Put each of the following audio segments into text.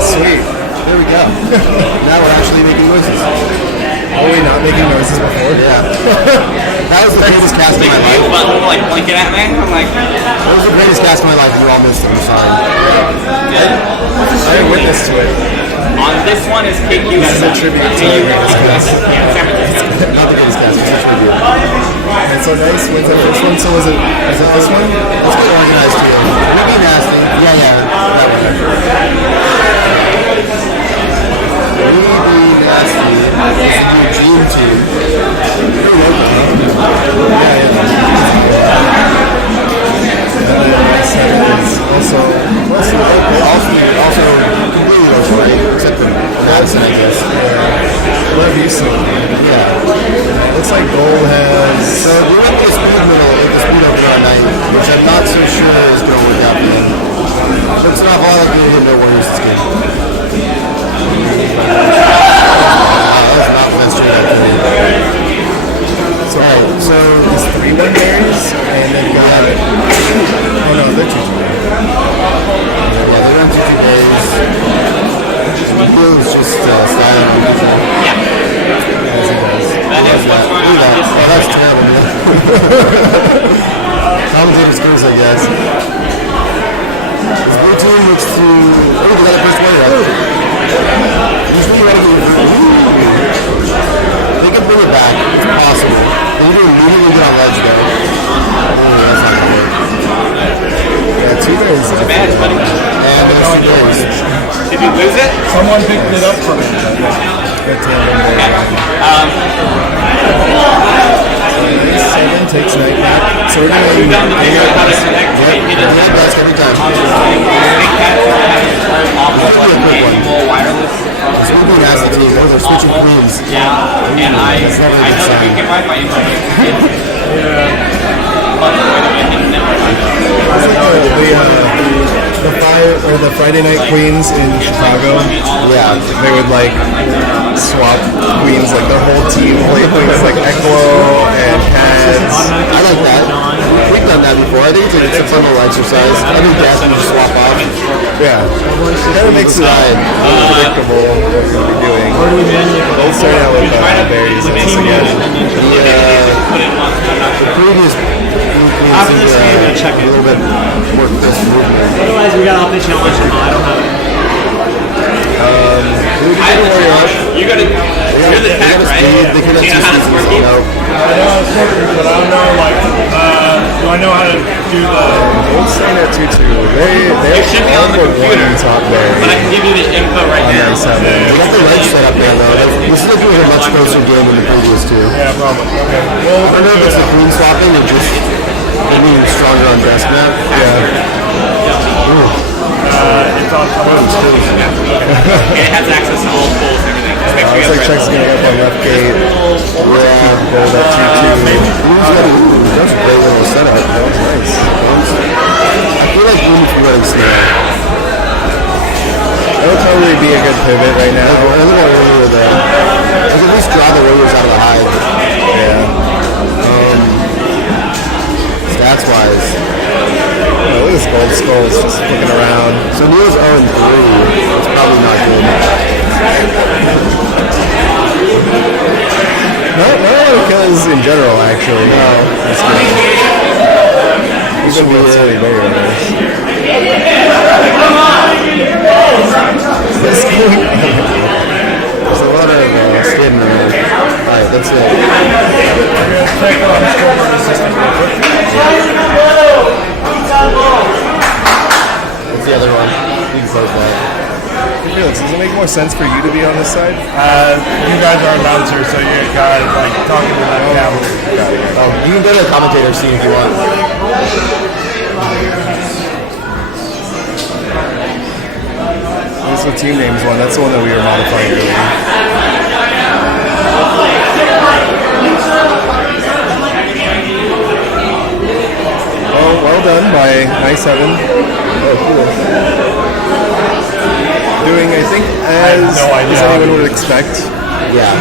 Sweet. There we go. Now we're actually making noises. Are we not making noises before? Yeah. That was the greatest cast of my life. Like blinking at me. I'm like, that was the greatest cast of my life. You all missed it. I'm sorry. I am witness to it. On this one is KQ. This is a tribute to the greatest cast. Not the greatest cast. It's a tribute. And so nice. When's the first one? So was it this one? Let's get organized here. Weeby Nasty. Yeah. That one. Weeby Nasty. Dream Team. Also completely right, except for Madison, I guess. What have you seen? Yeah. Looks like Gold has... So we went to the speed middle, the speed opener on night, which I'm not so sure is going to work out for him. But it's not all like we didn't know what he was skin. That was not best straight up for me. So these 3 berries, and they've got... Oh no, they're 2 berries. Yeah, they don't do 2 days. It was just styling on the phone. yeah. Oh, that's terrible, man. Commentator skills, I guess. This blue team looks to... Oh, we got a first one right. He's really ready to do it. They can bring it back. It's possible. They need to immediately get on ledge, though. Oh, that's not going to work. Yeah, 2 berries. It's a badge, buddy. And there's 2 days. Did you lose it? Someone picked it up from me. Seven takes night back. So we're going to That's every time. So we're going to ask the team. Those are switching queens. Yeah, and I know that we can write my the Friday Night Queens in Chicago. Yeah. They would like swap queens, like their whole team play queens like Echo and Pads. I like that. We've done that before. I think it's a fun little exercise. I think that's when you swap off. Yeah. It kind of makes it unpredictable what you'll be doing. They'll start out with berries and this again. The previous After this game, I'm gonna check it. a little bit more crisp movement. Otherwise, we got off the challenge. I don't have it. You're the tech, right? They could have Do you know how to score two keep? seasons, I know how to score keep, but I don't know, like, do I know how to do the... They'll start at 2-2. It should be on the computer, top but I can give you the info right now. They got the ledge set up there, though. This is like a much closer game than the previous two. Yeah, probably. Okay. I don't know if it's the queen swapping or just being stronger on desk now. It's on top of It has access to all pulls and everything. Just make sure you Looks like have Chuck's going to go up on left gate. Gold at 2-2. That's a great little setup. That was nice. I feel like Boom is running snare. That would probably be a good pivot right now. I look at earlier there. I could at least draw the warriors out of the hide. Yeah. Stats wise. Oh, look at this Gold Skull is just looking around. So Neil's 0-3. It's probably not good. No, because in general, actually. No. Just kidding. Even with so many Berry runners. This game. There's a lot of skin there. Alright, that's it. Check on scoreboard assistant real quick. What's the other one? You can close that. Felix, does it make more sense for you to be on this side? You guys are announcers, so you got like talking to that camera. You can go to the commentator scene if you want. This is the team names one. That's the one that we were modifying earlier. Oh, well done by 97. Oh, cool. Doing, I think, as anyone would expect. Yeah.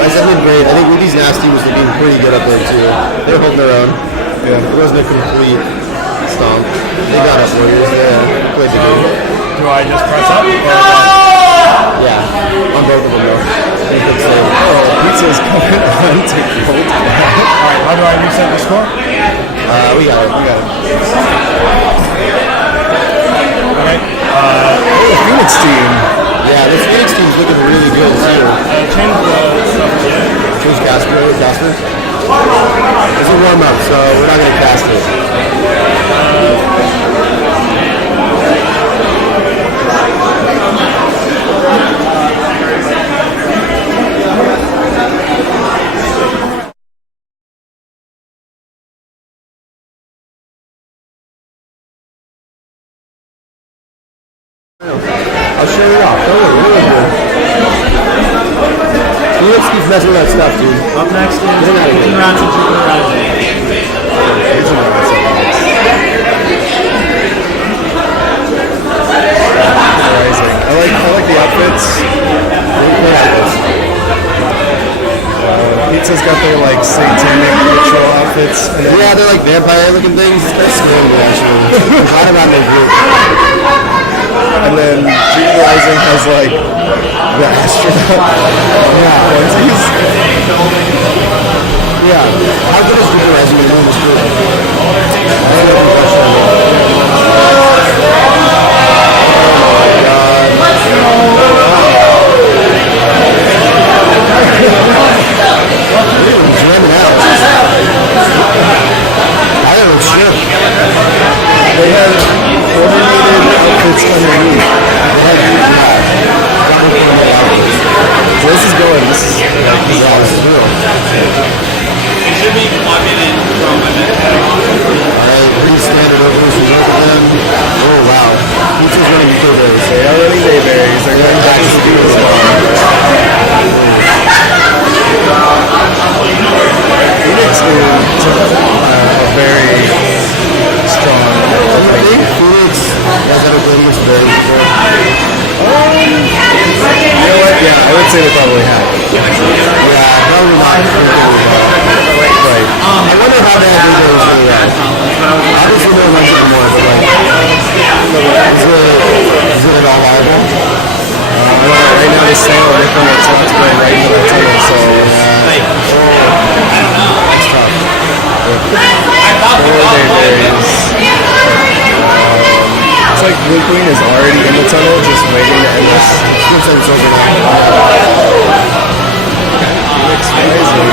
Nice, I did great. I think Weeby's Nasty was being pretty good up there too. They were holding their own. Yeah. It wasn't a complete stomp. They got up Warriors. Yeah. Played the game. Do I just press up? Yeah. On both of them though. Pizza's coming on to Colt. Alright, how do I reset the score? We got it. Okay. Phoenix team. Yeah, this Phoenix team's looking really good too. Change the stuff again. Choose Casper. It's a warm up, so we're not gonna cast it. I'll show you off. Don't worry. Felix keeps messing with that stuff, dude. Up next is 18 rounds and 2 rounds. I like the outfits. Pizza's got their like satanic ritual outfits. And Yeah, they're like vampire looking things. It's kind of scary actually. Right around their group. And then Jupiter Rising has like the astronaut onesies. Yeah. How good is Jupiter Rising in this group? They have coordinated outfits underneath. So this is going. This is real. It should be 1 minute from a minute. Alright, pretty standard overs. We look at them. Oh wow. Pizza's running Bayberries. They are running Bayberries. They're going back to speed as well. Phoenix is a very strong. I think Phoenix has ever played against Bayberries before. You know what? Yeah, I would say they probably have. Yeah, probably not. Right. I wonder how they have Bayberries really well. Obviously no one likes it more, but is it at all viable? Right now, the snail nickel that's not going right into that tunnel, so it's like Blue Queen is already in the tunnel, just waiting to end this. Looks like it's over now. Phoenix Rising.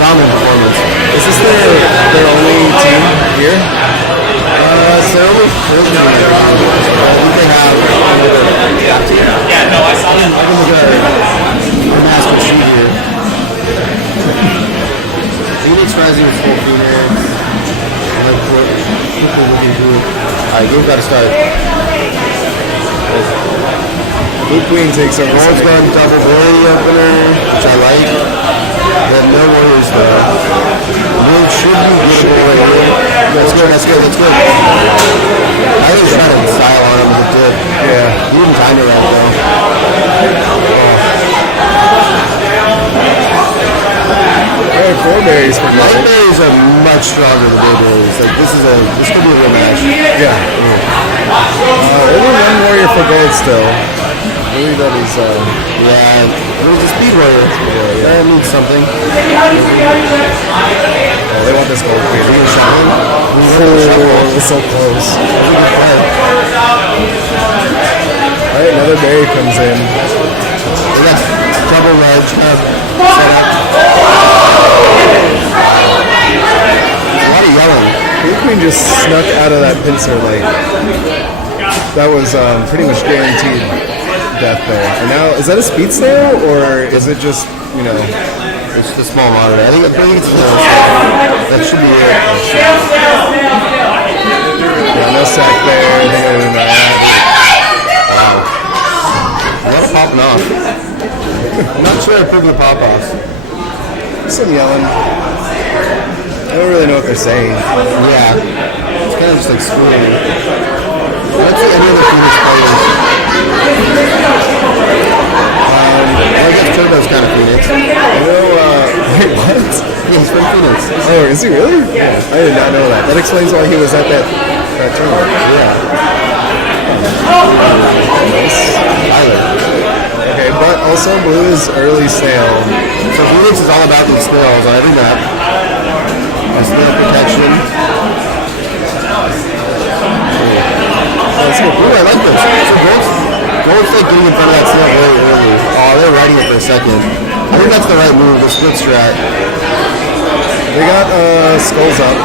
Dominant performance. Is this their only team here? It's their only first game. I think they have Yeah, no, I saw that. I can look at our master sheet here. Phoenix Rising with full Phoenix. Alright, game's got to start. Blue Queen takes over. Gold's got double Blade opener, which I like. They have no Warriors though. Blue should be gettable. That's good. I think trying to style on him with a dip. Yeah. He didn't time it right though. Alright, 4 berries for Gold. Bayberries are much stronger than Bayberries. Like this could be a real match. Yeah. Only 1 warrior for Gold still. Really, that is. Yeah, it was a speed warrior. That means something. Oh, they want this gold queen. It's so close. Alright, another berry comes in. We got double ledge set up. A lot of yelling. Gold queen just snuck out of that pincer like that was pretty much guaranteed death there. And now, is that a speed snail or is it just, you know? It's just a small monitor. I think it's close. That should be it. Yeah, no sack there. I think I did that. Wow. A lot of popping off. I'm not sure I approved the pop-offs. Some yelling. I don't really know what they're saying. Yeah. It's kind of just like screaming. Let's see any other Phoenix players. I guess Turbo's kind of Phoenix. Wait, what? Yeah, he's from Phoenix. Oh, is he really? Yeah. I did not know that. That explains why he was at that tournament. Yeah. Tyler. Okay, but also blue is early snail. So Phoenix is all about these snails on every map. Snail protection. Ooh, I like this. So Gold's like getting in front of that snail very early. Oh, they're riding it for a second. I think that's the right move, the split strat. They got skulls up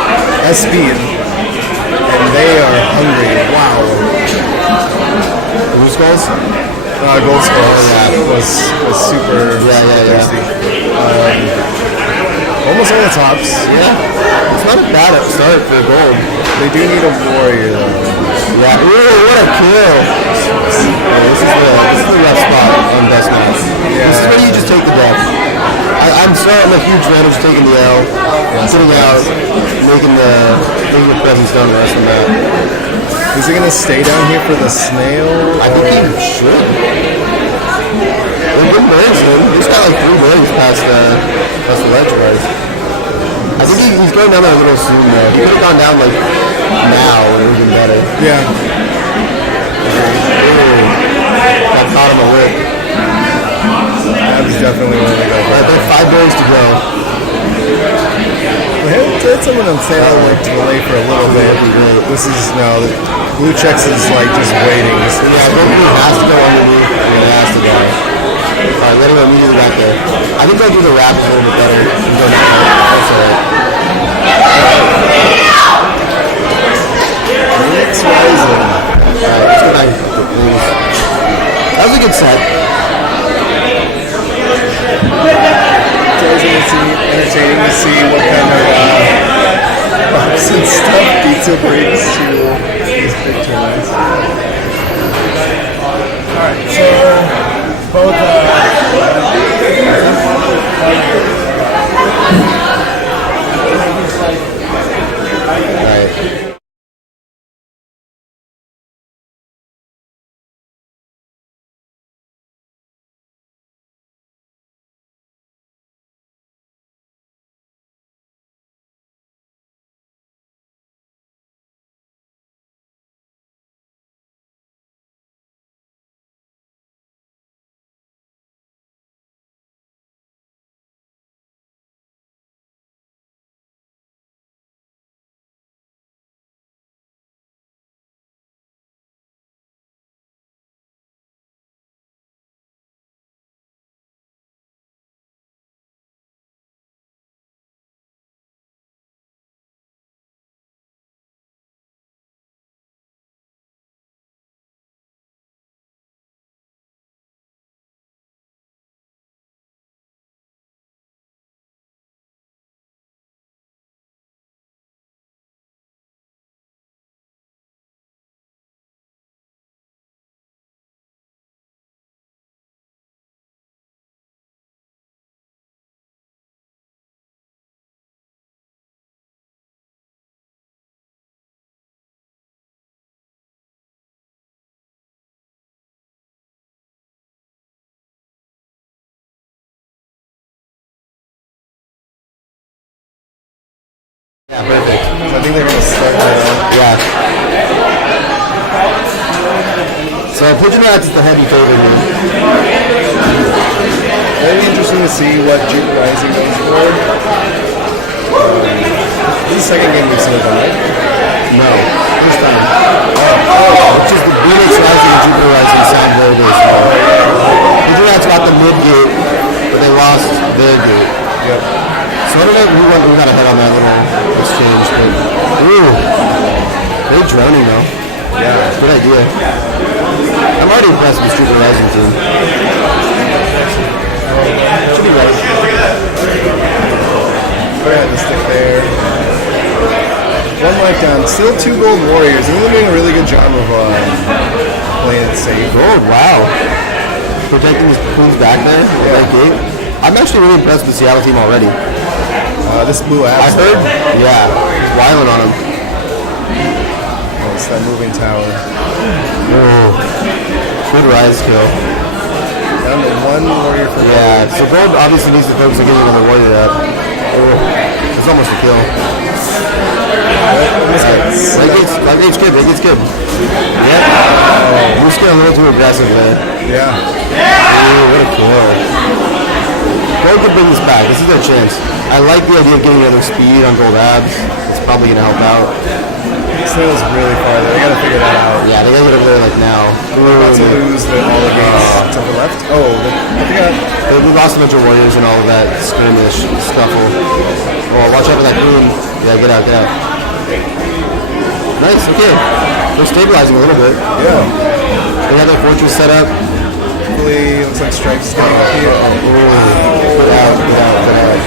as speed, and they are hungry. Wow. Blue skulls? Gold skulls. Yeah, was super thirsty. Almost all the tops. Yeah. It's not a bad start for gold. They do need a warrior though. Yeah. Ooh, what a kill. Yeah, this is the rough spot on best match. Yeah. This is where you just take the death. I'm a huge fan of just taking the L, sitting out, making the presence down the rest of the map. Is he gonna stay down here for the snail? I think he should. They wouldn't berries him. He's got like 3 berries past the ledge rise. I think he's going down there a little soon though. He would have gone down like now, it would have been better. Yeah. Ooh, that caught him a whip. That was definitely one of the guys. Alright, there's 5 berries to go. Hit someone on snail like to delay for a little bit. This is no. Blue checks is like just waiting. Yeah, Blue has to go underneath. Yeah, it has to go. Alright, let him go immediately back there. I think they'll do the wrap a little bit better. That's alright. Phoenix Rising. Alright, let's go back. That was a good set. It's always entertaining to see what kind of buffs and stuff pizza brings to these big tournaments. Alright, so both Alright. Yeah, perfect. So I think they're going to start right on. Yeah. So Pigeon Rats is the heavy favorite here. Very interesting to see what Juke Rising goes for. This is the second game we've seen of them, right? No, first time. It's just the Phoenix Rising and Jupiter Rising sound very, very small. Pigeon Rats got the mid gate, but they lost their gate. Yep. So I don't know if we got ahead on that little exchange, but ooh, they're droning though. Yeah. Good idea. I'm already impressed with this Jupiter Rising team. Should be right. Go ahead and stick there. One life down. Still 2 gold warriors. They're doing a really good job of playing it safe. Gold, wow. Protecting his queens back there with that gate. I'm actually really impressed with the Seattle team already. This blue I abs. heard, yeah, he's wilding on him. Oh, it's that moving tower. Oh, good rise kill. Down to 1 warrior for Yeah, so gold obviously needs to focus on getting another warrior up. Oh, it's almost a kill. That gate's good, that gate's good. Yep. You're just getting a little too aggressive there. Yeah. Ooh, what a kill. Gold could bring this back. This is their chance. I like the idea of getting another speed on gold abs. It's probably going to help out. Snail's really far there. They gotta figure that out. Yeah, they gotta get over there like now. They're about to lose all the gates to the left. Oh, I forgot. We lost a bunch of warriors and all of that skirmish scuffle. Oh, watch out for that queen. Yeah, get out, get out. Nice, okay. They're stabilizing a little bit. Yeah. They have their fortress set up. Hopefully, looks like Stripes is getting up here. Oh, Get out, get out, get out.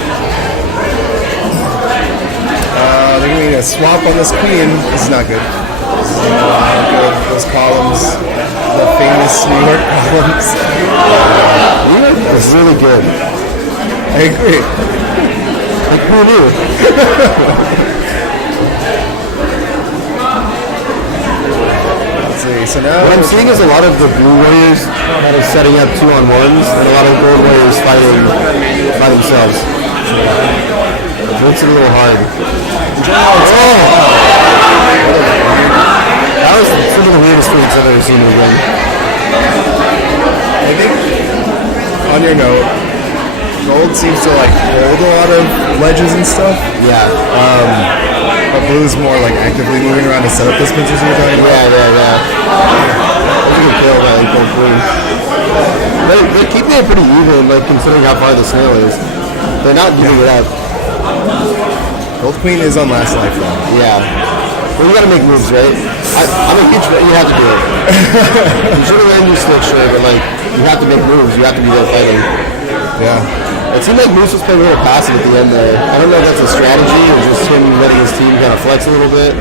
they're going to swap on this queen. This is not good. This is not good. Those columns, the famous New York columns. New York is really good. I agree. Like, who knew? Let's see. So now What I'm seeing is a lot of the blue warriors that are setting up 2-on-1s and a lot of gold warriors fighting by themselves. It makes it a little hard. Oh! That was some of the weirdest tweets I've ever seen in a game. I think, on your note, gold seems to like hold a lot of ledges and stuff. Yeah. But blue's more like actively moving around to set up those pinches you're talking about. Yeah. That's a good kill by gold queen. They're keeping it pretty even, like considering how far the snail is. They're not giving it up. Gold queen is on last life though. Yeah. Well, you gotta make moves, right? I'm a huge fan. You have to do it. You should have learned your slick, sure, but like, you have to make moves. You have to be there fighting. Yeah. It seemed like Moose was playing a little passive at the end there. I don't know if that's a strategy or just him letting his team kind of flex a little bit.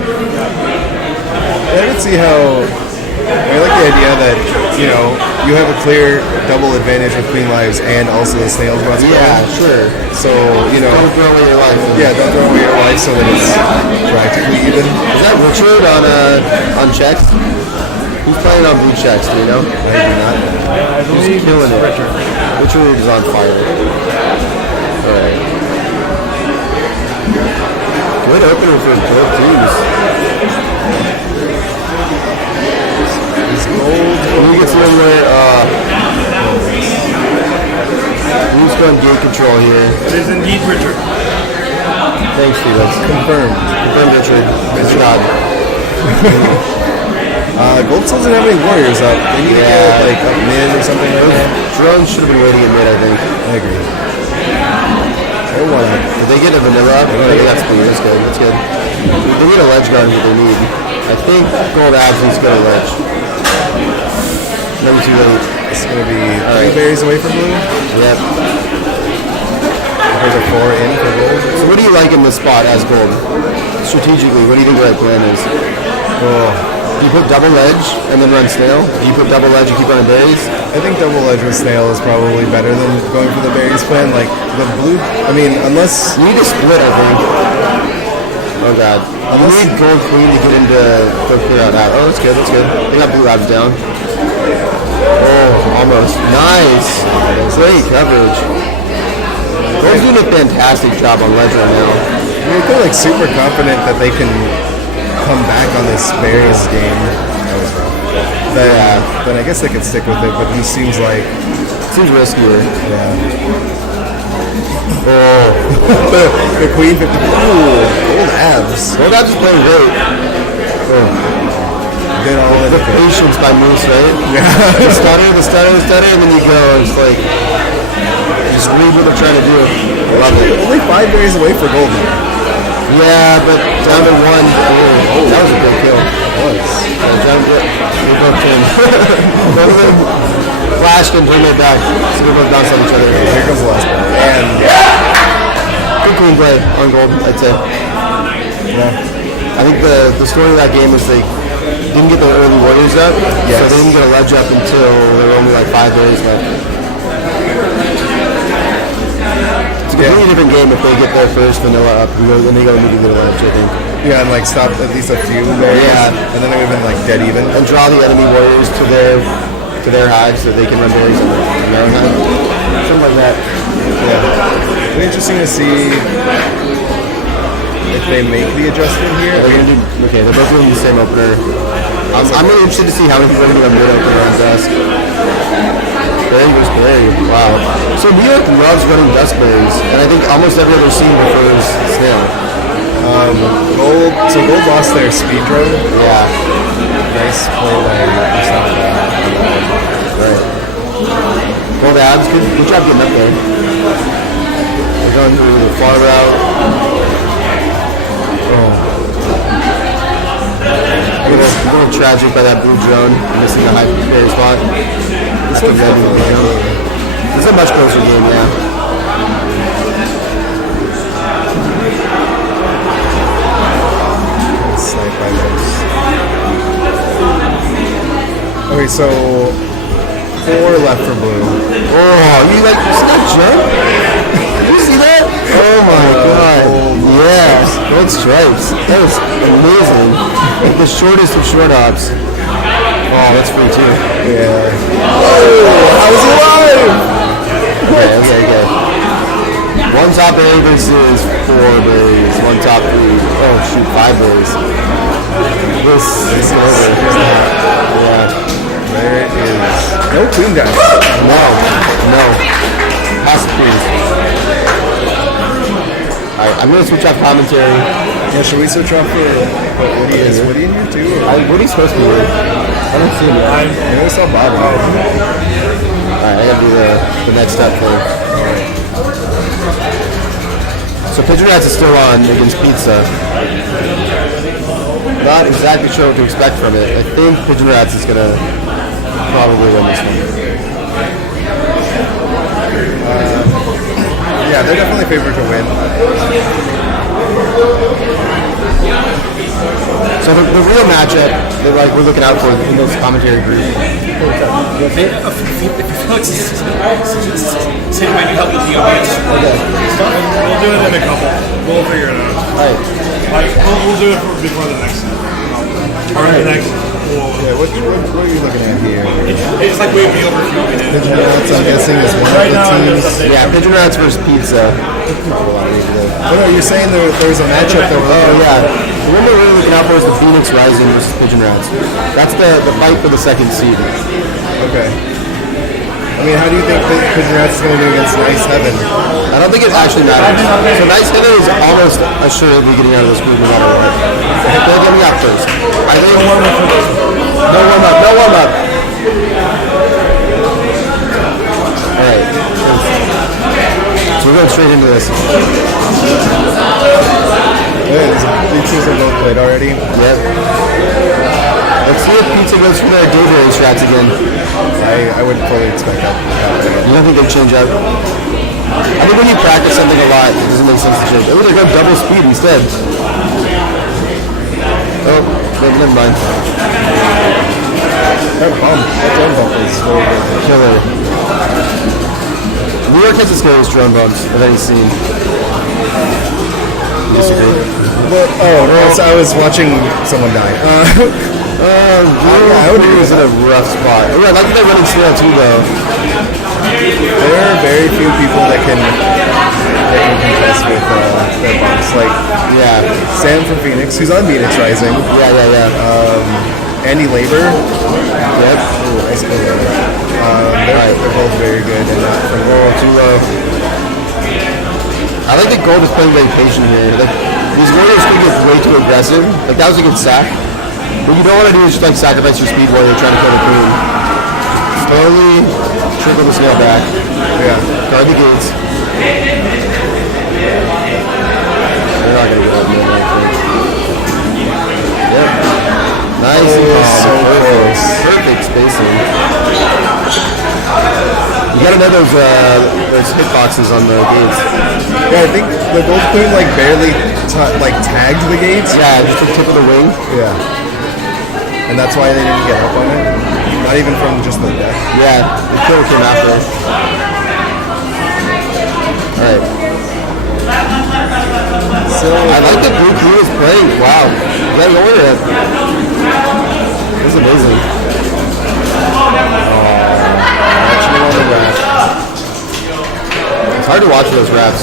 I could see how. I like the idea that, you know, you have a clear double advantage with queen lives and also the snails runs. Yeah, sure. So, you know. Don't throw away your life. Yeah, don't throw away your life so that it's practically even. Is that Richard on checks? Who's playing on blue checks, do you know? I do not. Who's killing it? Richard is on fire. Alright. Good opener for both teams. When we get to where who's going gate control here? It is indeed Richard. Thanks, Felix. Confirmed. Confirmed, Richard. Good job. Gold still doesn't have any warriors up. They need to get like up mid or something like that. Drones should have been waiting in mid, I think. I agree. Or one up. Did they get a vanilla up? Okay, that's good. That's good. That's good. They need a ledge guard that they need. I think gold abs needs to go to ledge. Never too late. It's going to be 3 berries away from blue. Yep. There's a 4 in for gold. So what do you like in this spot as gold? Strategically, what do you think the right plan is? Oh. Do you put double ledge and then run snail? Do you put double ledge and keep running berries? I think double ledge with snail is probably better than going for the berries plan. Like the blue, I mean, unless You need a split, I think. Oh god. You need gold queen to get into go clear out that. Oh, that's good, that's good. They got blue labs down. Oh, almost. Nice. Great coverage. Gold's doing a fantastic job on ledge right now. I feel like super confident that they can come back on this berries game. That was rough. then I guess they could stick with it. But he seems like Seems riskier. oh, the queen 50. Ooh, old abs. Well, that's just playing great. Did all The patience by Moose, right? Yeah. The stutter, and then you go, and it's like, just read what they're trying to do. I love it. Only 5 berries away for golden. Yeah, but down to 1. Oh, that was a good kill. Down to we both came. Both of them flashed and bring it back. So we both bounced on each other. Here comes the last one. And Good clean play on gold, I'd say. yeah. I think the story of that game was they didn't get the early warriors up, so they didn't get a ledge up until there were only like 5 days left. It's a completely different game if they get there first, vanilla up, and they go immediately get a ledge, I think. Yeah, and like stop at least a few berries. Yeah. And then they would have been like dead even. And draw the enemy warriors to their hive so they can run berries on their own hive. Something like that. Yeah. It'll be interesting to see if they make the adjustment here. Okay, they're both doing the same opener. I'm really interested to see how many people are going to go mid opener on dusk. Berry goes berry. Wow. So New York loves running dusk berries, and I think almost every other scene prefers snail. Gold lost their speed drone. Yeah. Nice play by Right. Gold abs, good job getting up there. They're going through the far route. A little tragic by that blue drone missing the high berry spot. This is a much closer game, yeah. Snipe by those. Okay, so 4 left for blue. Oh, you like see that jump? Did you see that? Oh my god. Yes. Gold stripes. That was amazing. Like the shortest of short hops. Oh, that's free too. Yeah. Oh, I was alive! Okay. 1 top berry versus 4 berries. 1 top 3. Oh shoot, 5 berries. This is over. Yeah. There it is. No queen dice. No. Pass the queen. Alright, I'm gonna switch off commentary. Yeah, should we switch off for Woody? Is Woody in here too? Woody's supposed to be here. I don't see him yet. I never saw Bob. Alright, I gotta do the next step thing. So Pigeon Rats is still on against Pizza. Not exactly sure what to expect from it. I think Pigeon Rats is gonna probably win this one. Yeah, they're definitely favored to win. So the real matchup that we're looking out for in this commentary group. If you feel like City might need help with the audience, We'll do it in a couple. We'll figure it out. Alright. Like, we'll do it before the next one. Or the next. Yeah, what are you looking at here? It's like Weeby over Weeby. Pigeon Rats, I'm guessing, is one Right of now, I'm the just teams. updating. Yeah, Pigeon Rats versus Pizza. Oh no, you're saying there's a matchup that we're Oh looking at. yeah. The one we're really looking out for is the Phoenix Rising versus Pigeon Rats. That's the fight for the second seed. Okay. I mean, how do you think Pigeon Rats is going to do against Nice Heaven? I don't think it actually matters. So Nice Heaven is almost assuredly getting out of this group no matter what. They'll get me out first. I think no warm up. Alright. So we're going straight into this. Yeah, these teams are both played already. Yep. Let's see if Pizza goes for their Dayberry strats again. I would fully expect that. You don't think they'd change up? I think when you practice something a lot, it doesn't make sense to change. Oh, they go double speed instead. Oh, never mind. That drone bump is so good. Killer. New York has the scariest drone bumps I've ever seen. You disagree? But, I was watching someone die. I would agree. It's in a rough spot. Oh, I like that they're running snail too, though. There are very few people that can contest with their bumps. Like Yeah. Sam from Phoenix, who's on Phoenix Rising, Yeah. Andy Labor. Yep. Ooh, ice cream. They're both very good. And too low. I like that Gold is playing very patient here. Like, these warriors could get way too aggressive. Like, that was a good sack. What you don't want to do is just like sacrifice your speed while you're trying to kill the queen. Slowly trickle the snail back. Yeah. Guard the gates. They're not going to get up there, I think. Yep. Nice. So close. Perfect spacing. You gotta know those hitboxes on the gates. Yeah, I think the Gold Queen like barely tagged the gates. Yeah, just the tip of the wing. Yeah. And that's why they didn't get up on it? Not even from just the death? Yeah, the kill came after. Alright. So, I like that Blue Crew is playing. Wow. Yeah, lower it. This is amazing. Watching on the rap. It's hard to watch those raps.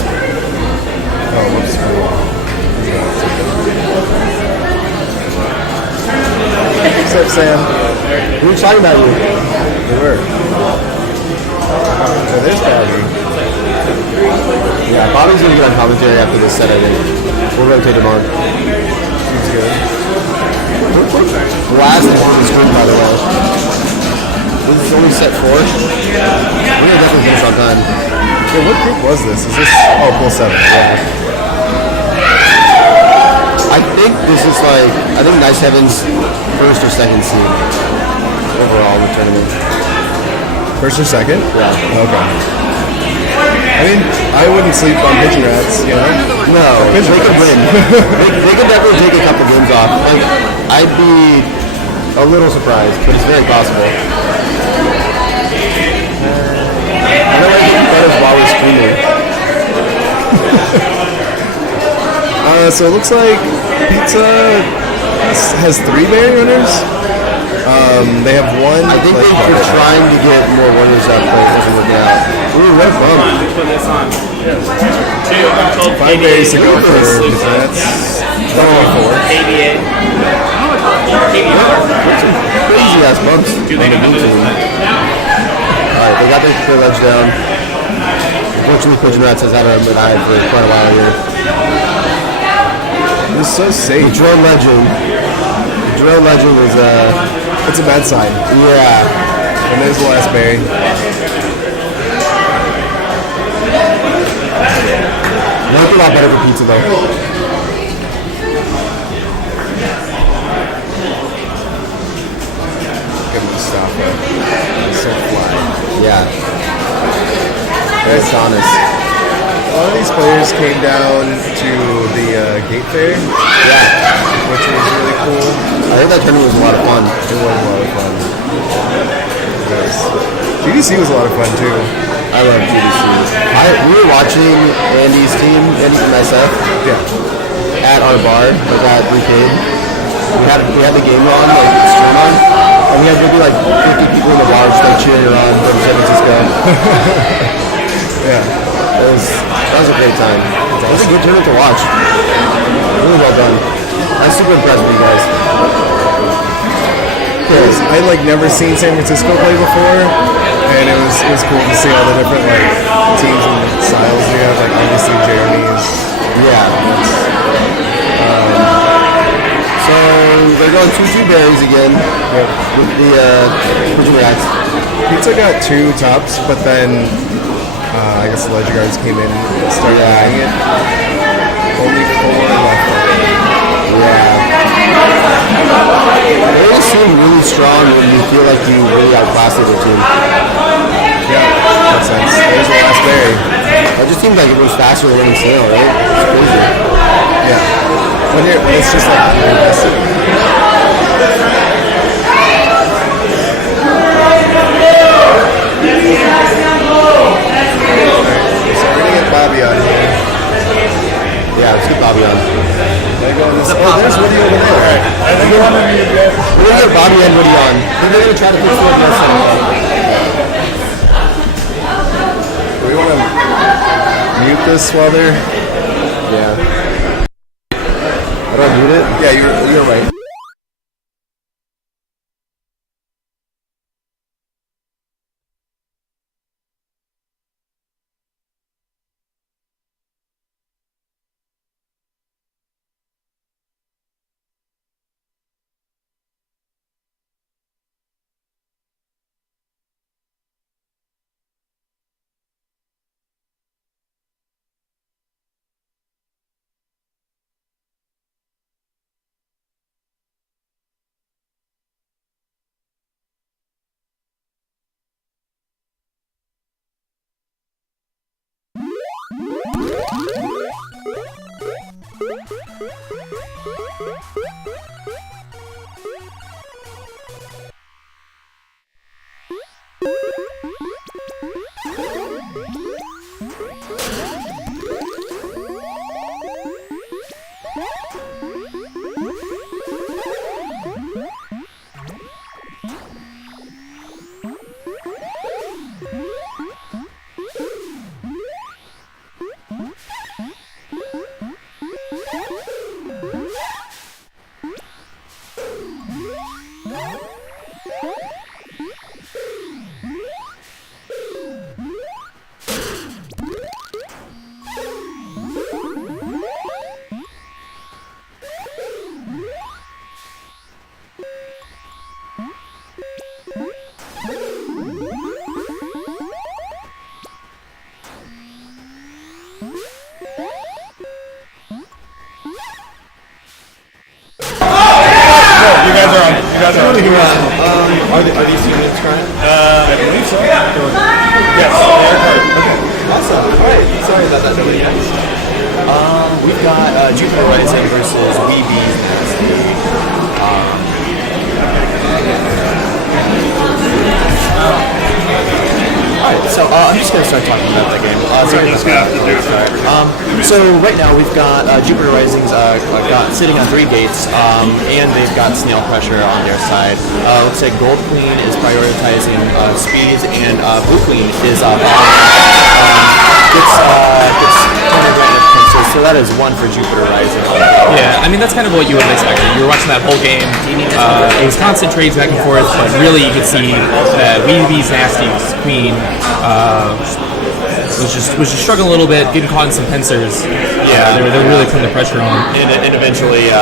oh, whoops. What's up, Sam? We were talking about you. They were. So there's Bobby. Yeah, Bobby's gonna get on commentary after this set, I think. We'll rotate him on. He's good. Last is on the screen, by the way. This is only set 4. We're gonna definitely finish on time. Yeah, what group was this? Is this pool 7? Yeah. I think this is like, I think Nice Heaven's first or second seed overall in the tournament. First or second? Yeah. Okay. I mean, I wouldn't sleep on Pigeon Rats, you know? No, they could win. they could definitely take a couple games off. Like, I'd be a little surprised, but it's very possible. I know I think that is while we're streaming. So it looks like Pizza has 3 Berry runners. They have one. I think they're trying to get more warriors up, but it doesn't work out. Ooh, red bump. Put this on. 5 berries to go for Pizza Rats. 24. KBA. Crazy ass bumps. Do they know this? Alright, they got their ledge down. Unfortunately, Pigeon Rats has had a mid-eye for quite a while here. It's so safe. The drone legend. The drone legend is It's a bad sign. yeah. And there's the last berry. Worked a lot better for pizza though. Give him a stop it. It's so fly. Yeah. It's honest. A lot of these players came down to the gate fair, Yeah. which was really cool. I think that tournament was a lot of fun. It was a lot of fun. Yes. GDC was a lot of fun too. I love GDC. We were watching Andy's team, Andy from SF, Yeah. at our bar, like at Brigade. We had the game on, like stream on, and we had maybe like 50 people in the bar just like cheering her on from San Francisco. Yeah. That was a great time. It was a good tournament to watch. Really well done. I'm super impressed with you guys. Because I like never seen San Francisco play before, and it was cool to see all the different like teams and styles they have. Like obviously Jeremy's. Yeah. So they're going 2-2 berries again with the Pigeon Rats. Pizza got 2 tops, but then I guess the Ledger Guards came in and started buying it. Only 4 left. Yeah. They just seem really strong when you feel like you really outclassed the team. Yeah, makes sense. There's the last berry. It just seems like it was faster than winning sale, right? It's crazy. Yeah. But here, it's just like so we're gonna get Bobby on here. Yeah, let's get Bobby on. There's Woody over there. We're gonna get Bobby and Woody on. We're gonna try to fix the Do we want to mute this while they're... Yeah. I don't mute it? Yeah, you're right. You guys are on. You guys are on. Are these units current? I believe so. Yes, they are current. Awesome. All right. Sorry about that. Nobody else. We've got Jupiter Rising versus Weeby. Alright, so I'm just going to start talking about that game. We're just going to have to do it. So right now we've got Jupiter Rising's sitting on 3 gates, and they've got snail pressure on their side. Looks like Gold Queen is prioritizing speeds, and Blue Queen is gets 20 grand of pincers, so that is 1 for Jupiter Rising. Yeah, I mean, that's kind of what you would have expected. You were watching that whole game. It was constant trades back and forth, but really you could see that Weeby's Nasty's Queen was just struggling a little bit, getting caught in some pincers. Yeah, they were really putting the pressure on. And eventually,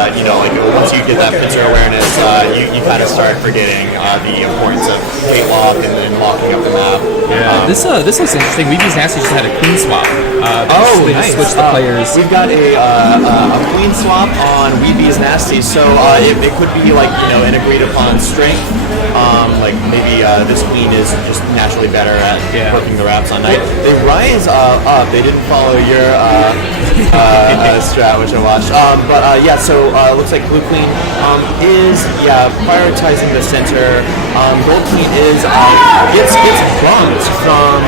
once you get that pincer awareness, you kind of start forgetting the importance of gate lock and then locking up the map. Yeah, this looks interesting. Weeby's Nasty just had a queen swap. They just switched the players. We've got a queen swap on Weeby's Nasty, so it could be an agreed upon strength. Like maybe this queen is just naturally better at working the wraps on night. They rise up. They didn't follow your strat, which I watched. So it looks like Blue Queen is prioritizing the center. Gold Queen is gets bumped from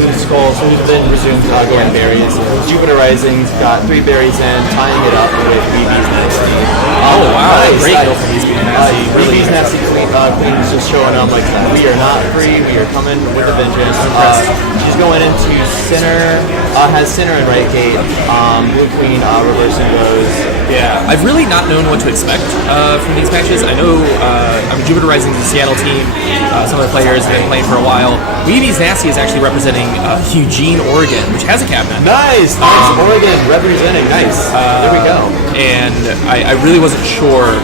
Blue Skull, so he's then resumed going berries. Jupiter Rising's got 3 berries in, tying it up with Weeby's Nasty. Oh wow, nice. great kill from Weeby's Nasty. Weeby's Nasty Queen is just showing up like we are not free, we are coming with a vengeance. She's going into center, has center and right gate. Blue Queen reversing goes. Yeah, I've really not known what to expect from these matches. I know Jupiter Rising, the Seattle team, some of the players have been playing for a while. Weeby's Nasty is actually representing Eugene, Oregon, which has a cabinet. Nice, Oregon representing. Nice. There we go. And I really wasn't sure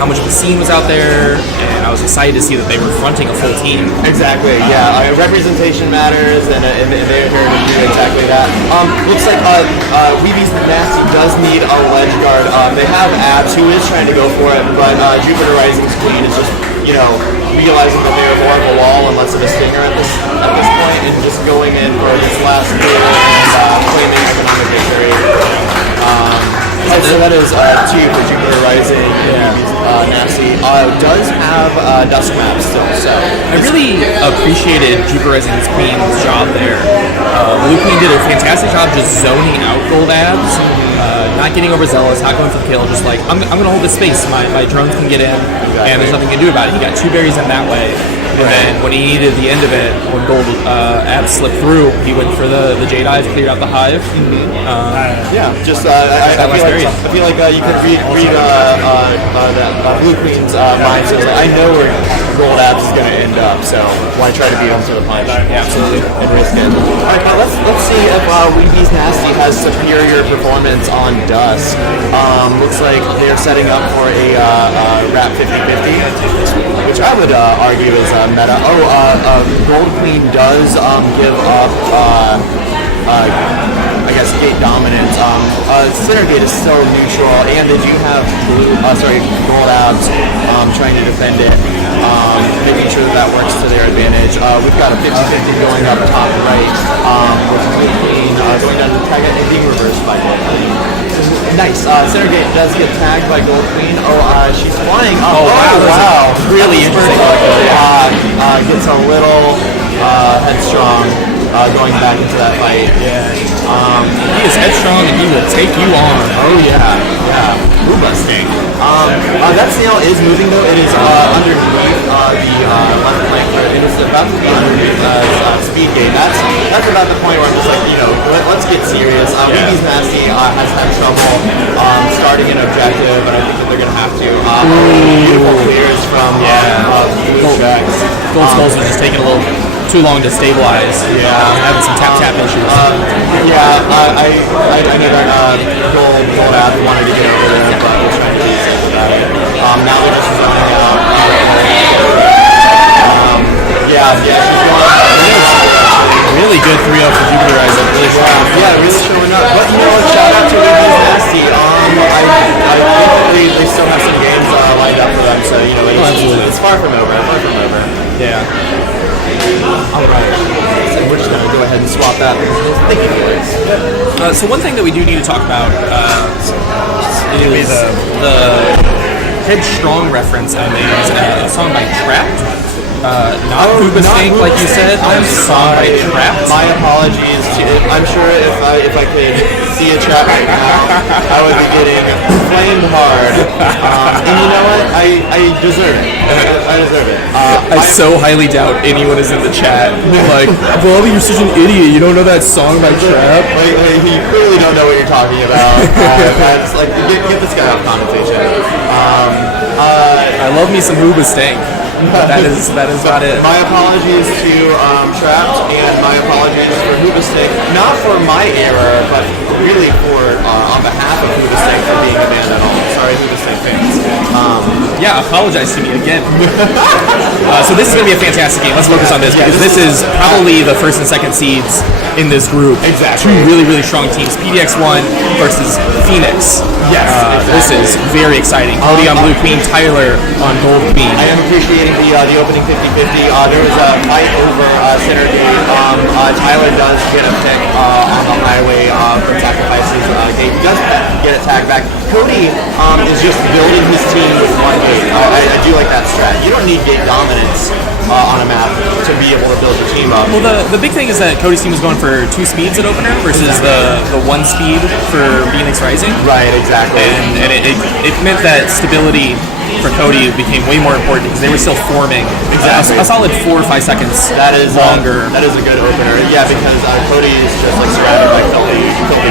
how much of the scene was out there, and I was excited to see that they were fronting a full team. Exactly, representation matters, and they're here to do exactly that. Looks like Weeby's Nasty does need a ledge guard. They have Abs, who is trying to go for it, but Jupiter Rising's Queen is just, realizing that they're more of a wall and less of a stinger at this point, and just going in for this last duel and claiming economic victory. So that is 2 for Jupiter Rising. Nasty does have dusk maps still, so I really appreciated Jupiter Rising's Queen's job there. Blue Queen did a fantastic job just zoning out Gold Abs, not getting overzealous, not going for the kill, just like, I'm going to hold this space, my drones can get in, and there's nothing you can do about it. He got 2 berries in that way, and then when he needed the end of it, when Gold Abs slipped through, he went for the Jade Eyes, cleared out the hive. I feel like you could read Blue Queen's mind. So I know where Gold Abs is going to end up, so why try to beat him to the punch? Yeah, absolutely. And risk it. All right, now let's see if Weeby's Nasty has superior performance on Dusk. Looks like they're setting up for a wrap 50-50, which I would argue is meta. Gold Queen does give up. I guess, gate dominance. Center gate is so neutral, and they do have gold abs trying to defend it, making sure that works to their advantage. We've got a 50-50 going up top right, with Blue Queen going down to the tag and being reversed by Gold Queen. Nice. Center gate does get tagged by Gold Queen. She's flying up. Oh, wow. Really interesting. Gets a little headstrong going back into that fight. Yeah. He is headstrong and he will take you on. Oh yeah. Ooh, Mustang. That snail is moving though. It is underneath the left flank. It is about to be underneath speed gate. That's about the point where I'm just like, let's get serious. Weeby's Nasty has had trouble starting an objective, and I think that they're gonna have to. Beautiful clears from Gold Skulls are just taking a little too long to stabilize. Yeah, having some tap issues. I know that gold app wanted to get over there, but we're trying to be safe about it. Now we're just running out. She's going. Really good 3-0 for Jupiter Rising. Really strong. Really showing up. But shout out to Weeby's Nasty. I think they still have some games lined up for them, so it's far from over. Yeah. Alright. So we're just gonna go ahead and swap that. Thank you, boys. So one thing that we do need to talk about is the Headstrong reference I made. A song by Trapped. Not Hoobastank, like you said. I'm sorry. Trapped. My apologies. I'm sure if I could see a trap right now, I would be getting flamed hard. And you know what? I deserve it. I deserve it. I so highly doubt anyone is in the chat. Like, Bobby, you're such an idiot. You don't know that song by Trap? You clearly don't know what you're talking about. That's like, get this guy off conversation. I love me some Hoobastank. That is about it. My apologies to Trapped, and my apologies for Hoobastank. Not for my error, but really for on behalf of Hoobastank for being abandoned. Sorry, Hoobastank fans. Apologize to me again. So this is going to be a fantastic game. Let's focus on this because this is probably the first and second seeds in this group. Exactly. Two really, really strong teams. PDX1 versus Phoenix. Yes, exactly. This is very exciting. Cody on Blue Queen, Tyler on Gold Queen. I am appreciating the opening 50-50. There was a fight over center gate. Tyler does get a pick on the highway for sacrifices gate. He does get it tagged back. Cody is just building his team with one gate. I do like that strat. You don't need gate dominance on a map to be able to build your team up. Well, the big thing is that Cody's team was going for 2 speeds at opener versus the 1 speed for Phoenix Rising. Right, exactly. And it meant that stability for Cody became way more important because they were still forming. Exactly. A solid 4 or 5 seconds longer. That is a good opener. Yeah, because Cody is just like surrounded by filthy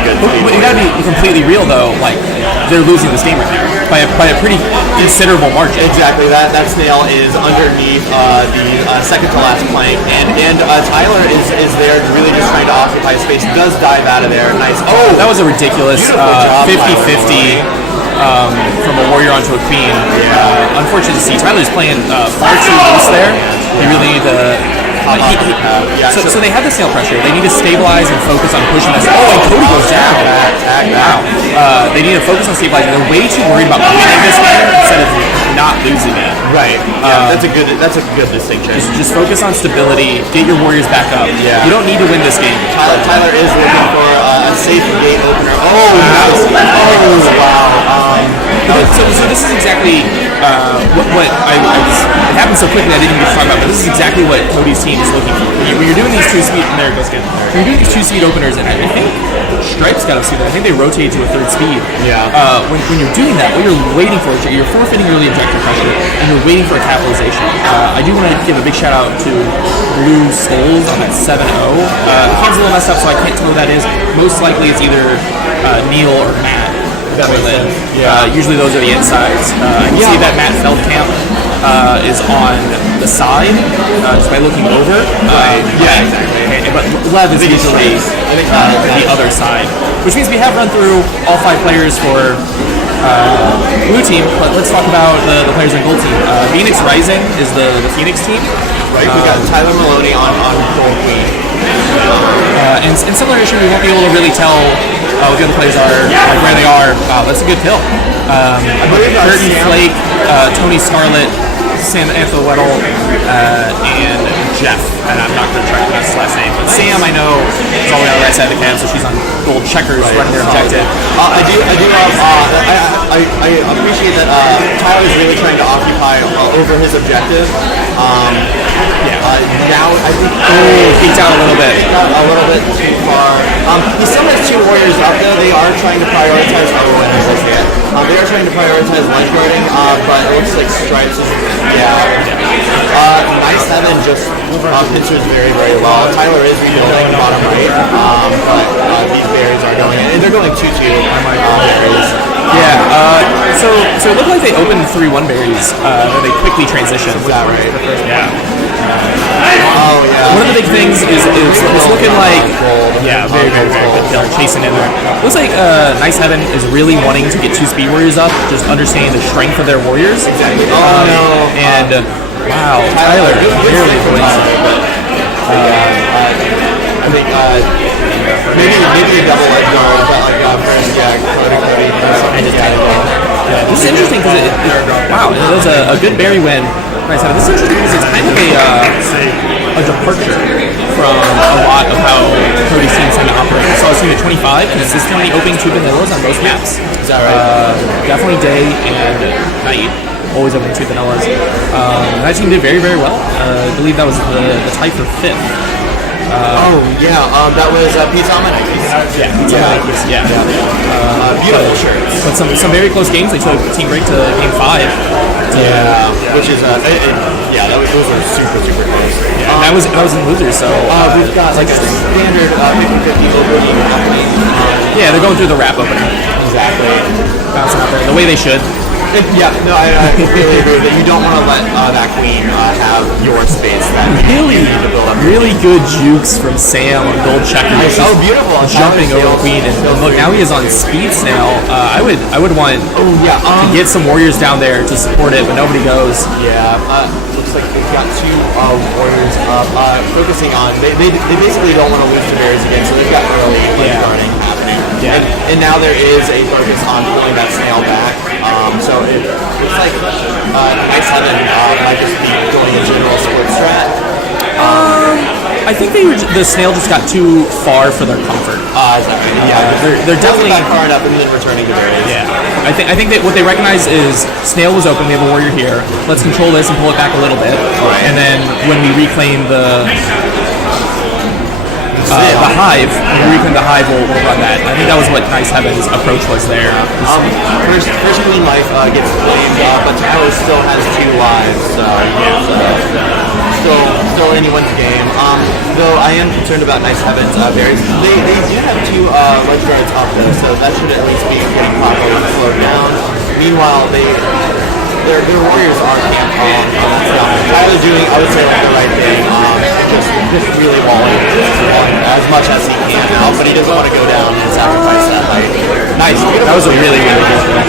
good speed. But you gotta be completely real though, like they're losing this game right now by a pretty considerable margin. Exactly. That snail is underneath the second to last plank, and Tyler is there really just trying to occupy space. Does dive out of there. Nice. Oh, that was a ridiculous 50-50 from a warrior onto a queen. Unfortunate to see. Tyler's playing far too loose there. He really need to. So they have the snail pressure. They need to stabilize and focus on pushing this. Oh, and Cody goes down. Wow. They need to focus on stabilizing. They're way too worried about winning this game instead of not losing it. Right. That's a good distinction. Just focus on stability. Get your warriors back up. Yeah. You don't need to win this game. Tyler is looking for a safe gate opener. Oh, nice. Oh, wow. So this is exactly what it happened so quickly I didn't even get to talk about, but this is exactly what Cody's team is looking for. When you're doing these 2 speed, and there it goes again. When you're doing these 2 speed openers, and I think Stripes got to see that. I think they rotate to a 3rd speed. Yeah. When you're doing that, what you're waiting for is you're forfeiting early objective pressure, and you're waiting for a capitalization. I do want to give a big shout out to Blue Skulls on that 7-0. The hand's a little messed up, so I can't tell who that is. Most likely it's either Neil or Matt. That makes sense. Usually those are the insides. I can see that Matt Feldkamp is on the side just by looking over. Exactly. But Lev is usually the other side, which means we have run through all 5 players for blue team. But let's talk about the players on gold team. Phoenix Rising is the Phoenix team. Right. We got Tyler Maloney on Gold Queen. And similar issue, we won't be able to really tell what the other players are, like where they are. Wow, that's a good kill. Curtin Flake, Tony Scarlett, Sam Weddle, and Jeff. And I'm not going to try to pronounce his last name. But Sam, I know, is all the way on the right side of the cam, so she's on gold checkers running their objective. I appreciate that Tyler's really trying to occupy over his objective. Now I think Peeked out a little bit. a little bit too far. He still has 2 warriors up though. They are trying to prioritize. They are trying to prioritize lifeguarding, but it looks like Stripes is Nice Heaven just pincers very, very well. Tyler is rebuilding bottom right, but these berries are going in. They're going 2-2 berries. So it looked like they opened 3-1 berries, then they quickly transitioned. Is that right? Yeah. Oh yeah. One of the big things is it's looking like very good kill, chasing in there. Looks like Nice Heaven is really wanting to get 2 speed warriors up, just understanding the strength of their warriors. Exactly. And wow, Tyler barely avoiding it. I think maybe a double edge guard, but like first, Cody, This is interesting because it was a good berry win. Nice Heaven. This is interesting because it's kind of a departure from a lot of how Cody's teams tend to operate. So I was seeing at 25 consistently opening 2 vanillas on most maps. Is that right? Definitely day and night. Always opening 2 vanillas. That team did very, very well. I believe that was the tie for 5th. That was Pete Dominic. Beautiful shirts. But some very close games. They took team break to game 5. Which is those are super close. That was in losers. So we've got like a standard 50-50 opening happening. They're going through the wrap opener. Exactly. Bouncing out there the way they should. I completely agree that you don't want to let that queen have your space. That Really good jukes from Sam on gold checkers. Oh, beautiful! Jumping over the queen, and look, now he is on speed snail. I would want to get some warriors down there to support it, but nobody goes. Looks like they've got 2 warriors focusing on. They basically don't want to lose to berries again, so they've got early guarding happening. And now there is a focus on pulling that snail back. So it looks like Nice Heaven might just be going a general sport strat. I think the snail just got too far for their comfort. They're definitely back far enough and then returning to berries. I think that what they recognize is snail was open. We have a warrior here. Let's control this and pull it back a little bit. And then when we reclaim the hive, we'll run that. I think that was what Nice Heaven's approach was there. First Queen Life gets claimed, but Tyler still has 2 lives, so still anyone's game. Though I am concerned about Nice Heaven's berries. They do have 2 ledge guards up though, so that should at least be getting properly slowed down. Meanwhile, their warriors are camped on that stuff. Tyler doing, I would say, like the right thing. Just really walling as much as he can now, but he doesn't want to go down and sacrifice that height. Nice. That was a really good one.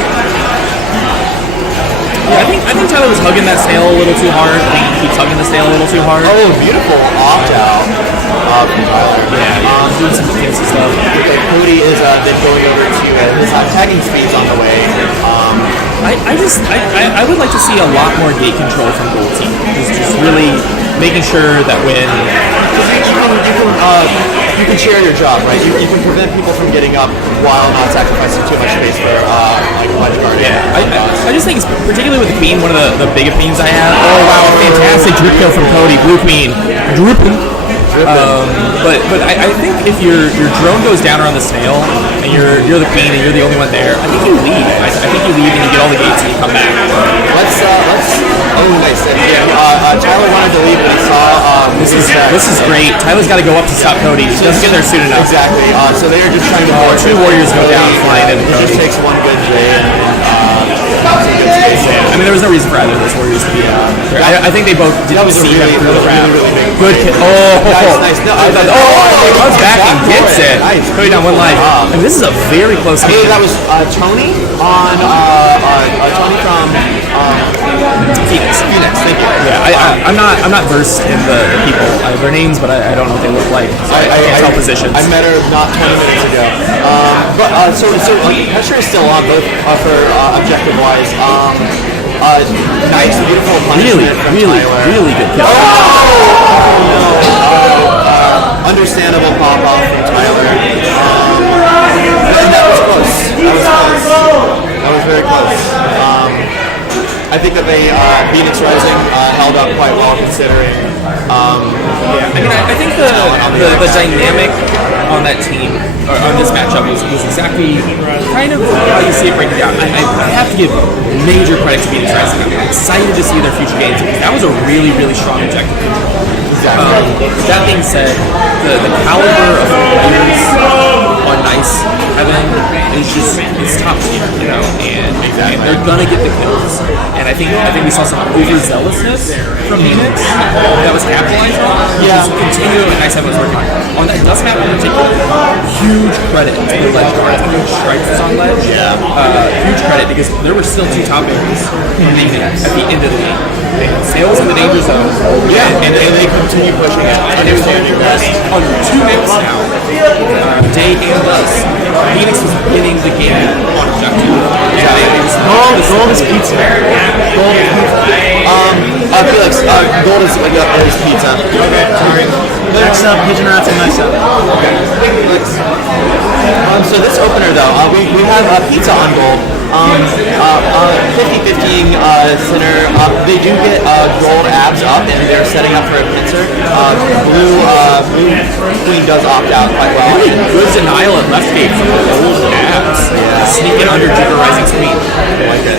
I think Tyler was hugging that snail a little too hard. I think he keeps hugging the snail a little too hard. Oh, beautiful opt-out from Tyler. Doing some fancy stuff. Cody is then going over to his tagging speeds on the way. I would like to see a lot more gate control from Gold Team. Just really making sure that when you can share your job, right? You can prevent people from getting up while not sacrificing too much space for like ledge guarding. I just think, particularly with the queen, one of the big opinions I have. Oh wow, fantastic drip kill from Cody, blue queen, dripping. But I think if your drone goes down around the snail and you're the queen and you're the only one there, I think you leave. I think you leave and you get all the gates and you come back. Let's nice. Tyler wanted to leave, but he saw this is great. Tyler's got to go up to stop Cody. He doesn't get there soon enough. Exactly. So they are just trying to 2 warriors go down flying in. It just takes one good trade I mean, there was no reason for either of those warriors to be there. I think they both didn't see him through the wrap. Good kill. Nice. He comes back and gets it. Cody down 1 life. And this is a very close game. That was Tony on Tony from Phoenix. Thank you. Yeah, I'm not versed in the people. I have their names, but I don't know what they look like. So I can't tell positions. I met her not 20 minutes ago. So pressure is still on both for objective wise. Nice, beautiful punishment from Tyler. Really good kill. Understandable pop off from Tyler. And that was close. That was very close. I think that they Phoenix Rising held up quite well considering. I think the dynamic on that team or on this matchup was exactly kind of how you see it breaking down. I have to give major credit to Phoenix Rising. I'm excited to see their future games. That was a really strong objective. That being said, the caliber of players on Nice Heaven is just top tier, and they're gonna get the kills. And I think we saw some overzealousness from Phoenix that was capitalized on. Just continue and Nice Heaven was working on that dust map in particular. Huge credit to the ledge guards. I think Stripes was on ledge. Huge credit because there were still 2 top areas remaining at the end of the game. Sales in the danger zone. And they continue pushing it. And it was on 2 maps now. Day and us. Phoenix was winning the game on objective. Gold is pizza. Felix, gold is pizza. Okay, sorry. Next up, Pigeon Rats and Nice Up. Okay. So this opener though, we have pizza on gold. 50-50 center. They do get gold abs up, and they're setting up for a pincer. Blue Queen does opt out quite well. Really good denial at left gate from the gold abs. Sneaking under Jupiter Rising's Queen. I like it.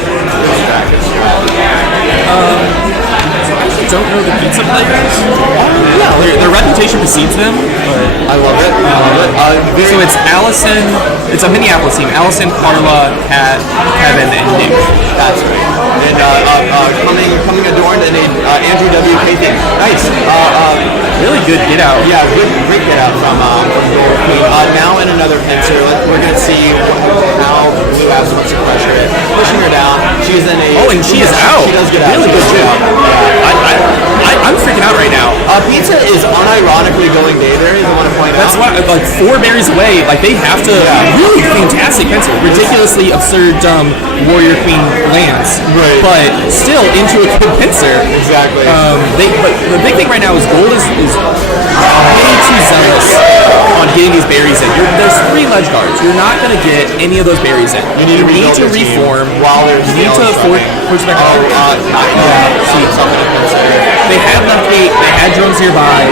I actually don't know the pizza players. Their reputation precedes them. I love it. So it's Allison. It's a Minneapolis team. Allison, Carla, Kat, Kevin, and Nick. That's right. And coming adorned in a Andrew W.K. thing. Nice. Really good get out. Yeah, great get out from Gold Queen. Now in another pincer, we're going to see how Blue Abs wants to pressure it. Pushing her down. She's in a... Oh, and she is out. She does get out. Really good job. I'm freaking out right now. Pizza is unironically going day there, I want to point That's out. why, 4 berries away, they have to really fantastic pencil. Ridiculously absurd, dumb Warrior Queen Lance. Right. But still into a good pincer. Exactly. But the big thing right now is Gold is way too zealous on getting these berries in. There's 3 ledge guards. You're not going to get any of those berries in. You need to reform. While there's you need to push back. They had left gate. They had drones nearby.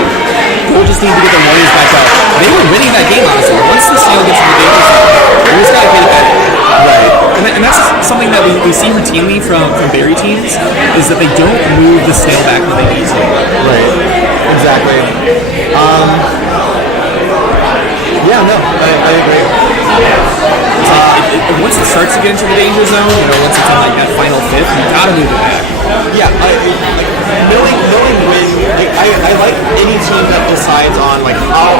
Gold just needed to get the Warriors back up. They were winning that game, honestly. Once the snail gets to the danger zone, they just got to get it back. Right. And that's something that we see routinely from berry teams, is that they don't move the snail back when they need to. Right. Exactly. Yeah, no, I agree. Once it starts to get into the danger zone, once it's on that final 5th, you gotta move it back. Yeah, knowing when, I like any team that decides on how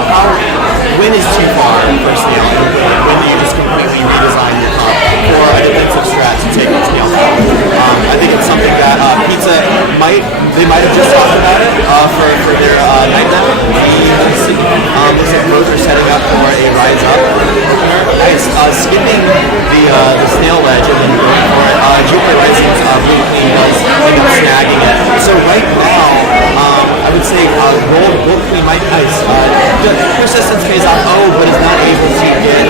when is too far for snail, when do you just completely redesign your comp for a defensive strat to take on snail. I think it's something that Pizza might have just talked about it for their night map. Looks like both are setting up for a rise up opener. Nice. Skipping the snail ledge and then going for it. Jupiter Rising's Blue Queen does end up snagging it. So right now, I would say Gold Queen might nice. Persistence pays off. But is not able to get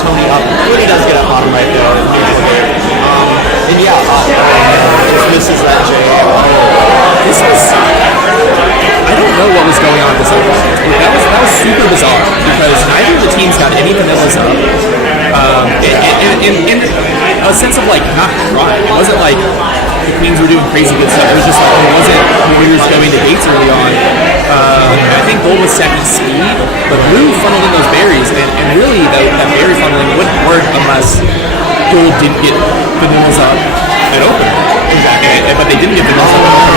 Tony up. Tony does get up bottom right though. And yeah, this is that J. This was... I don't know what was going on this episode. That was super bizarre because neither of the teams got any vanillas up. In a sense of not trying. It wasn't like the Queens were doing crazy good stuff. It was just it wasn't Warriors going to gates early on. I think Gold was stacking speed, but Blue funneled in those berries, and really that berry funneling wouldn't work unless Gold didn't get vanillas up and open. Exactly. But they didn't get vanillas up and open.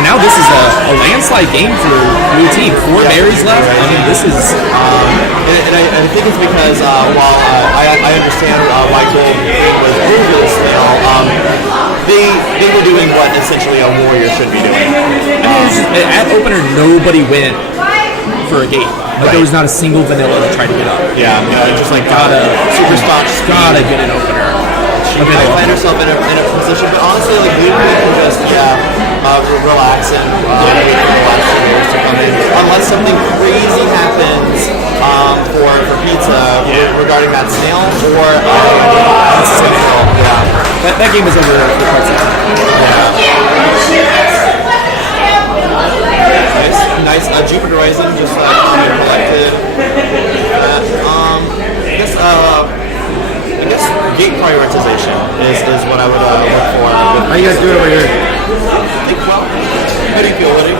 And now now this is a landslide game for blue team. 4 berries left. I mean, this is. And I think it's because while I understand why Gold was over the snail, they were doing what essentially a warrior should be doing. At opener, nobody went for a gate. Like there was not a single vanilla that tried to get up. Yeah, just like super stock. Gotta get an opener. She might find herself in a position, but honestly, like we can just relax and wait for the last 2 years to come in, unless something crazy happens for pizza regarding that snail or that game is over for quite some time. Nice. Jupiter Rising just collected. I guess gate prioritization is what I would look for. How you guys doing over here? I think well. How do you feel, Woody?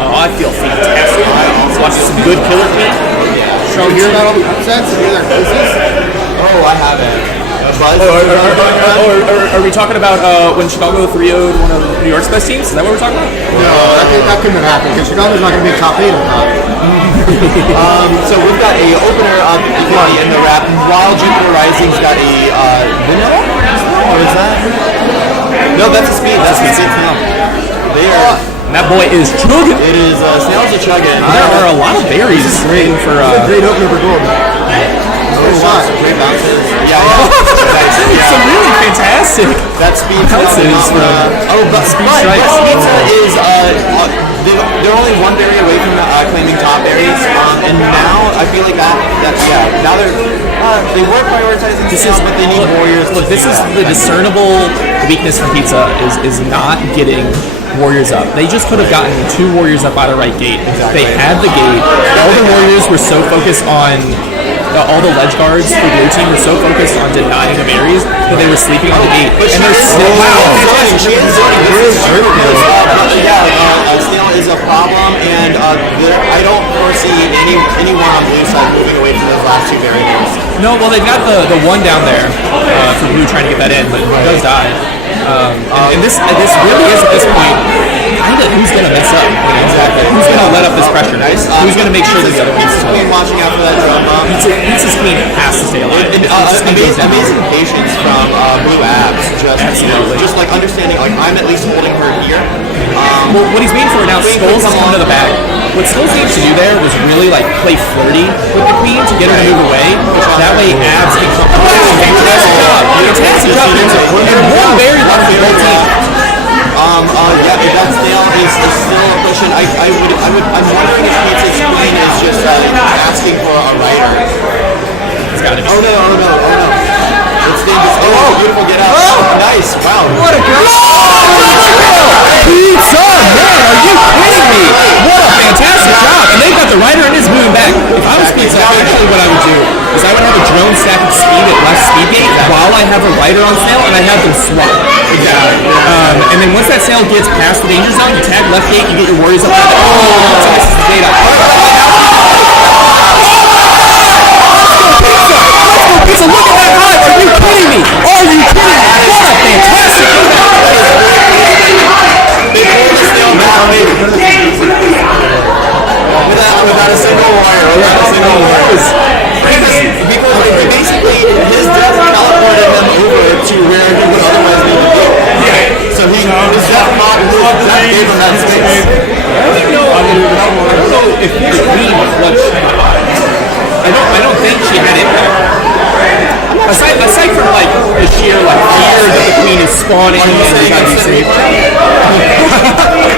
Oh, I feel fantastic. Watching some good killer feet. So you hear about all the upsets and the other cases? Oh, I haven't. Are we talking about when Chicago 3-0'd one of New York's best teams? Is that what we're talking about? No, that couldn't have happened because Chicago's not going to be top 8 or not. So we've got a opener in the wrap, while Jupiter Rising's got a vanilla? Or is that? No, that's a speed. That's a speed snail. They are. That boy is chugging. It is snails are chugging. There are a lot of berries in for. Great opener for Gold. Great bounces. Yeah. Some really fantastic. That speed bounces from speed strikes. Pizza is they're only 1 berry away from claiming top berries, and now I feel like now they were prioritizing snails, but they need warriors. Look, this is the discernible weakness from Pizza is not getting warriors up. They just could have gotten 2 warriors up out of right gate. They had the gate. All the warriors were so focused on. All the ledge guards for blue team were so focused on denying the berries that they were sleeping on the gate. And they're still snail is a problem, and I don't foresee anyone on blue side moving away from those last 2 berries. No, well they've got the one down there for blue trying to get that in, but it does die. And this really is at this point kind of who's gonna mess up. Exactly. Who's gonna let up this pressure? Nice. Who's gonna make sure that the other one's watching out for that drone bomb. Pizza's queen has to stay alive. Amazing patience from Blue Abs. Just like understanding, like I'm at least holding her here. Well, what he's waiting for now, Skulls has come to the back. What Skulls needs to do there was really like play flirty with the queen to get her to move away. That way, Abs can come. Fantastic job! Fantastic job! And 1 berry left for the whole team. If that snail is still a pushing, I'm wondering if Pizza's queen is just asking for a rider. It's gotta be. Oh no. It's dangerous. Oh, beautiful get out. Nice. Wow. What a girl! Pizza! Man, are you kidding me? What a fantastic job! And they've got the rider and is moving back. If I was Pizza, actually what I would do is I would have a drone stack at speed at left speed gate while I have a rider on snail and I have them swap. Exactly. And then once that snail gets past the danger zone, you tag left gate, you get your warriors up there. Oh, this is the data. Pizza, look at that run! Are you kidding me? Are you kidding me? What a fantastic comeback! They pulled the snail back, maybe. Without a single warrior. Because basically his death teleported them over to where he would otherwise need to be. So his death gave him that space. I don't know if his queen was clutch. I don't think she had impact. Aside from like the sheer like fear that the queen is spawning and you gotta be safe.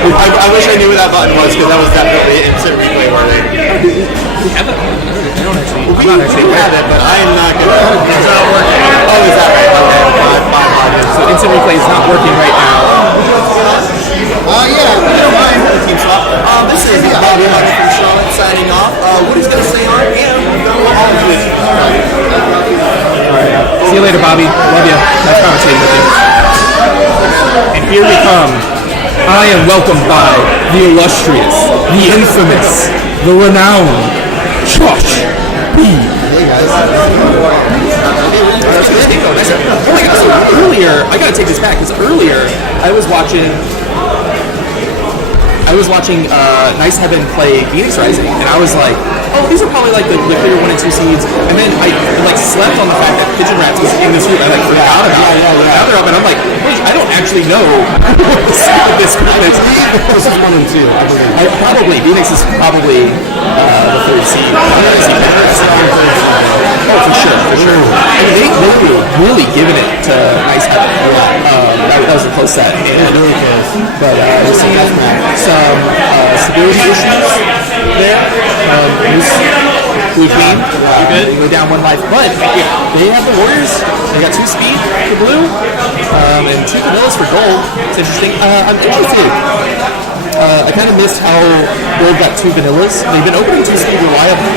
I wish I knew where that button was because that was definitely instant replay worthy. We have it. I don't actually. I'm not actually. We have it, but I am not good. It's not working. Oh, is that right? Okay. So instant replay is not working right now. Team swap. This is Bobby Hunter from Charlotte signing off. Woody's gonna stay on and See you later, Bobby. Love you. Nice conversating with you. And here we come. I am welcomed by the illustrious, the infamous, the renowned Josh B. Earlier, I gotta take this back because earlier I was watching I was watching Nice Heaven play Phoenix Rising, and I was like, oh, these are probably like the clear 1 and 2 seeds. And then I like slept on the fact that Pigeon Rats was in this group. I like forgot about it. Now they're up, and I'm like, wait, I don't actually know what the seed of this group is. This is 1 and 2, I believe. Probably Phoenix is probably the 3rd seed. Oh, for sure. I mean, they were really giving it to Nice Heaven. That was a close set. But there's some stability issues there. Blue Queen, good. They go down 1 life, but they have the Warriors. They got 2 speed for blue, and 2 vanillas for gold. It's interesting. I'm interested. I kind of missed how gold got 2 vanillas. They've been opening 2 speed reliably.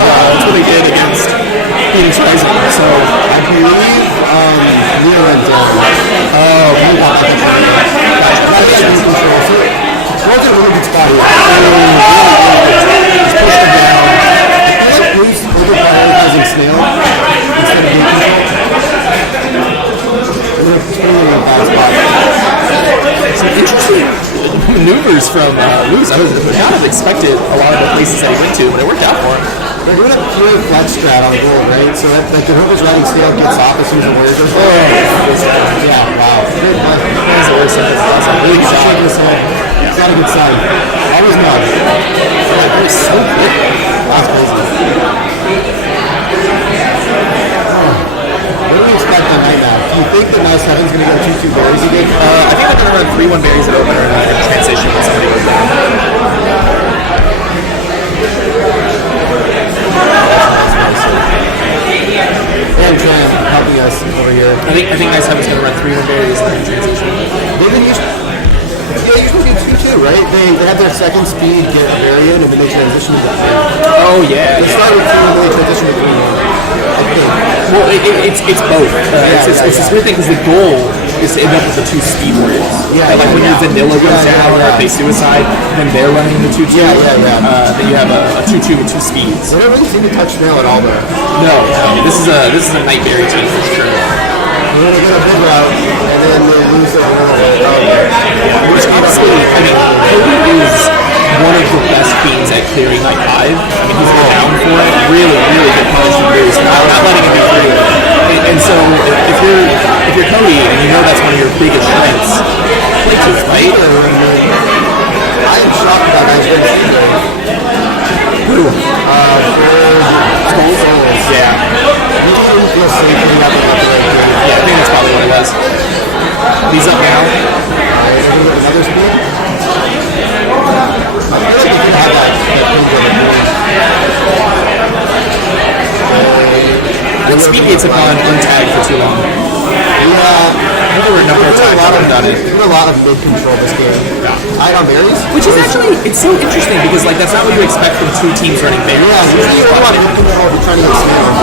That's what they did against Phoenix Rising. So I believe Leo went down. Oh, he won. Gold's in a really good spot here. He's pushed him down. I feel like Blue's overprioritizing Snail instead of game control. They're putting him in a bad spot. Some interesting maneuvers from Luz. I would not have expected a lot of the places that he went to, but it worked out for him. They're doing a pure flex strat on gold, right? So that like the whoever's riding Snail gets off as soon as the Warriors goes. Yeah, wow. Good play. That's the worst. That's a really good shot. It's not a good sign. Always not. That was so quick. That's crazy. What do we expect on night now? Do you think that Nice Heaven's going to go 2-2 berries again? I think they're going to run 3-1 berries at opener and then transition when somebody goes down. And Tram helping us over here. I think Nice Heaven's going to run 3-1 berries and then transition. They've been usually do 2-2, right? They have their second speed get a variant and then they transition to the 3. Oh, yeah. They start with 2 and then they transition to 3. Well, it's both. It's this weird thing because the goal is to end up with the 2 speed warriors. Like when your vanilla goes down or if they suicide, then they're running the 2-2. Then you have a 2-2 with 2 speeds. They don't really seem to touch Snail at all though. No. This is a Nightberry team for sure. They're going to get a big route and then they lose their vanilla. Which honestly, I mean, Cody is one of the best beings at clearing night 5. I mean, he's renowned for it. Really, really good punish and boost. Not letting him be free. And so, if you're Cody and you know that's one of your biggest strengths, play to fight. I am shocked about that. Who? Goals. Yeah. Yeah, I think that's probably what it was. He's up now. Another speed? I feel like you could have that When speed gates have gone untagged for too long. There were a number of times I've done it. There's a lot of mid-control this game. I on berries? Which is actually, it's so interesting because like that's not what you expect from 2 teams running berries. Yeah, usually you want mid-control if you're trying to get Snail.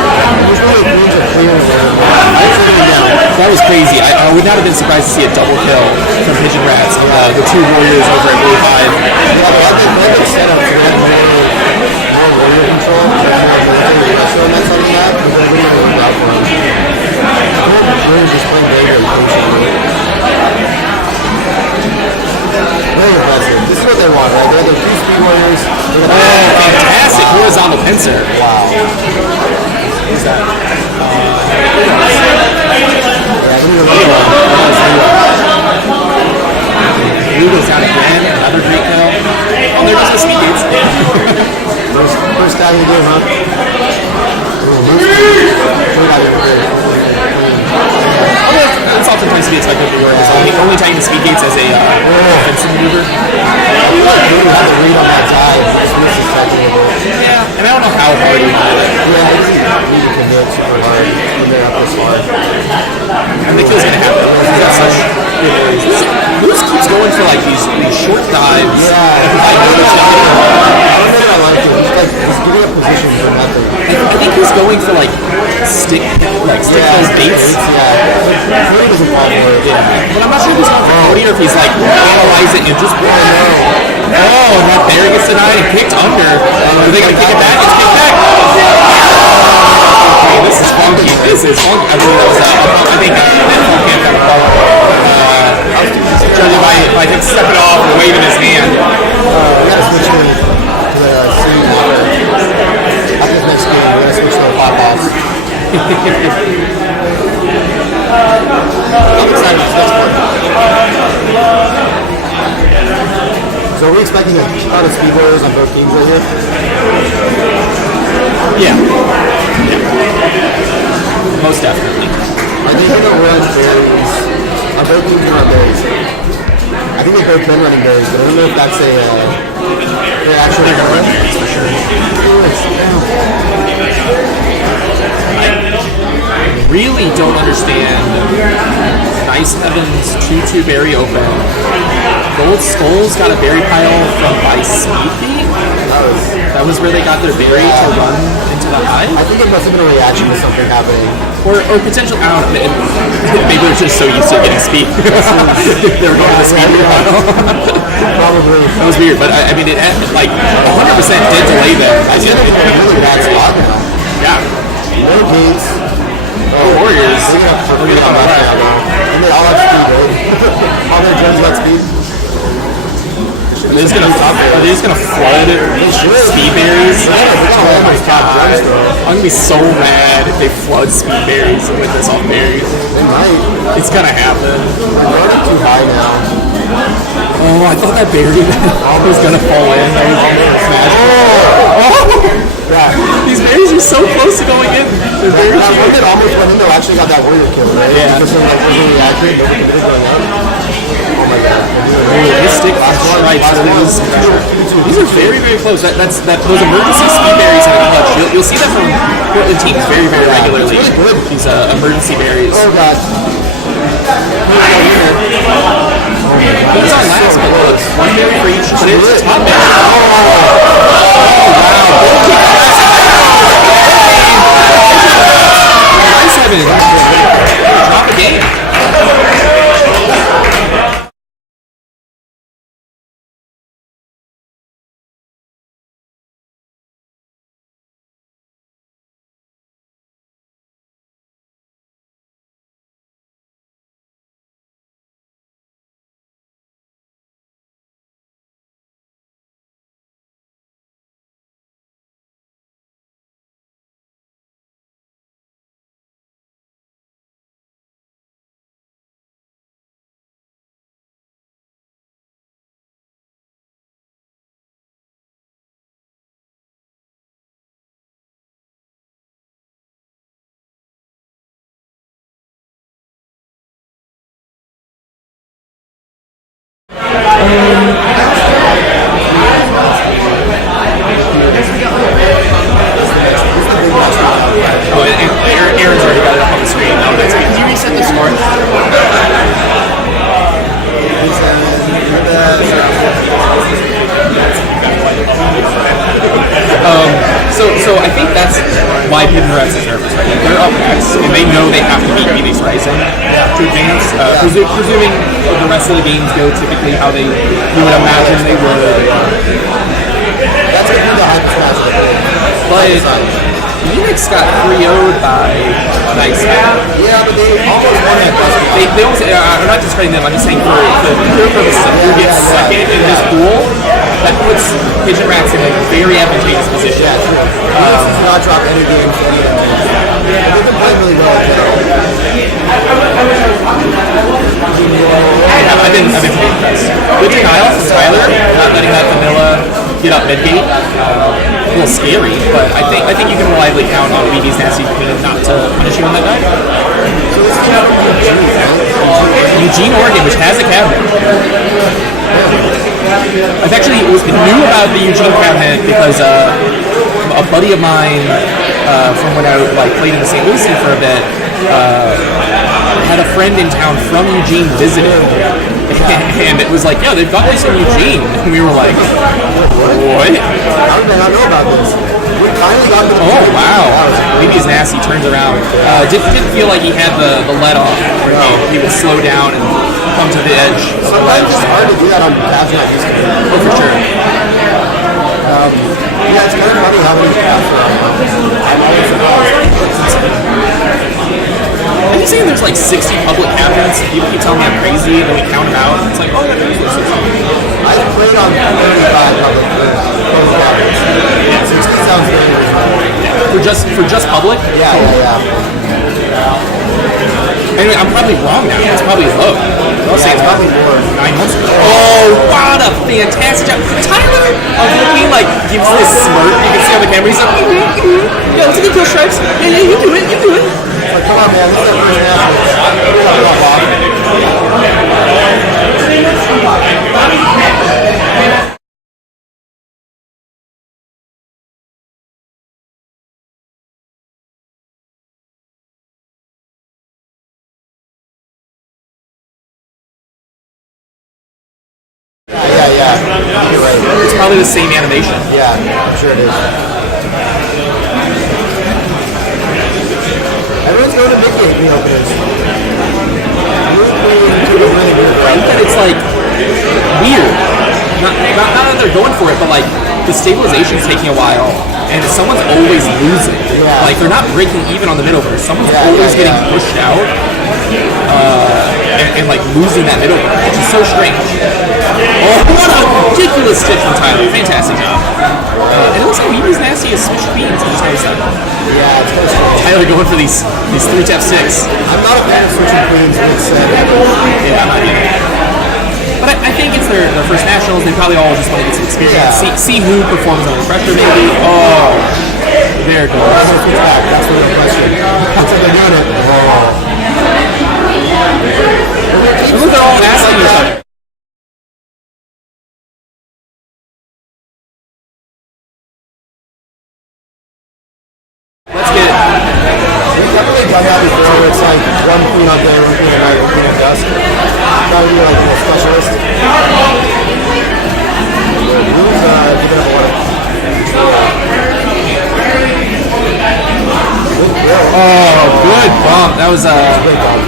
Usually it means a clear That was crazy. I would not have been surprised to see a double kill from Pigeon Rats on the 2 warriors over at Blue 5. Yeah, they have been set up to get more warrior control, more military pressure on that side of the map, but they're really working out for them. They're just playing very patiently. Very impressive. This is what they want, right? They have their 2 speed warriors. Fantastic horizontal pincer. Wow. Who's that? Blue goes down again. Another great kill. Oh, there goes the speed gates. First guy you do, huh? It's oftentimes to be expected of the Warriors. Only taking the speed gates as a offensive maneuver. I feel like they have to read on that side. Yeah, and I don't know how hard you can do it. Yeah, I just need to commit super hard when they're up this far. And the kill's gonna happen. He's got such good areas. Luz keeps going for like these short dives. Yeah, I don't know if I like it. He's giving up positions for nothing. I think he's going for like stick those baits. Yeah, Cody doesn't fall for it. Yeah, but I'm not sure if he's going for Cody or if he's like analyze it and just oh, not there gets denied and kicked under. Are they gonna kick it back? It's kicked back. Okay, this is funky. This is funky. I believe that was I think that can't have a follow. Judging by him stepping off and waving his hand. you expecting a ton of speed warriors on both teams right here? Yeah. Most definitely. I think they're going to run berries. On both teams run berries. I think they both can running berries, but I don't know if that's they're actually going to run berries for sure. I really don't understand Nice Heaven's 2-2 berry open. Gold Skulls got a berry pile from by Speed Beat. That was where they got their berry to run into the hive. I think it must have been a reaction to something happening. Or potential, I don't know, maybe they're just so used to getting speed. They were going to the speed pile. Probably. That was weird, but I mean, it had, like 100% did delay them. I think they're in a really bad spot now. Yeah. No gates. Warriors. Look at how bad they are. And they all have speed, right? All their drones got speed. Are they just gonna flood speed berries? Oh my god. I'm gonna be so mad if they flood speed berries with this off berries. They might. It's gonna happen. They're running too high now. Oh, I thought that berry was gonna fall in. That was almost smashed. Oh! Yeah. These berries are so close to going in. They're very That one that almost went in though actually got that warrior kill, right? Yeah. Just like really accurate, nobody committed going up. Oh my god. Mystic stripes. These are very, very close. Those emergency speed berries in the clutch. You'll see that from Portland teams very, very regularly. These emergency berries. Oh god. He's on last, but look, one berry for each. But it's top berry. Nice Heaven. Drop a game. Oh, and Aaron's already got it up on the screen. Oh, that's good. Can you reset the score? So I think that's why Pigeon Rats is nervous, right? Like they're up X, and they know they have to beat Phoenix Rising to advance. Presuming the rest of the games go typically how you would imagine they would. That's going to be the hype smash. But Phoenix got 3-0'd by Nice Heaven. Yeah, but they almost won that best. They almost, I'm not just discrediting them, I'm just saying for pure purposes of who gets second in this pool, that puts Pigeon Rats in a very advantageous position. Phoenix does not drop any games. They've been playing really well. Yeah, I've been pretty impressed. Good denial from Tyler, not letting that vanilla get up mid-gate. A little scary, but I think you can reliably count on Weeby's nasty not to punish you on that night. Eugene, Oregon, which has a cabinet. I've actually knew about the Eugene cabinet because a buddy of mine from when I played in the St. Louis scene for a bit had a friend in town from Eugene visiting. And it was like, yeah, they've got this in Eugene. And we were like, what? How did they not know about this? We finally got the Oh, wow. Maybe his nasty turns around. Didn't feel like he had the let off where he would slow down and come to the edge of the ledge. Sometimes it's hard to do that on paths not used to. Oh, for sure. Yeah, it's kind of funny how many paths are on. Are you saying there's like 60 public cabinets? People keep telling me I'm crazy, and then we count them out. It's like, oh, yeah, there's 60. I played on 35 public cabinets. Yeah, 60 sounds very reasonable. For just public? Yeah. Anyway, I'm probably wrong now. It's probably low. I'll say it's probably more 9 months ago. Oh, what a a fantastic job. Tyler, looking like gives this smirk. You can see on the camera. He's like, yeah, let's get those stripes. Yeah, you do it. Like, come on, man. This is our first national. Yeah. You're right. It's probably the same animation. Yeah, I'm sure it is. Everyone's going to mid-game reopeners. I think that it's like weird. Not that they're going for it, but like the stabilization's taking a while, and someone's always losing. Yeah. Like they're not breaking even on the mid-over. Someone's always getting pushed out and like losing that mid-over, which is so strange. Oh, what a ridiculous tip from Tyler. Fantastic job. And it looks like Weeby's nasty as switch beans. I just noticed that. Yeah, it's kind of strange. Tyler going for these 3-tap-6. I'm not a fan of switching queens with said. Yeah, I'm not either. But I think it's their first nationals. They probably all just want to get some experience. Yeah. See who performs under pressure, maybe. Oh, there it goes. That's the real question. Looks like they're doing it. Look, they're all asking each other. Let's get it. We've definitely done that before where it's like one queen up there, one queen at night, one queen at dusk. Probably be like a specialist. Who's giving up one? Oh, good bump. That was Great bump.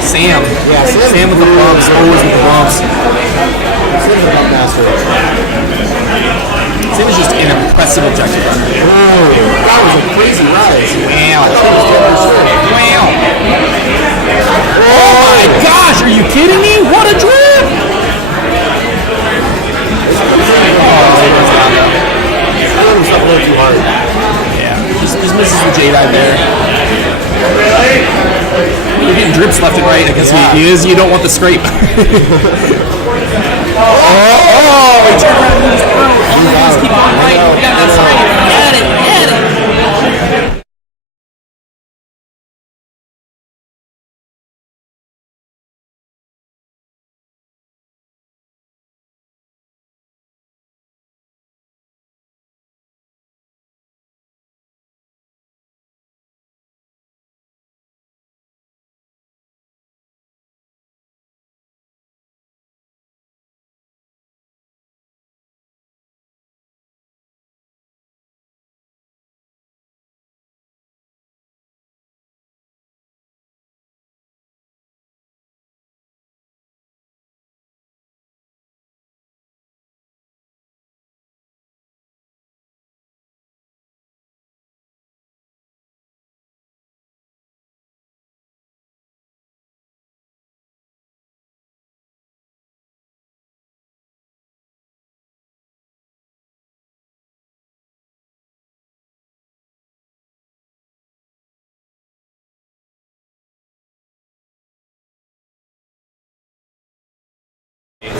Sam. Yeah, Sam with the bumps. Always with the bumps. Sam's a bump master. Sam is just an impressive objective runner. Oh, that was a crazy rise. Wow. Wow. Oh my gosh, are you kidding me? What a drip! Stuff a little too hard. Yeah, just misses the J dive there. You're getting drips left and right. I guess he is. You don't want the scrape. Oh, he turned around and moved his throat. All he does is keep on right. Down that side. Get it.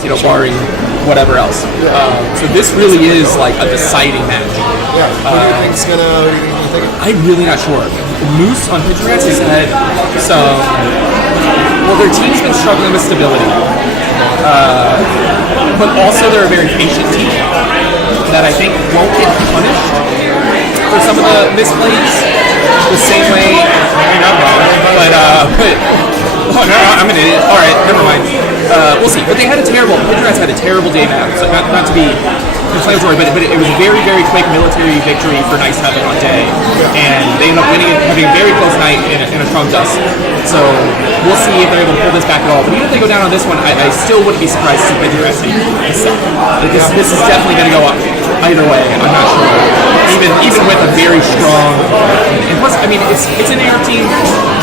You know, barring whatever else. So this really is like a deciding match. Yeah. What do you think's gonna? What do you think? I'm really not sure. Moose on Pitch Rats has had some. Well, their team's been struggling with stability, but also they're a very patient team that I think won't get punished for some of the misplays the same way. Maybe not, but oh no, I'm an idiot. All right, never mind. We'll see. But they had a terrible. Pitch Rats had a terrible day map. So not to be inflammatory, but it was a very, very quick military victory for Nice Heaven on day, and they ended up winning, having a very close night in a Trump dust. So we'll see if they're able to pull this back at all. But even if they go down on this one, I still wouldn't be surprised to see Pitch Rats take this set. This is definitely going to go up either way. I'm not sure. Even with a very strong, and plus, I mean, it's an AR team.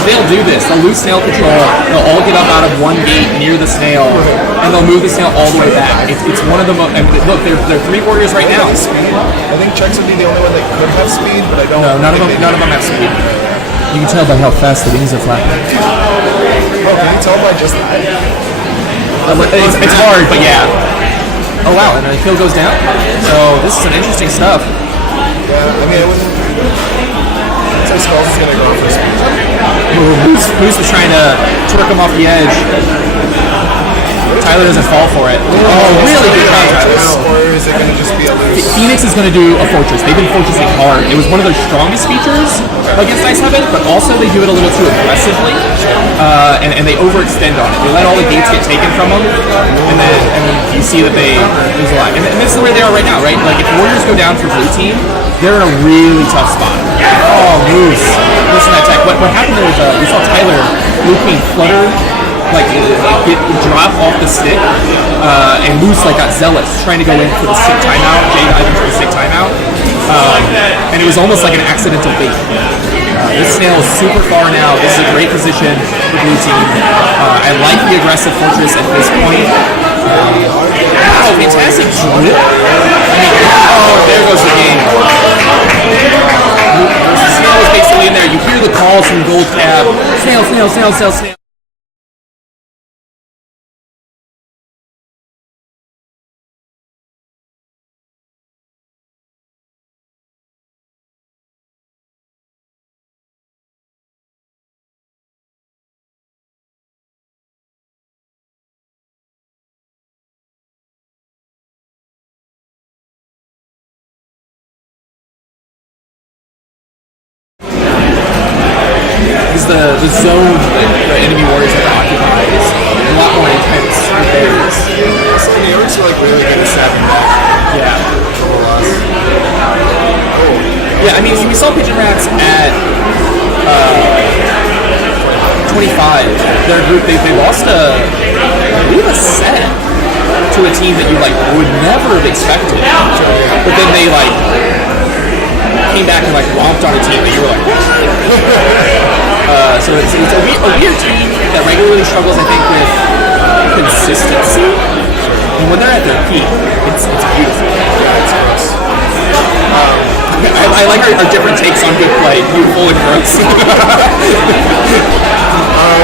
They'll do this. They'll lose snail control. They'll all get up out of one gate near the snail, and they'll move the snail all the way back. It's one of the most. Look, they're 3 warriors right now. I think Chex would be the only one that could have speed, but I don't. No, none of them have speed. You can tell by how fast the wings are flapping. Oh, can you tell by just that? It's hard, but yeah. Oh wow, and the kill goes down. So this is some interesting stuff. Yeah, I mean, it wouldn't. So Skulls is gonna go for a speed jump. Moose was trying to twerk him off the edge. Tyler doesn't fall for it. Oh, really good job, Tyler. Or is it gonna just be a loose? Phoenix is going to do a fortress. They've been fortressing hard. It was one of their strongest features against Ice Heaven, but also they do it a little too aggressively, and they overextend on it. They let all the gates get taken from them, and then you see that they lose a lot. And this is where they are right now, right? Like if Warriors go down for blue team, they're in a really tough spot. Oh, Moose. Listen to that tech. What happened there was we saw Tyler Blue Queen flutter, like get drop off the stick, and Moose like got zealous trying to go in for the sick timeout, J-dive into the sick timeout, and it was almost like an accidental bait. This snail is super far now. This is a great position for blue team. I like the aggressive fortress at this point. Wow, fantastic drip. Oh, there goes the game. The snail was basically in there. You hear the calls from Gold Cab. Snail, snail, snail, snail, snail. The zone that the enemy warriors have to occupy is a lot more intense with theirs. So New York's like really good at snapping back. Yeah. Oh. Yeah, I mean, we saw Pigeon Rats at 25. Their group, they lost I believe a set to a team that you like would never have expected. But then they like came back and like romped on a team that you were like, so it's a weird team that regularly struggles, I think, with consistency. And when they're at their peak, it's beautiful. I like our different takes on good play. Beautiful and gross.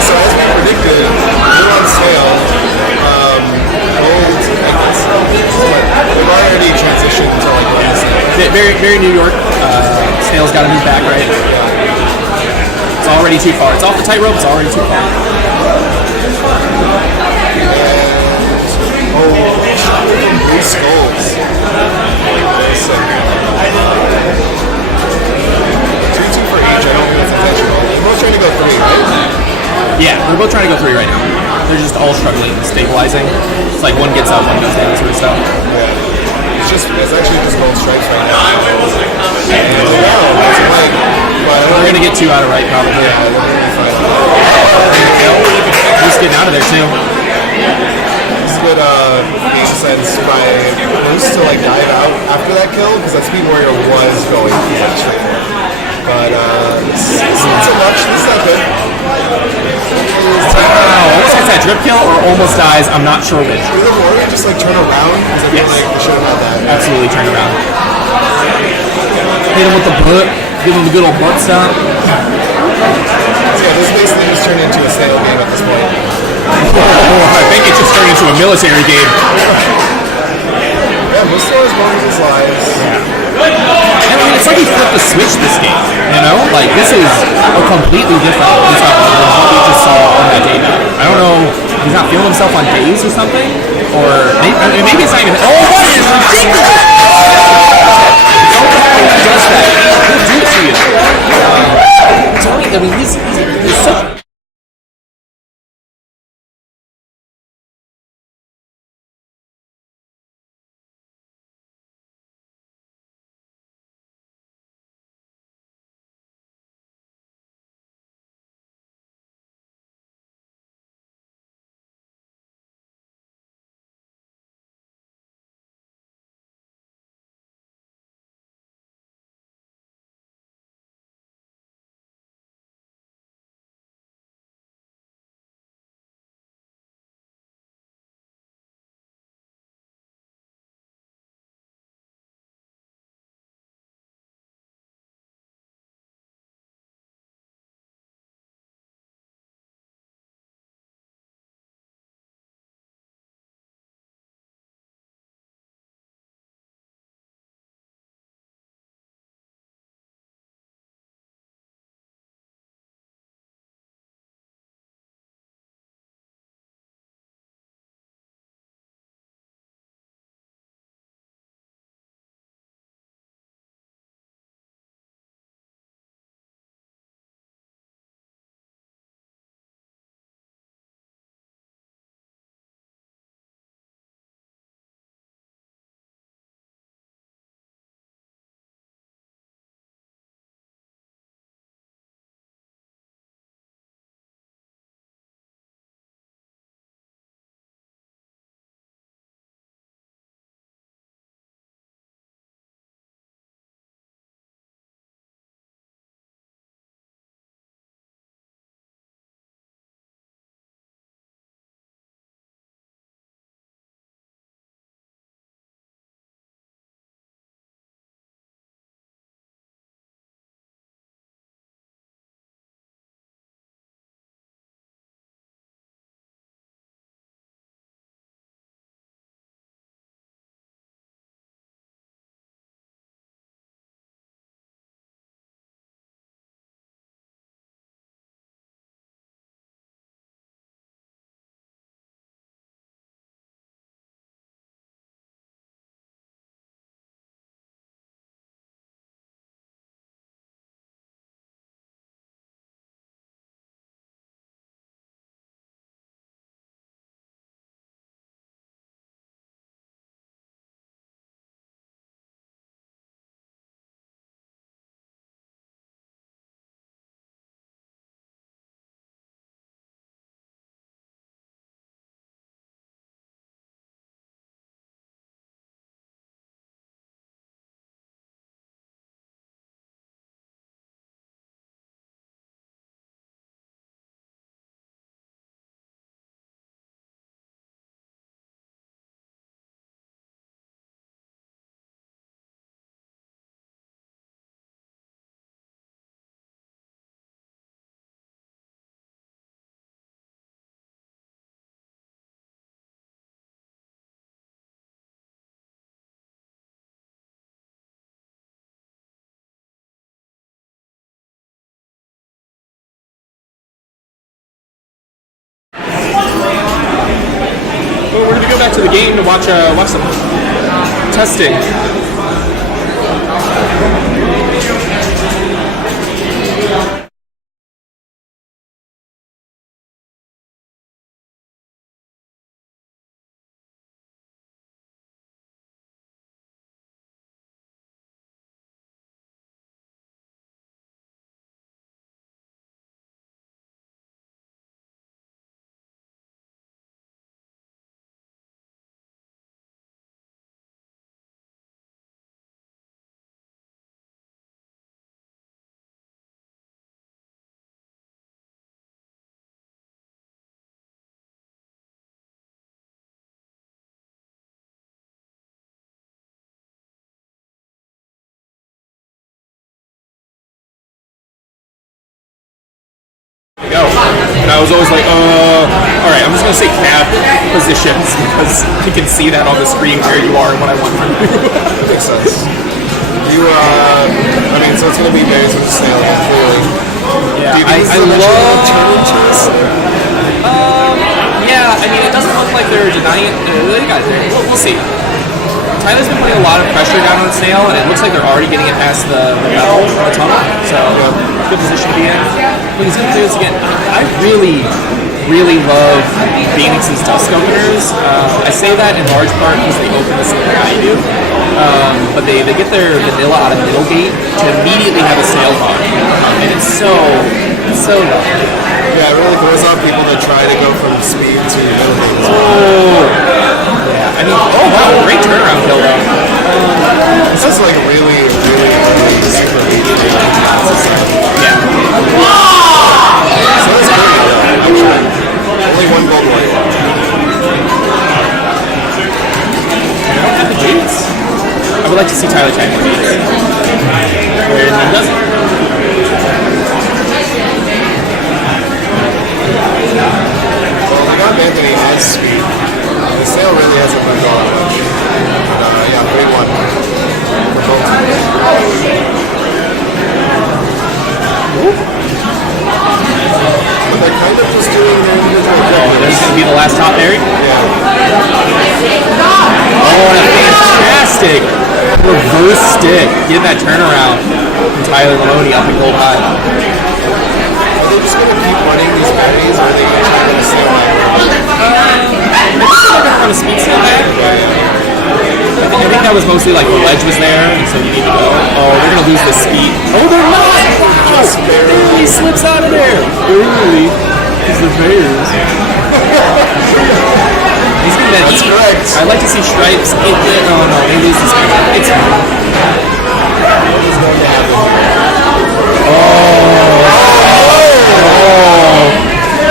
So as we predicted, we're on sale. Gold, I guess. We've already transitioned to like one sale. Very New York. Snail's got to move back, right? It's already too far. It's off the tightrope. It's already too far. Blue Skulls. 2-2 for each. I don't think that's wrong. We're both trying to go 3, right? Yeah, they're both trying to go 3 right now. They're just all struggling, stabilizing. It's like one gets up, one goes down, sort of stuff. Yeah. It's actually just gold stripes right now. We're gonna get 2 out of right probably. Just getting out of there too. It's good sense by Moose to like dive out after that kill because that Speed Warrior was going straight for it. But it's a much. This is not good. Wow, almost gets that drip kill or almost dies. I'm not sure which. Did the Warrior just like turn around? Because I feel like they should have had that. Absolutely turn around. Hit him with the butt. Give him the good old butt stomp. So yeah, this basically just turned into a sale game at this point. I think it just turned into a military game. Yeah, Moose still has one of his lives. I mean, it's like he flipped the switch this game, you know? Like, this is a completely different than what we just saw on that day. I don't know, he's not feeling himself on days or something? Or maybe it's not even... Oh, what is ridiculous? Don't call him does that. He'll do it to you. Tony, I mean, he's such... Well, we're gonna go back to the game to watch some testing. Go. And I was always like, all right, I'm just gonna say cab positions because you can see that on the screen where you are and what I want from you. Makes sense. You, I mean, so it's gonna be berries with the snail, clearly. Yeah, Do you I love. turn into a snail? Yeah, I mean, it doesn't look like they're denying it. They got it. We'll see. Tyler's been putting a lot of pressure down on Snail, and it looks like they're already getting it past the metal, the tunnel. So, good position to be in. But he's going to do this again. I really love Phoenix's Dusk openers. I say that in large part because they open the same way I do. But they get their vanilla out of middle gate to immediately have a Snail bar. And it's so lovely. Yeah, it really throws off people that try to go from speed to middle gate. Yeah, I mean, oh wow, great turnaround kill though. This is like really super easy. Yeah. So that's great, actually. Only one gold light. I don't have the juice. I would like to see Tyler try more juice. And he doesn't. Well, I got Anthony has speed. The sale really hasn't moved on much. But, yeah, 3-1 for both teams. But they're kind of just doing their individual Oh, there's going to be the last top parry. Yeah. Oh, and a fantastic reverse stick. Get that turnaround from Tyler Maloney up in gold high. Are they just going to keep running these berries, or are they going to try to stay away? I think they're going to run a speed seal back. I think that was mostly like the ledge was there, and so you need to go. Oh, they're going to lose the speed. Oh, they're not! Wow! Barely slips out of there. Barely. Because the bears. He's getting that That's heat. correct. I'd like to see Stripes in it. Oh no, they lose the speed. It's fine. What is going to happen?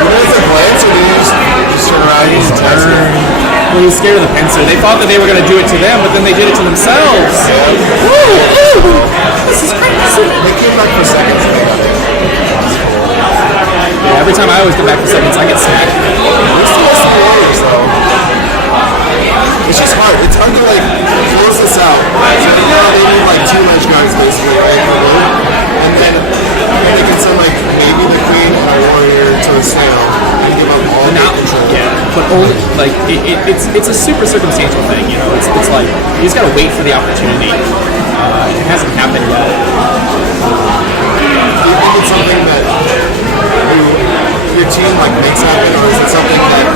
Was it a glance, or did he just turn around and just test it? Well, he was scared of the pincer. They thought that they were going to do it to them, but then they did it to themselves. Woo! This is crazy. They came back for seconds. Yeah, every time I always come back for seconds, I get smacked. There's still some warriors, though. It's just hard. It's hard to, like, close this out. So, you know, they need, like, 2 ledge guards, basically, right? And then they can send, like, maybe the queen or warrior to the snail and give up all the control. Yeah, but only like it's a super circumstantial thing, you know. It's like you just gotta wait for the opportunity. It hasn't happened yet. Do you think it's something that your team like makes happen, or is it something that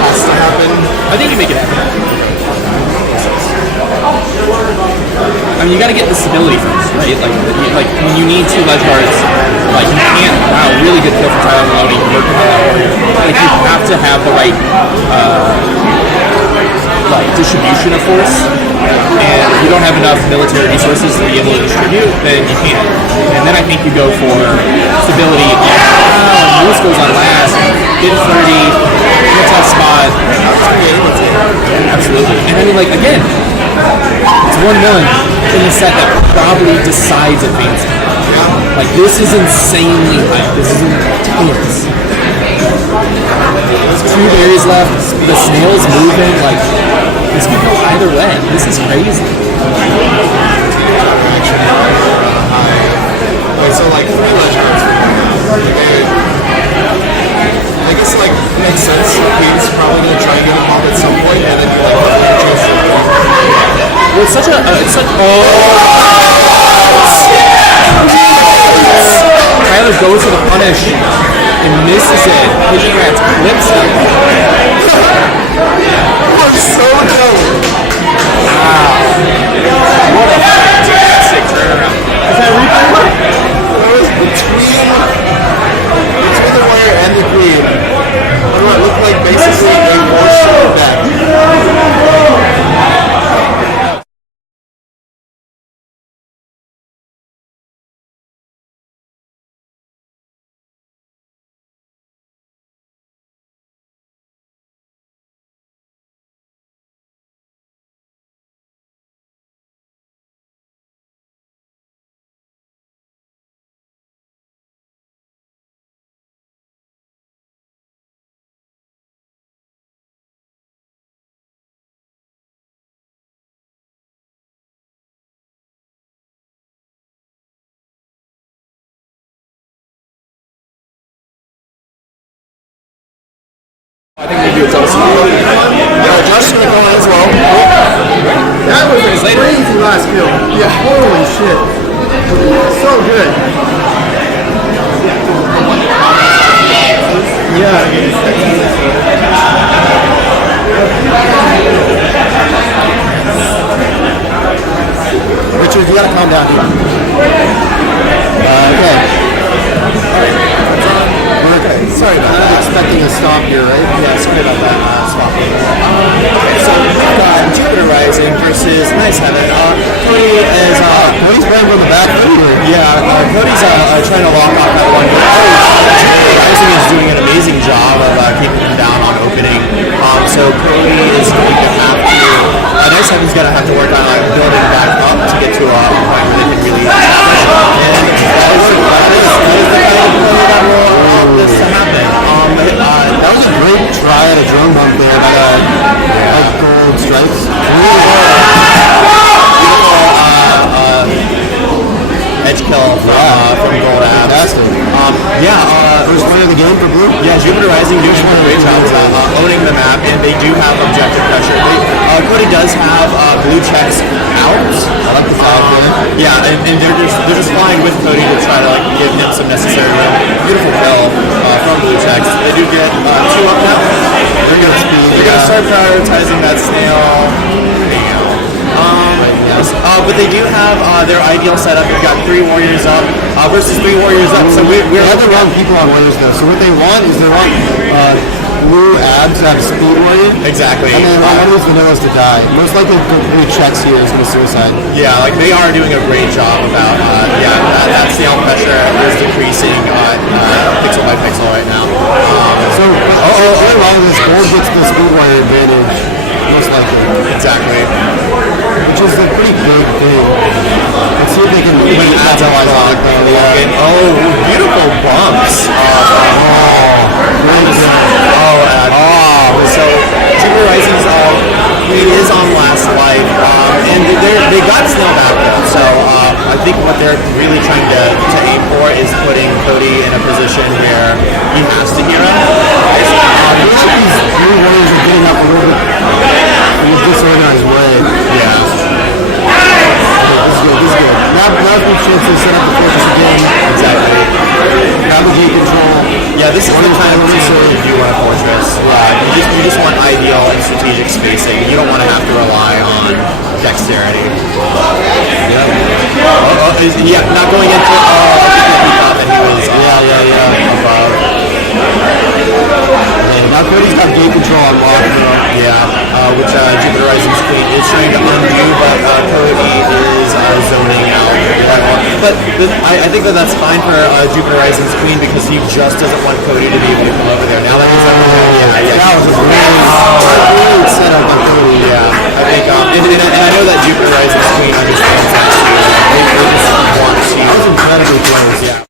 has to happen? I think you make it happen. I mean, you got to get the stability first, right? Like when you need 2 ledge guards, like you can't. Wow, really good kill from Tyler Maloney working on that warrior. Like you have to have the right like distribution of force, and if you don't have enough military resources to be able to distribute, then you can't. And then I think you go for stability. Yeah, Moose goes on last, get 30, in a tough spot. Absolutely. And I mean, like again, it's 1 million in a set that probably decides advancing. Like this is insanely high. This is intense. 2 berries left. The snail's moving. Like this could go either way. This is crazy. Wait, so like 3 ledge guards. I guess guess like it makes sense. Queen's probably gonna try and get him off at some point, and then you like choose. Well, it's such a Tyler goes for the punish and misses it. Pigeon Rats clips him. I'm so dope. What a fantastic turnaround. Is that replay? Between the warrior and the queen, what do I look like? Basically a warship deck. I think maybe it's also Yeah, Josh is gonna go on as well. That was a crazy last kill. Yeah. Holy shit. So good. Richard, you gotta calm down here. Okay. We're okay. Sorry about that. Expecting a stop here, right? Yeah, sorry about that stop. Okay, so we've got Jupiter Rising versus Nice Heaven. Cody is Cody's running from the back here. Yeah, Cody's trying to lock off that one. Jupiter Rising is doing an amazing job of keeping him down on opening. So Cody is going to have to. Nice Heaven's gonna have to work on building back up to get to a point where they can really. And that is the kind of play that will allow this to happen. That was a great try at a drone bump there by Gold Stripes. Edge kill from Gold Abs. First win of the game for Blue. Yeah, Jupiter Rising doing a great job owning the map, and they do have objective pressure. Cody does have blue checks out. I like the fact and they're just flying with Cody to try to give him some necessary room. Beautiful kill from blue checks. They do get 2 up now. They're gonna start prioritizing that snail. But they do have their ideal setup. We've got 3 warriors up versus 3 warriors up. So we're have the wrong people on warriors though. So what they want is they want blue abs to have speed warrior. Exactly. And then one of those vanillas to die. Most likely the blue checks here is going to suicide. Yeah, like they are doing a great job about that snail pressure is decreasing pixel by pixel right now. Really wrong is Gold gets the speed warrior advantage. Most likely. Exactly. Which is a pretty big thing. Let's see if they can win that on. Beautiful bumps. So Jupiter Rising's he is on last life, and they got Snail back though. So I think what they're really trying to aim for is putting Cody in a position where he has to hero. These blue warriors are getting up a little bit in a disorganized way. Yeah. This is good. Now good chance to set up the focus again. Exactly. Navigate control. Yeah, this is the kind of team if you want a fortress. You just want ideal and strategic spacing. You don't want to have to rely on dexterity. Not going into he thought that he was above. Now Cody's got gate control on lock, which Jupiter Rising's Queen is trying to undo, but Cody is zoning out. But I think that's fine for Jupiter Rising's Queen because he just doesn't want Cody to be able to come over there. Now that he's over there, that was a really set up by Cody. I think, and I know that Jupiter Rising's Queen understands that too. They just want to. That was incredibly close,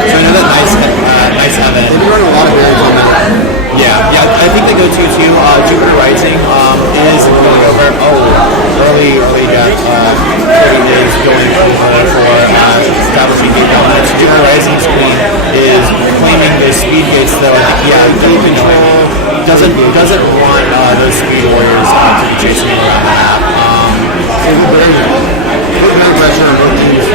So I know that Nice Heaven. They've been running a lot of variants on that. Yeah. I think the go-to too, Jupiter Rising is going over. Early Cody is going over for establishing gate dominance. Jupiter Rising's queen is claiming those speed gates though. I think gate control doesn't want those speed warriors to be chasing around the map.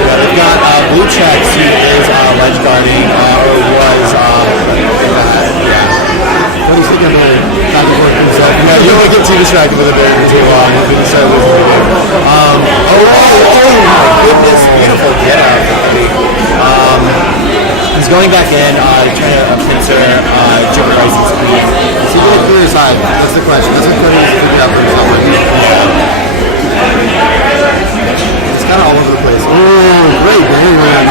They've got Blue Checks, who is ledge guarding, or was, What do you think of the back and forth himself? Yeah, you don't want to get too distracted with it too long. oh my goodness, beautiful get out. He's going back in, trying to pincer Jupiter Rising's speed. Is he going to clear his side? That's the question. That's what Cody's figured out for himself. It's kind of all over the place. Great, very run.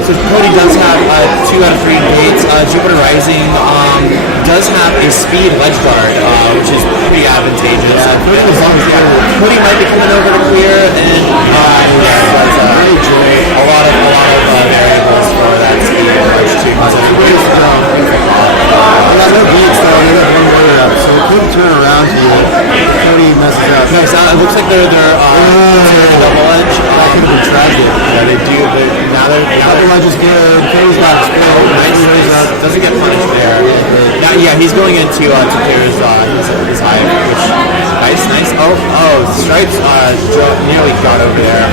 So Cody does have 2 out of 3 gates. Jupiter Rising does have a speed ledge guard, which is pretty advantageous. Cody might be coming over to clear, and a lot of variables for that speed ledge too. They got no gates though, they got one warrior up, so it could turn around here. Cody messes up. No, it looks like they're double edge. That could have been tragic. Yeah, they do, but now they're The ledge is good, Cody's not explode. doesn't get punished there. Now, yeah, he's going into clear his high, which nice. Oh, Stripes nearly got over there.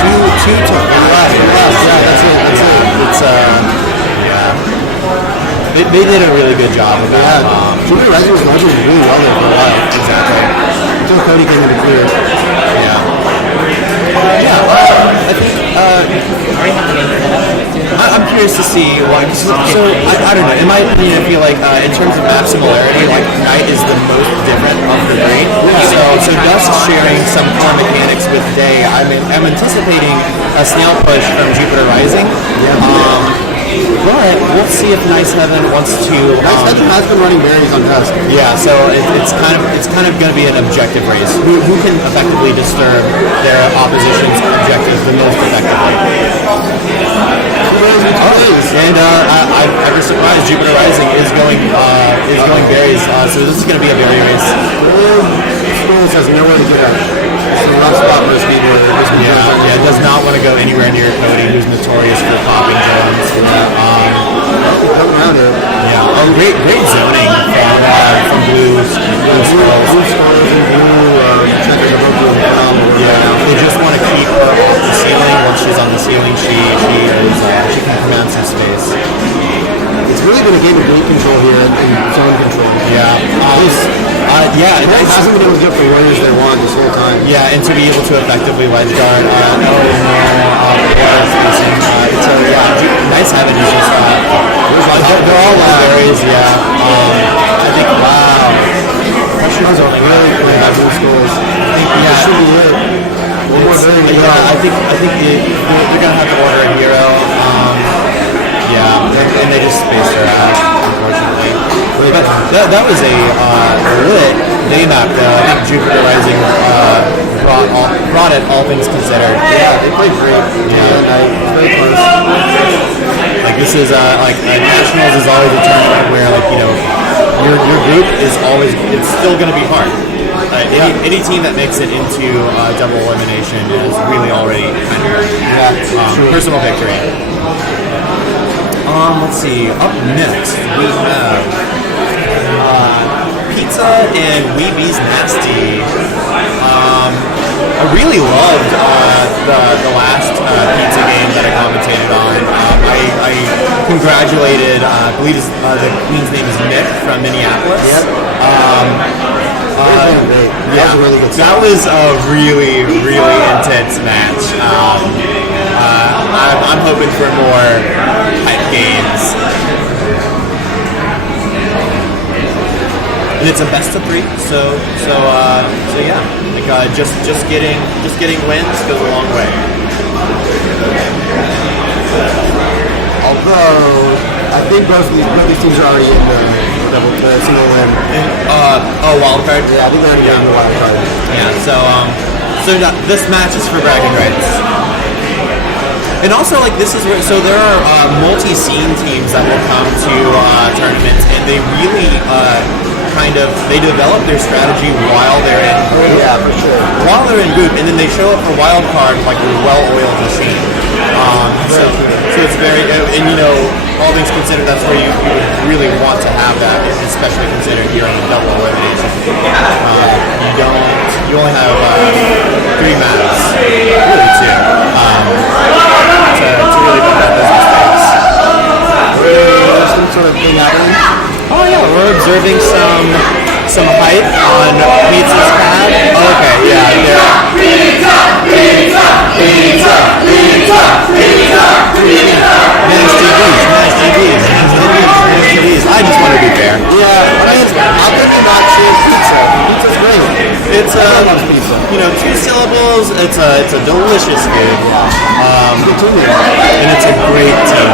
Two to left. Yeah, that's it. It's they did a really good job of that. Jupiter Rising was launching really well there for a while. Exactly. Until Cody came into clear. I think I'm curious to see like so I don't know. In my opinion, I feel like in terms of map similarity, like Knight is the most different of the three. So Dusk sharing some core mechanics with Day. I'm anticipating a snail push from Jupiter Rising. But we'll see if Nice Heaven wants to. Nice Heaven has been running berries on Dusk. Yeah, so it's kind of going to be an objective race. Who can effectively disturb their opposition's objectives the most effectively? And I was surprised Jupiter Rising is going berries. So this is going to be a berry race. Schools has nowhere to get up. It's a rough spot for a speed warrior. Yeah, it does not want to go anywhere near Cody, who's notorious for popping drones. Come around here. Yeah. Oh, great zoning from Blue Skulls. Blue Skulls and Blue checkers are both doing phenomenal. Yeah, they just want to keep her off the ceiling. Once she's on the ceiling, she can command some space. It's really been a game of gate control here and zone control. Yeah, it hasn't been able to get the warriors they want this whole time. Yeah, and to be able to effectively ledge guard. Nice Heaven is just they're all berries. Yeah, I think Those are really great by Blue Skulls. That should be it. One more berry. I think they're gonna have to order a hero. And they just spaced her out, unfortunately. But that was a lit day map though. I think Jupiter Rising brought it, all things considered. Yeah, they played great. Very close. Like this is Nationals is always a tournament where your group is always, it's still going to be hard. Any team that makes it into double elimination is really already kind of personal victory. Let's see. Up next we have Pizza and Weeby's Nasty. I really loved the last pizza game that I commentated on. I congratulated, I believe the queen's name is Nick from Minneapolis. Yep. That was a really good that was a really, really intense match. I'm hoping for more tight games. And it's a best of 3, so yeah. Like just getting wins goes a long way. Although I think both these teams are already in the single win. Wild card. Yeah, I think they're already in the wild card. Yeah. So this match is for bragging rights. And also, like, this is where, so there are multi-scene teams that will come to tournaments, and they really they develop their strategy while they're in group. Yeah, for sure. While they're in group, and then they show up for wild card like a well-oiled machine. So it's very, and you know, all things considered, that's where you would really want to have that, especially considered you're in a double elimination. You only have 3 maps, really 2, to really put that business phase. Some sort of thing happening. Oh yeah, we're observing some hype on Pizza's pad. Oh, okay, yeah. Nasty D's. I just want to be fair. Yeah, I mean, how can you not choose pizza? Pizza's great. It's you know, 2 syllables. It's a delicious food. And it's a great team.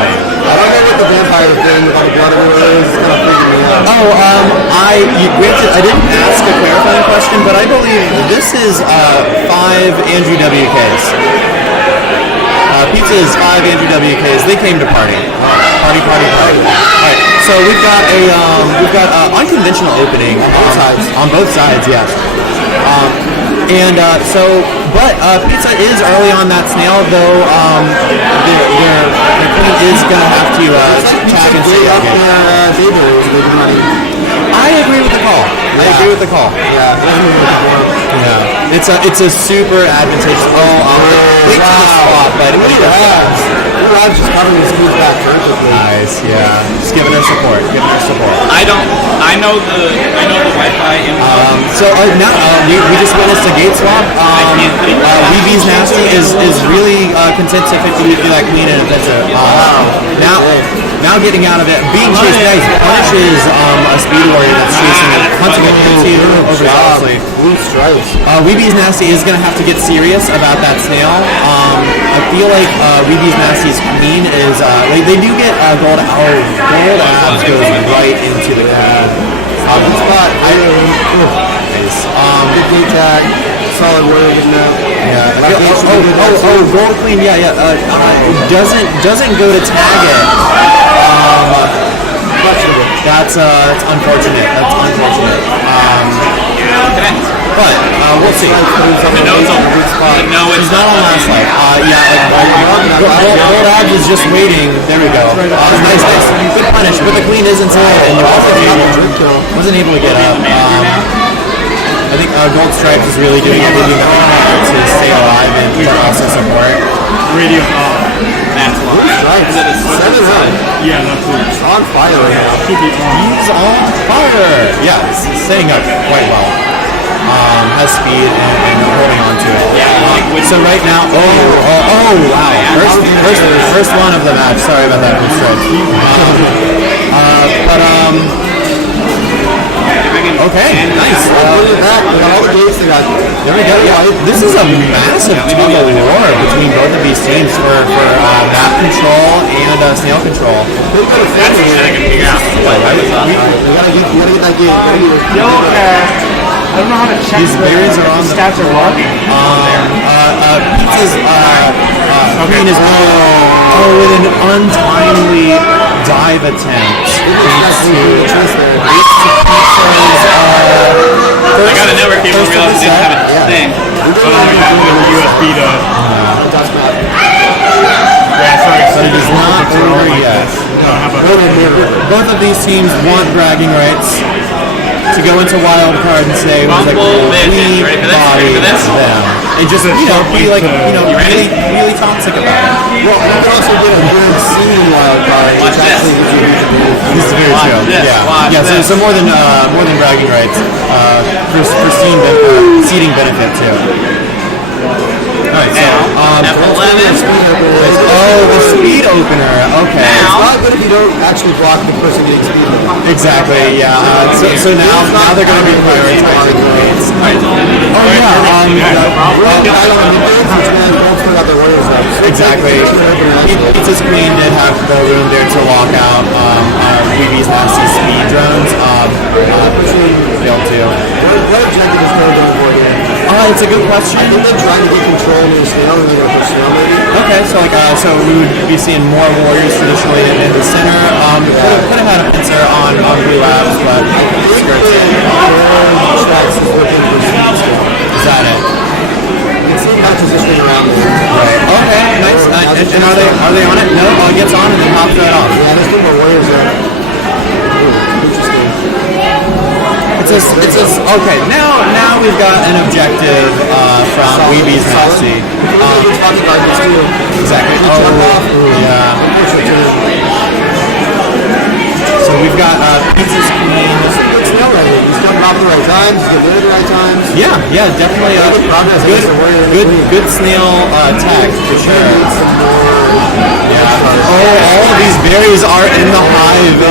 I don't know what the vampire thing with all the blood everywhere is. It's kind of freaking me out. I didn't ask a clarifying question, but I believe this is 5 Andrew WKs. Pizza is 5 Andrew WKs. They came to party. Party. Alright, so we've got a unconventional opening on both sides, yeah. Pizza is early on that snail, though their queen is going to have to tag and stay up. I agree with the call. Yeah. It's a super advantageous. Late to the spot, but Rob's just covering his moves back perfectly. Nice, yeah. Just giving her support. I know the Wi-Fi info. Now we just witnessed a gate swap. Weeby's Nasty is really content to 50 that queen and adventure. Now getting out of it, being chased down, punishes a speed warrior that's chasing it, hunting it into overzealously. Blue stripes. Weeby's Nasty is going to have to get serious about that snail. I feel like Weeby's Nasty's queen is, they do get gold abs goes right into the queen. Good spot. Nice. Good gate tag. Solid warrior getting out. Yeah. Gold queen. Yeah. Doesn't go to tag it. That's unfortunate. But we'll see. He's not on last life. Gold abs is just waiting. There we go. Nice. Good punish, but the queen is inside, and wasn't able to get up. I think Gold Stripes is really doing everything that we can to stay alive and to also support. Radio off. That's why. Stripes. 7-0. Yeah, that's it. He's on fire right now. He's on fire. Yeah, he's staying up quite well. Has speed and holding on to it. So right now, wow. First one of the match. Sorry about that, Stripes. Okay, nice. There we go. Yeah, this is a massive tug of war between both of these teams for map control and snail control. That's what I can figure out. We gotta get that game. I don't know how to check These berries are on the stats are working. Pizza's queen is with an untimely dive attempt. I got a network cable and realized I didn't have a thing. So I'm going to do USB to... Yeah, sorry. But it is not over yet. Both of these teams want bragging rights to go into wild card and say it was like we bodied them. And just, be like, really toxic about it. Well, and you can also get a good scene wild card. Watch this. This is very true. Yeah. So more than bragging rights, for seeding benefit too. Alright, so F11. the speed opener. Okay. It's not good if you don't actually block the person getting speed. Exactly. Yeah. So now they're going to be prioritizing grades. Exactly. Pizza's queen did have the room there to lock out Weeby's nasty speed drones. Failed to. What objective is going to avoid here? It's a good question. I think they're trying to get control of the snail and they're going to push snail maybe. Okay, so like so we would be seeing more warriors traditionally in the center. Could have had a pincer on Blue Labs, but skirts it. Is that it? It's kind of positioning around there. Right. Okay, nice. And are they on it? No. Oh, it gets on and then hops right off. Yeah, there's 2 more warriors there. Interesting. Okay. Now we've got an objective from Weeby's Nasty. Exactly. Yeah. So we've got Pizza's Queen. He's jumping off the right times. He's getting the right times. Yeah, definitely good snail tech for sure. Yeah. All of these berries are in the hive.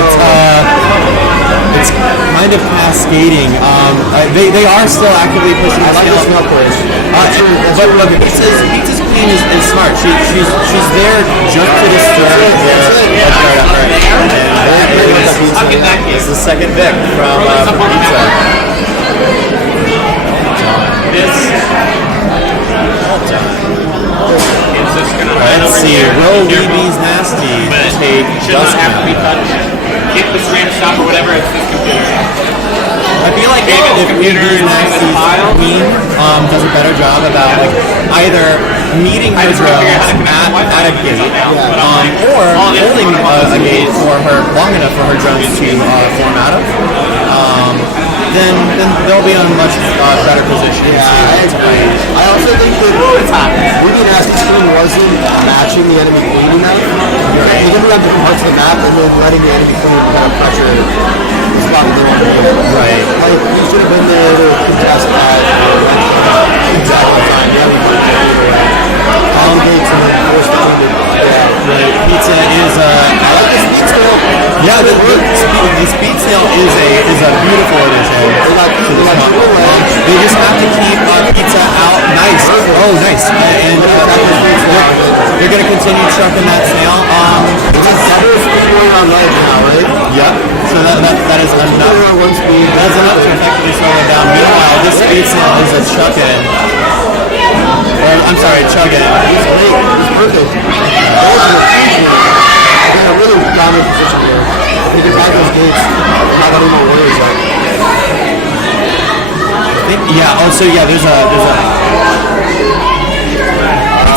It's kind of cascading. They are still actively pushing the snail. But Pizza's Queen is smart. She's there just to disturb and that is the second Vic from Pizza. Let's see. Will Weeby's Nasty take just have to be touched? Hit the stream stop or whatever. It's this computer. I feel like if Weeby's Nasty's Queen does a better job about like either meeting her drones at a gate or holding a gate for her long enough for her drones to form out of, then they'll be in a much better position. I also think that Weeby Nasty's Queen wasn't matching the enemy queen enough. He didn't have different parts of the map and then letting the enemy queen kind of pressure the spot that they want to be. Right. Like, he should have been there to contest that. Exactly. Gates and then force the team to Pizza is I like the speed snail. Yeah, the speed snail is a beautiful addition to the comp. They just have to keep Pizza out. Nice. Oh, nice. And they're going to continue trucking that snail. It's a double speed on right now, right? Yep. So that is enough. That's enough to effectively slow it down. Meanwhile, this speed snail is a chuck-in. I'm sorry, chugging. He's great. He's perfect. They're in a really dominant position here. If he can back those gates, they're not having more worries. Yeah. Also, there's a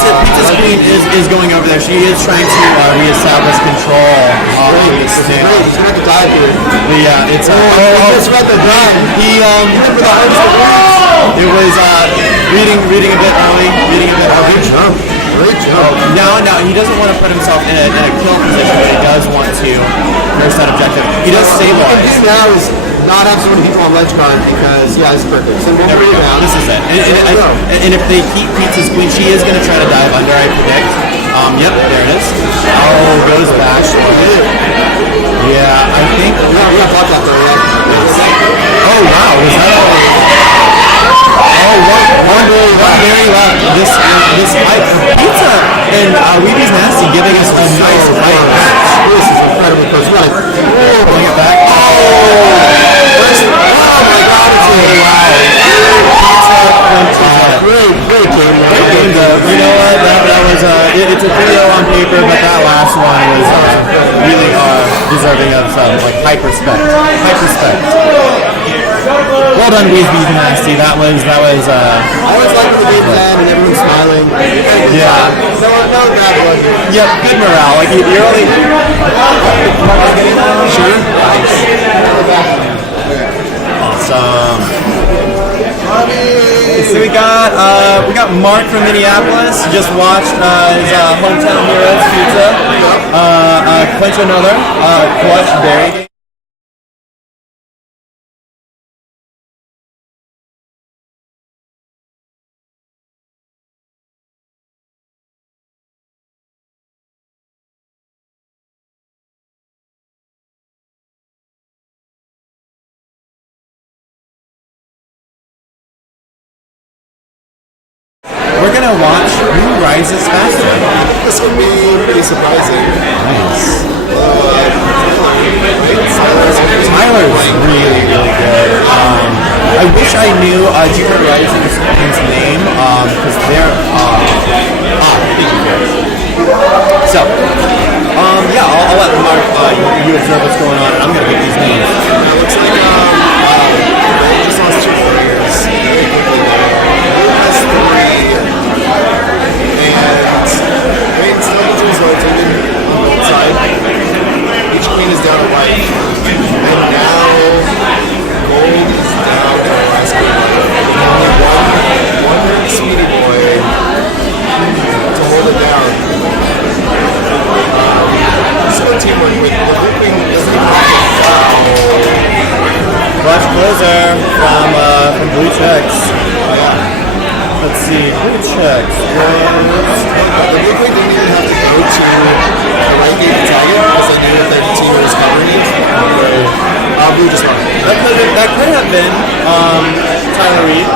Pizza's Queen is going over there. She is trying to reestablish control of the snail. He's going to have to dive here. Yeah, it's That's right, the dive. It was reading a bit early. Great jump. No, he doesn't want to put himself in a kill position, but he does want to nurse that objective. He does stabilize. This now is not have so many people on ledge guard because, it's perfect. So there we go. This is it. And if they keep Pizza's Queen, she is going to try to dive under, I predict. Yep, there it is. Oh, goes back. Yeah, I think. We got talked about that, right? Oh, wow. Was that one very left. This fight for Pizza and Weeby's Nasty giving us a nice fight. This is incredibly close. Pulling it back. Oh my God! Great game, though. You know what? That was it's a 3-0 on paper, but that last one was really deserving of some hype respect. Well done, Weeby's Nasty. That was. I always like when the game plan and everyone's smiling. Yeah. No grab. Yep. Good morale. Like you're only. Sure. Nice. Awesome. So we got Mark from Minneapolis. Just watched his hometown heroes Pizza clinch another clutch berry game. We're gonna watch who rises faster. This could be pretty surprising. Nice. Tyler's really good. I wish I knew Jupiter Rising's Queen's name because they're thank you, guys. So yeah, I'll let Mark you observe what's going on, and I'm gonna get these names. It looks like they just lost 2 players. Blue has 3, and Green still is rotating on both sides. Each queen is down to white, and now gold is down to the last queen. One speedy boy to hold it down. Good teamwork with the blue queen doesn't even have to foul. Clutch closer from Blue Checks. Let's see, Blue Checks. The blue queen didn't even have to go to the right gate to tag it because they knew that the team was covering it. Blue just won. That could have been Tyler Reed.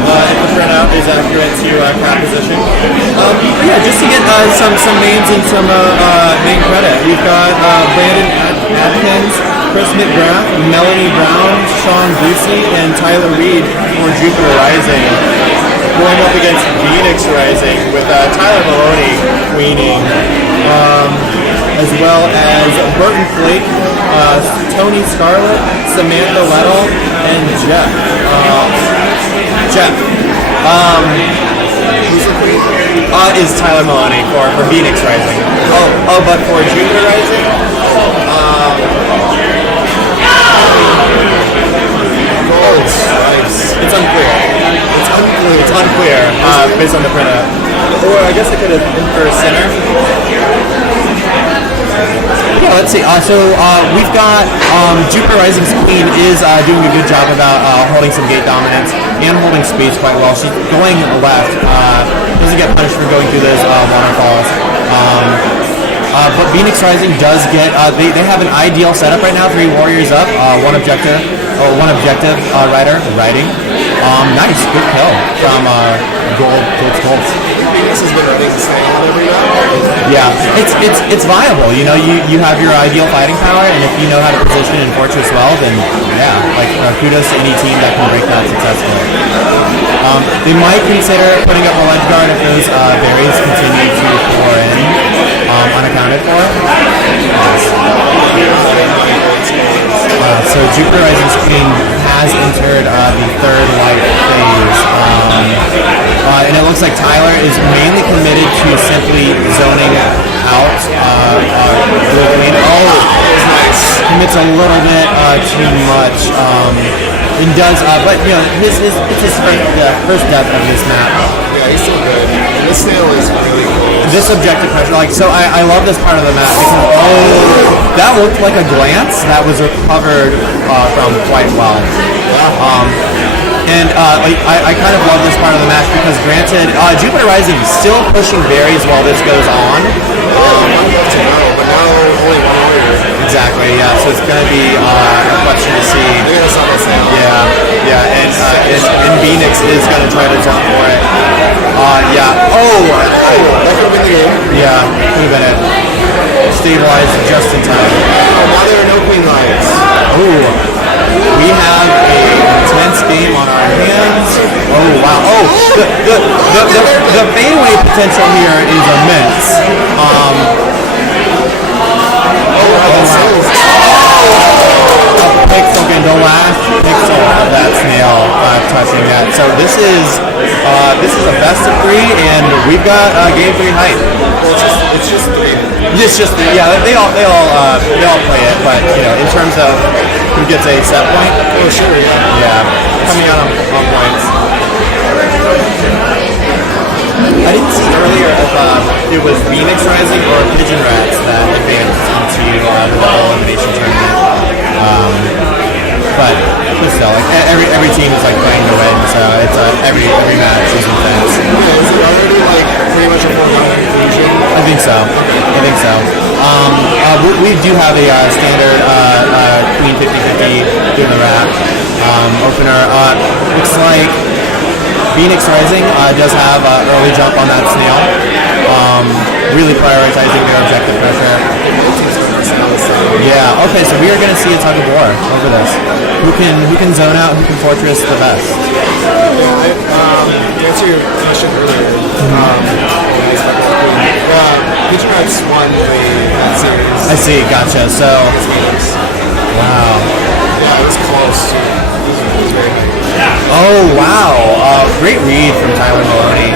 If the printout is accurate to cap position. But yeah, just to get some names and some name credit. We've got Brandon Atkins, Chris McGrath, Melanie Brown, Sean Busey, and Tyler Reed for Jupiter Rising. Going up against Phoenix Rising with Tyler Maloney queening, as well as Burton Flake, Tony Scarlett, Samantha Lettle, and Jeff. Who's the queen? Is Tyler Maloney for Phoenix Rising. But for Jupiter Rising, Gold stripes. it's unclear. It's unclear based on the printout. Or I guess I could have inferred center. Yeah, let's see. We've got Jupiter Rising's queen is doing a good job about holding some gate dominance and holding space quite well. She's going left. Doesn't get punished for going through those waterfalls. But Phoenix Rising does get. They have an ideal setup right now. 3 warriors up, one objective riding. Nice, good kill from Gold. Phoenix has been running the same every round. Yeah, it's viable. You know, you have your ideal fighting power, and if you know how to position and fortress well, then yeah, like kudos to any team that can break that successfully. They might consider putting up a ledge guard if those berries continue to pour in unaccounted for. So Jupiter Rising's queen has entered the 3rd white phase. And it looks like Tyler is mainly committed to simply zoning out Blue Queen. Nice. Commits a little bit too much. And does, but you know, it's his first death of this map. Yeah, he's still good. And this snail is really cool. This objective pressure, like, so I love this part of the map because, that looked like a glance that was recovered from quite well. And I kind of love this part of the match because, granted, Jupiter Rising is still pushing berries while this goes on. But now only 1 warrior. Exactly, yeah. So it's going to be a question to see. They're gonna stop us now. Yeah, and Phoenix is going to try to jump for it. Yeah. That could have been the game. Yeah, could have been it. Stabilized just in time. Now there are no queen lines. We have a intense game on our hands. Oh wow! The fadeaway potential here is immense. Pixel again, the last pixel of that snail touching that. So this is a best of 3, and we've got game 3 hype. It's just 3. It's just yeah, they all play it, but you know, in terms of who gets a set point, Oh sure, yeah. coming out on points. I didn't see earlier if it was Phoenix Rising or Pigeon Rats that advanced into the elimination tournament. But still, like every team is like playing to win, so it's every match is intense. Is it already like pretty much a foregone conclusion? I think so. We do have a standard Queen 50-50 doing the wrap opener. Looks like Phoenix Rising does have early jump on that snail. Really prioritizing their objective pressure. Yeah. Okay. So we are going to see a tug of war over this. Who can zone out? Who can fortress the best? To answer your question earlier, Pigeon Rats won that series. I see. Gotcha. So. Wow. Yeah, it was close. It was very good. Oh wow! Great read from Tyler Maloney.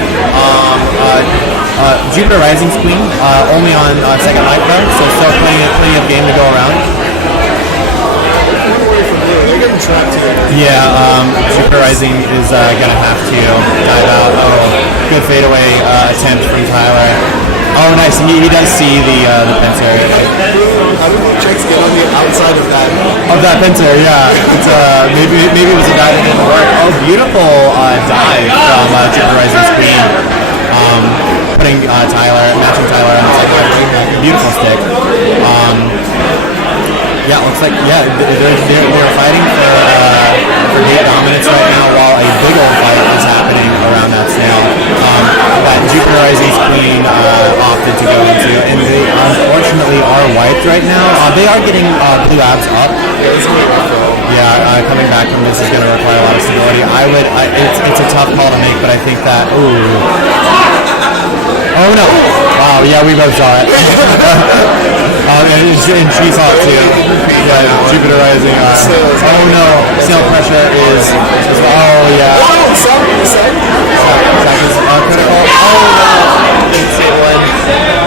Jupiter Rising's Queen, only on second life though, so still plenty of game to go around. They're getting trapped here. Yeah, Jupiter Rising is gonna have to dive out. Oh, good fadeaway attempt from Tyler. Oh, nice. He does see the pincer. How do checks get on the outside of that? Of that pincer, yeah. It's maybe it was a dive that didn't work. Oh, beautiful dive from Jupiter Rising's Queen. Putting matching Tyler on the second line. Beautiful stick. Yeah, looks like they're fighting for gate dominance right now, while a big old fight is happening around that snail. That Jupiter Rising's Queen opted to go into, and they unfortunately are wiped right now. They are getting blue abs up. Yeah, coming back from this is going to require a lot of stability. It's a tough call to make, but I think that oh no! Wow, yeah, we both saw it. and she saw it too. Yeah, Jupiter Rising. Oh no, snail pressure is. Oh yeah. Critical. Oh no.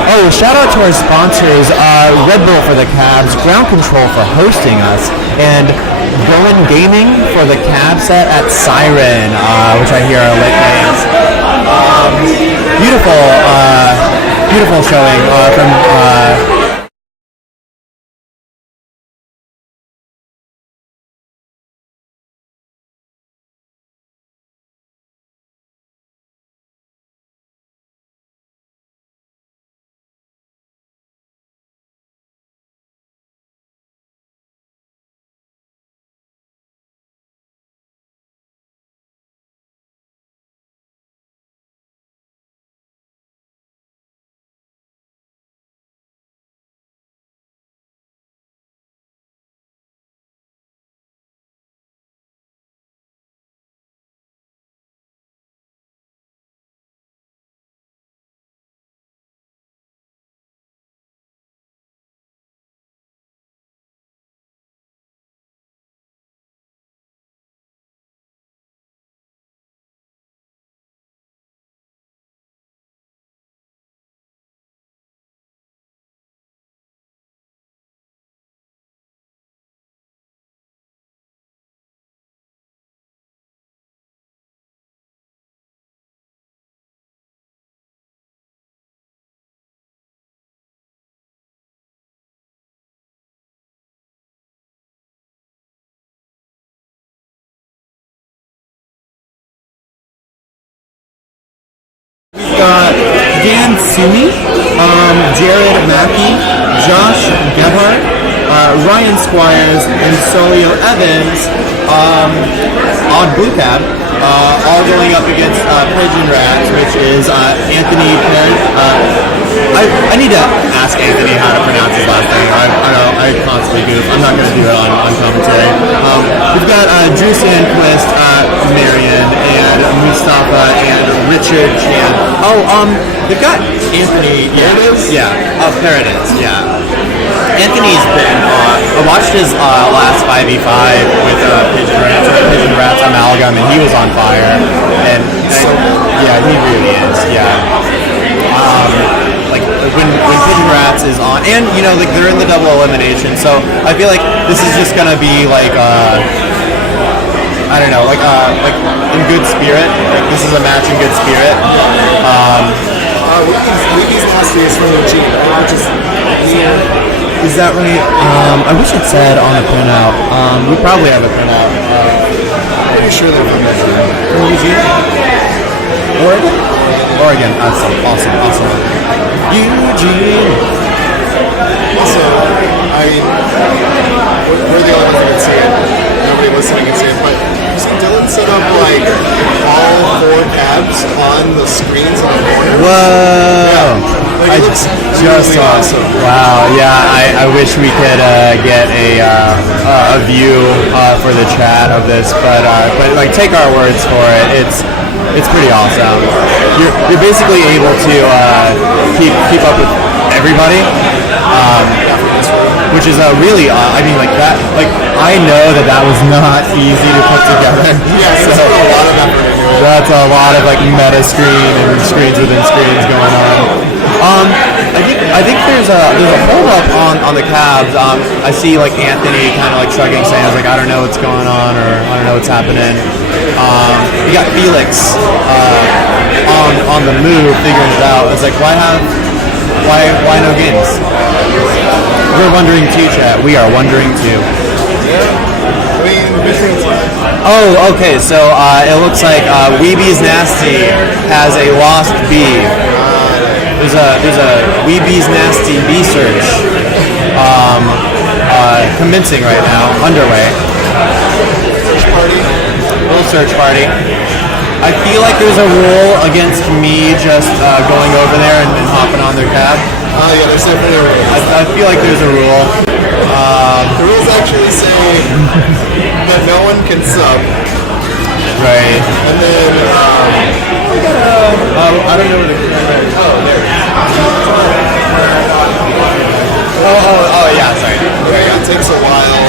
Oh, shout out to our sponsors, Red Bull for the Cavs, Ground Control for hosting us, and Berlin Gaming for the Cavs set at Siren, which I hear are lit names. Beautiful showing from. We've got Dan Sumi, Jared Mackey, Josh Gebhardt, Ryan Squires, and Solio Evans on Blue Cab, all going up against Pigeon Rats, which is Anthony Perry. I need to ask Anthony how to pronounce his last name. I constantly goof. I'm not going to do it on commentary. We've got Drew Sandquist, Marion, and Mustafa, and Richard Chan. Oh, they've got Anthony. Yeah, there it is? Yeah. Oh, there it is. Yeah. Anthony's been I watched his last 5v5 with Pigeon Rats Amalgam, and he was on fire. And yeah, he really is. Yeah. Like when Pigeon Rats is on, and you know, like they're in the double elimination, so I feel like this is just gonna be like I don't know, like in good spirit. Like this is a match in good spirit. Weeby's nastiest from the cheap, which is here. Is that right? I wish it said on the printout. We probably have a printout. Pretty sure they're from Eugene? Oregon. Awesome. Eugene. Also, I mean, we're the only ones that can see it. Nobody listening can see it, but so Dylan set up like all 4 tabs on the screens in the corner. Whoa! Yeah. Like, it looks really awesome. Wow, yeah, I wish we could get a view for the chat of this, but like take our words for it. It's pretty awesome. You're basically able to keep up with everybody, which is really I mean like that. Like I know that was not easy to put together. Yeah, so, it's a lot of effort into it. that's a lot of like meta screen and screens within screens going on. I think there's a hold up on the Cavs. I see like Anthony kind of like shrugging, saying like I don't know what's going on or I don't know what's happening. You got Felix on the move figuring it out. It's like why no games? We're wondering too, chat. We are wondering too. Yeah. I mean, Oh, okay. So it looks like Weeby's Nasty has a lost B. There's a Weeby's Nasty B search commencing right now, underway. Little search party. I feel like there's a rule against me just going over there and hopping on their cab. oh yeah, there's definitely a rule. I feel like there's a rule. The rules actually say that no one can sub, Right. and then I don't know where the camera is. oh there. Oh, yeah, sorry. Yeah, it takes a while,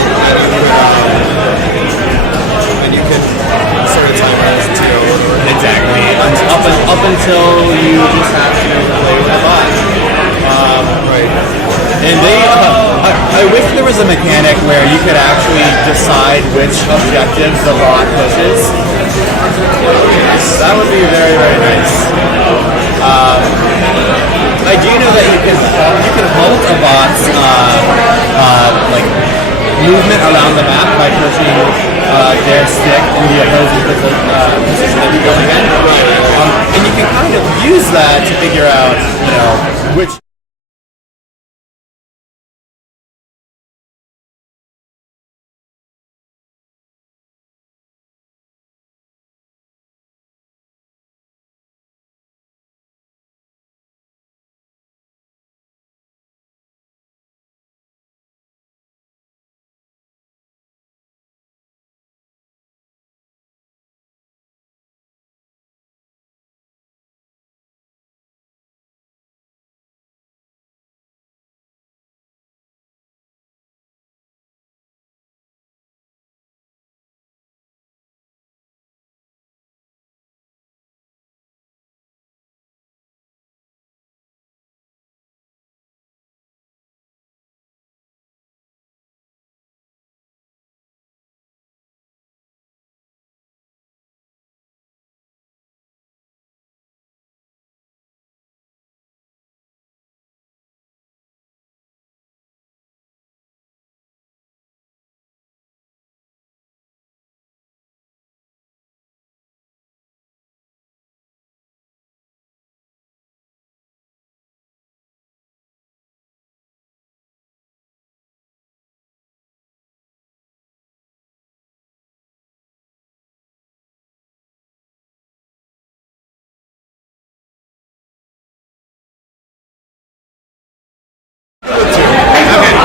and you can set a timer as to Exactly. Up until you just have to play with the bot. right. And I wish there was a mechanic where you could actually decide which objective the bot pushes. That would be very, very nice. I do know that you can halt a bot's like movement around the map by pushing their stick in the opposing position that you're going in, and you can kind of use that to figure out, which.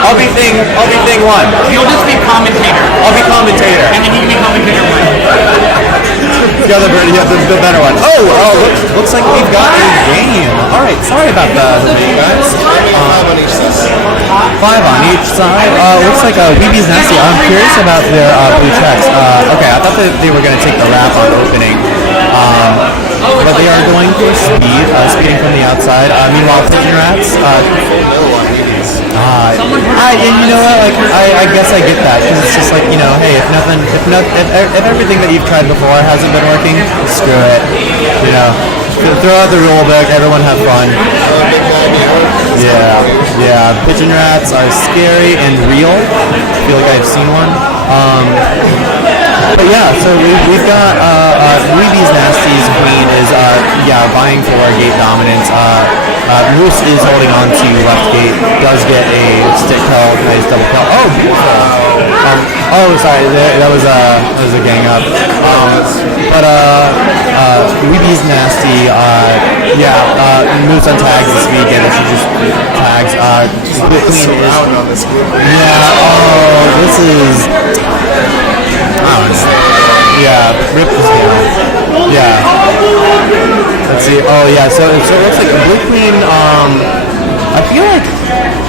I'll be thing one. You'll just be commentator, I'll be commentator. and then you can be commentator one. The better one. Looks like we've got a game. All right, sorry about the delay, guys. 5 on each side. Looks like Weeby's Nasty. I'm curious about their blue checks. Okay, I thought that they were going to take the wrap on opening. But they are going for speed, speeding from the outside. Meanwhile, Pigeon Rats. And you know what? Like, I guess I get that because it's just like, hey, if everything that you've tried before hasn't been working, screw it. Throw out the rule book. Everyone have fun. Yeah. Pigeon Rats are scary and real. I feel like I've seen one. But yeah, so we've got Weeby's Nasty's queen is vying for gate dominance. Moose is holding on to left gate, does get a stick held, nice double kill. Oh, beautiful. Sorry, that was a gang up. But Weeby's nasty. Moves on tags this weekend. She just tags. Split Queen is. On this game. Yeah. Oh, this is. I don't know. Yeah, rip this down. Yeah. Let's see. Oh yeah. So it looks like Blue Queen. I feel like.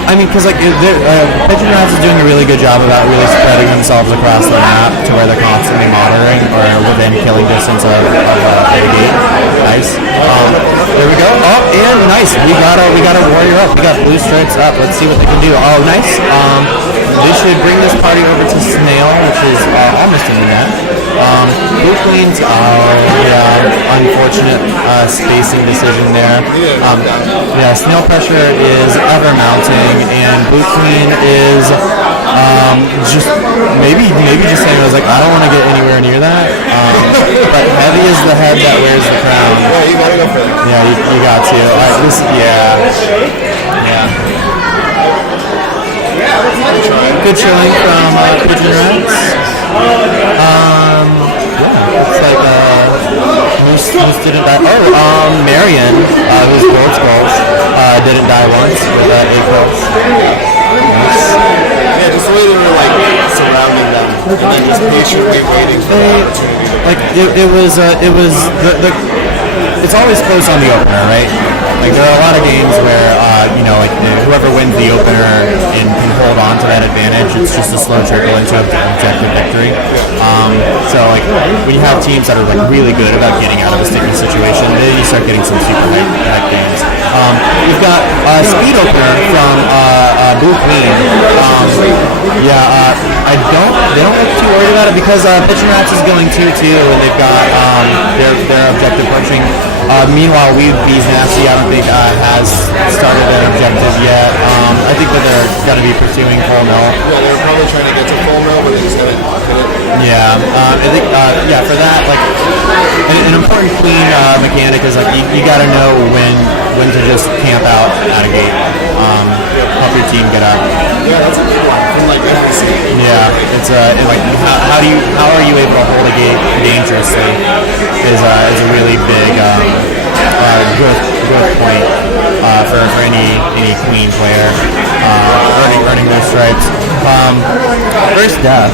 I mean, because like Pigeon Rats is doing a really good job about really spreading themselves across the map to where they're constantly monitoring or within killing distance of the gate. Nice. There we go. Oh, and nice. We got a warrior up. We got blue stripes up. Let's see what they can do. Oh, nice. They should bring this party over to Snail, which is almost in the net. Blue Queen's, unfortunate spacing decision there. Snail pressure is ever mounting, and Blue Queen is just maybe just saying, I was like, I don't want to get anywhere near that. But heavy is the head that wears the crown. Yeah, you gotta go for it. Yeah, you got to. Good showing from Pigeon Rats. Looks like Moose didn't die. Marion, who's Gold Skulls, didn't die once with 8 kills. Nice. Yeah, just the way they were like surrounding them and then just patiently waiting for the opportunity. It was the it's always close on the opener, right? Like there are a lot of games where whoever wins the opener and can hold on to that advantage, it's just a slow trickle into objective victory. So like when you have teams that are like really good about getting out of a sticky situation, then you start getting some super hype games. We've got speed opener from Blue Queen. They don't look too worried about it because Pigeon Rats is going 2-2 and they've got their objective punching. Meanwhile, Weeby's nasty, I don't think has started their objective yet. I think that they're going to be pursuing full mill. Yeah, they were probably trying to get to full mill, but they just haven't hit it. Yeah, I think for that, like an important Queen mechanic is like you got to know when to just camp out at a gate. Help your team get up. Yeah, that's a big one from like FSC. Yeah, it's like how are you able to hold a gate dangerously is a really big growth point for any Queen player earning their stripes. First death.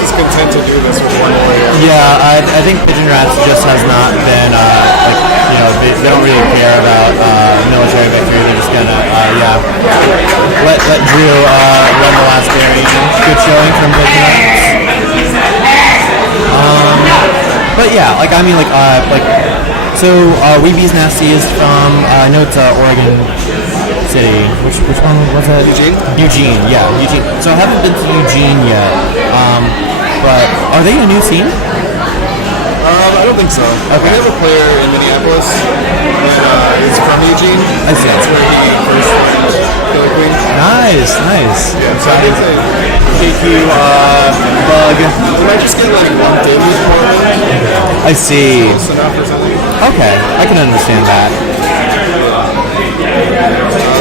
It's content to do this with one warrior. Yeah, I think Pigeon Rats just has not been they don't really care about military victory. They're just gonna let Drew run the last variation. Good showing from Pigeon Rats. But yeah, Weeby's nasty is from I know it's Oregon City. Which one was that? Eugene, yeah, Eugene. So I haven't been to Eugene yet. But are they a new team? I don't think so. Okay. We have a player in Minneapolis that is from Eugene. I see. That's where he first went Killer Queen. Nice. Yeah, so I think they JQ bug. they might just get like one daily Portland. I see. Close enough or something. Okay, I can understand that.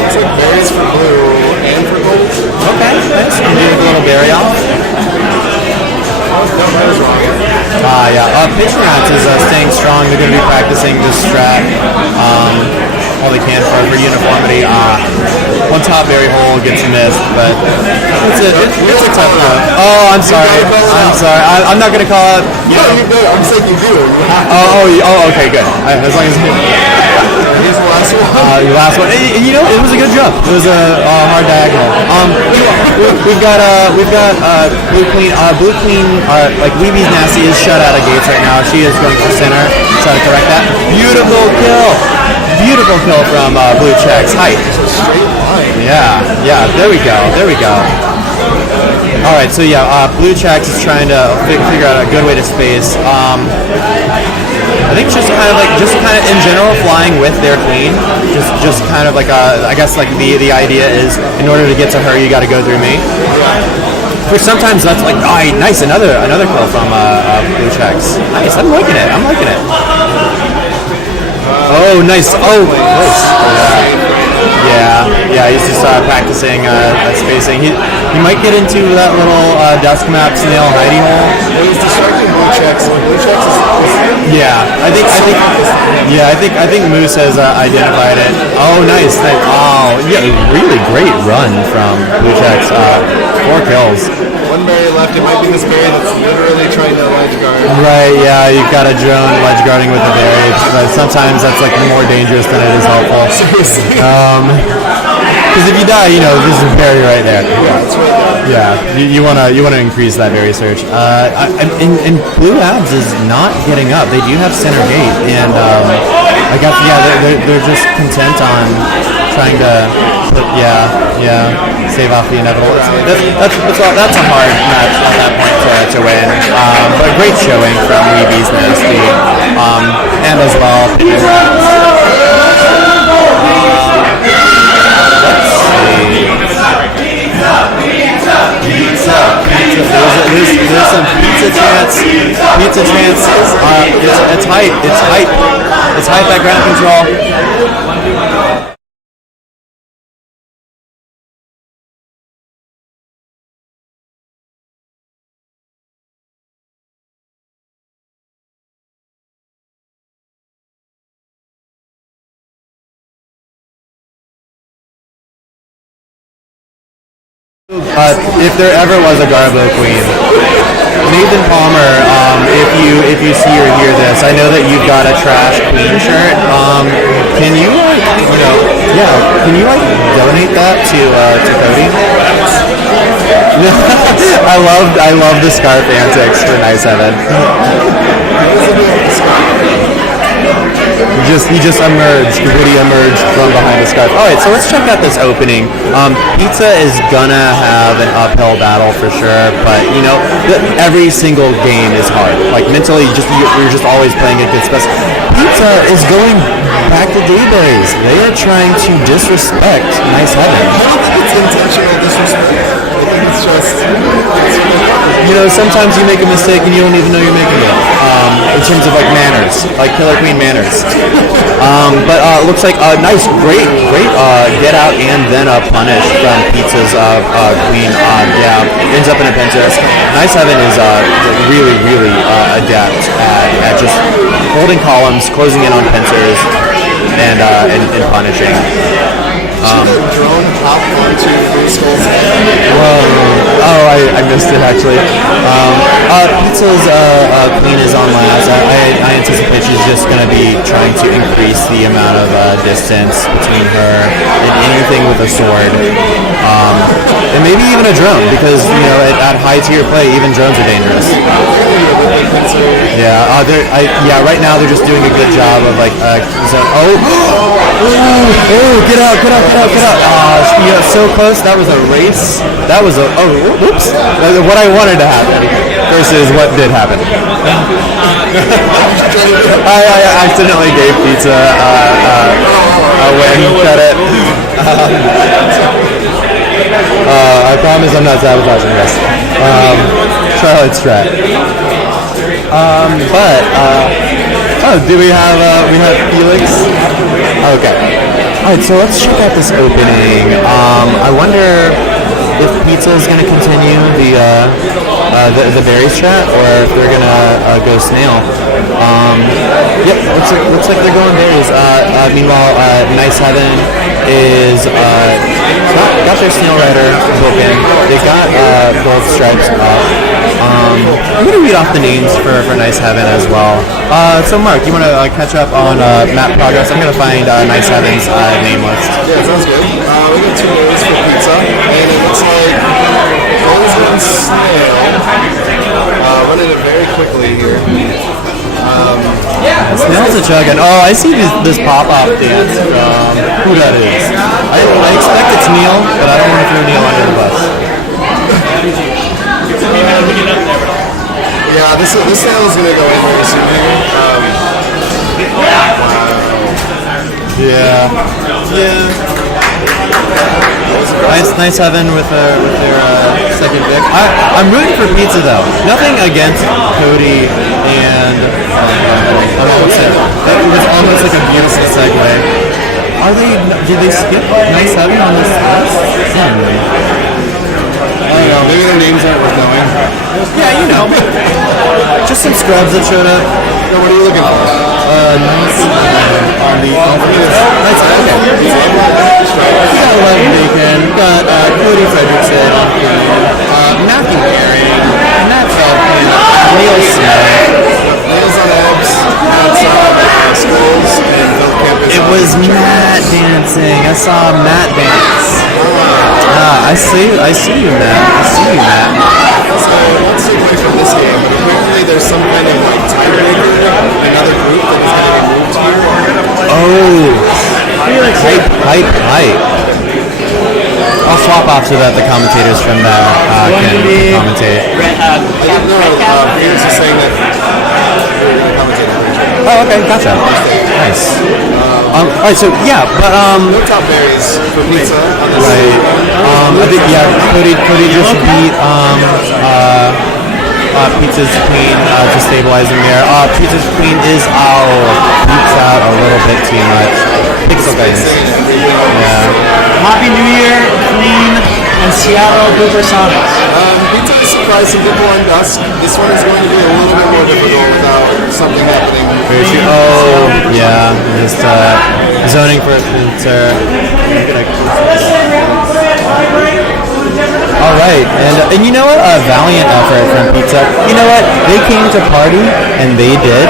It's like berries for blue and for gold. Okay, nice. I'm doing a little berry off. No, I was wrong. Pigeon Rats is staying strong. They're going to be practicing this strat all they can for uniformity. One top berry hole gets missed, but it's a tough one. Oh, I'm sorry. I'm not going to call it. No, you do. I'm saying you do. Okay, good. As long as Here's the last one. your last one. It was a good jump. It was a hard diagonal. We've got Blue Queen. Blue Queen, like Weeby's nasty is shut out of gates right now. She is going for center. Try to correct that. Beautiful kill from Blue Checks. Height. Straight line. Yeah. There we go. All right. So Blue Checks is trying to figure out a good way to space. I think just kind of in general flying with their queen. Just kind of like I guess like the idea is in order to get to her you got to go through me. Which sometimes that's like nice another kill from Blue Checks. Nice, I'm liking it. Oh nice. Oh nice. Yeah, he's just practicing spacing. He might get into that little desk map snail hidey hole. He's distracting blue checks. Blue checks is Yeah, I think Moose has identified it. Oh, nice. Oh, yeah, really great run from Blue Checks. 4 kills. one berry left. It might be this berry that's literally trying to ledge guard. Right, yeah, you've got a drone ledge guarding with a berry, but sometimes that's like more dangerous than it is helpful. Seriously. Because if you die, you know, this is a berry right there. Yeah, you wanna increase that berry search. And Blue Abs is not getting up. They do have center gate, and they're just content on trying to save off the inevitable. That's a hard match at that point to win. But great showing from Weeby's Nasty, and as well. There's some pizza chance. It's hype. It's hype at ground control. If there ever was a Garbo Queen, Nathan Palmer, if you see or hear this, I know that you've got a trash Queen shirt. Can you donate that to Cody? I love the scarf antics for Nice Heaven. He just emerged. Woody emerged from behind the scarf. All right, so let's check out this opening. Pizza is gonna have an uphill battle for sure, but you know, every single game is hard. Like mentally, you're just always playing against best. Pizza is going back to Dayberries. They are trying to disrespect Nice Heaven. It's intentional disrespect. I think it's just. You know, sometimes you make a mistake and you don't even know you're making it. In terms of like manners, like Killer Queen manners. But looks like a nice, great get out and then a punish from Pizza's Queen. Ends up in a Pentas. Nice Heaven is really adept at just holding columns, closing in on pincers, and punishing. Drone hop onto Skull's head. I missed it actually. Pizza's Queen is on last. I anticipate she's just going to be trying to increase the amount of distance between her and anything with a sword. And maybe even a drone, because you know at high tier play even drones are dangerous. Right now they're just doing a good job of like get out. So close. That was a race. That was whoops. What I wanted to happen versus what did happen. I accidentally gave Pizza a win credit. I promise I'm not sabotaging this. Charlotte Strat. Do we have Felix? Okay. Alright, so let's check out this opening. I wonder if Pizza is going to continue the berry strat, or if they're going to go snail. Looks like they're going berries. Meanwhile, Nice Heaven is got their snail rider open. They've got gold stripes up. I'm going to read off the names for Nice Heaven as well. So Mark, you want to catch up on map progress? I'm going to find Nice Heaven's name list. Yeah, sounds good. We got 2 names for Pizza, and it looks like Golden Snail. Running it very quickly here. Snail's a chugging. Oh, I see this pop-up dance from who that is. I expect it's Neil, but I don't want to throw Neil under the bus. Yeah, this snail is gonna go in very soon. Nice Heaven with their second pick. I'm rooting for Pizza though. Nothing against Cody and I'm almost there. That was almost like a beautiful segue. Are they? Did they skip Nice Heavy on this list? I don't know. Maybe their names aren't worth knowing. Yeah, you know. Just some scrubs that showed up. So what are you looking for? Nice on the Nice Heavy. Okay. We got 11 Bacon. We got Cody Fredrickson. Matthew Herring. Matt Feldman. Neil Smith. Nails on Ebs, schools, and Phil Campus. It was Matt dancing. I saw Matt dance. I see you, Matt. I see you, Matt. So, let's take away from this game, but apparently there's some kind of like tiebreaker, another group that is going to be moved here. Oh, hype. I'll swap off so that the commentators from that can commentate. Beers is saying that we're going to commentate on each other. Oh, okay, gotcha. Nice. All right, so yeah, but No top berries for pizza on this. right. I think Cody just beat Pizza's Queen to stabilize him there. Pizza's Queen is beats out a little bit too much. Pixel guys. Yeah. Happy New Year, Queen, and Seattle Supersonics. Pizza is surprised some people on Dusk. This one is going to be a little bit more difficult without something happening. Oh, yeah. Just zoning for Pizza. All right, and you know what? A valiant effort from Pizza. You know what? They came to party, and they did.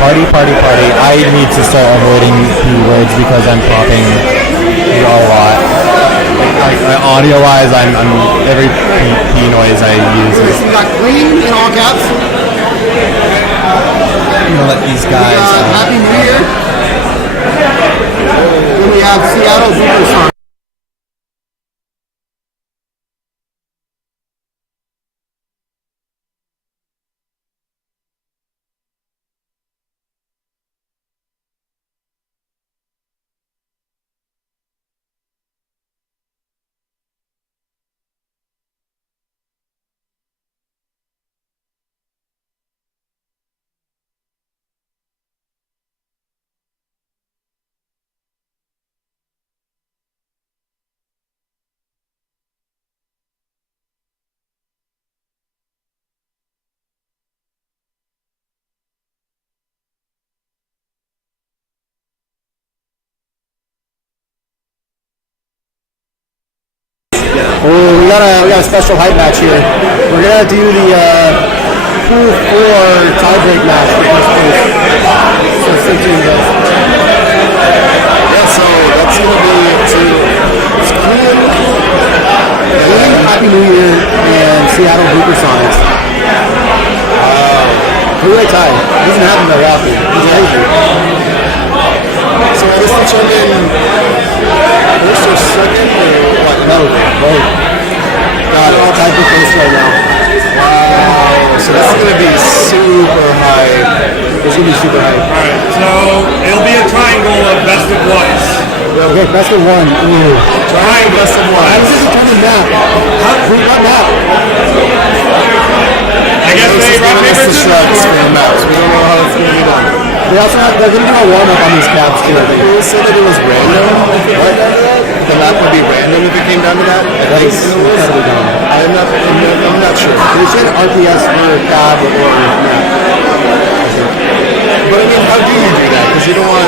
Party. I need to start avoiding P words because I'm popping a lot. Like audio-wise, I'm every P noise I use is. We got Queen in all caps. I'm gonna let these guys. Happy New Year. And we have Seattle Supersonics. Oh, we got a special hype match here. We're gonna do the pool 4 tiebreak match for first place. So 15 goes. Yeah, so that's going to be it's Queen, Happy New Year, and Seattle Supersonics. Three-way tie. Doesn't happen very often. It's crazy. So I guess they chime in first or second or what? Both. Got it. All tied for first right now. Wow. So this is going to be super high. It's gonna be super hype. Alright, so it'll be a triangle of best of ones. Okay, best of one. Ooh. Trying best of I one. was just determined that. Who got that? I guess they rock, paper, the scissors shrubs for for the maps. We don't know how it's going to be done. They're gonna do a warm up on these caps too. I think. People said that it was random. What? The map would be random if it came down to that. That is incredibly dumb. I'm not sure. They should RPS for cab or map. But I mean, how do you do that? Because you don't want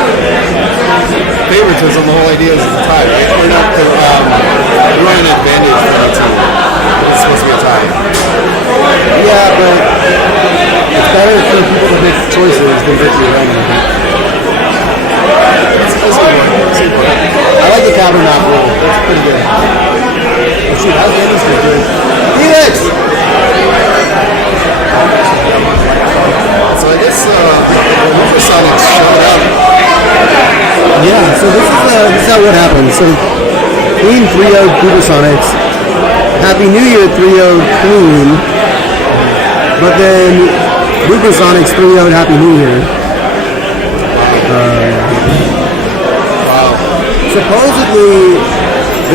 favoritism. The whole idea is a tie, right? Or not to you want an advantage for the team. It's supposed to be a tie. Yeah, but it's better for people to make choices than victory random. It's a good one. I like the cab or map rule. That's pretty good. Oh, shoot, how's the industry doing? Felix! So I guess Supersonics showed up. Yeah, so this is how what happened. So Queen 3-0'd Supersonics. Happy New Year 3-0'd Queen. But then Supersonics 3-0'd Happy New Year. Supposedly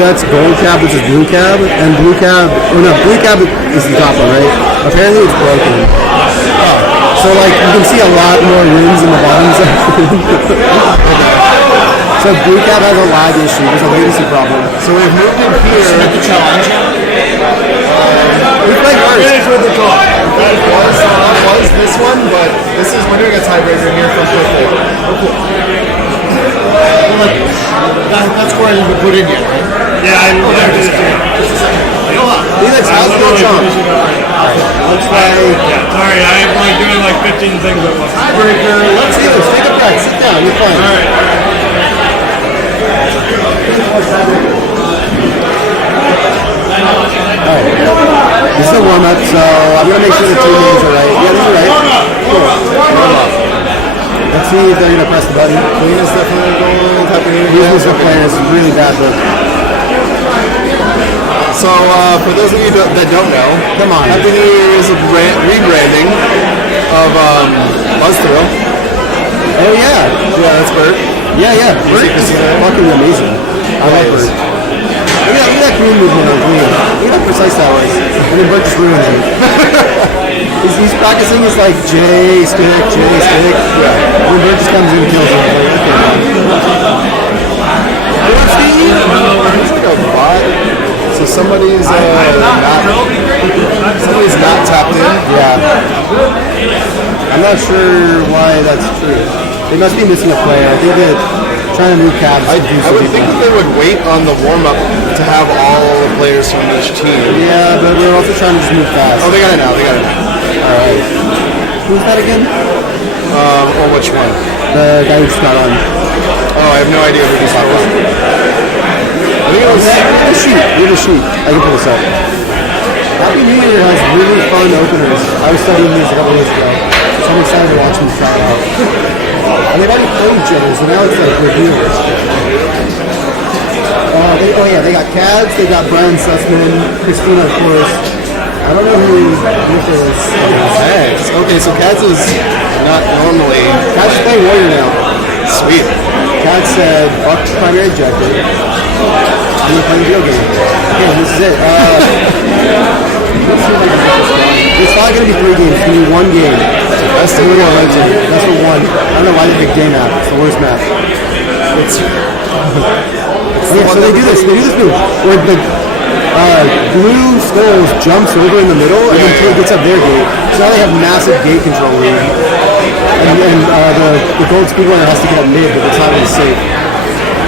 that's gold cab, which is blue cab, and blue cab is the top one, right? Apparently it's broken. So like you can see a lot more wins in the bottom section. So So blue cap has a lag issue. There's a latency problem. So we've moved in here. The challenge. We played first. Finish with the talk. Was this one, but we're doing a tiebreaker here from fifth. That's where you would put in yet, right? Yeah, I did it too. Felix, how's the Chomp? Looks like Sorry, I'm like doing like 15 things at once. Tiebreaker. Let's Felix, take a breath. Sit down. You're fine. All right. This is a warm-up, so I'm going to make sure the two names are right. Yeah, these are right. Cool. Warm-up. Let's see if they're going to press the button. Queen is definitely going. Happy New Year. This is playing is really bad, but So for those of you that don't know, come on. Happy New Year is a rebranding of Buzzthrill. Oh, yeah. Yeah, that's Bert. Yeah. Bert is fucking amazing. I like Bert. Look at that green movement on green. Look at how precise that was. And then Bert just ruined him. he's practicing his like J stick. Yeah. And then Bert just comes in and kills him. Like, okay, man. It's like a bot. So somebody's not tapped in. Yeah. I'm not sure why that's true. They must be missing a player. I think that trying to move cabs. I would think that they would wait on the warm-up to have all the players from each team. Yeah, but we're also trying to just move fast. Oh, they got it now. Alright. Who's that again? Or which one? The guy who just got on. Oh, I have no idea who this was. I think it was. We're the sheet. I can pull this up. Happy New Year has really fun openers. I was studying these a couple years ago. So I'm excited to watch them try it out. And they've already played each other, so now it's like reviewers. They got Cads, they got Brian Sussman, Christina, of course. I don't know who this is. Cads. Okay, so Cads is not normally. Cads is playing Warrior now. Sweet. Cads said, fuck primary objective. And we're playing video game. Okay, this is it. It's not going to be 3 games, it's going to be 1 game. That's the we're going to rotate. That's for 1. I don't know why they picked day map. It's the worst map. So they do this move where the blue skulls jumps over in the middle and then Blue gets up their gate. So now they have massive gate control lead. And the gold speed runner has to get up mid, but it's not really safe.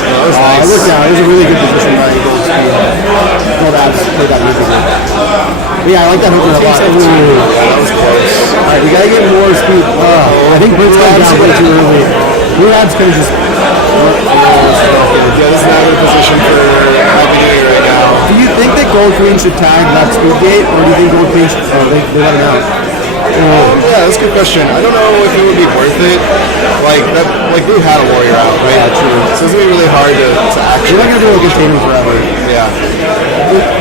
That was nice. It worked out. It was a really good position by Gold Speed. Gold Abs played that music. Yeah, I like that hooker a lot. Yeah, that was close. Alright, we gotta get more speed. I think Bert's going down way too early. Blue Abs could have just... Yeah, this is not a good position for Happy New Year right now. Do you think that Gold Queen should tag that speed gate, or do you think Gold Queen should... Oh, they let him out. Yeah, that's a good question. I don't know if it would be worth it. Like Blue had a warrior out, right? Yeah, true. So it's gonna be really hard to You're actually. not gonna be able to contain him forever. Yeah.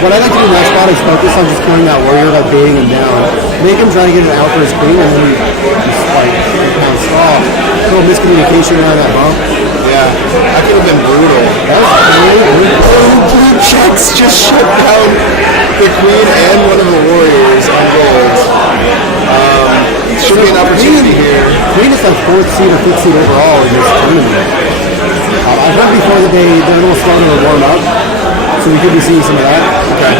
What I like to do next spot is focus on just killing that warrior by baiting him down. Make him try to get an out for his queen, and then just like pound stall. Little miscommunication around that bump. Yeah. That could have been brutal. That was really Blue checks just shut down the queen and one of the warriors on gold. Should be an opportunity here. Queen is like 4th seed or 5th seed overall in this tournament. I've heard before that they're a little slow to warm up, so we could be seeing some of that. Okay.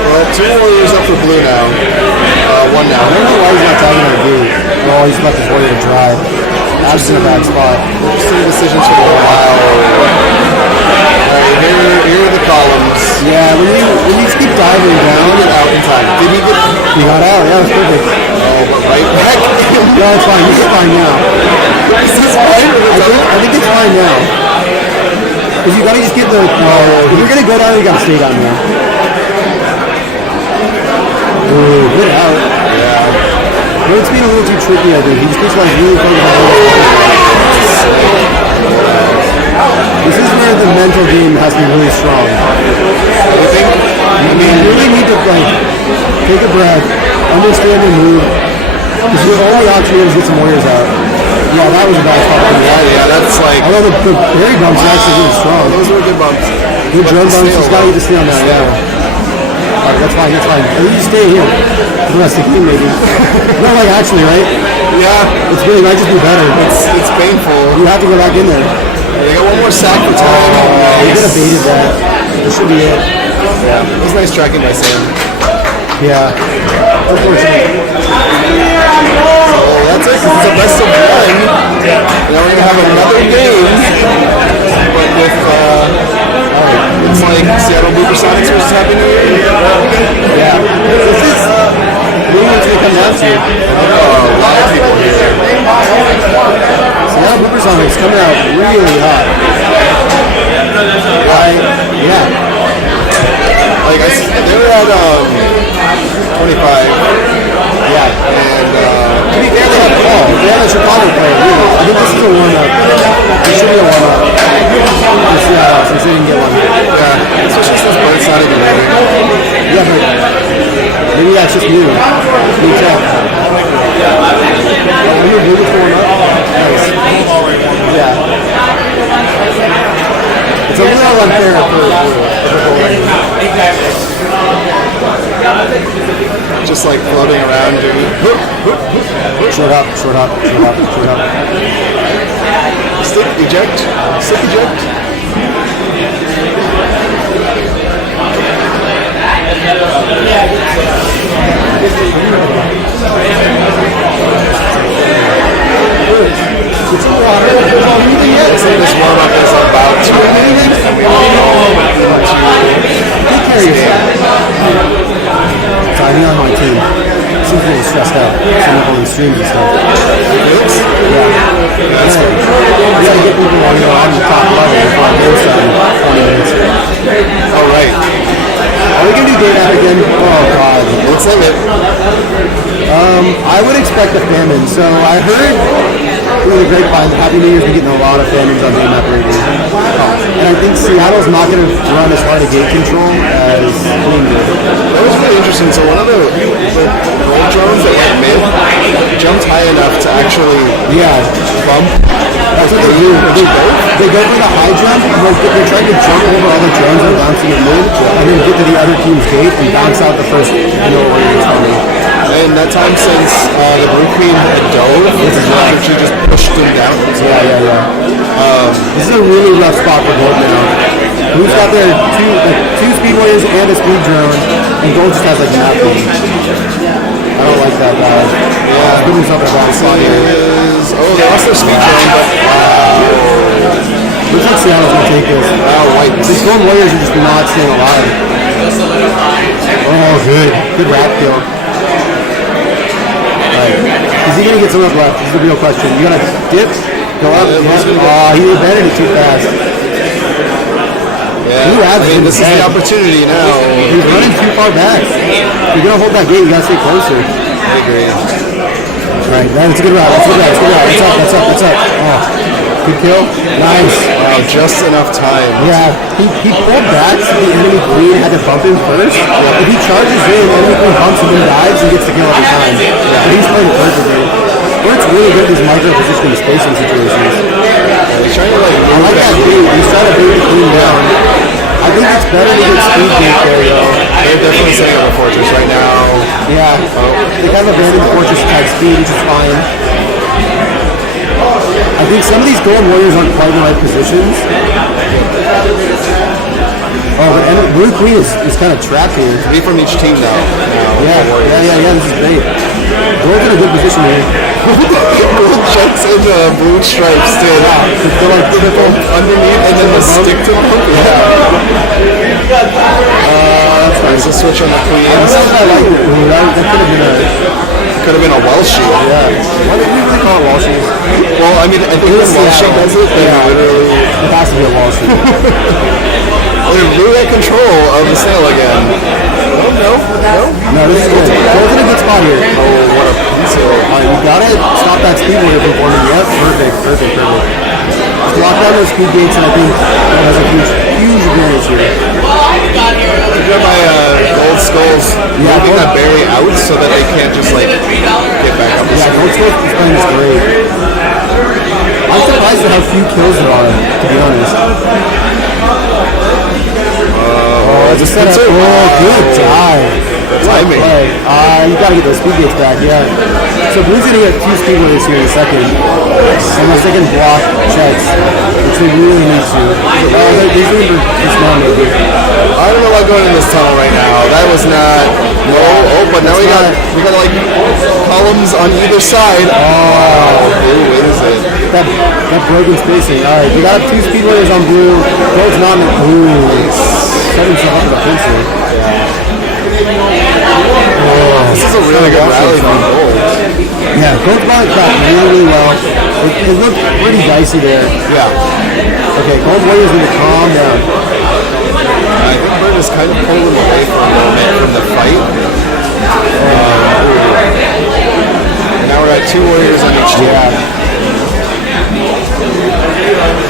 Well, 2 warriors up for blue now. 1 now. I don't know why he's not tagging our blue. Oh, he's left his warrior to dry. Abs in a bad spot. Interesting decisions for a while. Alright, here are the columns. Yeah, when you just keep diving down, Get out in time. Did he get? he got out. Yeah, it was perfect. Oh, but right back. Yeah, it's fine. He's fine now. Is this fine? I think it's fine now. Because you gotta just get the... if you're gonna go down, you gotta stay down there. Ooh, good out. Yeah. It's being a little too tricky, I think. He just needs to like really focus on this is where the mental game has to be really strong. You think? I mean, you really need to like take a breath, understand the move. Because your only option is get some warriors out. Yeah, that was a bad spot. Yeah, that's like. Although the berry bumps are actually really strong. Those were good bumps. Good But drone the bumps, snail, just gotta get the stay on that, yeah. Alright, that's fine. And you just stay here. For the rest of the game, maybe. Not like actually, right? Yeah, It's really might just be better. it's painful. You have to go back in there. They got one more sack for time. He could have baited that. This should be it. Yeah, it was nice tracking by Sam. Yeah. Unfortunately. Oh, that's it. It's a best of one. Now we're gonna have another game, but with it's like Seattle Supersonics versus Happy New Year. Yeah. This is really what's gonna come down to. A lot of people here. Seattle Supersonics coming out really hot. Yeah. Like they were at 25. Yeah, and To be fair, they have Paul. They have a Chicago player, really. I think this is a warm-up. This should be a warm-up. For Seattle, since they didn't get one. yeah, especially since Bird's not even ready. Yeah, but maybe that's just new. New tech. Are you moving forward up? Nice. Yeah. It's a little unfair for Just like floating around, dude. short up. Stick eject. This warm-up is about 2 minutes, and we only know Take care of yourself. Sorry, on my team. Seems really stressed out. Some of all these streams and stuff. Yeah. We gotta get people on the top level before I go starting 20 minutes. All right. Are we gonna do date app again? Oh god. Let's end it. I would expect a famine. So I heard through the grapevine that Happy New Year's been getting a lot of famines on date app lately. And I think Seattle's not gonna run as hard a gate control as Queen did. That was really interesting. So one of the gold drones that went mid jumped high enough to actually bump. That's what they do. They go for the high jump, and they're trying to jump over all the drones that are bouncing at mid, and then get to the other team's gate and bounce out the first warriors on me. And that time since the Blue Queen had dove, she just pushed him down. Yeah. This is a really rough spot for Gold now. Who's got their two speed warriors and a speed drone, and Gold just has like nothing. I don't like that guy. Yeah, put himself in a bad spot here. They lost their speed drone, but Looks like Seattle's gonna take this. white. These Gold Warriors are just not staying alive. Oh, good rat kill. Right. Is he gonna get some up left? This is the real question. You gonna dip? Go up? Oh, he abandoned it too fast. This is the opportunity now. He's running too far back. If you're gonna hold that gate, you gotta stay closer. I agree. Right, that's a good route. That's up. Oh, good kill. Nice. Wow, just enough time. Yeah, he pulled back so the enemy queen had to bump him first. If he charges in, enemy queen bumps him and dives and gets the kill every time. But he's playing it perfectly. It's really good these micro positioning spacing situations. He's trying to I like that bait. He's trying to bait the queen down. I think it's better to get speed gate there though. They're definitely setting up a fortress right now. Yeah, they kind of abandoned the fortress type speed, which is fine. I think some of these gold warriors aren't quite in the right positions. Oh, but Blue Queen is kind of trapped here. 3 from each team now. Yeah, this is great. Gold's in a good position here. Gold jumps into blue stripes too. They're like triple Underneath and then the stick to them. That's nice. A switch on the queen. I like it. That could have been a Welshie. Yeah. Why did you really call it Walshies? Well, I mean, I think when Welshie does it, they literally... It has to be a Walshie. They blew that control of the sail again. No, this is good. Gold's in a good spot here. Oh, what a pencil. You gotta stop that speed warrior from forming. Yep, perfect. Just lock down those speed gates, and I think that has a huge advantage here. Good job by Gold Skulls moving that berry out so that they can't just like get back up. Yeah, Gold Skulls is playing this great. I'm surprised at how few kills there are, to be honest. Just set up. Oh, good dive. Timing. You gotta get those speed gates back, yeah. So Blue's gonna get 2 speed warriors here in a second. Unless they can block checks, which they really need to. They're doing for small maybe. I don't know about going in this tunnel right now. That was not. But now we got like columns on either side. Oh, Blue wins it. That broken spacing. All right, we got 2 speed warriors on Blue. Gold's not in the blue. Setting himself up for the pencil. This is a really good rally from Gold. Yeah, Gold's rally cracked really well. It looked pretty dicey there. Yeah. Okay, Gold Warriors need to calm down. I think Bird is kind of pulling him away for a moment from the fight. And now we're at 2 warriors on each team. Yeah.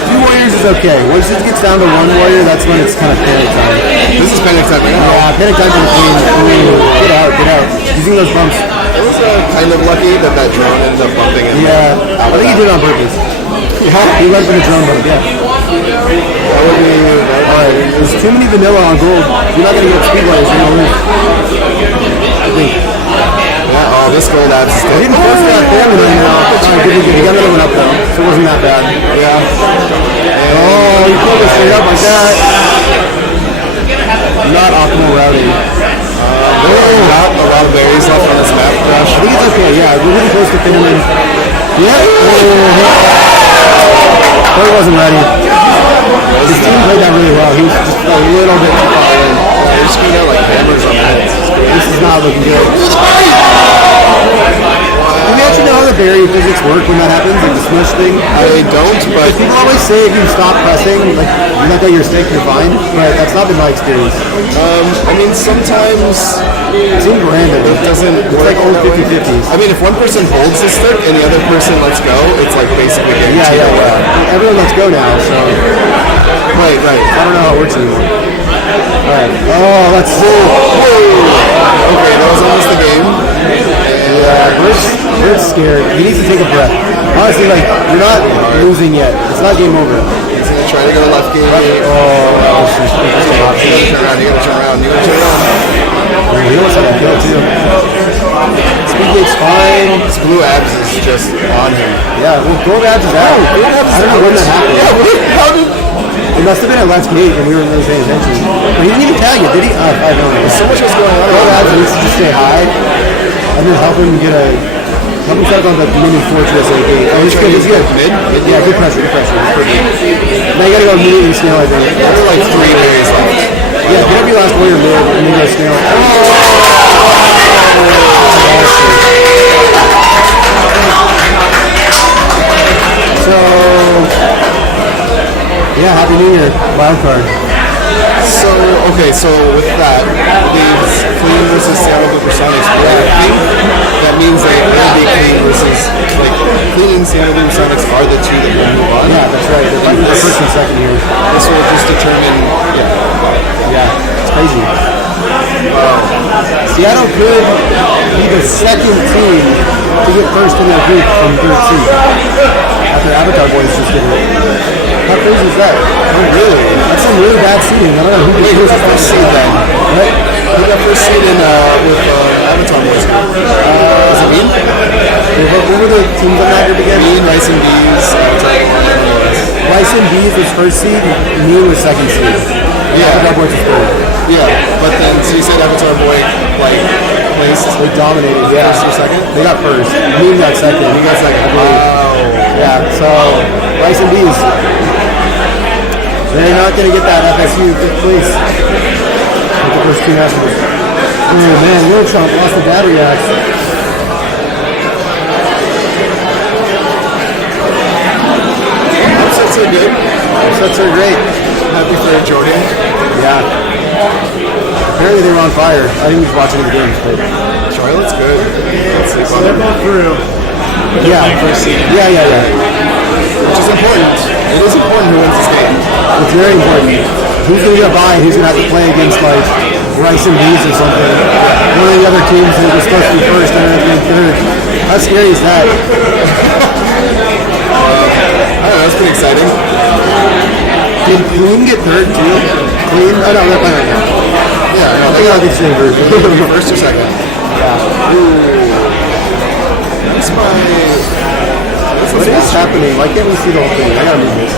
2 warriors is okay. Once it gets down to 1 warrior, that's when it's kind of panic time. This is panic time right now. Yeah, panic time for the queen. Ooh, get out. Using those bumps. It was kind of lucky that drone ended up bumping him. Yeah, I think he did it on purpose. He went for the drone bump, yeah. That would be... Alright, there's too many vanilla on Gold. You're not going to get speed warriors, you're going to lose. I think. Yeah, oh, this Gold adds... I didn't force that family right now. Alright, good. He got another one up though, so it wasn't that bad. Yeah. Oh, he pulled it straight up like that. Not optimal routing. There are not a lot of berries left on this map, Crash. I think it's okay, yeah. We're really close to finishing. Yeah. But he wasn't ready. His team played that really well. He was just a little bit too far in. They're just going out like hammers on heads. This is not looking good. Do we actually know how the barrier physics work when that happens, like the smush thing? I don't, but... People always say if you stop pressing, like, you let go your stick, you're fine. But that's not been my experience. I mean, sometimes It seems random. it doesn't It's work like old that way. 50-50s. I mean, if one person holds the stick and the other person lets go, it's like basically guaranteed. Yeah. Everyone lets go now, so Right. I don't know how it works anymore. Alright. Oh, that's so... Okay, that was almost the game. Yeah, Bird's scared. He needs to take a breath. Honestly, like, you're not losing yet. It's not game over. He's going to try to go to left game. Oh, this is You gotta turn around. he almost had a kill, too. Speed gate's fine. This Blue Abs is just on him. Yeah, well, Gold Abs is out. I don't know when that happened. Yeah, how did... It must have been at left gate and we weren't really paying attention. But he didn't even tag it, did he? I don't know. So much was going on. Gold Abs needs to just stay high and then help him get a... Help him set up on the mini fortress at gate. Oh, he's good. Mid? Yeah, good pressure. Now you gotta go immediately snail, I think. There are like 3 berries left. Yeah, get up your last warrior mid and then go snail. So, yeah, Happy New Year, wild card. So with that, leaves Clean versus Seattle Supersonics. That means that it'll be Clean versus, like, Clean and Seattle Supersonics are the 2 that will move on. Yeah, that's right. They're like the first and second here. This will just determine, Yeah, it's crazy. Seattle could be the second team to get first in their group from third seed. After Avatar Boys just did it. How crazy is that? Oh, really? That's some really bad seeding. I don't know who was the first seed then. What? who got first seed in with Avatar Boys? Is it Mean? What were the teams on that group again? Mean, Rice and Bees, Avatar Boys. Rice and Bees was first seed, Mean was second seed. Yeah. Avatar Boys was third. Yeah, but then, so you said Avatar Boy, like, placed They dominated, yeah. first or second? They got first. Mean got second. You got second. I believe. Yeah, so Rice and Bees, they're not going to get that FSU fifth place with the first 2 nationals. Oh man, Chomp lost the battery axe. Upsets are good. Upsets are great. Happy for Jordan. Yeah. Apparently they were on fire. I didn't watch any of the games, but Charlotte's good. Let's sleep on They're it. both through. yeah. First seed. Yeah. Which is important. It is important who wins this game. It's very important. Who's going to get a bye? Who's going to have to play against like Rice and Bees or something? One of the other teams that was supposed to be first and then third. How scary is that? I don't know, it's pretty exciting. Did Clean get third too? Clean? Oh no, they're playing right now. Yeah, I think I'll get the same version. first or second. That's What is happening? Why can't we see the whole thing? I gotta move this.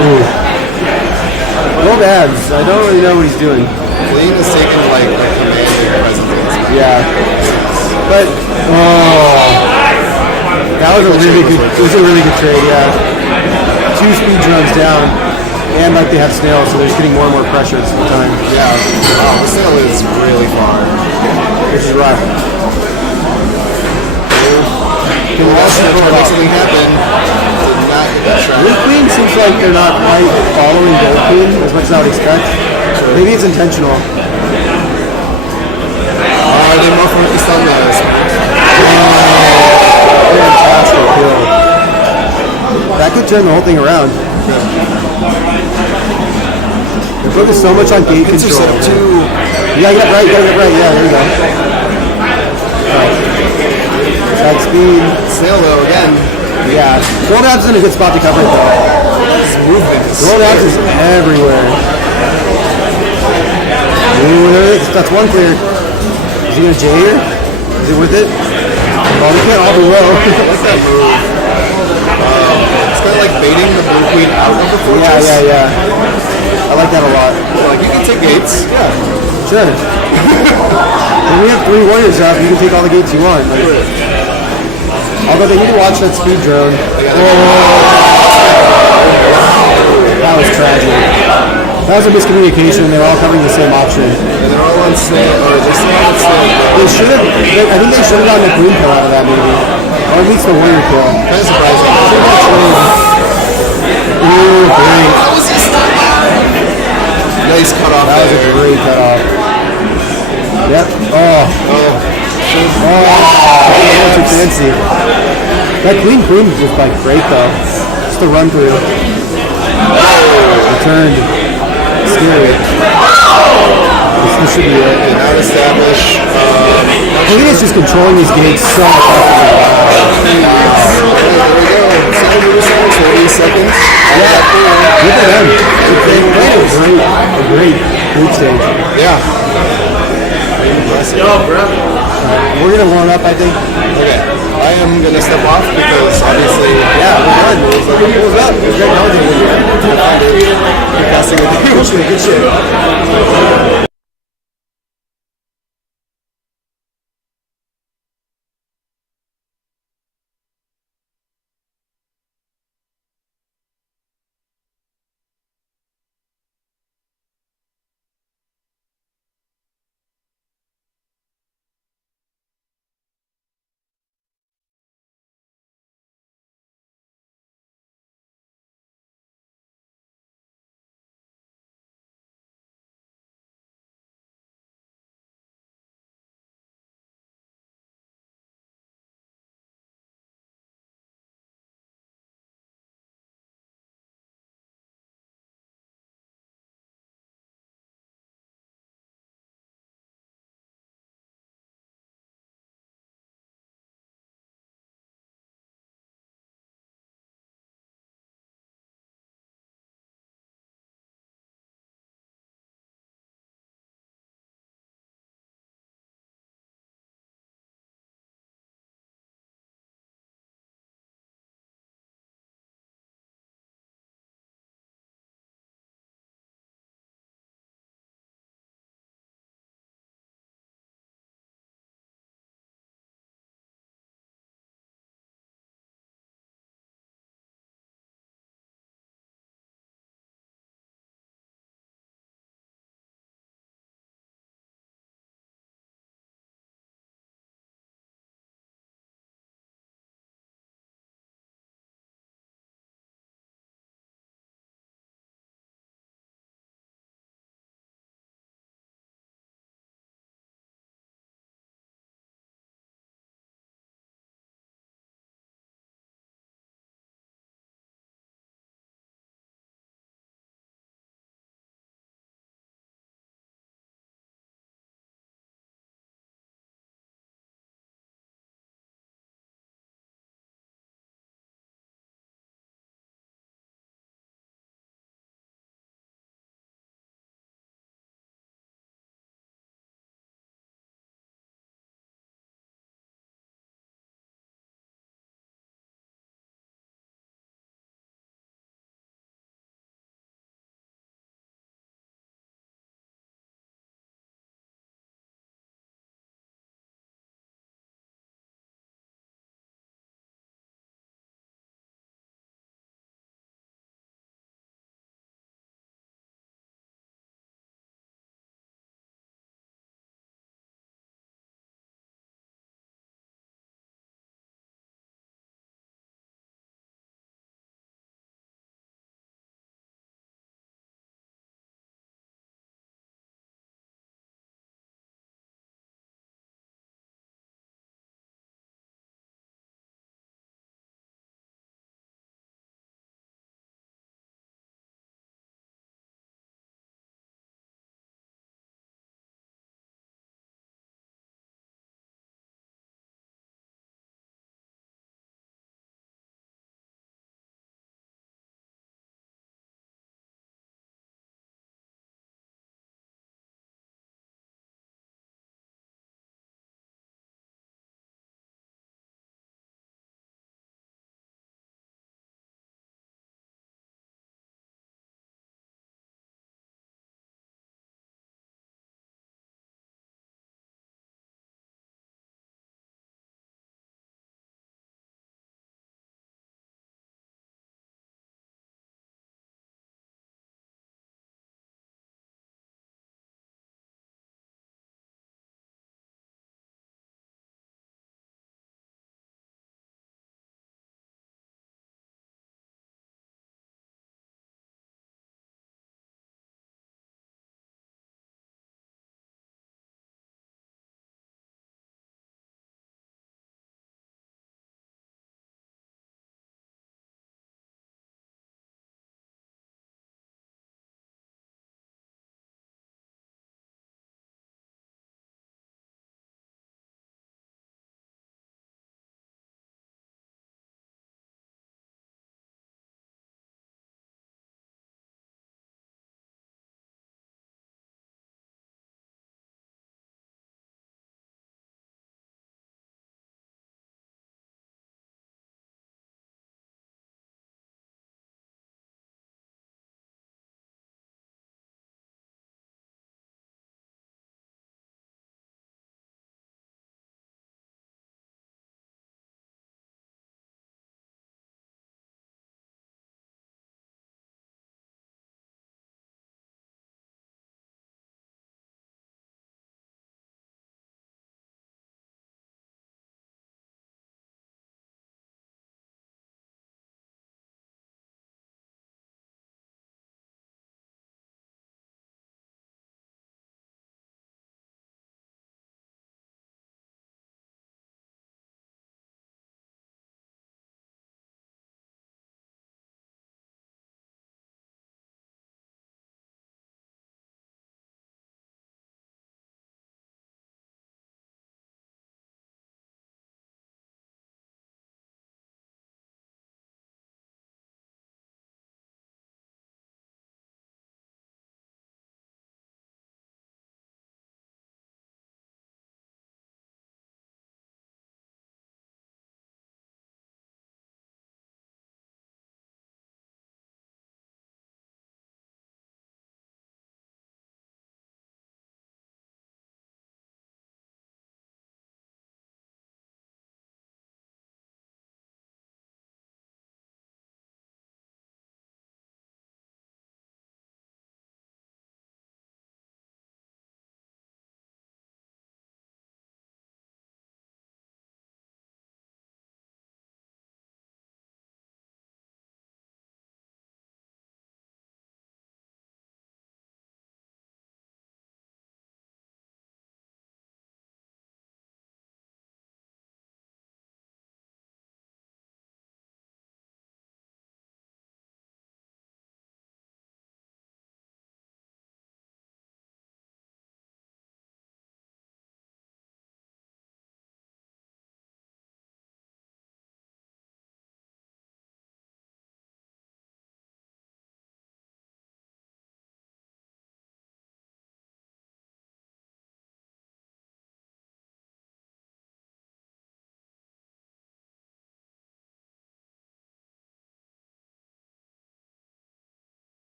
Ooh. Gold abs. I don't really know what he's doing. Clean is taking like a commanding presence. Yeah. But that was a really good. It was a really good trade. Yeah. 2 speed drones down, and like they have snails, so they're just getting more and more pressure at the same time. Yeah. Oh, the snail is really far. This is rough. Can we also make something happen? Did not get that shot. Blue Queen seems like they're not quite following Gold Queen as much as I would expect. Maybe it's intentional. Are they more focused on those? Fantastic kill. That could turn the whole thing around. They're focused so much on gate control. Intercept too. Yeah, get right. Yeah, there you go. Side speed. Snail though, again. Yeah. Gold Abs is in a good spot to cover it though. His movement is Gold Abs is everywhere. Ooh, there it is. That's one clear. Is he gonna J here? Is it worth it? Oh, they can't all be low. I like that move. It's kind of like baiting the Blue Queen out of the fortress. Yeah. I like that a lot. Like you can take gates. Yeah. Sure. When we have 3 warriors up, you can take all the gates you want. Like, although they need to watch that speed drone. That was tragic. That was a miscommunication. They were all covering the same option. And they're all on snail, or they're still on snail. They should have. I think they should have gotten a queen kill out of that maybe, or at least the warrior kill. Kind of surprising. Ooh, great. Nice cut off That was a there. great cutoff. Yep. Oh. Too fancy. That queen was just like great though. Just a run through. Returned. Scary. This should be it. Not establish. Queen is just controlling these gates so effectively. There we go. 40 seconds. Yeah. Look at them. They played a great group stage. Yeah. Impressive. We're gonna warm up, I think. Okay. I am going to step off because obviously, Yeah, we're done. It was up. It was great knowing you. podcasting with you. Good shit.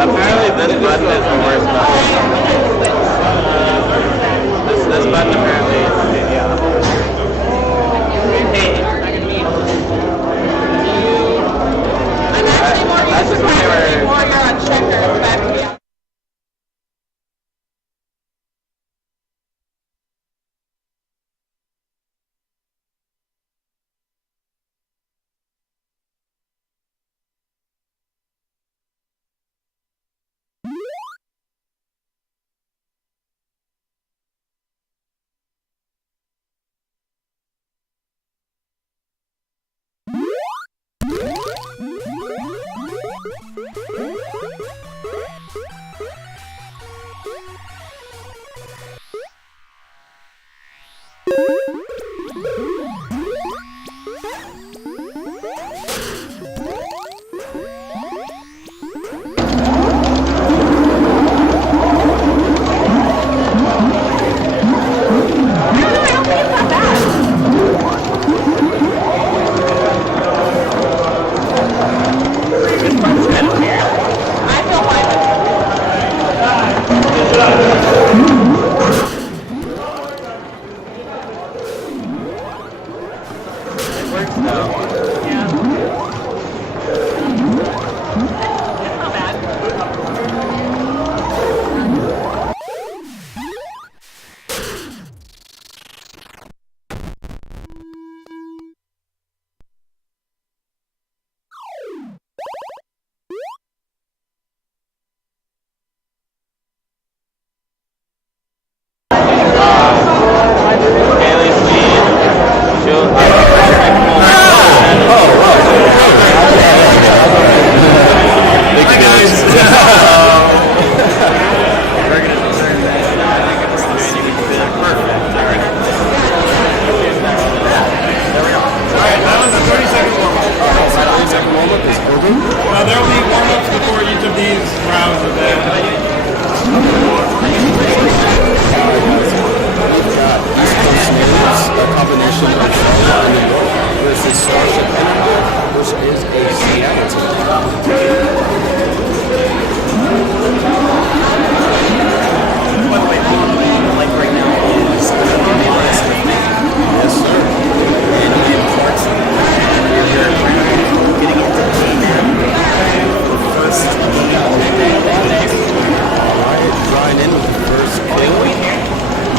Apparently this button is the worst button. This button apparently, yeah. Hey, I'm actually more used to practicing warrior on checkers back to the There will be warm-ups before each of these rounds of that. A combination of versus Starship Energy, which is a Seattle team. By the way, like right now is yes, sir. And in Clarkson, we're getting into the first Brian in with the first kill.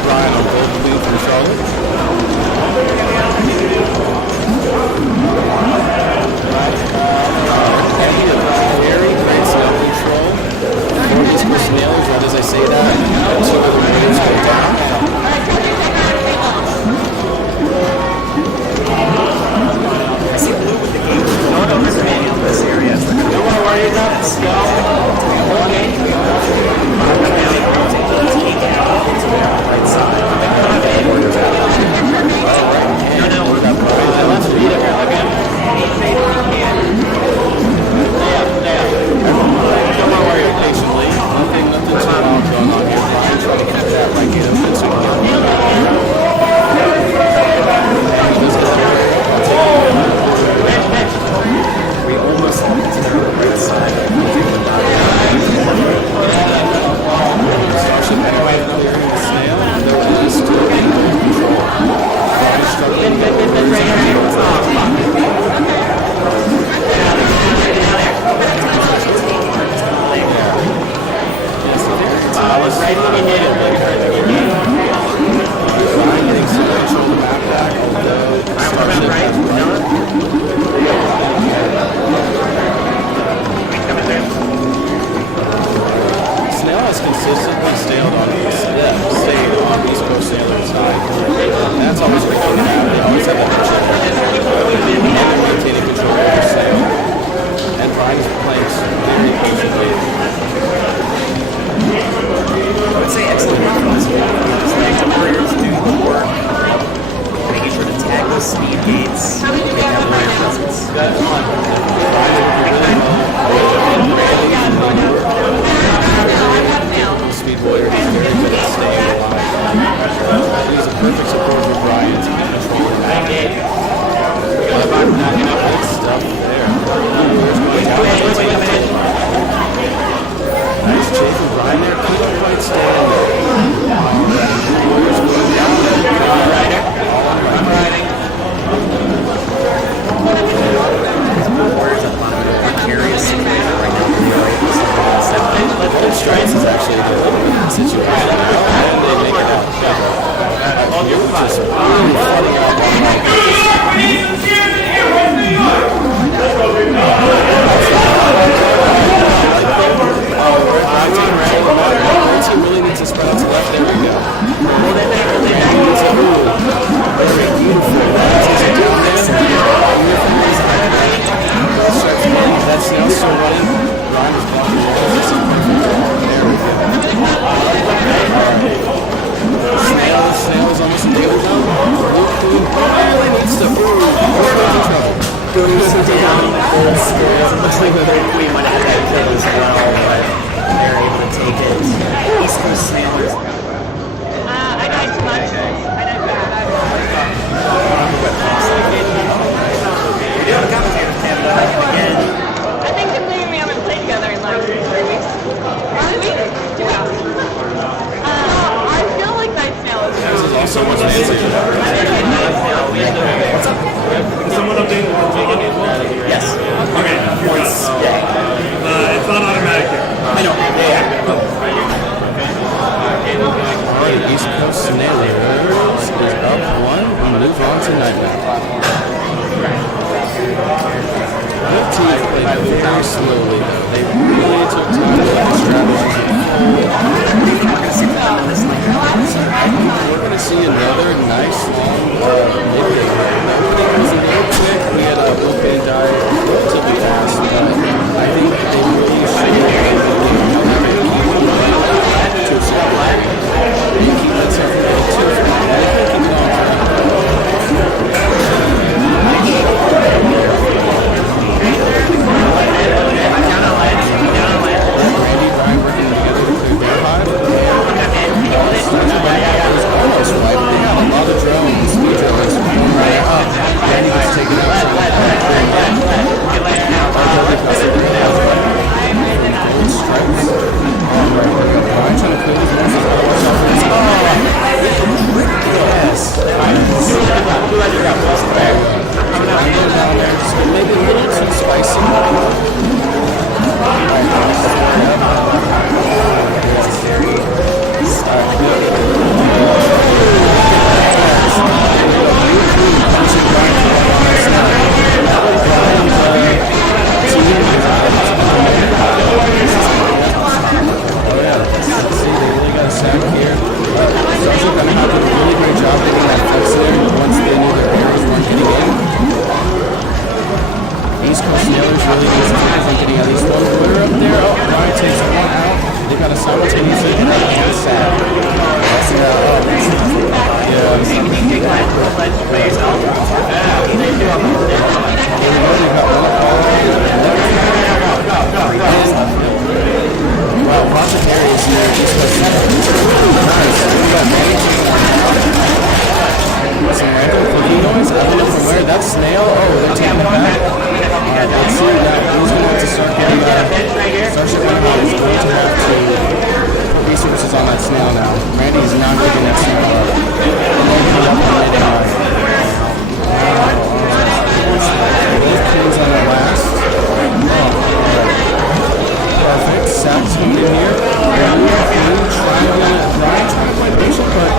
Brian on both blue from Charlotte. Harry, great snow control. literally flooding out one mic. Our team really needs to spread out to left. There we go. Very beautiful. That's now still running. Ryan is blocking the ball. This is perfect. There we go. Snail is almost in danger zone. Luke really needs to goes down. Looks like we might have had that kill as well, but they're able to take it. East Coast Snailers. I died too much. I died bad. I think completely we haven't played together in like 3 weeks. 3 weeks? Yeah. I feel like Night Snail is So much fancy. What's up? Is someone updating the ticket as well? Yes. Okay. It's not automatic yet. I know. Alright, East Coast Snailers is up 1 and move on to Nightmare. Both teams played very slowly though. They really took time to let the strategy We're going to see another nice long mid-game. The opening was a little quick. We had a open die relatively fast, but I think they really should to start and keep that stuff really too far. Randy, Brian working together to clear their hive. Almost right. They have a lot of drones. Speed drones. Right up. Randy gets taken out. Stripes. Brian trying to clear these ones. Watch out for this. Yes. Down there. Just maybe a little too spicy. East Coast Snailers really needs to focus on getting at least one player up there. Oh, Ryan takes one out. They got a simultaneously and a sad. Wow, lots of carries here. East Coast Snailers. Some random clicking noise. I don't know from where. That's Snail. Oh, they're taking it back. Let's see now. Who's going to start getting Starship Randy is going to have to put resources on that Snail now. Randy is not getting that Snail up. Both pins on the last. Perfect. Sack's coming in here. Brian trying to play patient, but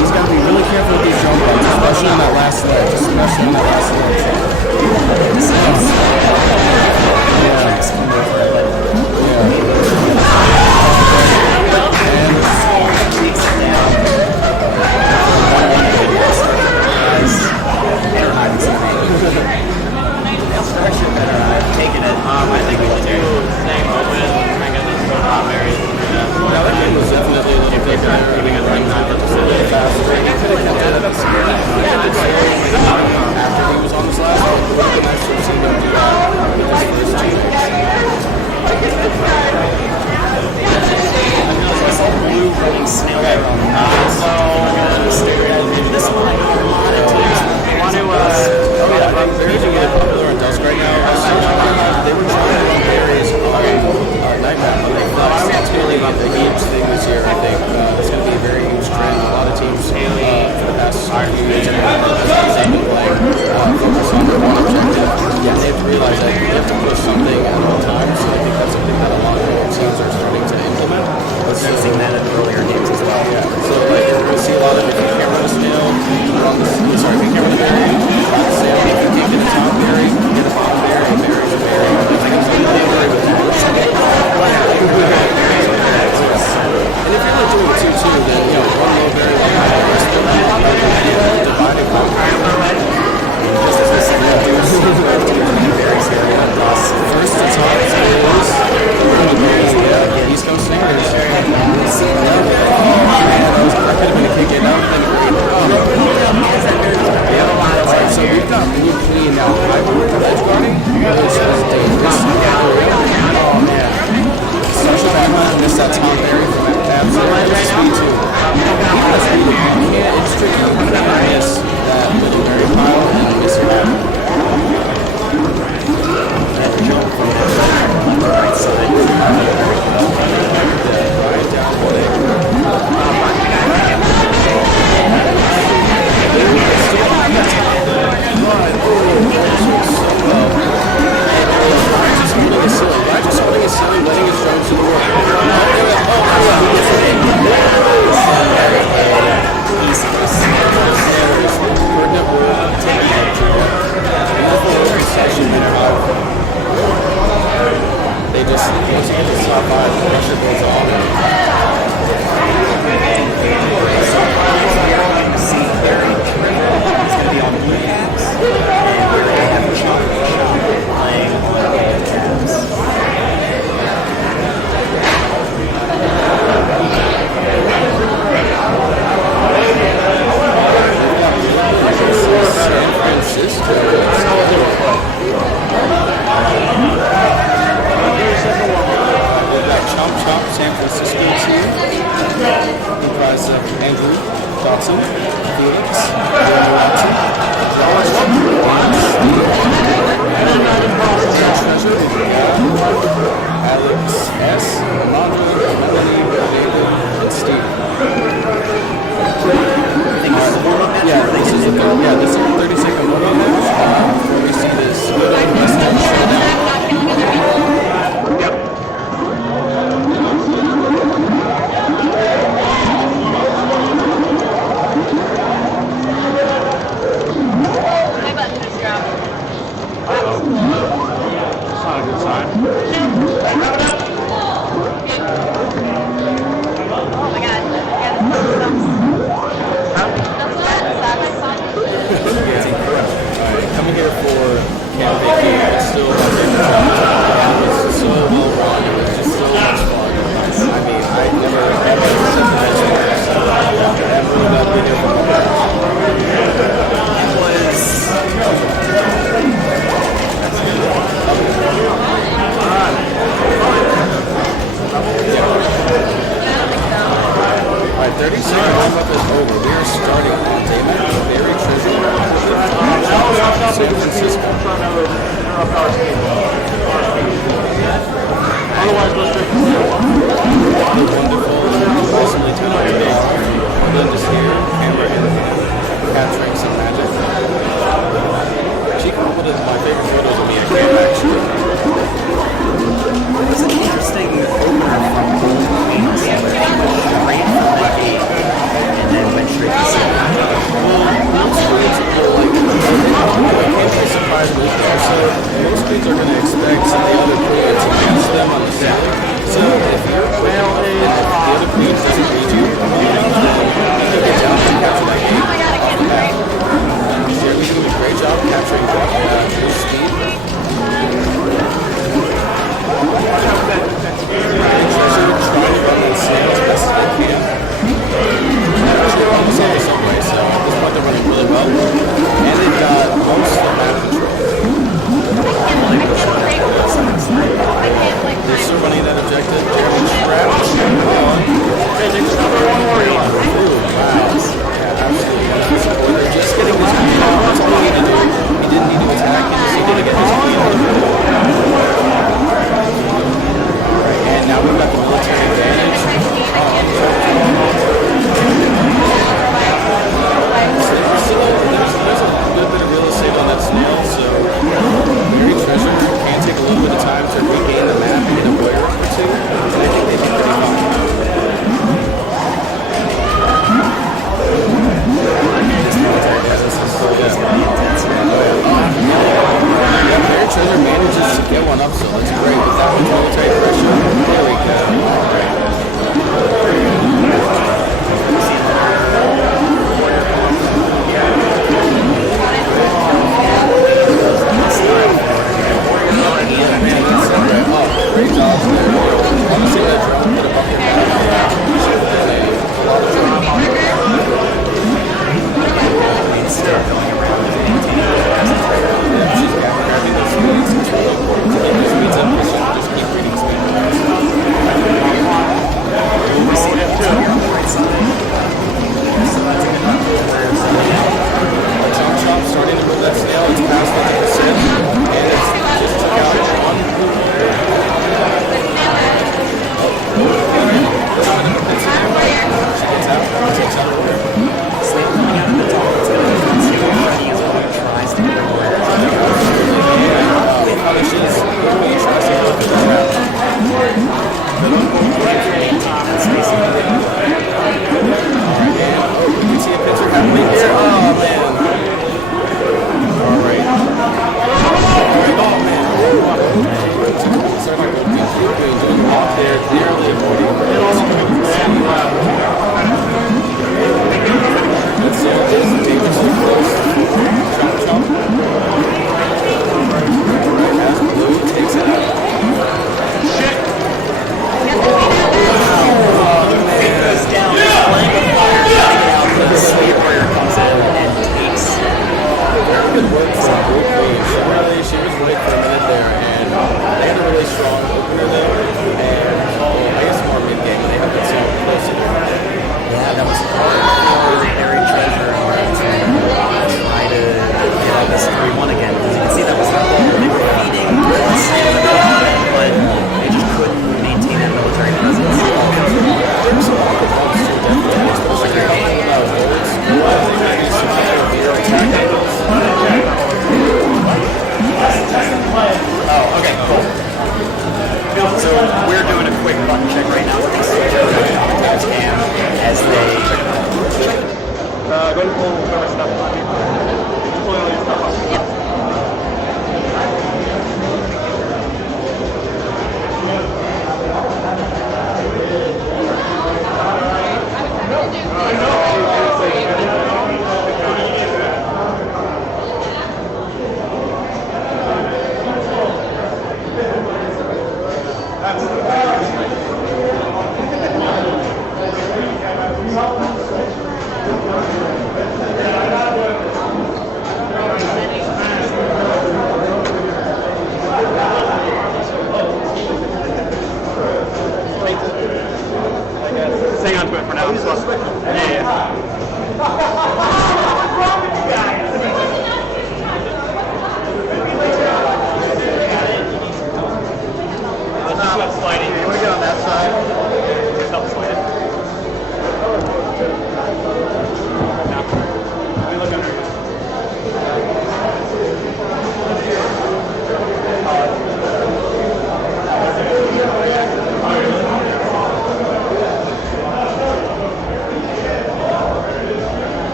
he's got to be really careful with these jump buttons, especially on that last ledge. Especially on that last ledge. Taking it. I think we should stay open. Now that game was definitely a little bit better. Giving it like 9 minutes faster. He could have kept it up. After he was on this last one, it would have been nice to see him do that with his first teammates. Blue running Snail around. So this one, a lot of teams want to. Berries are really popular in Dusk right now. They were trying to run berries on Nightmare, but they thought it's really about the huge thing this year. I think it's going to be a very huge trend. A lot of teams for the past few years have been playing focus on their one objective. Yeah, they've realized that you have to push something at all times. So I think that's something that a lot of teams are starting to implement. I've seen that in earlier games as well. Yeah. So like we're going to see a lot of if you can't run a snail, run the snail.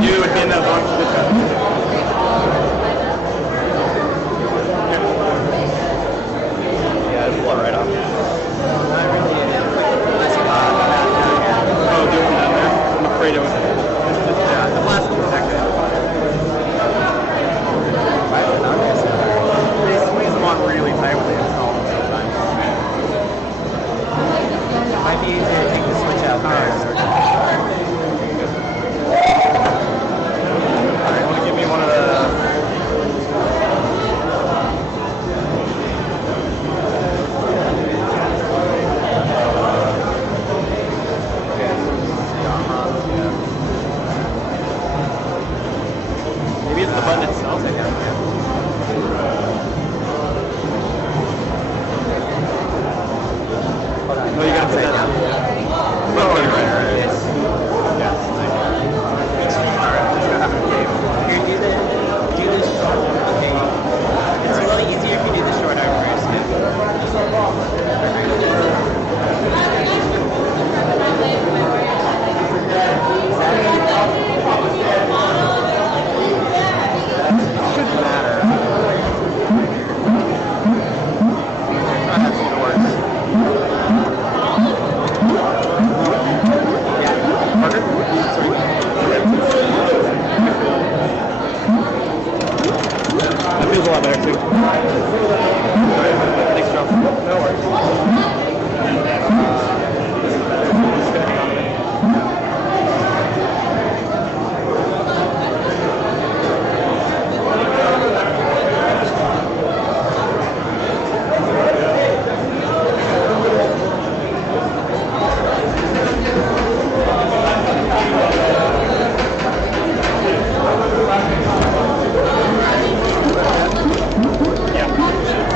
we do at the end of the box. Yeah, pull it right off. Oh, doing that there. I'm afraid of it. Yeah, the last one protected. They squeeze them on really tight when they install them sometimes. Might be easier to take the switch out first. Alright, want to give me one of the... Maybe it's the button itself. I guess. Oh, you gotta put that down. Oh, right. Yes. Alright, just gonna have a game. Here, do this short. Okay. It's a little easier if you do the short arm first. Shouldn't matter. That's what works. Yeah. Parker? Sorry. That feels a lot better too. Thanks, Chomp. No worries. Yeah.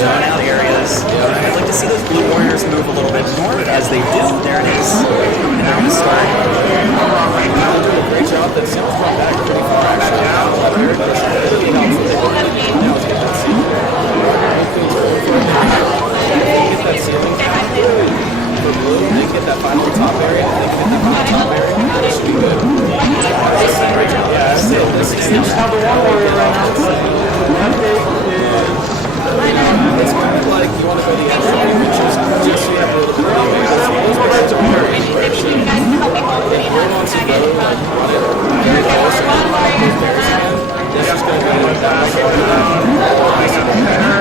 zone out areas. I'd like to see those Blue Warriors move a little bit north. As they do, there it is. And they're going to start. Great job. That Seattle's brought back pretty far. Back down. Really helps what they want to do now is get that ceiling. Get that ceiling. For Blue, they get that final top area. They get that final top area. That should be good. Yeah, still, this is how the one warrior right now. It's kind of like you want to go the extra few inches just so you have a little bit of leeway. Those were back to very fresh. If Blue wants to go, like, run it very close and like those bears again, they're just going to go like that.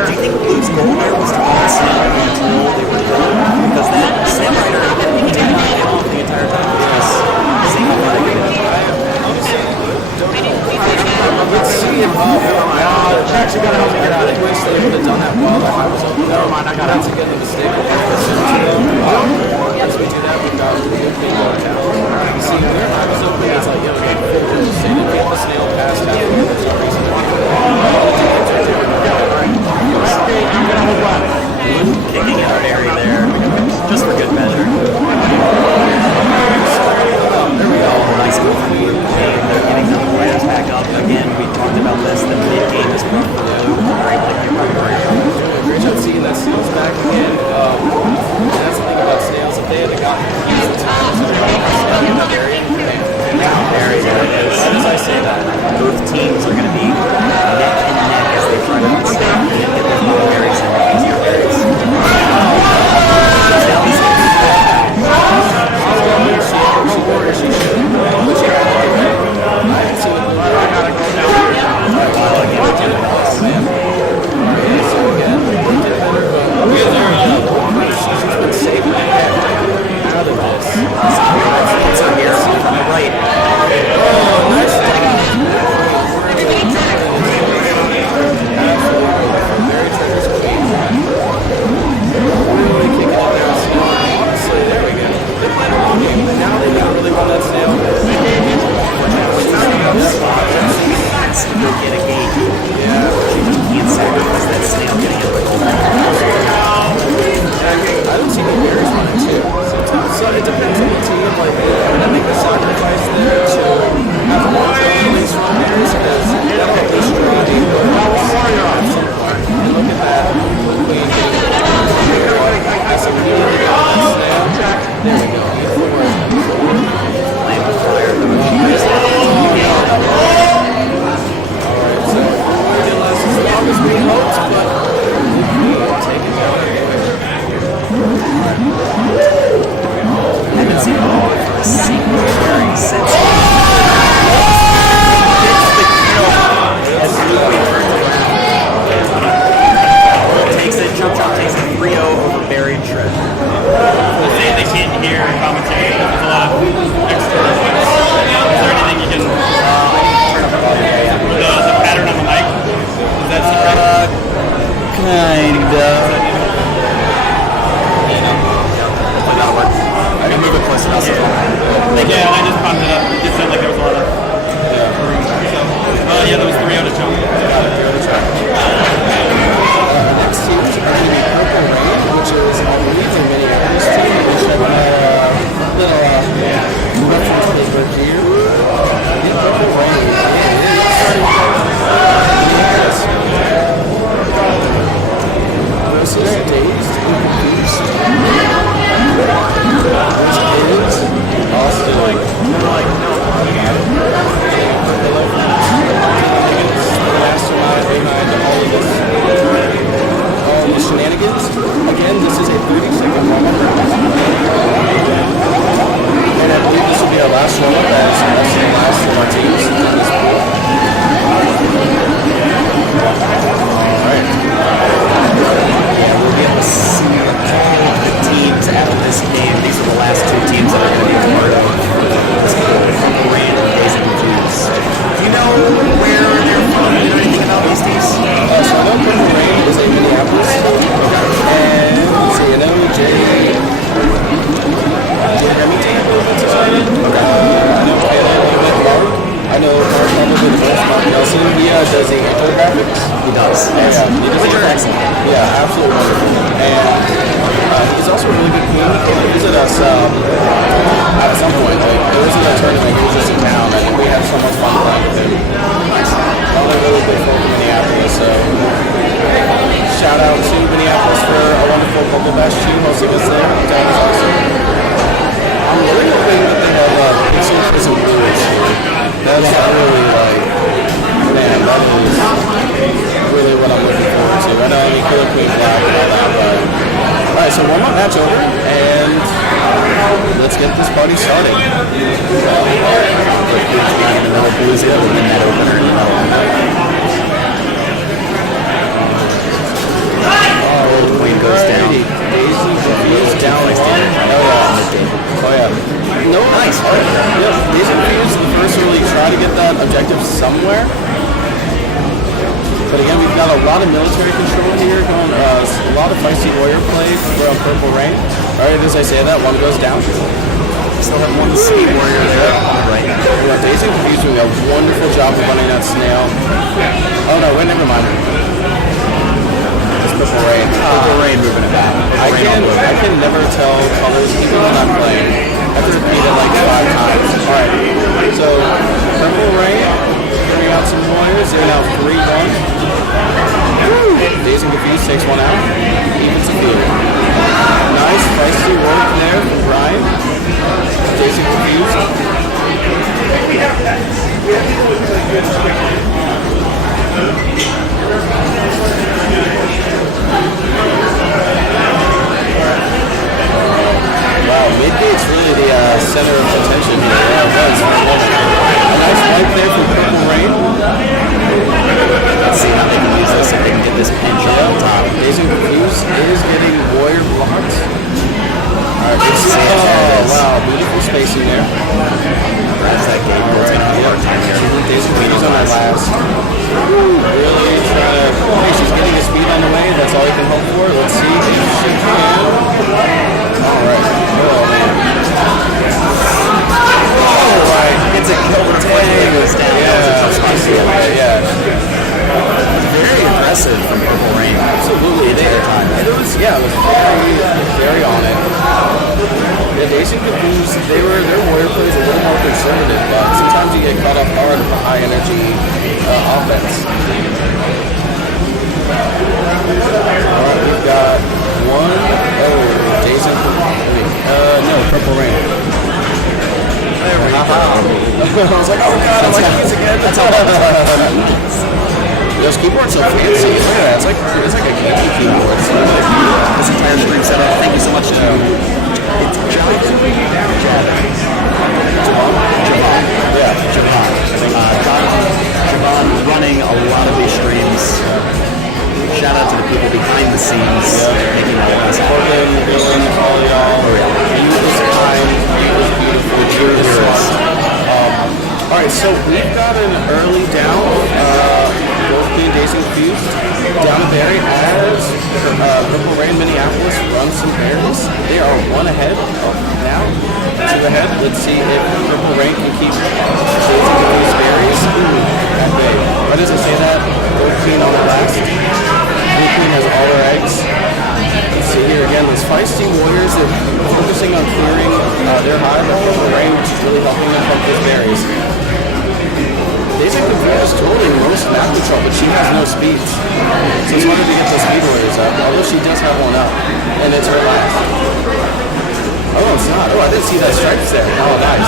Do you think Blue's goal there was to get Snail under control? They were done because that Snail Rider, he did not get off the entire time. Single rider. Let's see if Jack's going to help me get out of here. I wish they would have done that well. If I was over there, never mind, I got out to get the mistake. As we do that, we've got a really good thing on account. You see, when their eye was open, it's like, yo, okay, full room. So you get the snail past half. There's no reason to do it. Kicking out area there, just for good measure. There we go. Nice move from Blue. They're getting the players back up. Again, we talked about this. The mid-game is more for Blue. They're able to get right where Great job seeing that snails back again. That's the thing about snails. If they had gotten used to there it is. As soon as I say that, both teams are going to be neck and neck as they try to understand and get those bottom berries and easier berries. Yeah, absolutely wonderful. And he's also a really good queen. He came to visit us at some point. Like, there was a tournament, he was just in town, and we had so much fun playing with him. All the really good folk in Minneapolis, so shout out to Minneapolis for a wonderful BumbleBash team hosting us there. That was awesome. I'm really hoping that they have Pixel Prison Blue this year. That's really like, man, that is really what I'm looking forward to. I know I mean Killer Queen Black and all that, but alright, so one more match over, and let's get this party started. Blue's able to win that opener in the Queen goes down. Daisy Confused down like Oh yeah. No, nice. Yep. Daisy Confused the first to really try to get that objective somewhere. But again, we've got a lot of military control here going. A lot of feisty warrior play from Purple Rain. Alright, as I say that, one goes down. Still have one speed warrior there. Right. Yeah, Daisy Confused doing a wonderful job of running that snail. Oh no, wait, never mind. It's Purple Rain. Purple Rain moving it back. I can never tell colors even when I'm playing. I have to repeat it like 5 times. Alright, so Purple Rain bringing out some warriors. They're now 3-1. Daisy Confused takes one out. Evens a few. Nice feisty work there from Brian. Daisy Confused. Wow, mid-gate's really the center of attention here. Yeah, it was. A nice wipe there from Purple Rain. Let's see how they can use this, if they can get this pinch on top. Daisy Confused is getting warrior blocked. Alright, wow, beautiful spacing there. That's that game. It's going to be a hard time here. Daisy Confused on that last. Really trying to... Hey, she's getting a speed on the way. That's all you can hope for. Let's see if she can. Alright. Oh, man. Alright. It's a kill with 20 goes down. Yeah. Very impressive from Purple Rain. Absolutely. It was very on it. Yeah, Daisy Confused, their warrior play is a little more conservative, but sometimes you get caught off guard with a high energy offense. Alright, we've got one. Oh, Daisy no, Purple Rain. There we go. I was like, oh god, I'm like these again. That's how those keyboards so fancy. Look at that. It's like a gaming keyboard. This entire screen setup. Thank you so much to it's Javon. Yeah, Javon running a lot of these streams. Shout out to the people behind the scenes making all of this happen. Corbin, Dylan, all y'all. He was kind. He was beautiful. He was smart. Alright, so we've got an early down. Both Queen Daisy Confused. Down a berry as Purple Rain Minneapolis runs some berries. They are 1 ahead now. 2 ahead. Let's see if Purple Rain can keep Daisy Confused berries. Ooh, that big. Why does it say that? Gold Queen on the last. Blue Queen has all her eggs. Let's see here again. Those feisty warriors that are focusing on clearing their hive of Purple Rain, which is really helping them pump those berries. Daisy Confused totally most map control, but she has no speeds. So it's harder to get those speed warriors up, although she does have one up. And it's her last. Oh, it's not. Oh, I didn't see that stripes there. Oh, nice.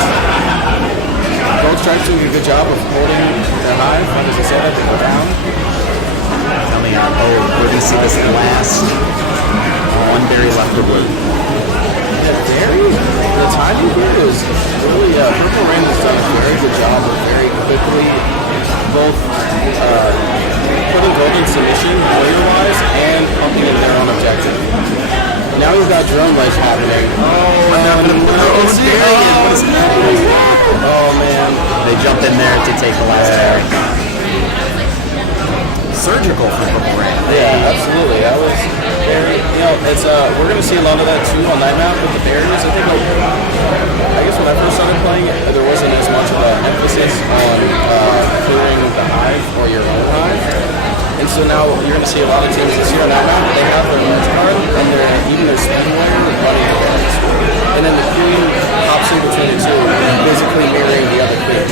Gold Stripes doing a good job of holding their hive. How does it say that? They go down. Coming up. Oh, where do you see this last? One berry left for blue. The timing here is really, Purple Rain has done a very good job of very quickly both putting gold in submission warrior-wise and pumping in their own objective. Now we've got drone life happening. Oh man. They jump in there to take the last berry. Surgical for Purple Rain. Yeah, absolutely. That was very, it's we're gonna see a lot of that too on night map with the barriers. I think I guess when I first started playing it, there wasn't as much of an emphasis on clearing the hive or your own hive. And so now you're gonna see a lot of teams this year on night map. They speed warrior running the berries. And then the queen hops in between the two, basically mirroring the other queen.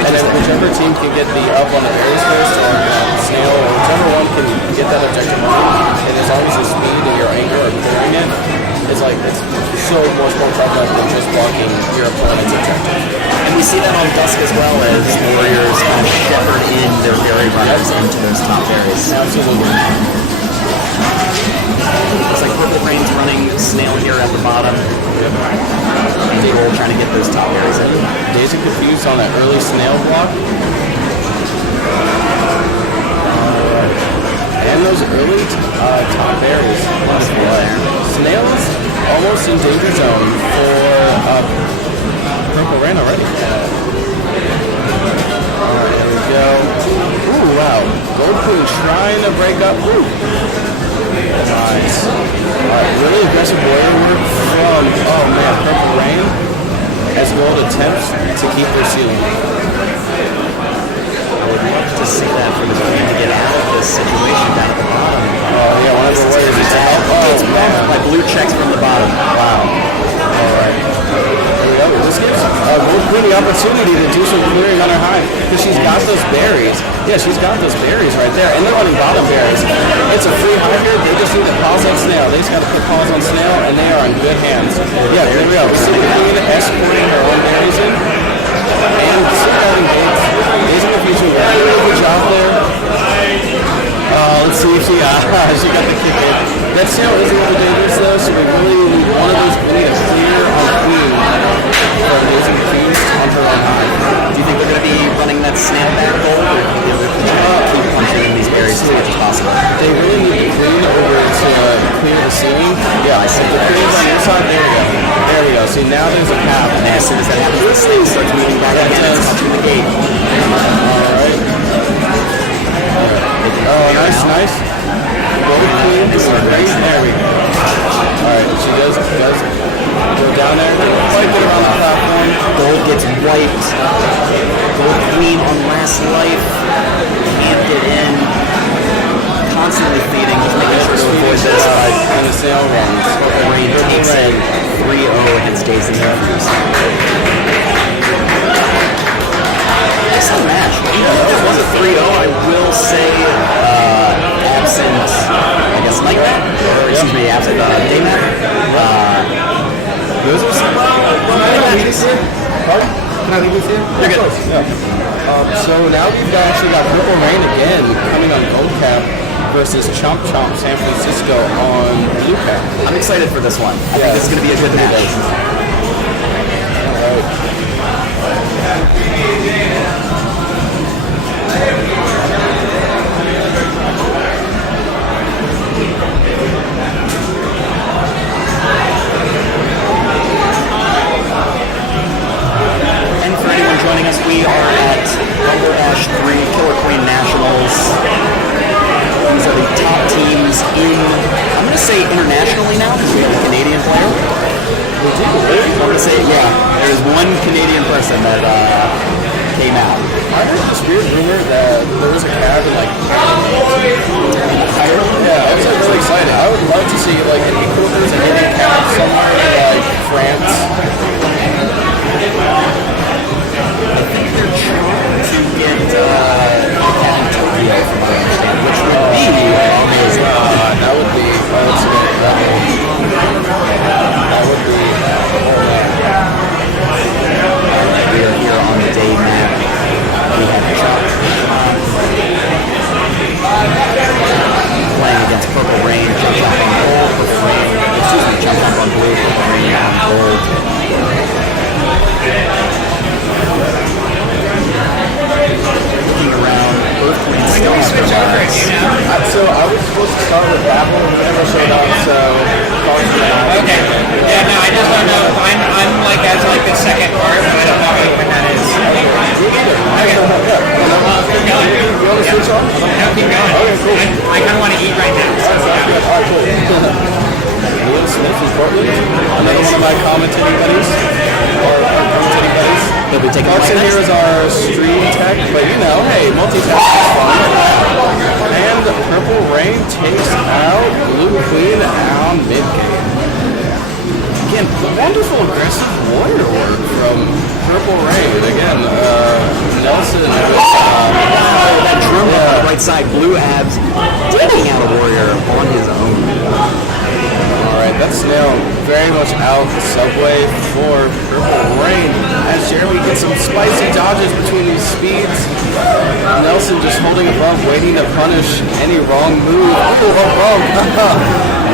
And then whichever team can get the up on the berries first, or snail, or whichever one can get that objective running, and as long as your speed and your anger are clearing it, it's like, it's so much more tougher than just blocking your opponent's objective. And we see that on Dusk as well, as warriors kind of shepherd in their berry runners into those top berries. Absolutely. Looks like Purple Rain's running snail here at the bottom. Gold trying to get those top berries in. Dazed and Confused on that early snail block. And those early top berries. Snails almost in danger zone for Purple Rain already. Alright, there we go. Ooh, wow. Gold Queen trying to break up. Ooh. Nice. Alright, really aggressive warrior work from, oh man, Purple Rain as Gold attempts to keep their ceiling. I would love to see that from his plan to get out of this situation down at the bottom. Oh yeah, one of the warriors is to help. Oh, It's bumped by blue checks from the bottom. wow. Alright. There we go. This gives Gold Queen the opportunity to do some clearing on her hive because she's got those berries. Yeah, she's got those berries right there. And they're running bottom berries. It's a free hive here. They just need to pause on snail. They just got to put pause on snail and they are in good hands. Yeah, there we go. Silver Queen escorting her own berries in. And safeguarding Gates. Dazed and Confused doing a really good job there. Let's see if she got the kick in. That snail is a little dangerous though, so we really need one of those. We need a clear on Queen for Dazed and Confused on her own hive. Do you think they're going to be running that snail back gold, or do you think they're going to keep punching in these berries as much as possible? They really need the Queen over to clear the ceiling. Yeah, I see. The Queen's on your side. There we go. There we go. See, now there's a path. And as soon as that happens, the snail starts moving back again and touching the gate. Alright. Oh, nice, nice. Gold Queen doing great. There we go. Alright, she does go down there. Quite get around the platform. Gold gets wiped. Gold Queen on last life. Can't get in. Constantly feeding, just making sure to avoid this. And the sail runs. Rain takes it 3-0 against Dazed and Confused. Excellent match. Even though there was a 3-0, I will say, absent, I guess, Night Map, or excuse me, absent Day Map. Those are some matches. Can I leave this here? You're good. Yeah. So now we've actually got Purple Rain again coming on Gold Cap versus Chomp San Francisco on Blue Cap. I'm excited for this one. I think this is going to be a good match. Alright. And for anyone joining us, we are at BumbleBash 3 Killer Queen Nationals. These are the top teams in, I'm going to say internationally now, because we have a Canadian player. I'm going to say, yeah, there's one Canadian person that came out. I heard this weird rumor that there was a cab in like Ireland. Yeah, I was like really excited. I would love to see like an equals and maybe a cab somewhere in like France. I think they're trying to get Kevin Tokyo from what I understand, which would be amazing. That would be, let's see, that would be, We are here on the day map. We have Chomp playing against Purple Rain, Chomp on gold, Purple Rain, excuse me, Chomp on blue, Purple Rain on gold. Looking around, Earth Queen still has her lives. so I was supposed to start with that one, but never showed up, so Okay. Yeah, no, I just don't know. I'm like at like the second part, but I don't know when that is. Okay. Keep going. You want to switch on? No, keep going. Okay, cool. I kind of want to eat right now. So, yeah. Alright, cool. Will Smith from Portland, another one of my commentating buddies. He'll be taking Clarkson here is our stream tech, but you know, hey, multitasking is fun. And Purple Rain takes out Blue Queen on mid game. again. Wonderful aggressive warrior work from Purple Rain. Again, Nelson with that drum on the right side, Blue Abs taking out a warrior on his own. Alright, that's now very much out the subway for Purple Rain. As Jeremy gets some spicy dodges between these speeds. Nelson just holding above, waiting to punish any wrong move. Wrong.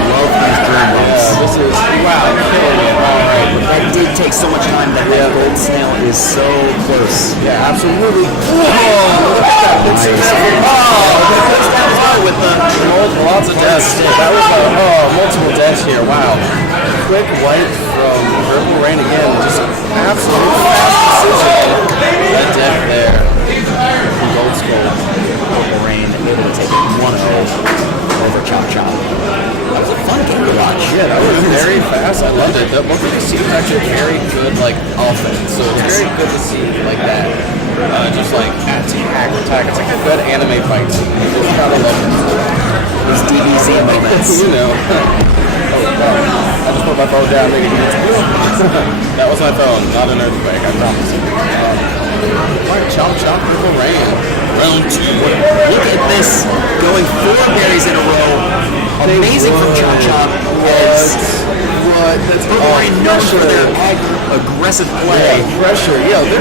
Love these drum bumps. Yeah, this is, wow, killing it. Alright. That did take so much time. That gold snail is so close. Yeah, absolutely. Whoa, look at that. Nice. With the lots of deaths. That was multiple deaths here. Wow. Quick wipe from Purple Rain again. Just absolute fast decision. That death there. Gold Skull. Purple Rain able to take 1-0 over Chomp. That was a fun game to watch. Yeah, that was very fast. I loved it. Both of these teams actually very good offense. So it's very good to see that. Just attack. It's like a good anime fight scene. Just gotta love it. These DBZ moments. You know. I just put my phone down. That was my phone, not an earthquake, I promise. Chomp, Purple Rain. Round 2. Look at this. Going 4 berries in a row. Amazing from Chomp. That's Purple Rain known for their aggressive play. Yeah, pressure. They're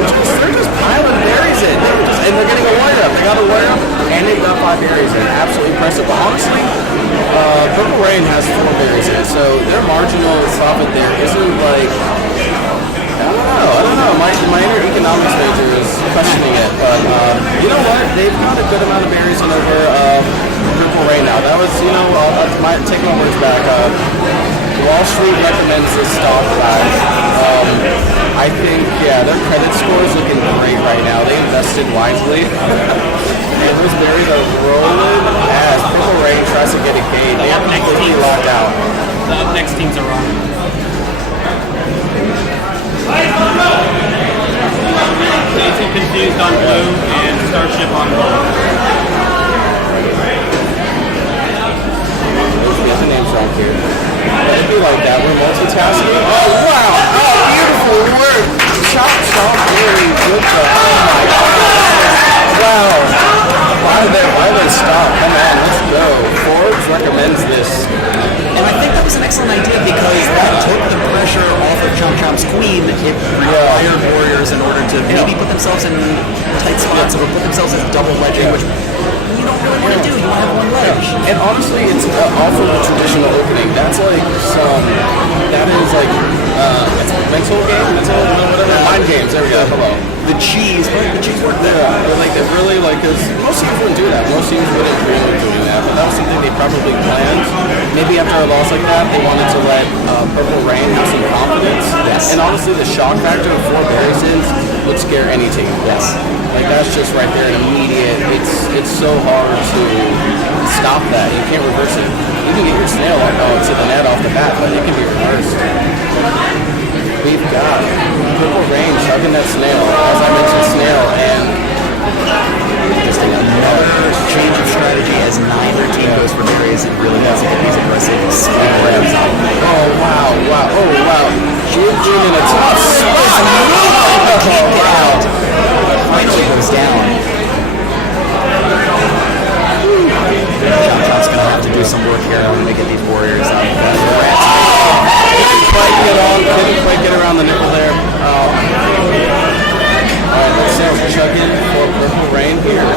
just piling berries in. And they're getting a warrior up. They got a warrior up, and they've got 5 berries in. Absolutely impressive. But honestly, Purple Rain has 4 berries in, so their marginal profit there isn't I don't know. My inner economics major is questioning it, but you know what? They've got a good amount of berries in over Purple Rain now. That was, take my words back. Wall Street recommends this stock back. I think, their credit score is looking great right now. They invested wisely. And those berries are rolling as Purple Rain tries to get a gate. They have completely locked out. The up next teams are wrong. Daisy confused on blue and Starship on gold. Get the names right here. Let it be like that. We're multitasking. Oh, wow. Oh, beautiful work. Chomp, really good. Oh, my God. Wow. Why they stop? Come on, let's go. Forbes recommends this. And I think that was an excellent idea because that took the pressure off of Chomp's queen. It required warriors in order to maybe put themselves in tight spots or put themselves in double ledging, which you don't really want to do. You want to have one ledge. And honestly, it's off of a traditional opening. That's it's a mental game, whatever. Mind games, there we go. Hello. The cheese worked there. Yeah, they're really because most teams wouldn't do that. Most teams wouldn't dream of doing that, but that was something they probably planned. Maybe after a loss like that, they wanted to let Purple Rain have some confidence. Yes. And honestly, the shock factor of 4 berries in would scare any team. Yes. That's just right there an immediate. It's so hard to stop that. You can't reverse it. You can get your snail to the net off the bat, but it can be reversed. We've got Purple Rain chugging that snail. As I mentioned, snail and just another change of strategy as neither team goes for berries. It really does get these aggressive speed grabs out. Oh wow. Jin in a tough spot. Can't get out. Finally goes down. Chomp's gonna have to do some work here when they get these warriors out. Didn't quite get around the nipple there. Alright, let's see chugging for Purple Rain here.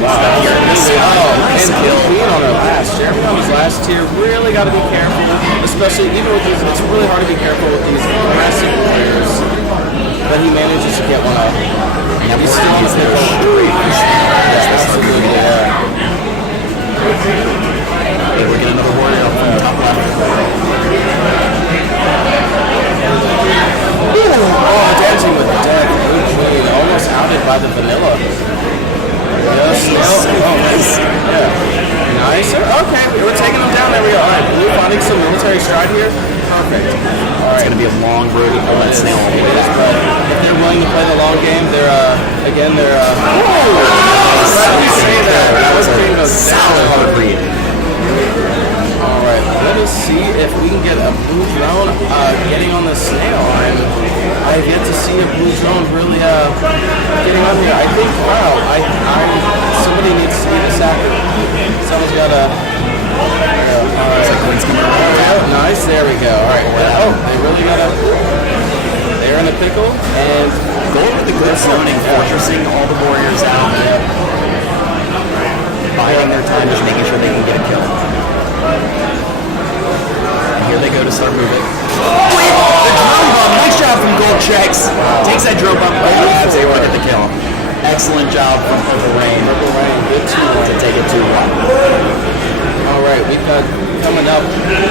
Wow. And Queen on her last. Jeremy on his last tier. Really got to be careful, especially even with these. It's really hard to be careful with these aggressive players. But he manages to get one up. He's still on his nipple. Absolutely, yeah. Hey, we're getting another warrior up from the top left. Oh, dancing with death. Queen almost outed by the vanilla. Yes. Nice. Yeah. Nicer. Okay, we're taking them down. There we go. All right, Blue finding some military stride here. Perfect. All right. It's going to be a long road to pull that snail. It is, but if they're willing to play the long game, they're Let me say that. That was pretty much solid hard read. All right. Let us see if we can get a blue drone getting on the snail. I've yet to see a blue drone really getting on here. I think, wow, somebody needs to be the sacker. Someone's got to... Nice, there we go. All right, well, they really got to... They're in a pickle, and... Gold with the good zoning, fortressing all the warriors out. Biding their time, just making sure they can get a kill. And here they go to start moving. The drone bump, nice job from Gold Checks. Takes that drone bump, is able to get the kill. Excellent job from Purple Rain. Good 2-1 to take it 2-1. All right, we've got coming up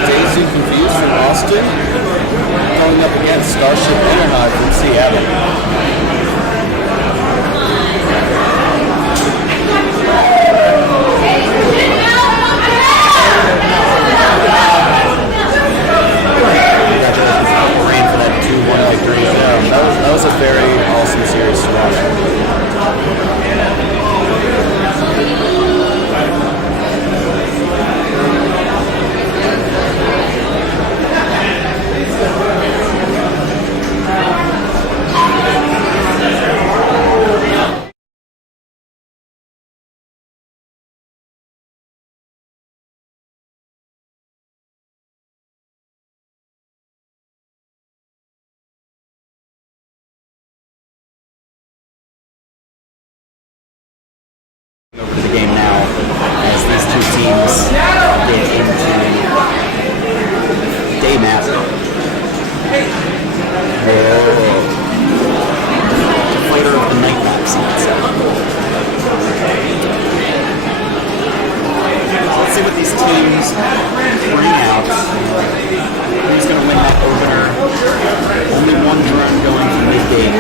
Daisy Confused from Austin, going up against Starship Interhive from Seattle. That was a very awesome series to watch. Over to the game now as these two teams get into day map. The fighter of the night map scene. Let's see what these teams bring out. Who's going to win that opener? Only one drone going from mid-game.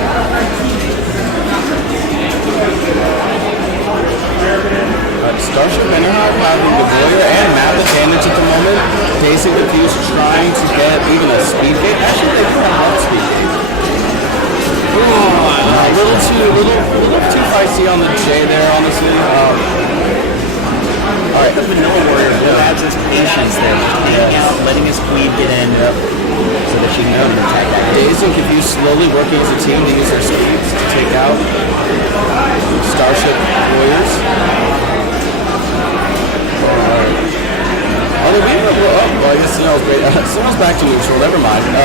Starship Interhive having the Warrior and map advantage at the moment. Daisy Confused trying to get even a speed gate. Actually, they do have a speed gate. A little too feisty on the J there, honestly. All right, The Vanilla Warrior who adds his patience there, hanging out, letting his queen get in so that she can go and attack that. Daisy Confused slowly working as a team to use their speeds to take out Starship Warriors. Oh, the Weeby, well, I guess Snell's great. Snell's back to neutral, never mind. A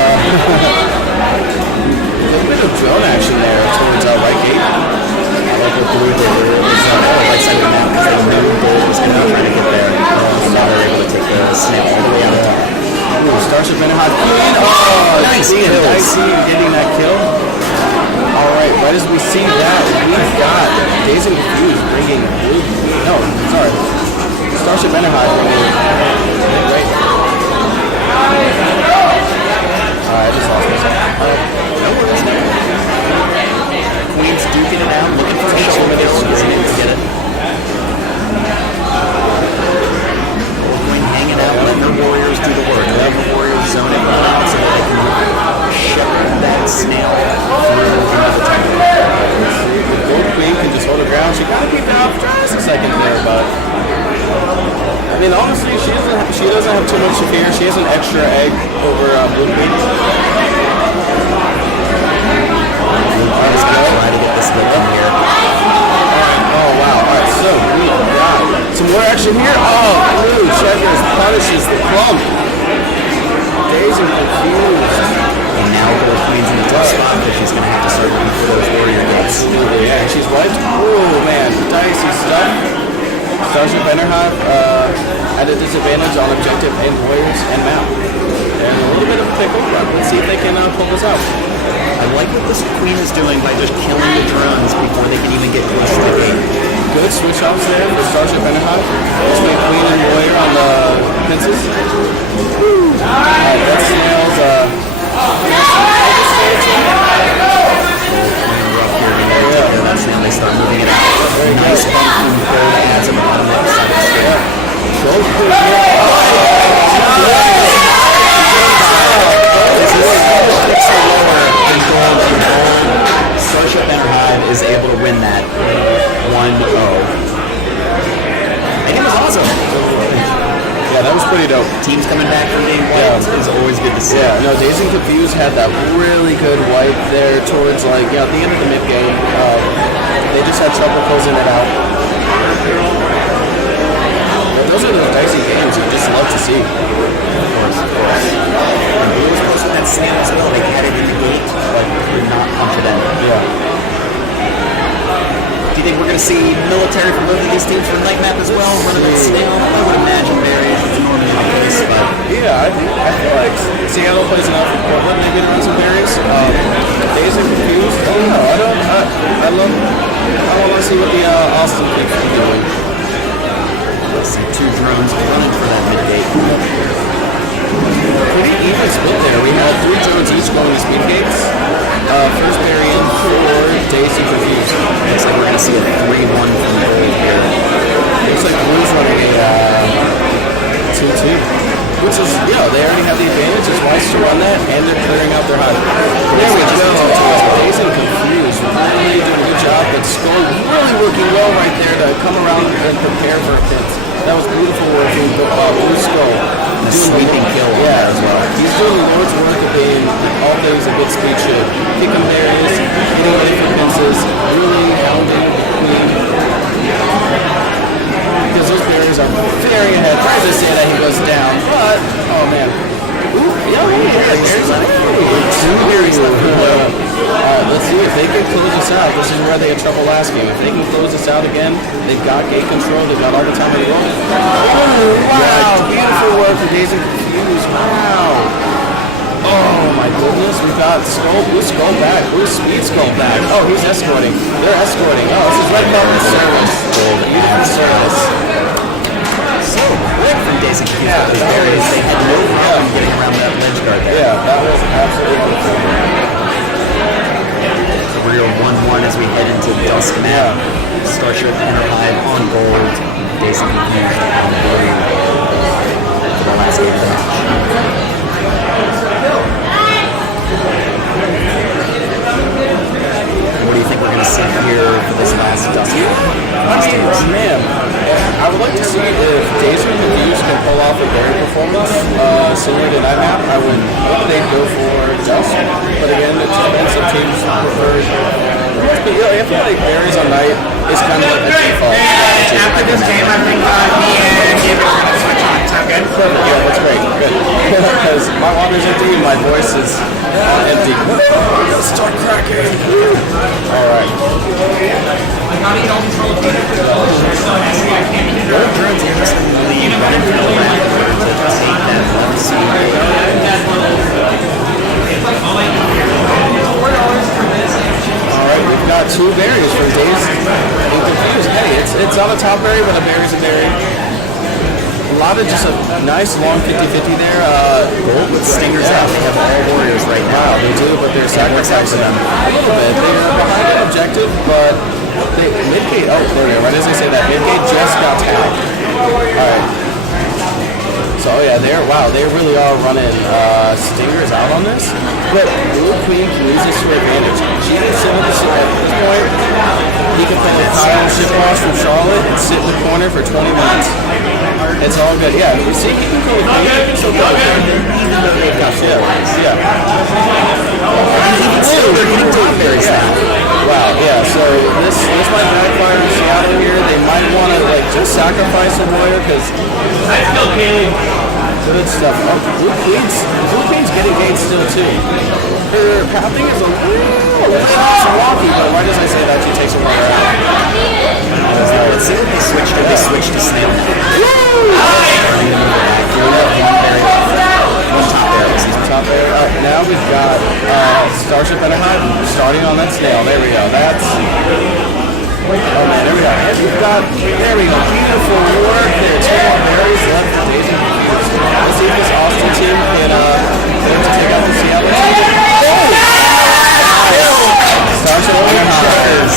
little bit of drone action there towards right gate. I like what the Weeby did. It was on the right side of the map because they knew Gold was going to be trying to get there. So now they're able to take the snap all the way out of top. Ooh, Starship Interhive. Oh, nice kill. Dicey getting that kill. All right, right as we see that, we've got Daisy Confused bringing blue. No, sorry. Starship Interhive bringing great. I just lost myself. No worries there. Queen's duking it out, looking for a shoulder kill, isn't able to get it. Queen hanging out, letting her warriors do the work. Let the warriors zone it out so that they can shepherd that snail through another time. Gold Queen can just hold her ground. She kind of keep it out for just a second there, but I mean, honestly, she doesn't have too much to fear. She has an extra egg over Blue Queen. Let's try to get this good in here. Oh wow! All right, so we got some more action here. Oh, Blue Checkers punishes the plump. Daisy Confused. And now Gold Queen's in a tough spot because she's going to have to start looking for those warrior gates. Yeah, she's wiped. Oh man, dicey stuff. Starship Interhive at a disadvantage on objective and warriors and map. And a little bit of a pickle, but let's see if they can pull this out. I like what this queen is doing by just killing the drones before they can even get close to the gate. Good switch ups there for Starship Interhive. Between queen and warrior on the pincers. Alright, that snails That's now they start moving it out. Very nice bump from Gold adds at the bottom left side of the screen. Gold Queen. Starship Interhive is able to win that 1-0. And it was awesome. Yeah, that was pretty dope. Teams coming back from being wiped is always good to see. Yeah, no, Dazed and Confused had that really good wipe there towards like the end of the mid game. They just had trouble closing it out. But those are those dicey games you just love to see. Of course. And Blue was close with that slam as well. They had it in the gate, but could not punch it in. Yeah. Do you think we're going to see military from both of these teams for night map as well? Running that snail? I would imagine very normally the case, but yeah, I feel like Seattle plays enough for Portland maybe to run some berries. Dazed and Confused. I don't know. I want to see what the Austin keeps doing. let's see, 2 drones running for that mid gate. Pretty even split there. We had 3 drones each going to speed gates. First variant for Dazed and Confused. Looks like we're going to see a 3-1 from the gold here. Looks like Blue's running a 2-2. Which is, they already have the advantage. It's wise to run that, and they're clearing out their high. There we go. Dazed and Confused. Really doing a good job, but Skull really working well right there to come around and prepare for a pit. That was beautiful working. Blue Skull. The sweeping kill on that as well. He's doing the Lord's work of being all things a good speed should. Kicking barriers, getting ready for fences, really hounding the queen. Because those barriers are very ahead. Right as I say that, he goes down. But, oh man. There's 2 barriers left. Let's see if they can close this out. This is where they had trouble last game. If they can close this out again, they've got gate control. They've got all the time in the world. Oh, wow. Beautiful work for Dazed and Confused. Wow. Oh my goodness. We've got Blue Skull back. Blue Speed Skull back. Oh, he's escorting. They're escorting. Oh, this is Red Button service. Beautiful service. So quick from Dazed and Confused with these barriers. They had no problem getting around that ledge guard there. Yeah, that was absolutely wonderful. Real 1-1 as we head into Dusk map. Starship Enterhive on gold, Dazed and Confused on blue for the last game of the match. What do you think we're going to see here for this last Dusk map? Man, I would like to see if Dazed and Confused can pull off a berry performance similar to that map. I would hope they'd go for Dusk, but again, it's some teams prefer. But I feel like berries on night is kind of like a default. After this game, I think me and David are going to switch on. Sound good? Perfect. Yeah, that's great. Good. Because my water's empty and my voice is empty. Let's start cracking. All right. How do you don't control the Drones interestingly running for the back to take that 1 seed. Alright, we've got 2 berries for Dazed and Confused. Hey, it's not a top berry, but a berry's a berry. A lot of just a nice long 50-50 there. Gold with stingers out. They have all warriors right now. Wow, they do, but they're sacrificing them a little bit. They're behind an objective, but mid-gate, right as I say that, mid-gate just got tapped. Alright. So yeah, they really are running stingers out on this. But Blue Queen can use this to her advantage. She can sit at this point. He can play with Kyle Shipwash from Charlotte and sit in the corner for 20 minutes. It's all good. Yeah, you see, he can kill the queen. He can still kill the queen. Even though they've got yeah. They're getting top berries now. Wow, yeah, so this might backfire in Seattle here. They might want to just sacrifice a warrior because good stuff. Oh, Blue Queen's getting gates still too. Her pathing is a little wonky, but right as I say that, she takes a warrior out. Let's see what they switched to. They switched to snail now. Top there. Now we've got Starship Enterhive starting on that snail. There we go. That's. Oh man, there we go. And we've got. There we go. Beautiful work there. 2 more berries left for Dazed and Confused. Let's see if this Austin team can take out the Seattle team. Starship Enterhive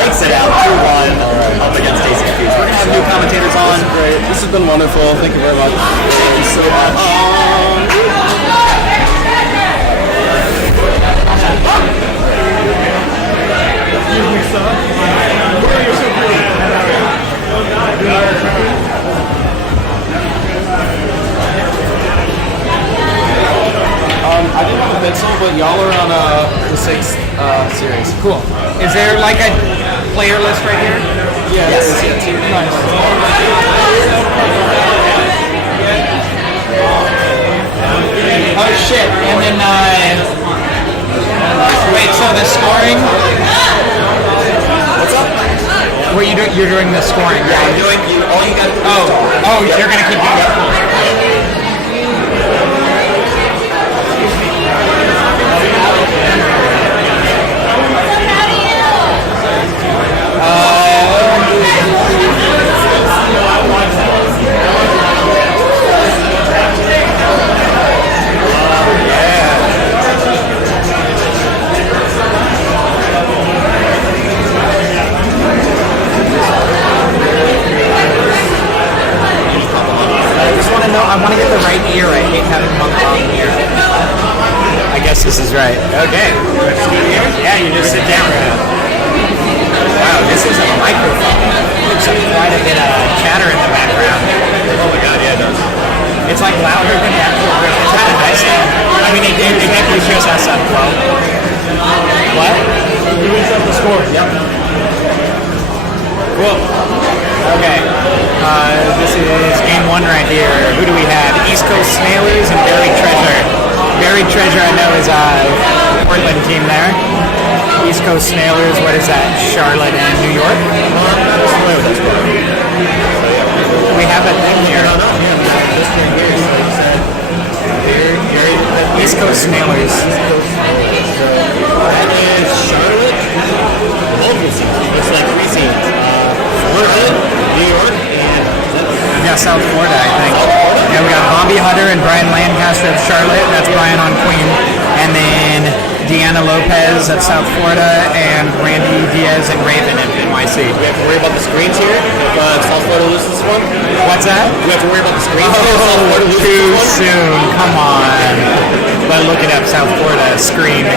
Takes it out 2-1 up against Dazed and Confused. We're going to have new commentators on. Great. This has been wonderful. Thank you very much. Thank you so much. You're so pretty. Is there like a player list right here? Yes. Nice. Oh shit! And then wait. So the scoring. What's up? What you do? You're doing the scoring. Yeah, I'm doing. All you got to do. Oh, you're gonna keep doing it. I want to get the right ear. I hate having one wrong ear. I guess this is right. Okay. Yeah, you just sit down. Wow, this is a microphone. There's quite a bit of chatter in the background. Oh my god, yeah, it does. It's like louder than the actual room. It's kind of nice though. I mean, it definitely shows us up well. What? You reset the score. Yep. Cool. Okay. This is game one right here. Who do we have? East Coast Snailers and Buried Treasure. Buried Treasure, I know, is a Portland team there. East Coast Snailers, what is that? Charlotte and New York? We have a thing here. East Coast Snailers. That is Charlotte. Multiple scenes. It's like 3 scenes. Florida, New York, and Yeah, South Florida, I think. Yeah, we got Bobby Hutter and Brian Lancaster of Charlotte. That's Brian on Queen. And then Deanna Lopez of South Florida and Randy Diaz and Raven at NYC. we have to worry about the screens here. If South Florida loses this one, What's that? we have to worry about the screens here. If South Florida loses Too this one. soon. Come on. But look it up, South Florida. Screen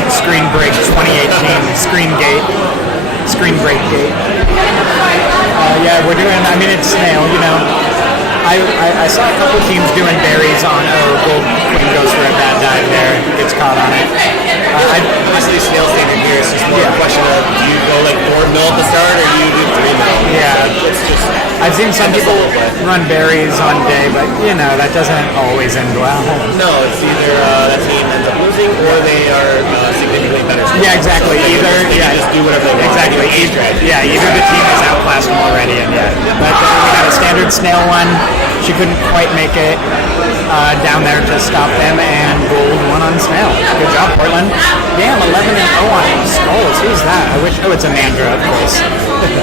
break 2018. Screen break gate. Yeah, we're doing, I mean, it's snail, you know. I saw a couple teams doing berries on, Gold Queen goes for a bad dive there, gets caught on it. Honestly, snail standard here is just more a question of do you go like 4 mil at the start or do you do 3 mil? Yeah. It's just I've seen some people run berries on day, but, you know, that doesn't always end well. no, it's either that team ends up losing or they are significantly better. Yeah, exactly. So Either, they yeah, just do whatever they want. exactly. Either the team has outclassed them already, and yeah. But we got a standard snail one. She couldn't quite make it down there to stop them, and gold one on snail. Good job, Portland. Damn, 11-0 on skulls. Who's that? it's Amandra, of course.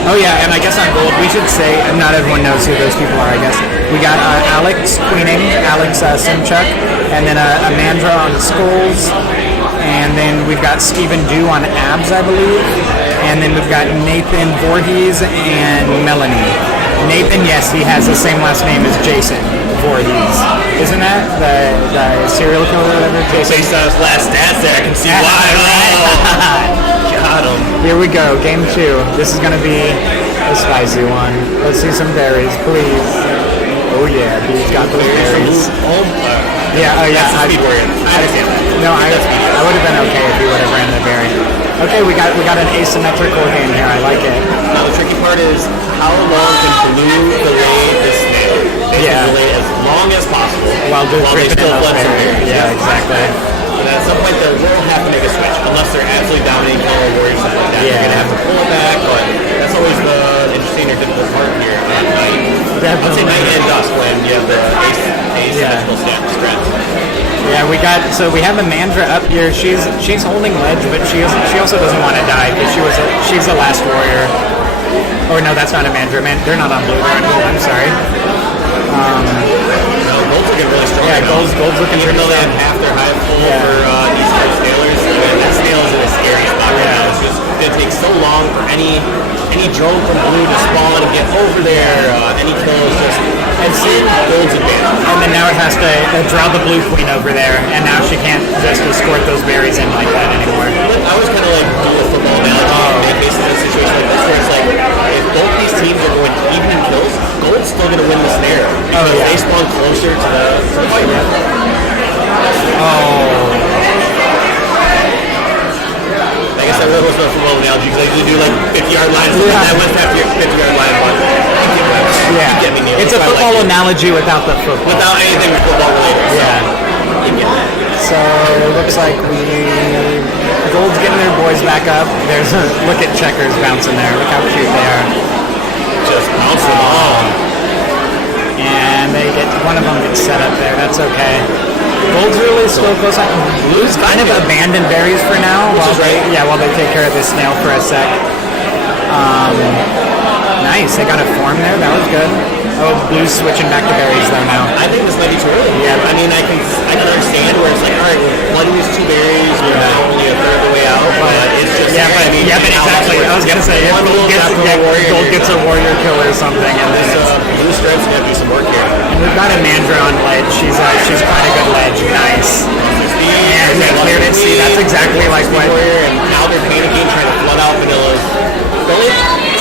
Oh yeah, and I guess on gold we should say, not everyone knows who those people are. I guess we got Alex Queening, Alex Simchuk, and then Amandra on skulls. And then we've got Stephen Dew on abs, I believe. And then we've got Nathan Voorhees and Melanie. Nathan, yes, he has the same last name as Jason Voorhees. Isn't that the serial killer or whatever? Jason. Based on his last stats there, I can see why. Got him. Here we go, game 2. This is going to be a spicy one. Let's see some berries, please. Oh yeah, he's got those berries. Yeah, oh yeah. Speed warrior. I understand that. No, I would have been okay if he would have ran the berry. Okay, we got an asymmetrical game here. I like it. Now the tricky part is how long can blue delay this snail? They can delay as long as possible While they still flood some berries. Yeah, exactly. And at some point they will have to make a switch unless they're absolutely dominating color warriors like that. Yeah. You're gonna have to pull it back, but that's always the interesting or difficult part here on night. I'd say night and dusk when you have the asymmetrical strats. Yeah, we have Amandra up here. She's holding ledge, but she also doesn't want to die because she's the last warrior. Or no, that's not Amandra. They're not on blue. They're on gold. I'm sorry. No, gold's looking really strong. Yeah, gold's looking even though they strong. have half their hive full for East Coast Snailers, that snail's in a scary spot right now. It's just gonna take so long for any drone from blue to spawn and get over there. Any kills just in gold's advantage. And then now it has to draw the blue queen over there, and now she can't just escort those berries in like that anymore. I was kind of like do a football analogy in cases in a situation like this where it's like if both these teams are going even in kills, gold's still going to win the snare because they spawn closer to the fight. Oh. Like I I really was supposed to roll analogy because I usually do like 50-yard lines. Yeah. That was after 50-yard line, but Yeah. you get me, Neil. It's a So I football like it. analogy without the football. Without anything football related. So Yeah. you get it. So it looks like Gold's getting their boys back up. There's a look at Checkers bouncing there. Look how cute they are. Just bounce them all. And one of them gets set up there. That's okay. Gold's really still close. Blue's kind of abandoned berries for now. While they take care of this snail for a sec. Nice. They got a form there. That was good. Oh, Blue's switching back to berries though now. I think this might be too early. Yeah. I mean, I can understand where it's like, all right, we're flooding these 2 berries. We're now only a third of the way out, but it's just but exactly. I was gonna say if Gold gets a warrior kill or something, and This Blue Stripe's gonna do some work here. and we've got Amandra on ledge. She's quite a good ledge. Nice. And they cleared it. See, that's exactly like what. Warrior, and now they're panicking, trying to flood out Vanilla's. The only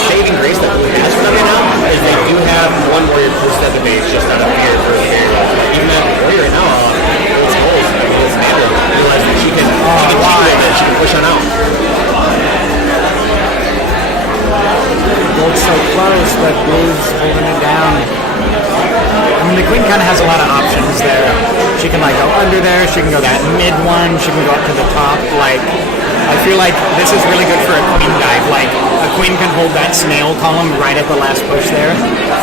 saving grace that Blue has for them right now is they do have one warrior posted at the base just out of fear for a fear. Even that warrior right now, it's goals. It's Amanda. Realize that she can cheat a little bit. She can push on out. Gold's so close, but Blue's holding it down. I mean, the Queen kind of has a lot of options there. She can like go under there. She can go that mid one. She can go up to the top. Like, I feel like this is really good for a Queen dive. Like, a Queen can hold that snail column right at the last push there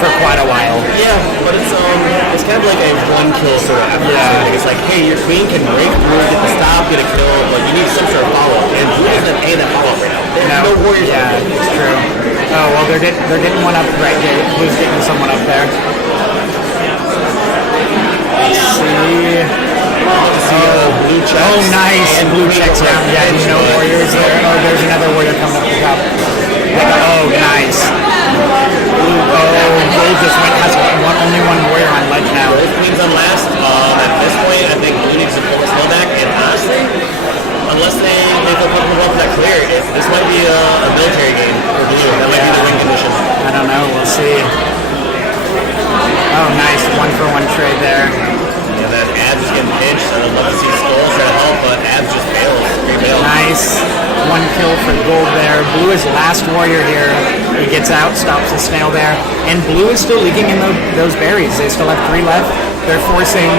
for quite a while. Yeah, but it's kind of like a one kill sort of effort. Yeah. So it's like, hey, your Queen can break through, get the stop, get a kill, but you need some sort of follow. And Blue doesn't pay that follow right now. There's no warriors. Yeah, it's true. Oh well, they're getting one up right there. Blue's getting someone up there. Let's see. Blue checks. Oh, nice. And Blue checks out. Yeah, no warriors there. Oh, there's another warrior coming up the top. Oh, nice. Gold just has only one warrior on ledge now. Both Queens on last. At this point, I think Blue needs to pull the slow back. And honestly, unless they feel comfortable up that clear, this might be a military game for Blue. That might be the win condition. I don't know. We'll see. Oh, nice. 1-for-1 trade there. And then Abs is getting pinched. I'd love to see Skulls try to help, but Abs just fails. Great bail. Nice. 1 kill for Gold there. Blue is last warrior here. He gets out, stops the snail there. And Blue is still leaking in those berries. They still have 3 left. They're forcing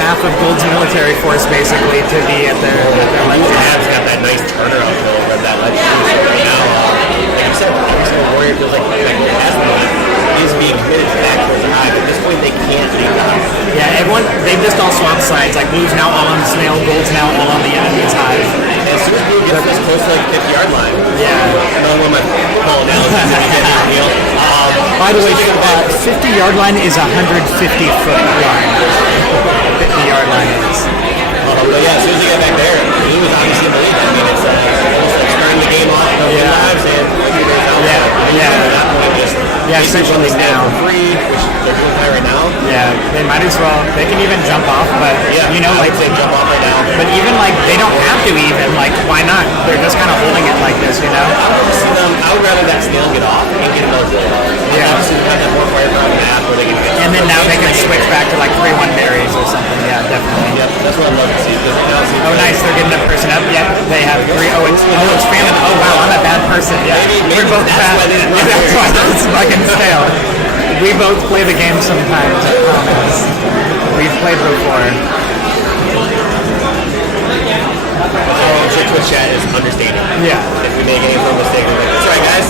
half of Gold's military force basically to be at their ledge. Abs got that nice turnaround kill from that ledge. So right now, like you said, every single warrior feels like has is being committed to back towards the hive. At this point, they can't leave the hive. Yeah, they've just all swapped sides. Like Blue's now all on snail, Gold's now all on the enemy's hive. As soon as Blue gets this close to like 50-yard line, Yeah. another one of my football analogies that you get here, Neil. By the way, 50-yard line is 150-foot line. 50-yard line is. But yeah, as soon as they get back there, Blue is obviously in the lead. I mean, it's almost like starting the game off with the lives and Yeah, essentially now. For free, which they're doing high right now. Yeah, they might as well. They can even jump off, but like they jump off right now. But even like they don't have to even. Like, why not? They're just kind of holding it like this, you know. I would rather that snail get off and get another drill off. Yeah. Obviously, we have that more firepower on the map where they can get. And then now they can switch back to like 3-1 berries or something. Yeah, definitely. Yep, that's what I'd love to see. Oh, nice. They're getting a person up. Yep, they have 3. Oh, it's famine. Oh, wow, I'm a bad person. Yeah, Maybe we're both that's bad. why they didn't run That's why it's fucking stale. We both play the game sometimes. I promise. We've played before. Twitch chat is understanding. Yeah. If we make any mistake, we're like, that's right, guys.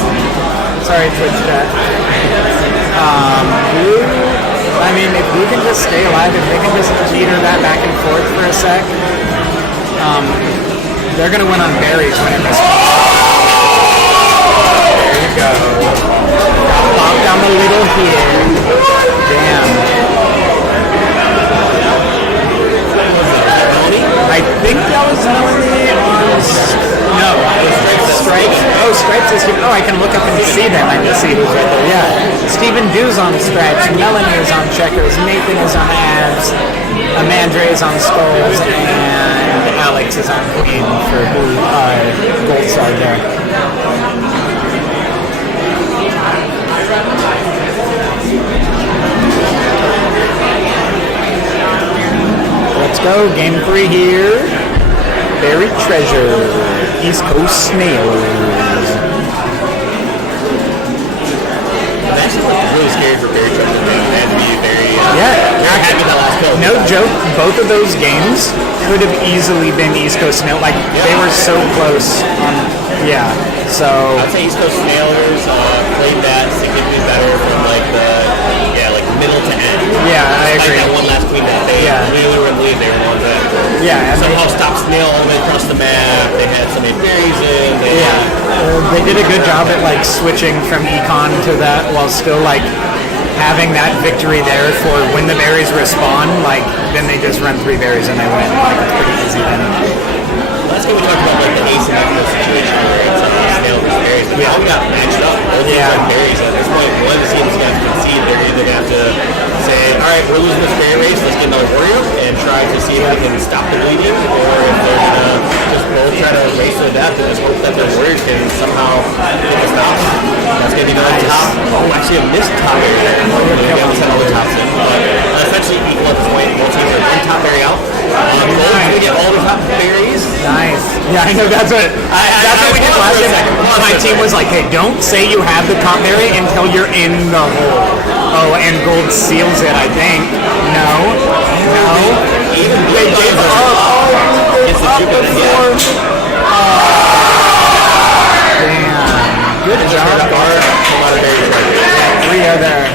Sorry, Twitch chat. Blue, I mean, if Blue can just stay alive, if they can just meter that back and forth for a sec, they're going to win on berries whenever it's There you go. Pop down the little here. Damn. I think that was Melanie on... No. Stripes. Oh, Stripes is here. Oh, I can look up and see them. I can see who's right there. Yeah. Stephen Dew's on Stripes. Melanie is on Checkers. Nathan is on Abs. Amandra is on Skulls. And Alex is on Queen for Gold side there. Let's go. Game 3 here. Buried treasure. East Coast snails. I'm actually really scared for Barry Trump to be very happy with that last kill. No joke, both of those games could have easily been East Coast snail. Like they were so close. So I'd say East Coast Snailers played that significantly better from like middle to end. Yeah, I agree. That one last queen that they really were in the lead. They were the ones that somehow stopped Snail all the way across the map. They had so many berries in. They did a good job at like switching from econ to that while still like having that victory there for when the berries respawn. Like then they just run 3 berries and they win. Like it's pretty easy then. Last game we talked about like the asymmetrical situation where it's Snail versus berries, but we all got matched up. Both teams had berries. At this point, one team is going to have to concede. They're either going to have to say, all right, we're losing this berry race, let's get another warrior and try to see if we can stop the bleeding, or if they're going to just both try to race to the death and just hope that their warrior can somehow get a stop. That's going to be the top. Oh, actually a missed top area. They almost had all the tops in, but essentially equal at this point. Both teams are one top berry out. Gold's going to get all the top berries. Nice. Yeah, I know that's what we did last time. My team was like, hey, don't say you have the top berry until you're in the hole. Oh, and Gold seals it, I think. No. They gave up before. Damn. Good job, Bart. Rio there.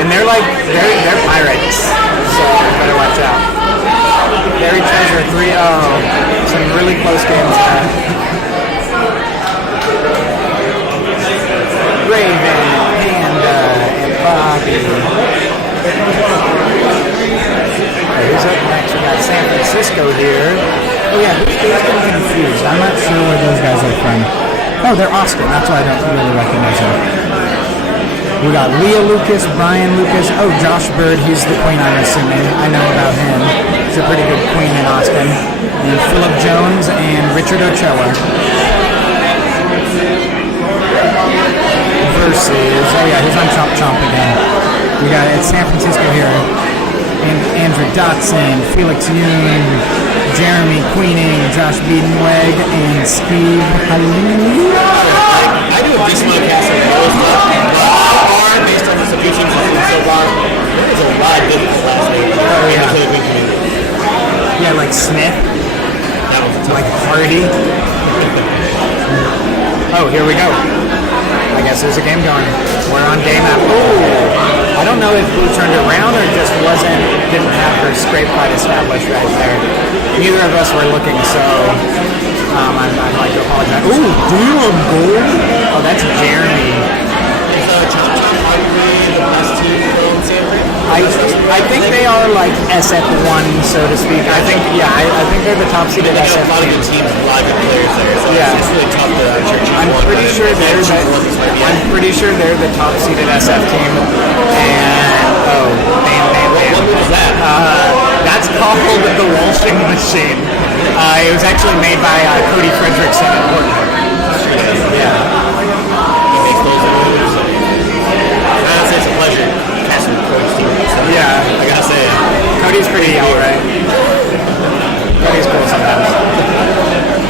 And they're like, they're pirates. So better watch out. Buried treasure 3-0. Some really close games there. Raven, Panda, and Bobby. Who's up next? We got San Francisco here. Oh yeah, who's getting confused? I'm not sure where those guys are from. Oh, they're Austin. That's why I don't really recognize them. We got Leah Lucas, Brian Lucas. Oh, Josh Bird. He's the queen, I'm assuming. I know about him. He's a pretty good queen in Austin. And Philip Jones and Richard Ochoa. Versus, oh yeah, he's on Chomp again. We got it's San Francisco here. And Andrew Dotson, Felix Yoon, Jeremy Queening, Josh Biedenweg, and Steve Halil. I do a decent amount of casting based on this few teams so far. There is a lot of good last names. Oh yeah. To the Green community. Yeah, like Smith. That was a tough Like Hardy. Oh, here we go. I guess there's a game going. We're on game app. Ooh. I don't know if Blue turned around or just didn't have her scrape quite established right there. Neither of us were looking, so I'd like to apologize. Ooh, damn, gold. Oh, that's Jeremy. I think they are like SF1, so to speak. I think they're the top seeded SF team. A lot of good teams, a lot of good players there. So it's really tough to I'm pretty sure they're the top seeded SF team. And bam. What was that? That's called the Walshing Machine. It was actually made by Cody Fredrickson in Portland. Yeah. He makes those moves. I'd say it's a pleasure. Yeah, I gotta say, Cody's pretty alright. Cody's cool sometimes.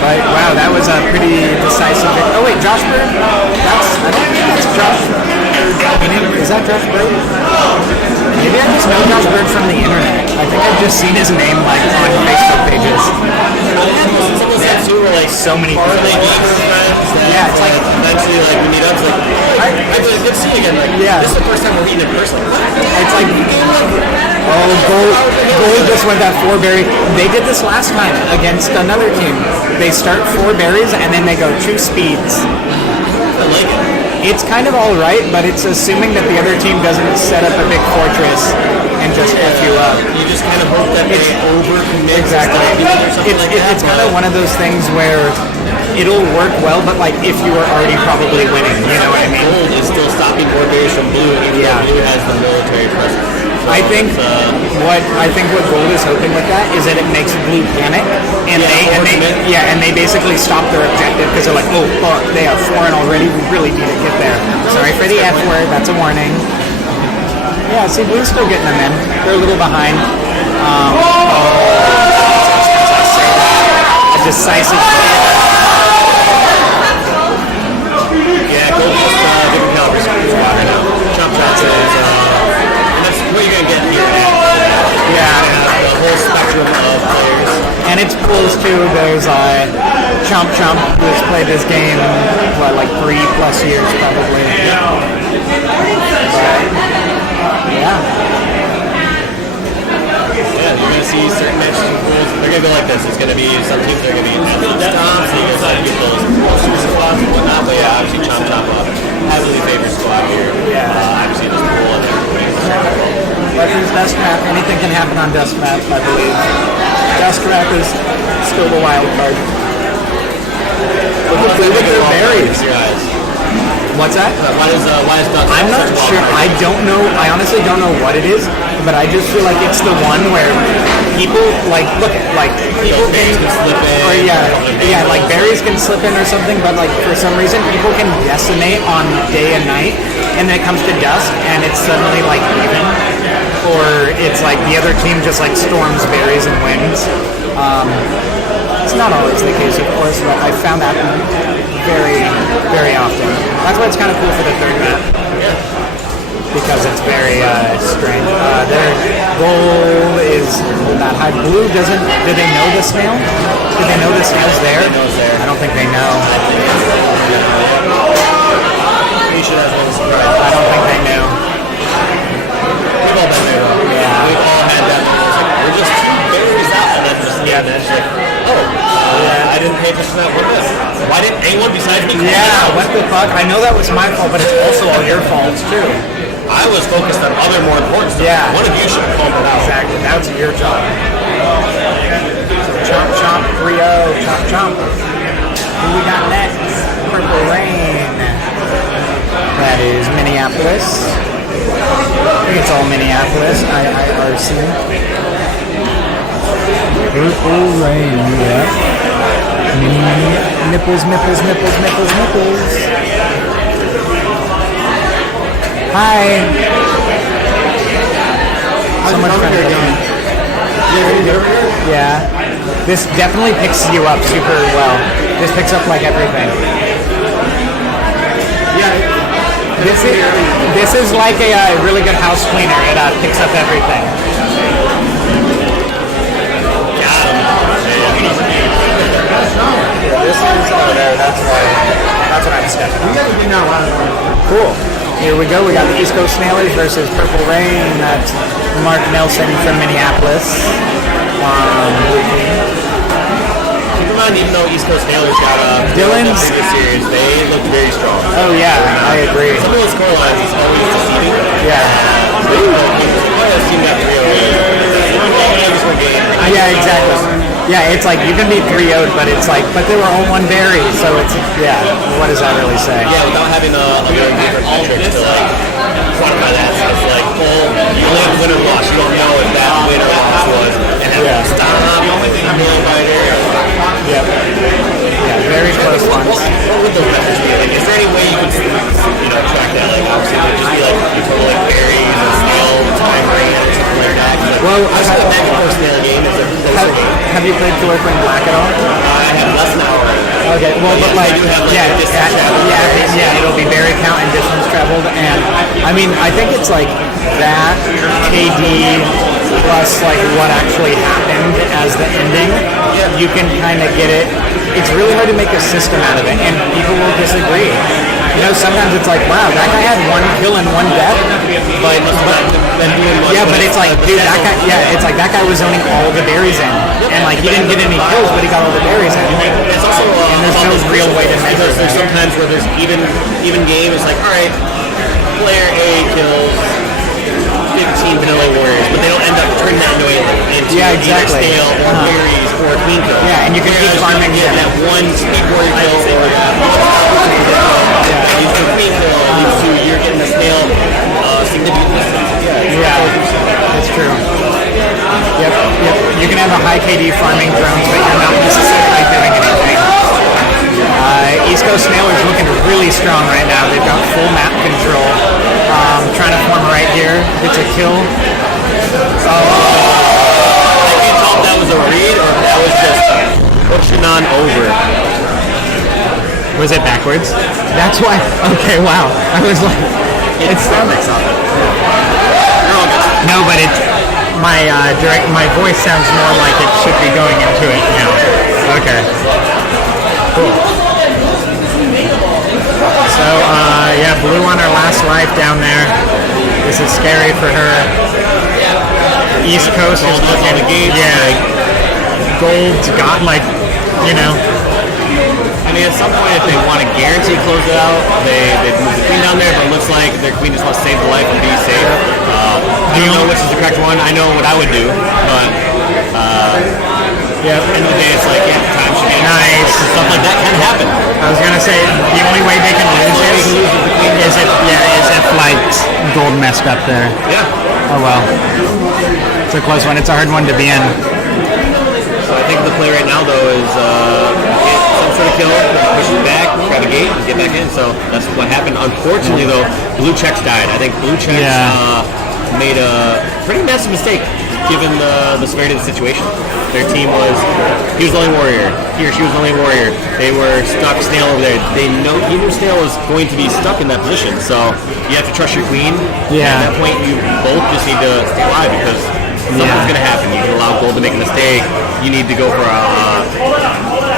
But wow, that was a pretty decisive. Oh wait, Josh Bird? I don't think that's Josh. Is that Josh Bird? Maybe I just know Josh Bird from the internet. I think I've just seen his name like on Facebook pages. So many people. Yeah, it's like eventually like we meet up. It's like good to see you again. Like this is the first time we're meeting in person. It's like Gold just went that 4 berry. They did this last time against another team. They start 4 berries and then they go 2 speeds. I like it. It's kind of all right, but it's assuming that the other team doesn't set up a big fortress and just F you up. You just kind of hope that they overcommit. Exactly. It's kind of one of those things where it'll work well, but like if you were already probably winning, you know what I mean? Gold is still stopping more berries from blue, even though blue has the military presence. So I think what Gold is hoping with that is that it makes blue panic, and they basically stop their objective because they're like, oh fuck, they have 4 already. We really need to get there. Sorry for the F word. That's a warning. Yeah, see, Blue's still getting them in. They're a little behind. A decisive. Yeah, go just different calibers of squad right now. Chomp Chomp is, and that's what you're going to get here at. The whole spectrum of players. And it's pools too. There's Chomp Chomp, who has played this game like 3+ years probably. Yeah, you're going to see certain matches and pools. They're going to go like this. It's going to be some teams that are going to be stops, so you're going to get those super spots and whatnot. But yeah, obviously Chomp Chomp heavily favorite squad here. Obviously this pool and everything. Legends Dust Map, anything can happen on Dust Map, I believe. Dust Map is still the wild card. Look at their berries. What's that? Why is Dust? I'm not sure. I don't know. I honestly don't know what it is, but I just feel like it's the one where people like look at like people berries can slip in. Or like berries can slip in or something, but like for some reason people can decimate on day and night, and then it comes to dust and it's suddenly like even, or it's like the other team just like storms berries and wins. It's not always the case, of course, but I found that very, very often. That's why it's kind of cool for the third map. Because it's very strange. Their goal is that high. Blue doesn't. Did they know the snail? Did they know the snail's there? I don't think they know. I don't think they knew. We've all been there though. Yeah. We've all had that. We're just two berries out, and then just it's like, I didn't pay attention to that one bit. Why didn't anyone besides me? What the fuck? I know that was my fault, but it's also all your fault too. I was focused on other more important stuff. Yeah. One of you should have called it out. Exactly. That's your job. Chomp Chomp 3-0. Chomp Chomp. Who we got next? Purple Rain. That is Minneapolis. I think it's all Minneapolis. IRC. Purple Rain, yeah. Nipples. Hi. So much fun again. Yeah. This definitely picks you up super well. This picks up like everything. This is like a really good house cleaner. It picks up everything. This is there. That's what I'm stepping on. Cool. Here we go. We got the East Coast Snailers versus Purple Rain. That's Mark Nelson from Minneapolis. Keep in mind, even though East Coast Snailers got Dylan's previous series, they looked very strong. Oh yeah, I agree. Some of those score lines is always deceiving. Yeah. Yeah, exactly. Yeah, it's like you can be 3-0'd, but it's like, but they were all one berry, so it's, yeah, what does that really say? Yeah, without having a different metrics to like quantify that. So it's like, well, you only have win or loss. You don't know if that win or loss was, and then stop, Yeah, very close ones. What would those metrics be? Like, is there any way you could, track that? Like, obviously, it would just be like, you total like berries and skill, time range, or something like that. Well, the back and forth snail game is a closer game. Have you played Killer Queen Black at all? I have less than an hour. Okay, well, but like, it'll be berry count and distance traveled, and I mean, I think it's like that KD plus like what actually happened as the ending. You can kind of get it. It's really hard to make a system out of it, and people will disagree. Sometimes it's like, wow, that guy had 1 kill and 1 death, but it's like, dude, that guy, it's like that guy was zoning all the berries in, and like he didn't get any kills, but he got all the berries in. It's also and there's no real way to measure it. There's sometimes where there's even game. It's like, all right, player A kills 15 vanilla warriors, but they don't end up turning that into either snail or berries or a queen kill. Yeah, and you can keep farming that one speed warrior kill or leads to a queen kill, leads to you're getting the snail significant distance. Yeah, it's true. Yep. You can have a high KD farming drones, but you're not necessarily doing anything. East Coast Snailers looking really strong right now. They've got full map control. Trying to form right here. It's a kill. Oh. Was it backwards? That's why. Okay, wow. I was like, It's mix up. no, but it's my my voice sounds more like it should be going into it now. Okay. Cool. So yeah, Blue on her last life down there. This is scary for her. East Coast is looking. Yeah. Gold's got I mean, at some point, if they want to guarantee close it out, they move the queen down there, but it looks like their queen just wants to save the life and be safe. I don't know which is the correct one. I know what I would do, but end of the day, it's like, time should get Nice. stuff like that can happen. I was gonna say the only way they can lose is if like Gold messed up there. Yeah. Oh well. It's a close one. It's a hard one to be in. So I think the play right now, though, is get some sort of kill, push it back, grab a gate, and get back in. So that's what happened. Unfortunately, though, Blue Checks died. I think Blue Checks made a pretty massive mistake given the severity of the situation. Their team was, he was the only warrior. He or she was the only warrior. They were stuck Snail over there. He knew Snail was going to be stuck in that position. So you have to trust your queen. Yeah. At that point, you both just need to stay alive because something's going to happen. You can allow Gold to make a mistake. You need to go for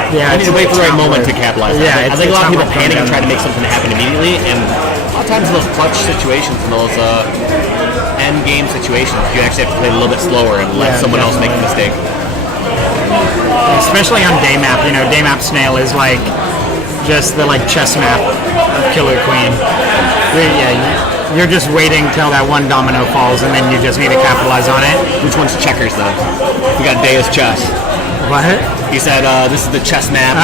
you need to wait for the right moment to capitalize. Yeah, I think a lot of people panic and try to make something happen immediately, and a lot of times in those clutch situations and those end game situations, you actually have to play a little bit slower and let someone else make a mistake. Especially on day map, day map Snail is like just the chess map of Killer Queen. You're just waiting till that one domino falls, and then you just need to capitalize on it. Which one's checkers though? We got Deus chess. What? He said this is the chess map.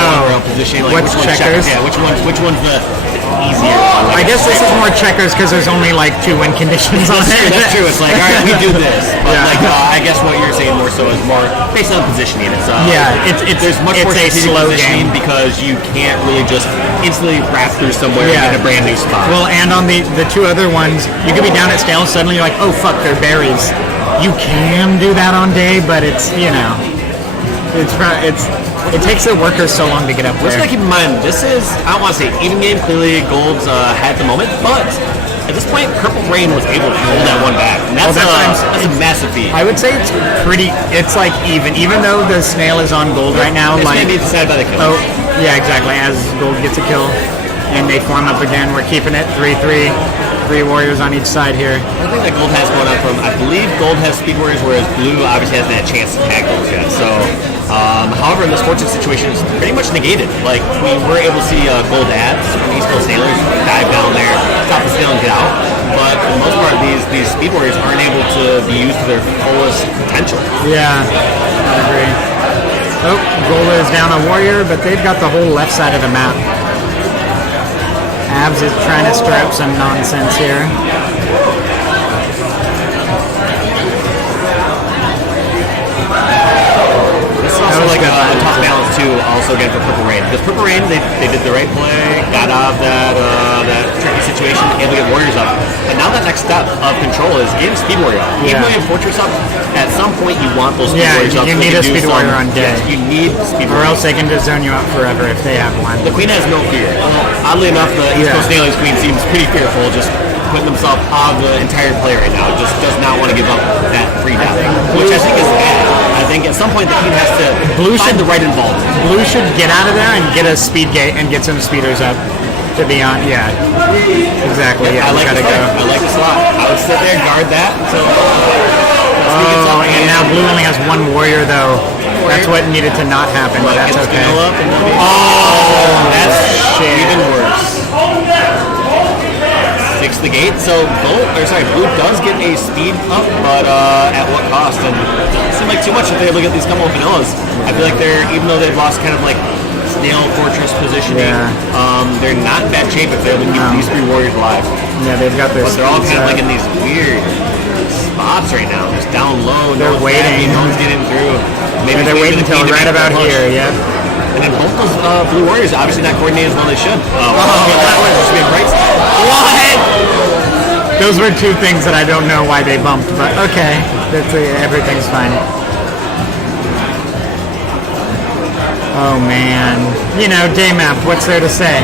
Positioning. Like, what's which one's checkers? Yeah, which one's the easier one? I guess this is more checkers because there's only 2 win conditions on it. That's true. It's like, all right, we do this, but I guess what you're saying more so is more based on positioning. It's there's much more a strategic slow positioning game because you can't really just instantly wrap through somewhere and get a brand new spot. Well, and on the 2 other ones, you could be down at Snail, suddenly you're like, oh fuck, they're berries. You can do that on day, but it takes the workers so long to get up there. Let's keep in mind, this is, I don't want to say even game, clearly Gold's had at the moment, but at this point, Purple Rain was able to hold that one back. And that's a massive feat. I would say it's even though the Snail is on Gold right now. It's going to be decided by the kill. Oh, yeah, exactly. As Gold gets a kill and they form up again, we're keeping it 3-3. 3 warriors on each side here. One thing that Gold has going on from, I believe Gold has speed warriors, whereas Blue obviously hasn't had a chance to tag Gold yet. So, however, in this fortune situation, it's pretty much negated. Like, we were able to see Gold ads from East Coast Sailors dive down there, stop the snail and get out. But for the most part, these speed warriors aren't able to be used to their fullest potential. Yeah, I agree. Oh, Gold is down a warrior, but they've got the whole left side of the map. Abs is trying to stir up some nonsense here. This is also like a tough balance too, also again for Purple Rain. Because Purple Rain, they did the right play, got out of that tricky situation, able to get warriors up. And now that next step of control is getting Speed Warrior up. Even though you have Fortress up, at some point you want those Speed Warriors up. You need a Speed Warrior on day. Yes, you need Speed Warrior. Or else they can just zone you up forever if they have one. The Queen has no fear. Oddly enough, the East Coast Dailies Queen seems pretty fearful, just putting themselves out of the entire play right now. Just does not want to give up that free death, which I think is bad. I think at some point the Queen has to find the right involvement. Blue should get out of there and get a speed gate and get some speeders up to be on. Yeah, exactly. Yeah, I like this slot. I like the slot. I would sit there, guard that until. And now Blue only has 1 warrior though. That's what needed to not happen, but that's okay. That's even worse. 6 the gate. So Blue does get a speed up, but at what cost? And it doesn't seem like too much if they look at these couple of vanillas. I feel like even though they've lost kind of like Snail Fortress positioning, they're not in bad shape if they're able to keep these 3 warriors alive. Yeah, they've got their. But they're all kind of like in these weird spots right now, just down low. They're waiting. No one's getting through. Maybe they're waiting until right about here. Yeah. And then both those Blue Warriors obviously not coordinated as well as they should. What? Those were 2 things that I don't know why they bumped, but okay, everything's fine. Oh man. You know, day map, what's there to say?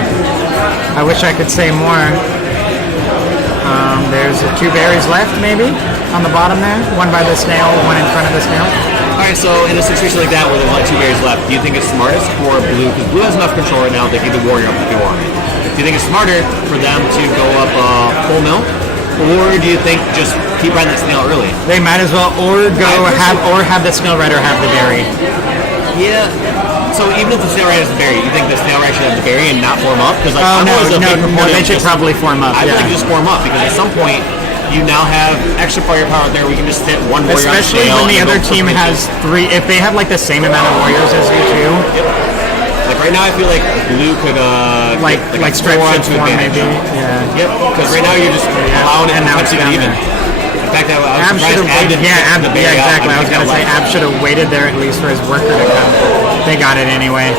I wish I could say more. There's 2 berries left, maybe, on the bottom there. One by the snail, one in front of the snail. Alright, so in a situation like that where there's only 2 berries left, do you think it's smartest for blue, because blue has enough control right now, they can get the warrior up if they want. Do you think it's smarter for them to go up full mill? Or do you think just keep riding that snail early? They might as well, or have the snail rider have the berry. Yeah. So even if the snail rider has the berry, you think the snail rider should have the berry and not form up? Because no, they should probably form up. I would just form up because at some point you now have extra firepower out there. We can just sit one warrior on the Especially snail when the other team has 3. If they have like the same amount of warriors as you two. Yep. Like right now, I feel like blue could like stripes should form maybe. Yeah. Yep. Because right now you're just allowing it to get even. In fact, I was surprised Ab didn't Ab, the berry out. exactly. I was going to say Ab should have waited there at least for his worker to come. They got it anyway.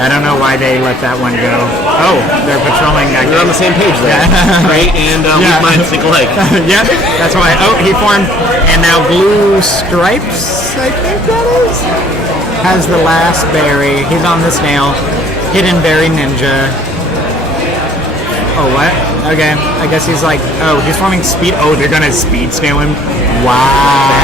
I don't know why they let that one go. Oh, they're patrolling. We're on the same page there. Right? And weak mind, single leg. Yeah, that's why. Oh, he formed. And now Blue Stripes, I think that is, has the last berry. He's on the snail. Hidden Berry Ninja. Oh, what? Okay, I guess he's like, oh, he's forming speed. Oh, they're gonna speed snail him. Wow.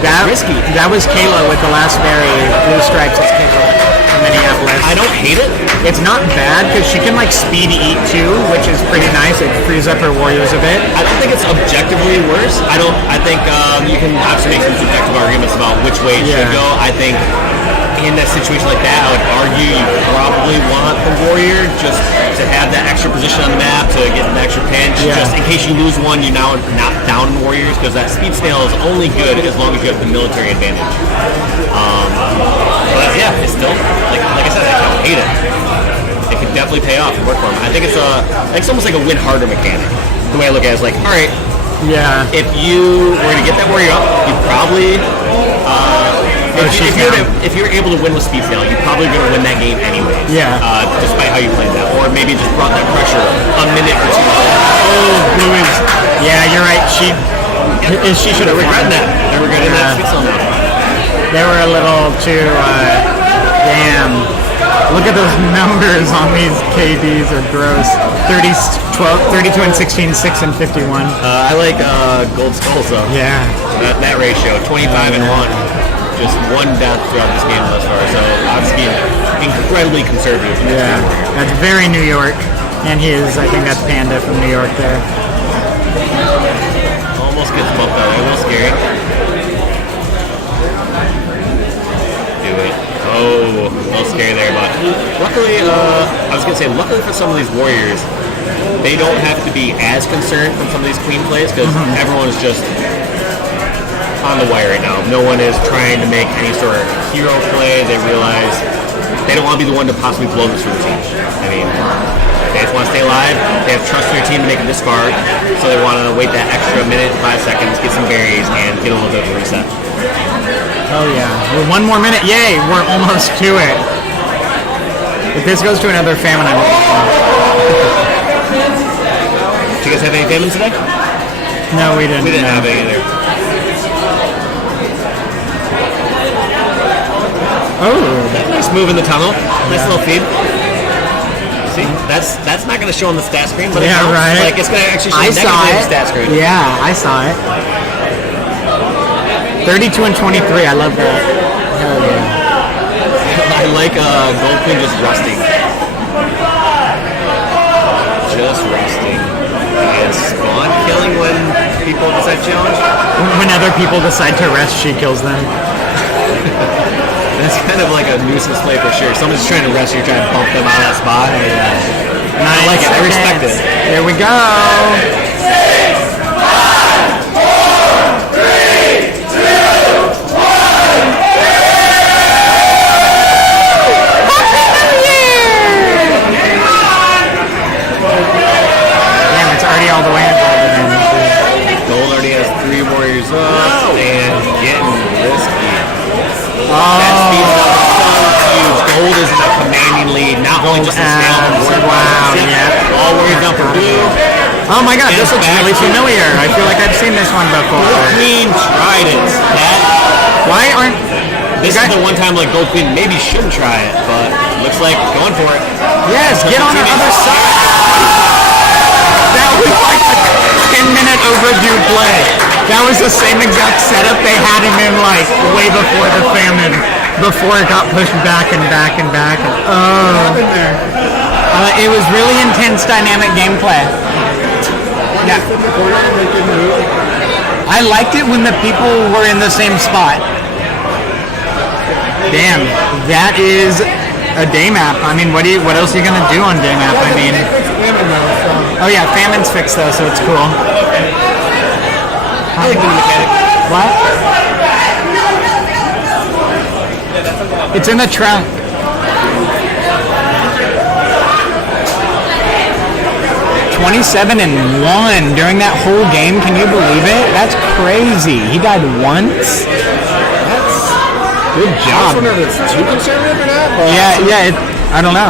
That's risky. That was Kayla with the last berry. Blue Stripes is Kayla from Minneapolis. I don't hate it. It's not bad because she can like speed eat too, which is pretty nice. It frees up her warriors a bit. I don't think it's objectively worse. I think you can obviously make some subjective arguments about which way it should go. I think in that situation like that, I would argue you probably want the warrior just to have that extra position on the map to get an extra pinch. Just in case you lose one, you're now not down in warriors because that speed snail is only good as long as you have the military advantage. But yeah, it's still like I said, I don't hate it. It could definitely pay off and work for him. I think it's almost like a win harder mechanic. The way I look at it is like, all right, if you were to get that warrior up, you probably. If you're able to win with speed snail, you're probably going to win that game anyways. Yeah. Despite how you played that, or maybe just brought that pressure a minute or two. Oh, Blue is. Yeah, you're right. She should have regretted that. They were good in that speed snail now. They were a little too. Damn. Look at those numbers on these KDs are gross. 32 and 16, 6 and 51. I like gold skulls though. Yeah. That ratio, 25 and 1. Just one death throughout this game thus far, so obviously being incredibly conservative. Yeah, that's very New York, and I think that's Panda from New York there. Almost gets bumped out, a little scary. Do it. Oh, a little scary there, but luckily, I was going to say, luckily for some of these warriors, they don't have to be as concerned from some of these queen plays, because everyone's just on the wire right now. No one is trying to make any sort of hero play. They realize they don't want to be the one to possibly blow this for the team. I mean, they just want to stay alive. They have trust in their team to make a discard, so they want to wait that extra minute, 5 seconds, get some berries, and get a little bit of a reset. Oh yeah, we're 1 more minute. Yay, we're almost to it. If this goes to another famine, I'm. Did you guys have any famines today? No, we didn't. We didn't have any either. Oh, nice move in the tunnel. Nice little feed. See, that's not going to show on the stat screen, but right. Like it's going to actually show negative stat screen. Yeah, I saw it. 32 and 23. I love that. Hell yeah. I like Gold Queen just resting. Just resting. And spawn killing when people decide to challenge. When other people decide to rest, she kills them. That's kind of like a nuisance play for sure. Someone's trying to rest, you're trying to bump them out of that spot. And I like it. I respect it. Here we go. 6, 5, 4, 3, 2, 1. Damn, it's already all the way involved in it. Gold already has 3 warriors up and getting risky. That speed's up so huge. Gold is in a commanding lead. Not only just the snail, but wow, yeah. All warriors down for blue. Oh my god, this looks really familiar. I feel like I've seen this one before. Queen tried it. Why aren't This is the one time like Gold Queen maybe shouldn't try it, but looks like going for it. Yes, get on the other side. That was like a 10-minute overdue play. That was the same exact setup they had him in like way before the famine, before it got pushed back and back and back. It was really intense dynamic gameplay. Yeah. I liked it when the people were in the same spot. Damn, that is a day map. I mean, what else are you gonna do on day map? I mean, oh yeah, famine's fixed though, so it's cool. I like the mechanic. What? It's in the trunk. 27-1 during that whole game. Can you believe it? That's crazy. He died once. That's good job. I was wondering if it's too conservative or not. Yeah. I don't know.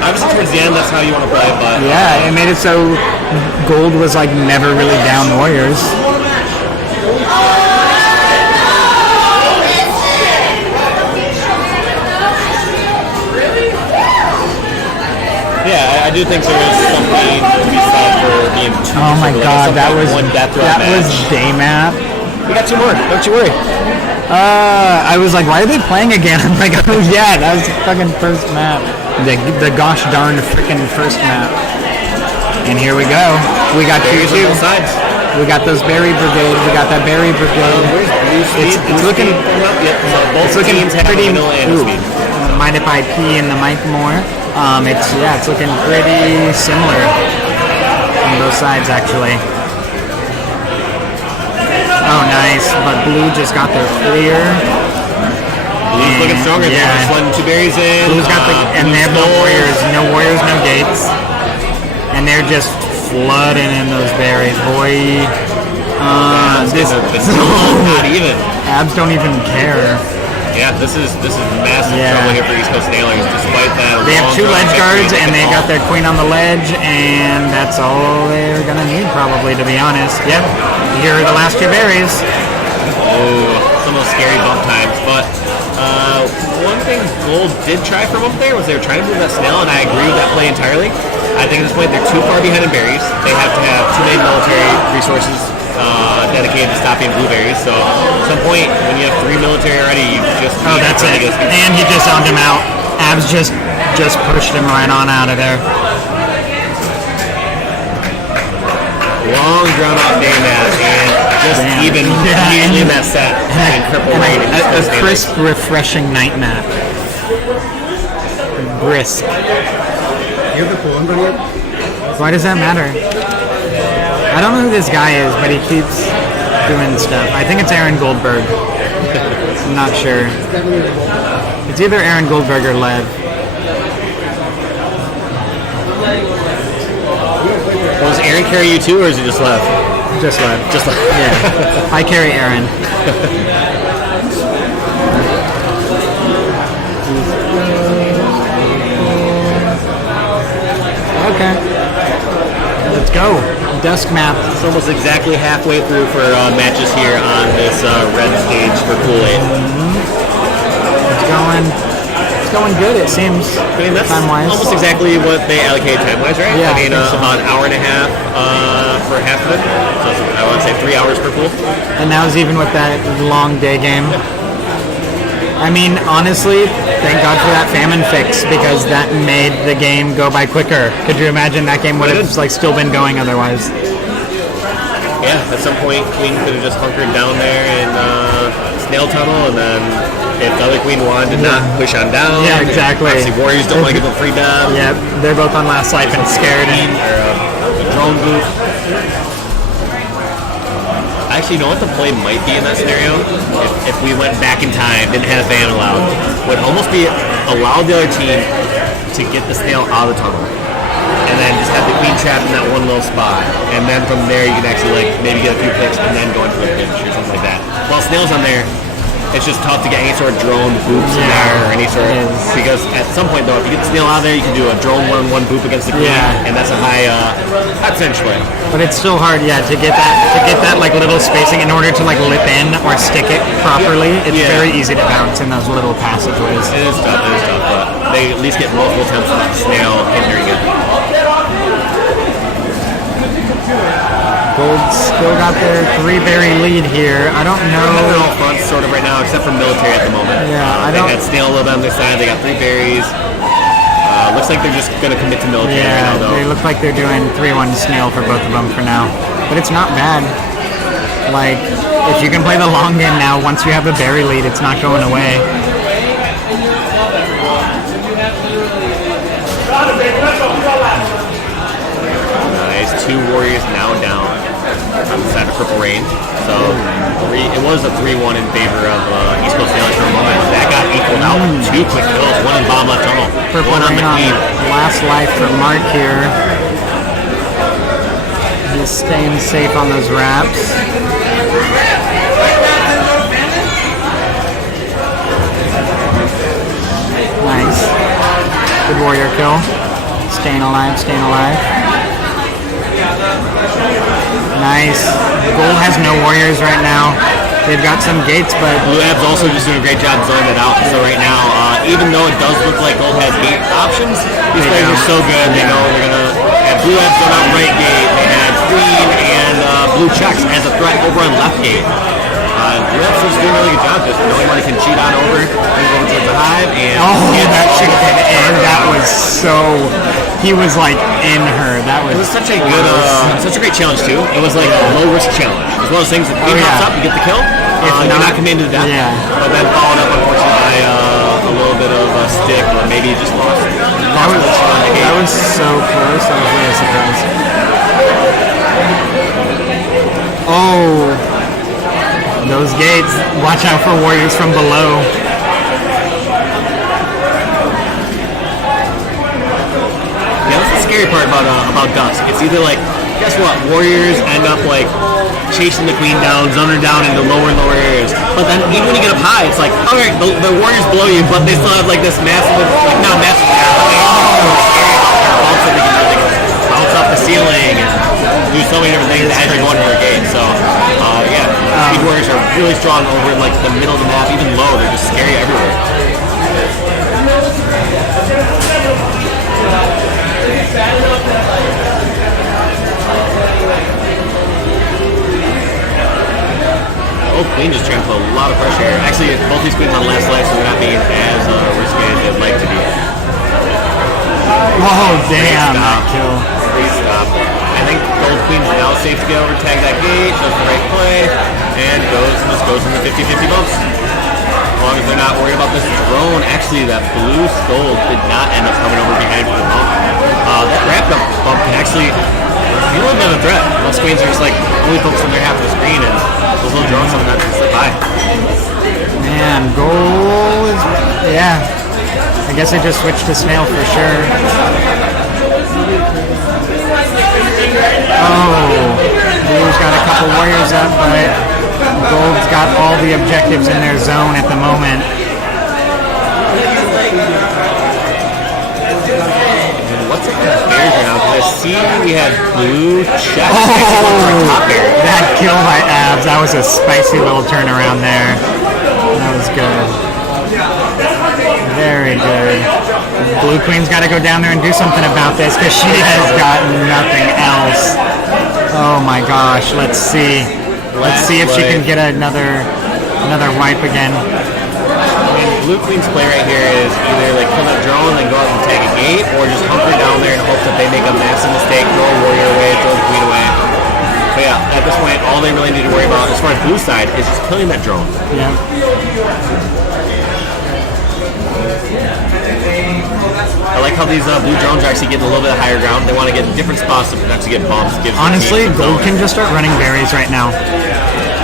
Obviously, towards the end, that's how you want to play, but Yeah, it made it so Gold was like never really down Warriors. yeah, I do think there is something to be said for being too. Oh my god, that was one death row that match. was day map. We got 2 more. Don't you worry. I was like, why are they playing again? I'm like, oh yeah, that was the fucking first map. The gosh darn freaking first map. And here we go. We got Berries on 2-2. both sides. We got those berry brigades. We got that berry brigade. It's looking. Both It's looking teams have pretty. a middle and a speed. Mind if I pee in the mic more? It's looking pretty similar on both sides actually. Oh, nice! But blue just got their clear. Blue's looking stronger. Yeah. They're just letting 2 berries in. Blue's got the and they have no warriors, no gates, and they're just flooding in those berries, boy. This not even. Abs don't even care. Yeah, this is massive Yeah. trouble here for East Coast Nailers, despite that. They have 2 long ledge drive guards victory and they call. got their queen on the ledge, and that's all they're gonna need probably, to be honest. Yep. Here are the last 2 berries. Oh, some of those scary bump times. But one thing Gold did try from up there was they were trying to move that snail, and I agree with that play entirely. I think at this point they're too far behind in berries. They have to have too many military resources dedicated to stopping blueberries. So at some point, when you have 3 military already, you just Oh, that's it. And he just owned him out. Abs just pushed him right on out of there. Long drawn out day match, and just Damn. even Yeah, usually in that set and triple rain. A crisp, refreshing night map. Brisk. You have the full one yet? Why does that matter? I don't know who this guy is, but he keeps doing stuff. I think it's Aaron Goldberg. I'm not sure. It's either Aaron Goldberg or Lev. Was Aaron carry you too, or is it just left? Just Lev. Just left. Yeah. I carry Aaron. Okay. Let's go. Dusk map. It's almost exactly halfway through for matches here on this red stage for Kool-Aid. It's going good, it seems. I mean, that's time-wise. almost exactly what they allocated time-wise, right? Yeah, I mean, I think so. about an hour and a half for half of it. So I want to say 3 hours per pool. And that was even with that long day game. I mean, honestly, thank God for that famine fix, because that made the game go by quicker. Could you imagine that game would have still been going otherwise? Yeah, at some point, Queen could have just hunkered down there in Snail Tunnel, and then if the other Queen wanted to not push on down. Yeah, exactly. Obviously, Warriors don't want to give them free down. Yep, they're both on last life and scared. Or a drone booth. Actually, you know what the play might be in that scenario? If we went back in time, didn't have Van allowed, would almost be allow the other team to get the snail out of the tunnel, and then just have the Queen trapped in that one little spot, and then from there you can actually maybe get a few picks and then go into a pinch or something like that. While snail's on there, it's just tough to get any sort of drone boops in there or any sort of, because at some point though, if you get the snail out of there, you can do a drone 1-1 boop against the queen, and that's a high percentage play. But it's still hard, to get that like little spacing in order to like lip in or stick it properly. It's very easy to bounce in those little passageways. It is tough, but they at least get multiple attempts on that snail hindering it. Gold still got their 3-berry lead here. I don't know. They're all fronts sort of right now, except for military at the moment. Yeah, they had snail a little bit on their side. They got 3 berries. Looks like they're just going to commit to military right now, though. They look like they're doing 3-1 snail for both of them for now. But it's not bad. Like, if you can play the long game now, once you have a berry lead, it's not going away. Nice. 2 warriors now down on the side of Purple Rain. So it was a 3-1 in favor of East Coast Village for a moment. That got equaled out. 2 quick kills. 1 in bomb left tunnel. Purple 1 on Rain the queen. Last life for Mark here. He's staying safe on those wraps. Nice. Good warrior kill. Staying alive. Nice. Gold has no warriors right now. They've got some gates, but Blue Ab's also just doing a great job zoning it out. So right now, even though it does look like Gold has gate options, these players are so good. They know they're gonna have Blue Ab's zone out right gate. They had Green and Blue checks as a threat over on left gate. Blue Ab's just doing a really good job. Just knowing when he can cheat on over, move over towards the hive, and that should have been in. That was so. He was like in her. That was. It was such a good, such a great challenge too. It was like a low risk challenge. It was one of those things that queen pops up, you get the kill. You're not committed to death. But then followed up unfortunately by a little bit of a stick, or maybe just lost. That was so close. I was really surprised. Oh, those gates. Watch out for warriors from below. Scary part about Dusk. It's either like, guess what, warriors end up like chasing the queen down, zoning her down into lower and lower areas. But then even when you get up high, it's like, okay, the warriors blow you, but they still have like this massive, like not massive, bounce off the ceiling and do so many different things as you're going for a gate. So speed warriors are really strong over in like the middle of the map, even low. They're just scary everywhere. Oh, Queen just trying to put a lot of pressure here. Actually, both these queens on the last life, so they're not being as risky as they'd like to be. Oh, damn, that kill. Great stop. I think Gold Queen's now safe to get over, tag that gate, does the right play, and just goes in the 50-50 bumps. As long as they're not worried about this drone. Actually, that blue skull did not end up coming over behind for the bump. That wrapped up bump can actually be a little bit of a threat. Most queens are just like only focused on their half of the screen, and those little drones sometimes can slip by. Man, goal is I guess I just switched to snail for sure. Oh, Blue's got a couple warriors up, but Gold's got all the objectives in their zone at the moment. What's up with the bears right now? Because I see we had Blue check. That kill by Abs, that was a spicy little turnaround there. That was good. Very good. Blue Queen's got to go down there and do something about this because she has got nothing else. Oh my gosh, let's see. Let's see if she can get another wipe again. Blue Queen's play right here is either like kill that drone and then go out and tag a gate, or just hunker down there and hope that they make a massive mistake, throw a warrior away, throw the queen away. But yeah, at this point, all they really need to worry about as far as Blue side is just killing that drone. Yeah. I like how these blue drones are actually getting a little bit of higher ground. They want to get different spots to actually get bumps. Honestly, Gold can just start running berries right now.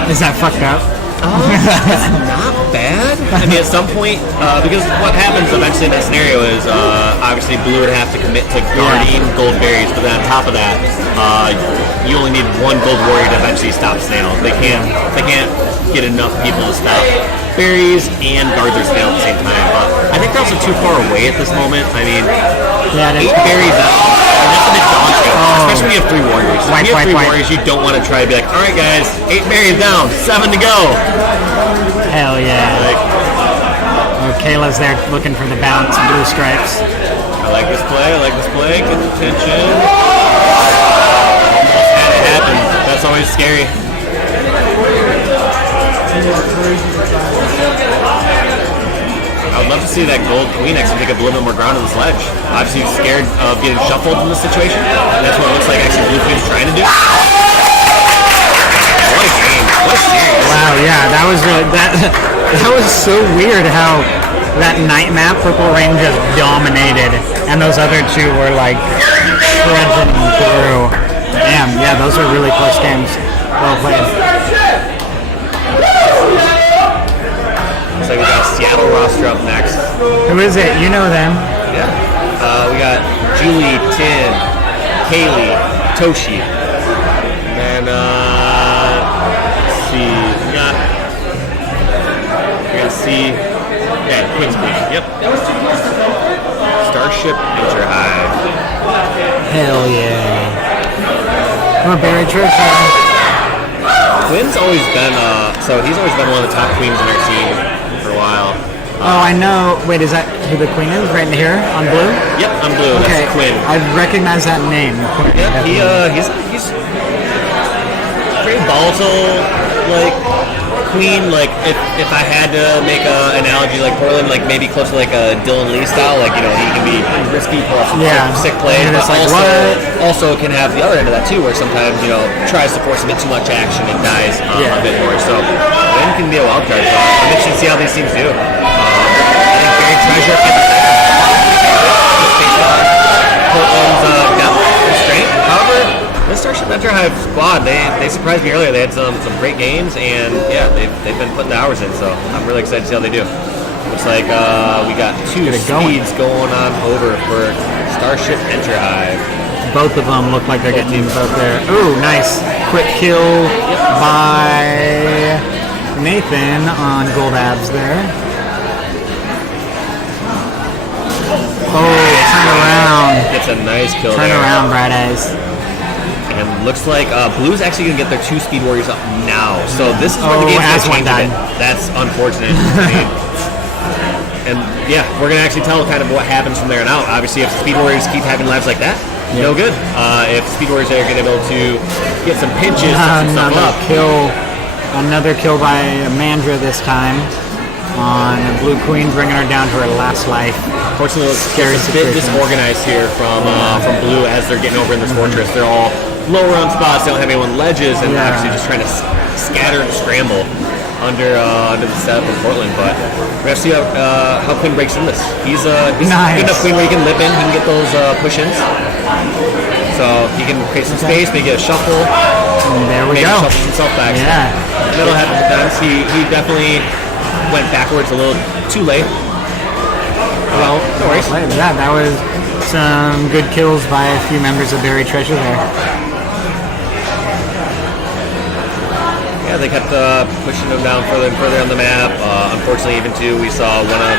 Is that fucked up? It's not bad. I mean, at some point, because what happens eventually in that scenario is obviously Blue would have to commit to guarding gold berries, but then on top of that, you only need one gold warrior to eventually stop snail. They can't get enough people to stop berries and guard their snail at the same time. But I think they're also too far away at this moment. I mean, 8 berries, that's a bit daunting, especially when you have 3 warriors. If you have 3 warriors, you don't want to try to be like, all right, guys, 8 berries down, 7 to go. Hell yeah. Kayla's there looking for the bounce, blue stripes. I like this play, get the attention. Almost had it happen. That's always scary. I would love to see that gold queen actually take up a little bit more ground on this ledge. Obviously scared of getting shuffled in this situation. That's what it looks like actually blue queen's trying to do. What a game. What a series. Wow, yeah, that was really, that was so weird how that night map purple rain just dominated and those other two were like trudging through. Damn, yeah, those are really close games. Well played. Looks like we got Seattle roster up next. Who is it? You know them. Yeah. We got Julie, Tin, Kaylee, Toshi. And then, let's see. We got C. Yeah, Queen's Beach. Yep. Starship Enter Hive. Hell yeah. Oh, Barry Treasure. Quinn's always been, he's always been one of the top queens in our team for a while. Oh, I know. Wait, is that who the queen is? Right in here on blue? Yep, on blue. Okay, That's Quinn. I recognize that name. Yeah, he's pretty volatile, like queen. Like if I had to make an analogy, like Portland, like maybe close to like a Dylan Lee style, like he can be risky, pull off some sick play, but also can have the other end of that too, where sometimes tries to force a bit too much action and dies a bit more. So Quinn can be a wild card. So I'm interested to see how these teams do. I think Barry Treasure can just based on Portland's depth and strength. However, this Starship Enter Hive squad, they surprised me earlier. They had some great games, and yeah, they've been putting the hours in. So I'm really excited to see how they do. Looks like we got 2 speeds going on over for Starship Enter Hive. Both of them look like they're getting in both there. Ooh, nice quick kill by Nathan on Gold Abs there. Oh, turn around. It's a nice kill Turn there. around, Bright Eyes. And looks like Blue's actually going to get their 2 speed warriors up now. So this is where the game's going to change a bit. That's unfortunate. And yeah, we're going to actually tell kind of what happens from there on out. Obviously, if speed warriors keep having lives like that, no good. If speed warriors are going to be able to get some pinches, another kill by Amandra this time on Blue Queen, bringing her down to her last life. Unfortunately, it's a bit disorganized here from Blue as they're getting over in this fortress. They're all lower on spots, they don't have anyone ledges, and actually just trying to scatter and scramble under the setup in Portland. But we're going to see how Quinn breaks in this. He's nice. Good enough Queen where he can lip in, he can get those push-ins. So he can create some space, maybe get a shuffle. And there we go. Shuffles himself back. Yeah. Middle happens at times. He definitely went backwards a little too late. Well, no worries. Yeah, that was some good kills by a few members of Buried Treasure there. Yeah, they kept pushing them down further and further on the map. Unfortunately, even too, we saw one of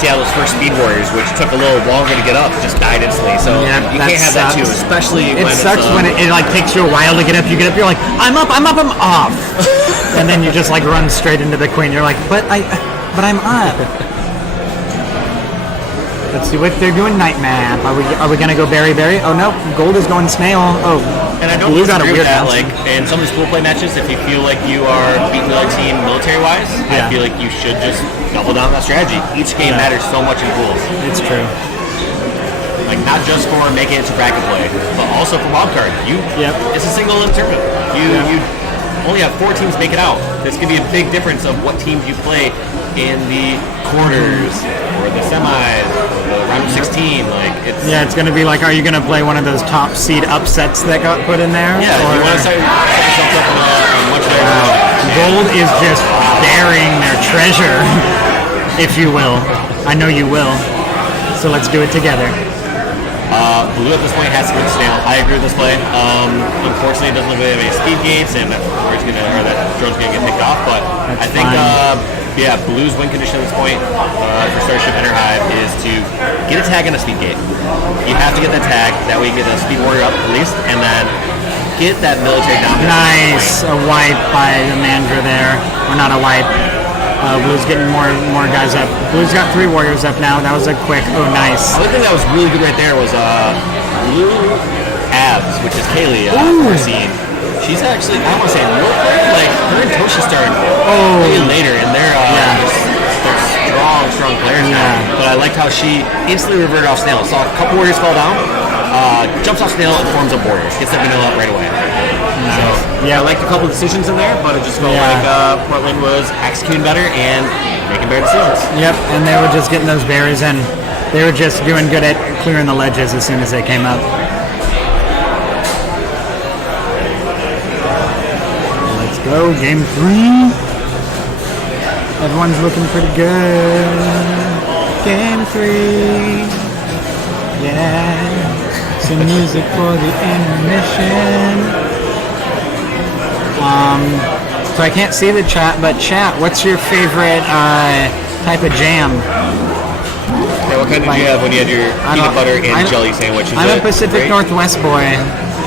Seattle's first Speed Warriors, which took a little longer to get up, just died instantly. So you can't have that too, especially when sucks when it like takes you a while to get up. You get up, you're like, I'm up, I'm off, and then you just like run straight into the queen. You're like, but I'm up. Let's see what they're doing. Night map. Are we gonna go berry? Oh no, gold is going snail. Oh, and I don't blue got a weird that. Like in some of these pool play matches, if you feel like you are beating the other team military-wise, I feel like you should just double down on that strategy. Each game matters so much in pools. It's true. Like not just for making it to bracket play, but also for wildcard. It's a single tournament. You only have 4 teams make it out. This could be a big difference of what teams you play in the quarters or the semis or the round of 16. Like it's going to be like, are you going to play one of those top seed upsets that got put in there? Yeah, if you want to set yourself up in a much better position. Gold is just burying their treasure, if you will. I know you will. So let's do it together. Blue at this point has to go to Snail. I agree with this play. Unfortunately, it doesn't look like they have any speed gates, and that drone's gonna get picked off. But I think, Blue's win condition at this point for Starship Interhive is to get a tag on a speed gate. You have to get that tag. That way you get a speed warrior up at least, and then get that military dominance. Nice, a wipe by the Mandra there. Or not a wipe. Blue's getting more guys up. Blue's got 3 warriors up now. That was a quick, nice. The other thing that was really good right there was Blue Abs, which is Kaylee, we're seeing. She's actually, I don't want to say real quick, like her and Toshi started later, and they're strong players now. But I liked how she instantly reverted off Snail. Saw a couple warriors fall down, jumps off Snail and forms up warriors. Gets that vanilla up right away. So I liked a couple of decisions in there, but it just felt like Portland was executing better and making better decisions. Yep, and they were just getting those berries in. They were just doing good at clearing the ledges as soon as they came up. Let's go, game 3. Everyone's looking pretty good. Game 3. Yeah. Some music for the intermission. So I can't see the chat, but chat, what's your favorite type of jam? Yeah, what kind did you have when you had your peanut butter and jelly sandwich? I'm a Pacific Northwest boy.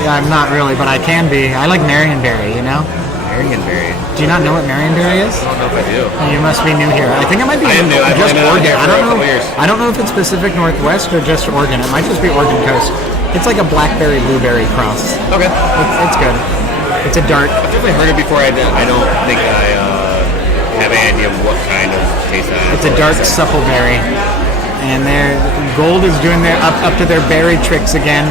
Yeah, I'm not really, but I can be. I like Marionberry, you know? Marionberry. Do you not know what Marionberry is? I don't know if I do. You must be new here. I think it might be just Oregon. I don't know if it's Pacific Northwest or just Oregon. It might just be Oregon coast. It's like a blackberry blueberry cross. Okay. It's good. It's a dark. I've definitely heard it before. I don't think I have any idea of what kind of taste that is. It's a dark supple berry. And their Gold is doing their up to their berry tricks again.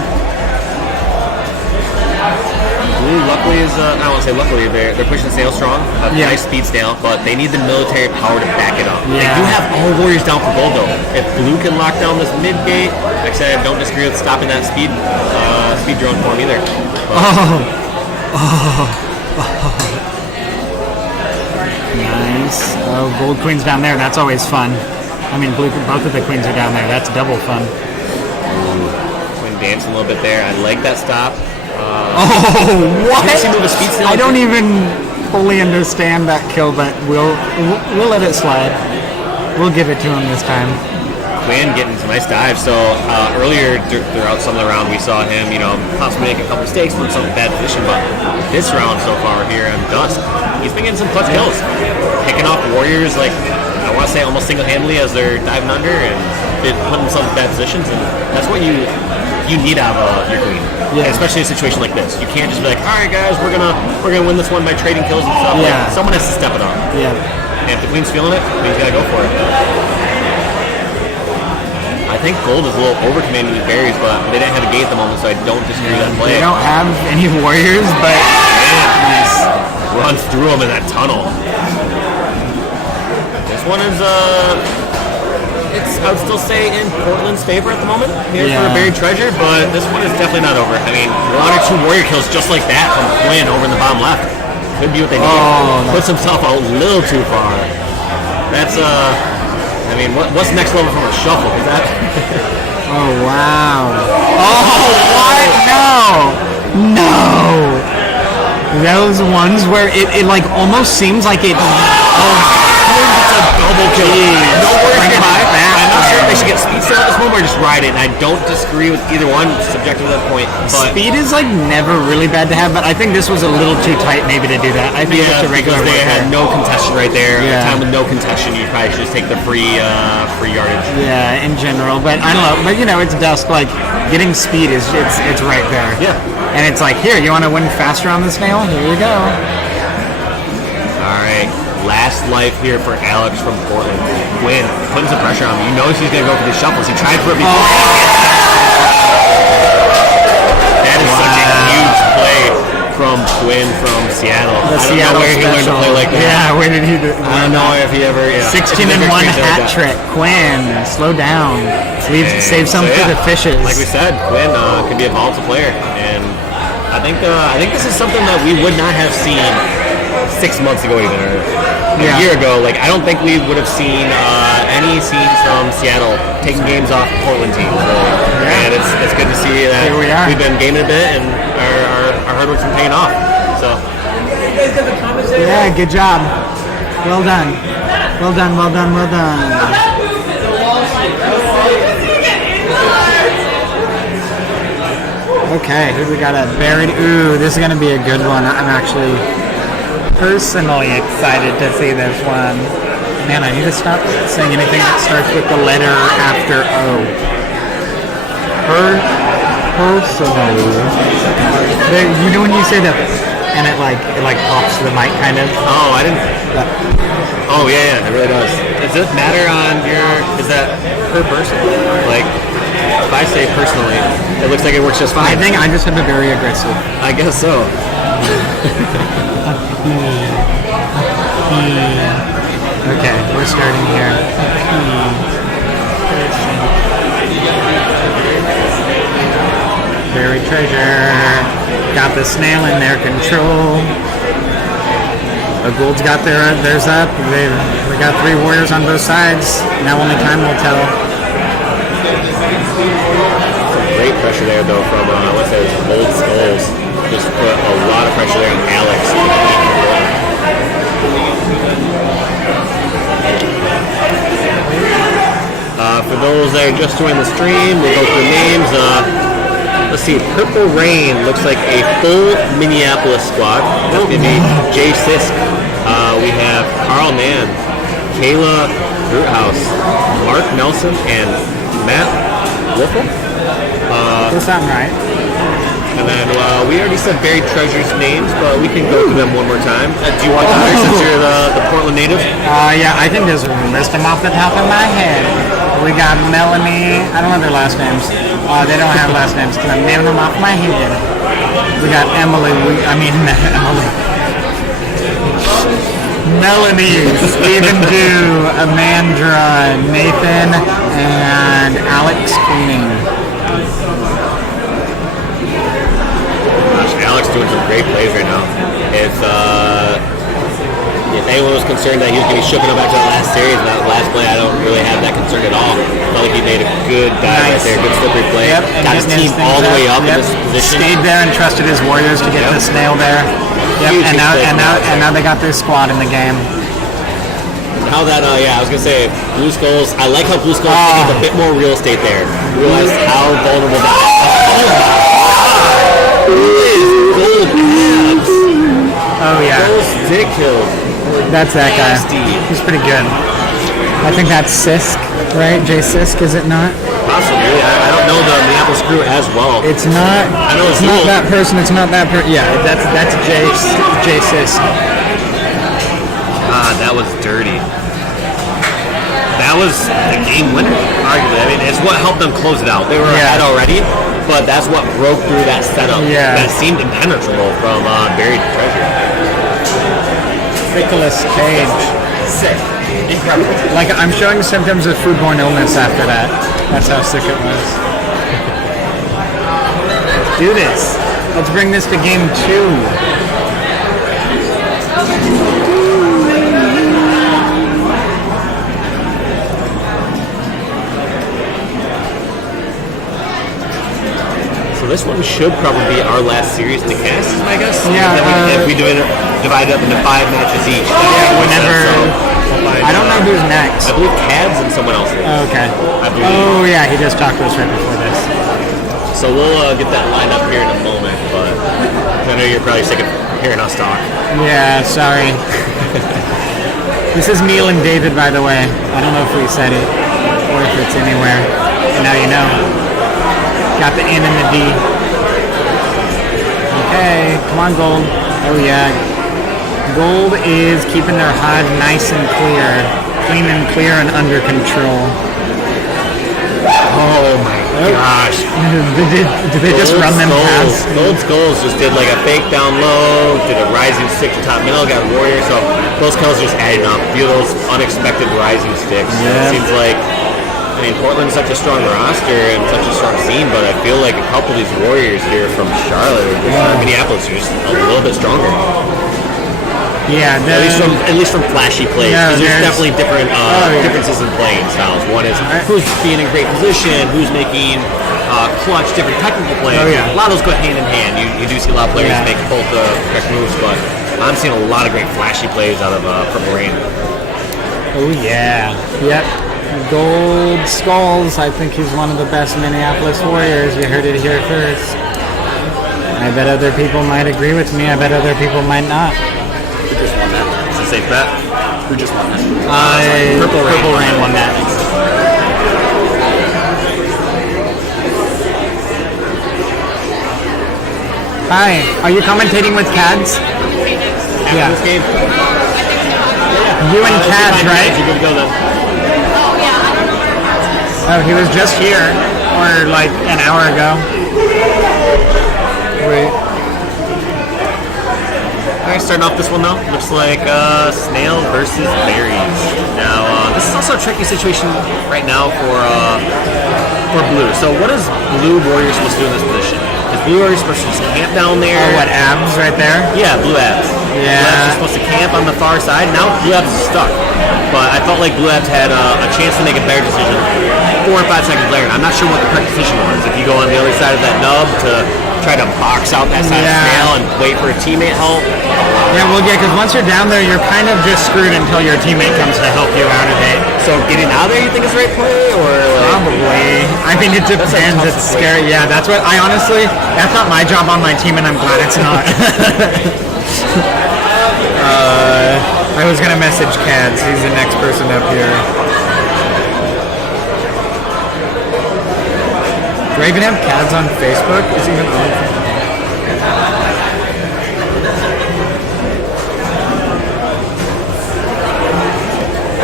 Blue, luckily, is I don't want to say luckily, they're pushing Snail strong. Nice speed Snail, but they need the military power to back it up. Yeah. They do have all warriors down for Gold though. If Blue can lock down this mid gate, like I said, I don't disagree with stopping that speed drone form either. Nice. Oh, Gold Queen's down there. That's always fun. I mean, both of the queens are down there. That's double fun. Queen dancing a little bit there. I like that stop. What? Speed I don't even fully understand that kill, but we'll let it slide. We'll give it to him this time. Quinn getting some nice dives. So earlier throughout some of the round, we saw him, possibly make a couple mistakes, put some bad position. But this round so far here in Dusk, he's been getting some clutch kills, picking off warriors like I want to say almost single-handedly as they're diving under and putting themselves in bad positions. And that's what you need out of your queen, especially in a situation like this. You can't just be like, all right, guys, we're gonna win this one by trading kills and stuff. Yeah. Like, someone has to step it up. Yeah. And if the queen's feeling it, queen's gotta go for it. I think Gold is a little over-commanding with berries, but they didn't have a gate at the moment, so I don't disagree with that play. They don't have any warriors, but nice. Runs through them in that tunnel. This one is, I would still say in Portland's favor at the moment here for a buried treasure, but this one is definitely not over. I mean, 1 or 2 warrior kills just like that from Quinn over in the bottom left. Could be what they need. Puts himself a little too far. That's, I mean, what's next level from a shuffle? Is that? Oh, wow. Oh, what? No. Those ones where it like almost seems like it. It's a double kill. No worries here. I'm not sure if they should get speed still at this moment or just ride it. And I don't disagree with either one. It's subjective at that point. But speed is like never really bad to have, but I think this was a little too tight maybe to do that. I think just a regular. Because they had no contestation right there. Yeah. At a time with no contestation, you probably should just take the free yardage. Yeah, in general, but I don't know. But it's Dusk. Like getting speed is it's right there. Yeah. And it's like, here, you want to win faster on the Snail? Here you go. All right. Last life here for Alex from Portland. Quinn putting some pressure on him. You know he's going to go for the shuffles. He tried for it before. That is such a huge play from Quinn from Seattle. The I don't Seattle know where he learned to play like that. Yeah, where did he do I don't know if he ever... 16 and 1 hat trick. Quinn, slow down. Save some for the fishes. Like we said, Quinn can be a volatile player. And I think this is something that we would not have seen 6 months ago even, or a year ago. Like, I don't think we would have seen many scenes from Seattle taking games off Portland teams. And it's good to see that Here we are. we've been gaming a bit and our hard work's been paying off. So Yeah, good job. Well done. Well done, well done, well done. Okay, here we got a buried. Ooh, this is going to be a good one. I'm actually personally excited to see this one. Man, I need to stop saying anything that starts with the letter after O. Personally. You know when you say that, and it pops to the mic, kind of? oh, I didn't. Oh yeah, it really does. Does it matter on your? Is that per person? Like, if I say personally, it looks like it works just I fine. think I just have a very aggressive. I guess so. Okay, we're starting here. Buried treasure. Got the snail in their control. The Gould's got theirs up. We got 3 warriors on both sides. Now only time will tell. Great pressure there though from what's that? Old Skulls. Just put a lot of pressure there on Alex. For those that are just joining the stream, we'll go through names. Let's see, Purple Rain looks like a full Minneapolis squad. That's going to be Jay Sisk. We have Carl Mann, Kayla Roothouse, Mark Nelson, and Matt Wolfel. Does sound right. And then we already said Buried Treasures names, but we can go through them one more time. Do you want to start since you're the Portland native? Yeah, I can just list them off the top of my head. We got Melanie. I don't know their last names. They don't have last names because I'm naming them off my head. We got Emily. Emily. Melanie, Stephen Dew, Amandra, Nathan, and Alex Cleaning. Gosh, Alex doing some great plays right now. If anyone was concerned that he was going to be shooking up after the last series, that last play, I don't really have that concern at all. I felt like he made a good dive right there, good slippery play. Yep, got his team all the way up in this position. Stayed there and trusted his warriors to get the snail there. Yep, Huge and now they got their squad in the game. How that, I was going to say, Blue Skulls, I like how Blue Skulls taking a bit more real estate there. Realize how vulnerable that is. Gold abs. Oh, yeah. Gold stick kills. That's that guy. He's pretty good. I think that's Sisk, right? Jay Sisk, is it not? Possibly. I don't know the Minneapolis crew as well. It's not. I know it's not Gould. that person. It's not that person. Yeah, that's Jay Sisk. That was dirty. That was the game winner, arguably. I mean, it's what helped them close it out. They were ahead already, but that's what broke through that setup. Yeah. That seemed impenetrable from Buried Treasure. Nicholas Cage. Sick. Incredible. Like, I'm showing symptoms of foodborne illness after that. That's how sick it was. Let's do this. Let's bring this to game 2. So this one should probably be our last series to cast, is my guess. Yeah, If we divide it up into 5 matches each. I don't know who's next. I believe Cavs and someone else. Okay. I believe. Oh, yeah, he just talked to us right before this. So we'll get that lined up here in a moment, but I know you're probably sick of hearing us talk. Yeah, sorry. This is Neil and David, by the way. I don't know if we said it or if it's anywhere. Now you know. Got the N and the D. Okay, come on, Gold. Oh, yeah. Gold is keeping their HUD nice and clear. Clean and clear and under control. Oh my gosh. Did they just run them past? Gold Skulls just did like a fake down low, did a rising stick to top middle, got Warrior, so those kills just adding up. A few of those unexpected rising sticks. Yeah. It seems like, I mean, Portland's such a strong roster and such a strong scene, but I feel like a couple of these Warriors here from Charlotte or Minneapolis are just a little bit stronger. Yeah, at least from flashy plays. Yeah, Because there's there's- definitely different differences in playing styles. One is who's being in great position, who's making clutch, different technical plays. Oh, yeah. A lot of those go hand in hand. You do see a lot of players make both the correct moves, but I'm seeing a lot of great flashy plays out of Purple Rain. Oh yeah. Yep. Gold Skulls. I think he's one of the best Minneapolis Warriors. You heard it here first. I bet other people might agree with me. I bet other people might not. Who just won that? It's a safe bet. Who just won that? Purple Rain won that. Hi. Are you commentating with Cads? Yeah. This game. You and Cads, right? You're good to go then. Oh, he was just here, or like an hour ago. Wait. Alright, starting off this one though, looks like Snails versus Berries. Now, this is also a tricky situation right now for Blue. So what is Blue Warriors supposed to do in this position? Is Blue Warriors supposed to just camp down there? Oh, what, abs right there? Yeah, Blue Abs. Yeah. Blue Abs is supposed to camp on the far side. Now Blue Abs is stuck. But I felt like Blue Abs had a chance to make a better decision 4 or 5 seconds later. I'm not sure what the correct decision was. If you go on the other side of that nub to try to box out that side of Snail and wait for a teammate help. Yeah, well, yeah, because once you're down there, you're kind of just screwed until your teammate comes to help you out of it. So getting out of there, you think is the right play, or probably? I mean, it depends. It's scary. Yeah, that's what I honestly. That's not my job on my team, and I'm glad it's not. I was gonna message Cads. He's the next person up here. Do I even have Cads on Facebook? Is he even on?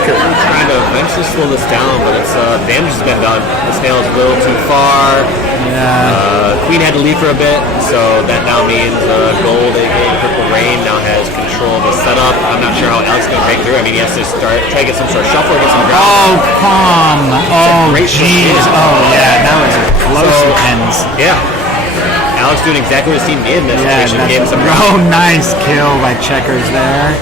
Trying to eventually slow this down, but it's damage has been done. The Snail is a little too far. Yeah. Queen had to leave for a bit, so that now means Gold, aka Purple Rain, now has control of the setup. I'm not sure how Alex is going to break through. I mean, he has to try to get some sort of shuffle, get some ground. Oh, calm. Oh, jeez. Oh, yeah, that was close ends. Yeah. Alex doing exactly what his team needed in this situation. Gave him some ground. Oh, nice kill by Checkers there.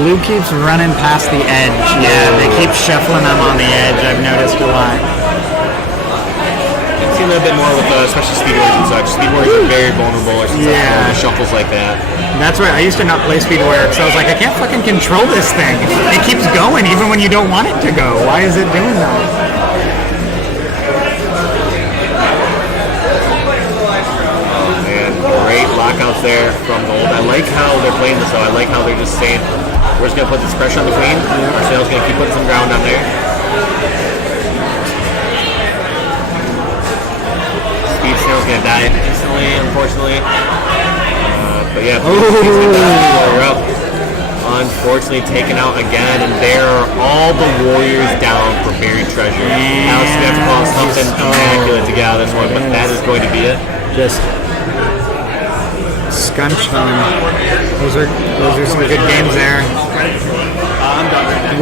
Blue keeps running past the edge. Yeah, they keep shuffling them on the edge. I've noticed a lot. I've seen a little bit more with especially Speed Warriors and such. Speed Warriors are very vulnerable to shuffles like that. That's right. I used to not play Speed Warrior because I was like, I can't fucking control this thing. It keeps going even when you don't want it to go. Why is it doing that? Great lockouts there from Gold. I like how they're playing this though. I like how they're just saying, we're just going to put this pressure on the Queen. Our Snail's going to keep putting some ground down there. Speed Snail's going to die instantly, unfortunately. But yeah, Warrior up. Unfortunately taken out again, and there are all the Warriors down for buried treasure. Alex is going to have to call something immaculate to get out of this one, but that is going to be it. Just scunch them. Those are some good games there.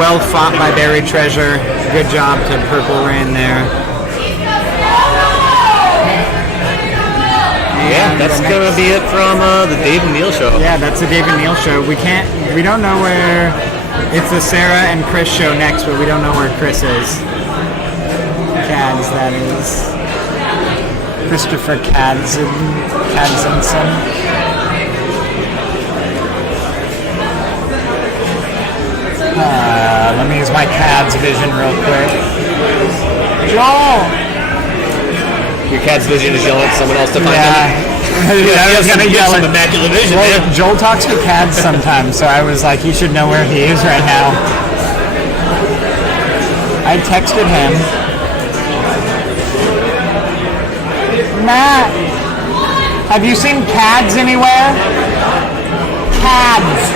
Well fought by Buried Treasure. Good job to Purple Rain there. Yeah, that's gonna be it from the Dave and Neil show. Yeah, that's the Dave and Neil show. We don't know where. It's the Sarah and Chris show next, but we don't know where Chris is. Cads, that is. Christopher Cadsenson. Let me use my Cads vision real quick. Joel! Your Cad's vision is yelling at someone else to find him. I was gonna yell at immaculate vision. Well, Joel talks to Cads sometimes, so I was like, he should know where he is right now. I texted him. Matt, have you seen Cads anywhere? Cads.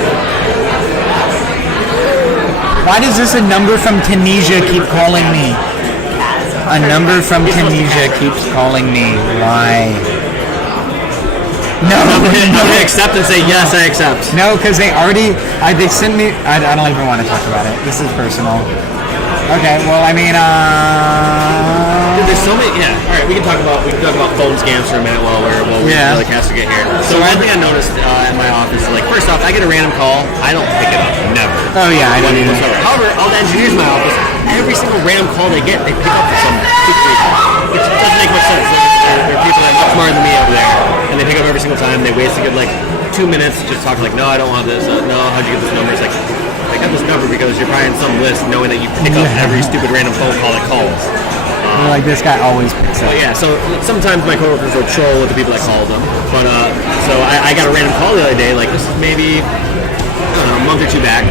Why does this a number from Tunisia keep calling me? A number from Tunisia keeps calling me. Why? No. Accept and say yes, I accept. No, because they already they sent me. I don't even want to talk about it. This is personal. Okay. Well, I mean, Did there's so many. Yeah. All right, we can talk about phone scams for a minute while we're really cast to get here. So one thing I noticed at my office is like, first off, I get a random call, I don't pick it up, never. Oh yeah, I don't either. However, all the engineers in my office, every single random call they get, they pick up for some stupid reason. Which doesn't make much sense. There are people that are much smarter than me over there, and they pick up every single time. They waste a good 2 minutes just talking like, no, I don't want this. No, how'd you get this number? It's like, I got this number because you're probably in some list knowing that you pick up every stupid random phone call that calls. Like this guy always picks up. Well, yeah, so sometimes my coworkers will troll with the people that call them. But so I got a random call the other day, like this is maybe a month or two back,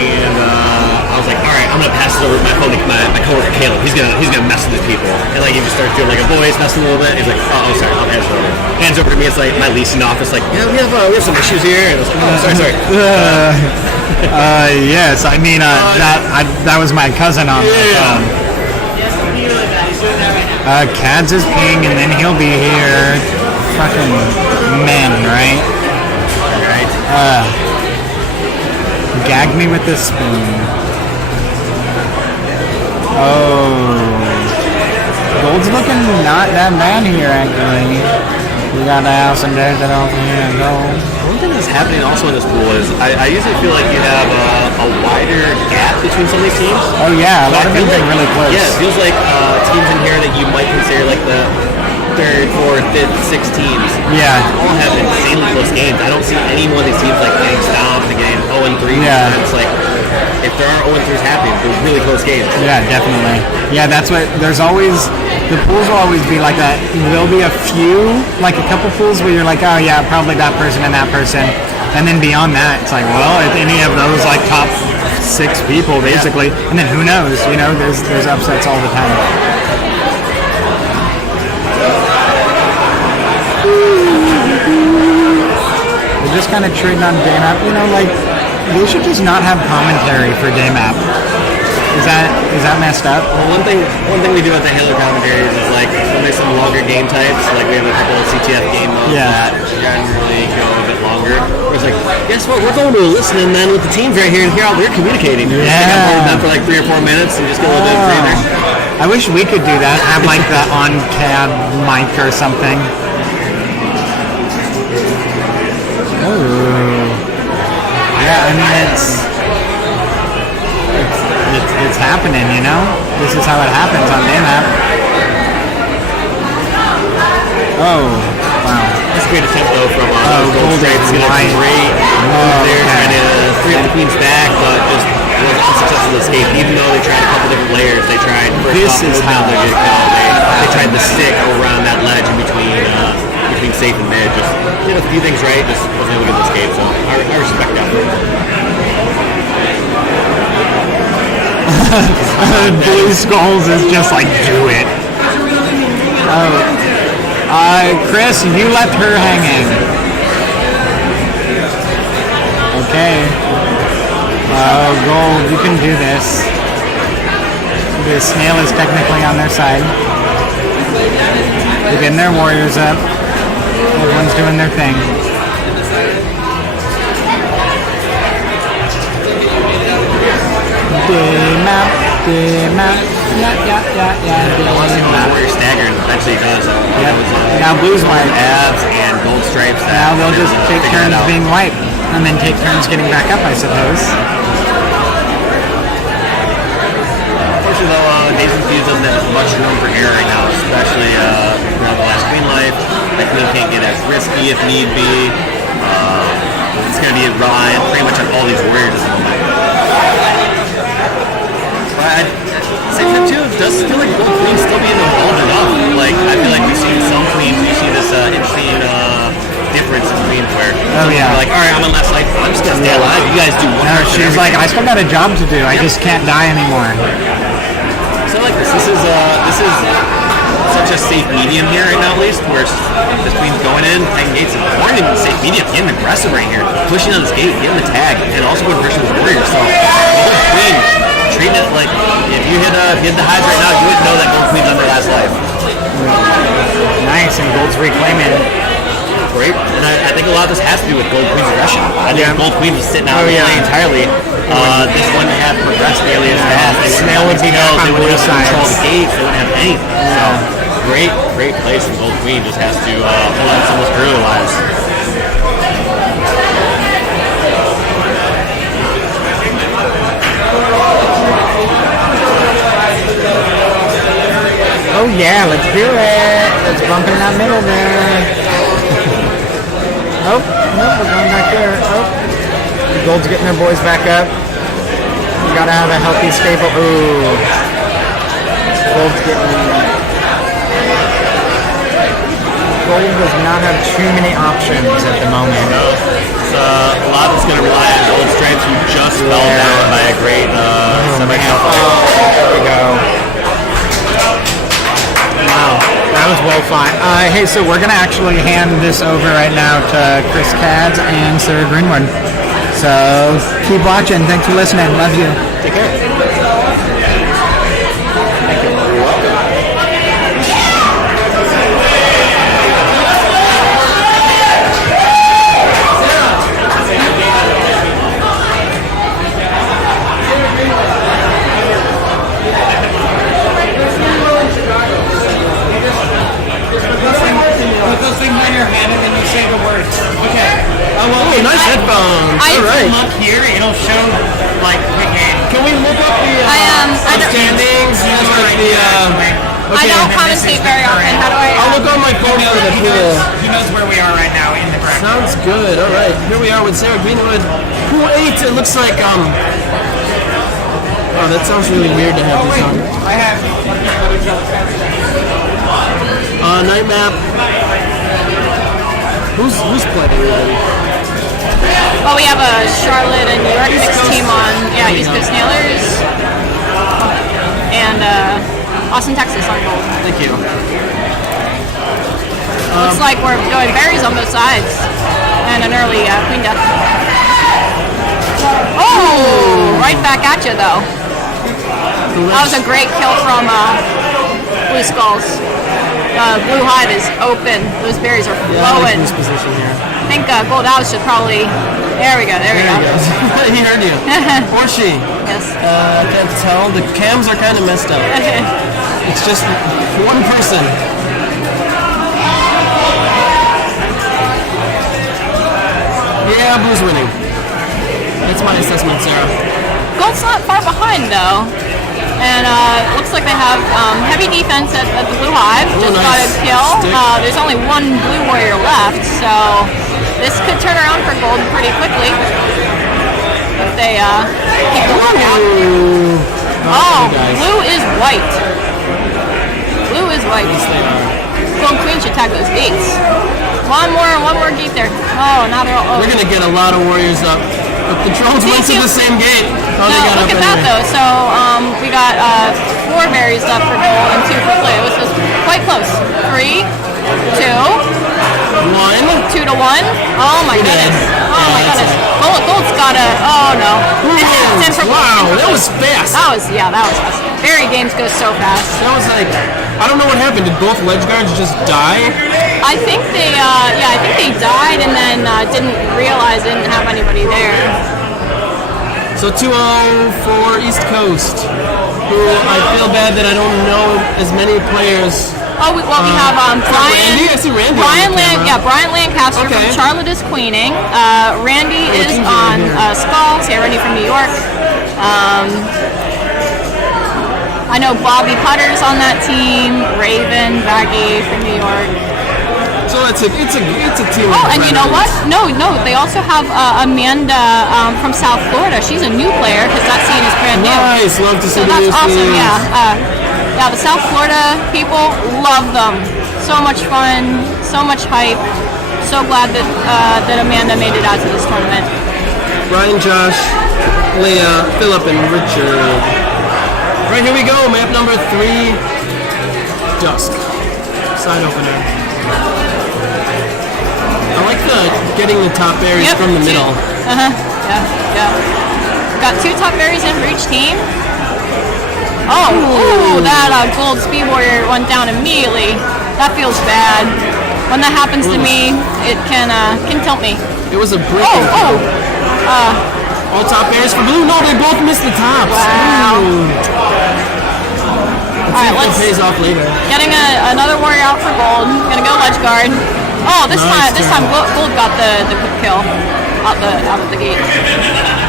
and I was like, all right, I'm gonna pass it over to my phone to my coworker Caleb. He's gonna mess with these people, and like he just starts doing like a voice, messing a little bit. He's like, oh sorry, I'll pass it over. Hands over to me. It's like my leasing office, like yeah, we have some issues here. And I was like, oh sorry. Yes, I mean that was my cousin on the phone. Cads is ping, and then he'll be here. Fucking men, right? Gag me with this spoon. Oh. Gold's looking not that bad here, actually. We got to have some days that over here and go. One thing that's happening also in this pool is I usually feel like you have a wider gap between some of these teams. Oh yeah, a lot of them being really close. Yeah, it feels like teams in here that you might consider like the third, fourth, fifth, sixth teams. Yeah. All have insanely close games. I don't see any one of these teams like getting stomped and getting 0-3. Yeah. It's like if there are 0-3s happening, there's really close games. Yeah, definitely. Yeah, that's what. There's always the pools will always be like that. There'll be a few, like a couple pools where you're like, oh yeah, probably that person and that person, and then beyond that, it's like, well, if any of those like top 6 people basically, and then who knows? You know, there's upsets all the time. We're just kind of trading on day map, you know, like they should just not have commentary for day map. Is that messed up? Well, one thing we do at the Halo commentaries is like when there's some longer game types, like we have a couple of CTF game modes that generally go a bit longer. Where it's like, guess what? We're going to a listening then with the teams right here and hear how they're communicating. Yeah. Just like I'm them for like 3 or 4 minutes and just get a little bit of breather. I wish we could do that. Have like the on-cab mic or something. Oh. Yeah, I mean it's happening, you know? This is how it happens on day map. Oh, wow. That's a great attempt though from Gold Stripes. Great move there, trying to free up the queens back, but just wasn't unsuccessful escape. Even though they tried a couple different layers, they tried This is how they tried to stick around that ledge in between safe and mid. Just did a few things right, just wasn't able to get the escape. So I respect that. Blue Skulls is just like, do it. Chris, you left her hanging. Okay. Gold, you can do this. The snail is technically on their side. They're getting their warriors up. Everyone's doing their thing. Day map. Yeah. Warrior staggered eventually does. Now Blue's white. Abs and Gold Stripes. Now they'll just take turns being white, and then take turns getting back up, I suppose. Unfortunately though, Days and Fuse doesn't have much room for error right now, especially around the last green life. That queen can't get as risky if need be. It's going to be reliant pretty much on all these warriors at the moment. But same time too, it does feel like Gold Queen still being involved enough. Like I feel like we've seen some queens, we see this interesting difference in queens where like, all right, I'm on last life, I'm just gonna stay alive. You guys do one. She's like, I still got a job to do. I just can't die anymore. So like this is such a safe medium here right now, at least, where this queen's going in, taking gates, and more than safe medium, getting aggressive right here, pushing on this gate, getting the tag, and also going versus the warrior. So Gold Queen treating it like if you hit the highs right now, you wouldn't know that Gold Queen's on their last life. Nice, and Gold's reclaiming. great, and I think a lot of this has to do with Gold Queen's aggression. I think Gold Queen was sitting out of the play entirely. This wouldn't have progressed nearly as fast. Snail would be back on blue sides. Control the gates. They wouldn't have anything. So great place, and Gold Queen just has to hold on some of those early lives. Oh yeah, let's do it. Let's bump in that middle there. Oh, no, we're going back there. Oh, the Gold's getting their boys back up. You gotta have a healthy, stable. Ooh, Gold does not have too many options at the moment. A lot of it's going to rely on Gold Stripes, who just fell down by a great semi-half. There we go. Wow, that was well fought. Hey, so we're going to actually hand this over right now to Chris Cads and Sarah Greenwood. So keep watching. Thanks for listening. Love you. Take care. Put those things in your hand and then you say the words. Okay. Oh, nice headphones. All right. Look here, it'll show like the game. Can we look up the standings? I don't commentate very often. How do I? I'll look on my phone out of the pool. He knows where we are right now in the bracket. Sounds good. All right. Here we are with Sarah Greenwood. Pool 8. It looks like Oh, that sounds really weird to have this on. I have. Night map. Who's playing already? Oh, we have a Charlotte and New York mixed team on. Yeah, East Coast Nailers. And Austin, Texas on gold. Thank you. Looks like we're going berries on both sides. And an early Queen Death. Oh! Right back at you, though. That was a great kill from Blue Skulls. Blue Hive is open. Those berries are flowing. Position here. I think Gold Owl should probably... There we go. He heard you. Or she. Yes. I can't tell. The cams are kind of messed up. It's just one person. Yeah, Blue's winning. That's my assessment, Sarah. Gold's not far behind, though. And it looks like they have heavy defense at the Blue Hive. Just got a kill. There's only one Blue Warrior left, so this could turn around for Gold pretty quickly if they keep the look out. Oh, Blue is white. Blue is white. Gold Queen should tag those gates. One more gate there. Oh, now they're all over. We're gonna get a lot of warriors up. But the drones went to the same gate. No, look at that though. So we got 4 berries left for Gold and 2 for Blue. This is quite close. 3, 2, 1. 2 to 1. Oh my goodness. Oh my goodness. Gold's got a. Oh no. Wow, that was fast. That was fast. Berry games go so fast. That was like, I don't know what happened. Did both ledge guards just die? I think they died and then didn't realize they didn't have anybody there. So 2-0 for East Coast, who I feel bad that I don't know as many players. Oh, we have Brian. Randy? I see Randy. Brian Lancaster from Charlotte is queening. Randy is on Skulls. Yeah, Randy from New York. I know Bobby Putter's on that team. Raven, Baggy from New York. So it's a team. Oh, and you know what? No. They also have Amanda from South Florida. She's a new player because that scene is brand new. Nice, love to see so that's awesome. Yeah. The South Florida people love them. So much fun, so much hype. So glad that Amanda made it out to this tournament. Brian, Josh, Leah, Philip, and Richard. Right, here we go. Map number 3. Dusk. Side opener. I like getting the top berries from the middle. Yeah. Got 2 top berries in for each team. Oh, that Gold Speed Warrior went down immediately. That feels bad. when that happens to me, it can tilt me. It was a breaking. All top bears for blue. No, they both missed the tops. Wow. All right, It pays off later. getting another warrior out for gold. Gonna go ledge guard. Oh, this time gold got the quick kill out of the gate.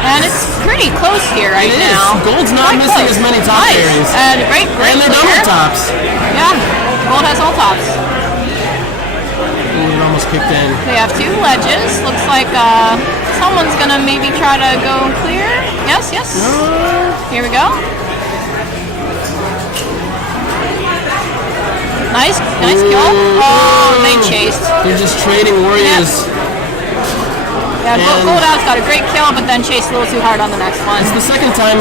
And it's pretty close here right now. Gold's not Quite missing close. as many top Nice. berries. And great And they're clear. double tops. Yeah, gold has all tops. Ooh, it almost kicked in. They have two ledges. Looks like someone's gonna maybe try to go clear. Yes. Here we go. Nice kill. Oh, they chased. They're just trading warriors. Yeah, And- Gold Out's got a great kill, but then chased a little too hard on the next one. It's the second time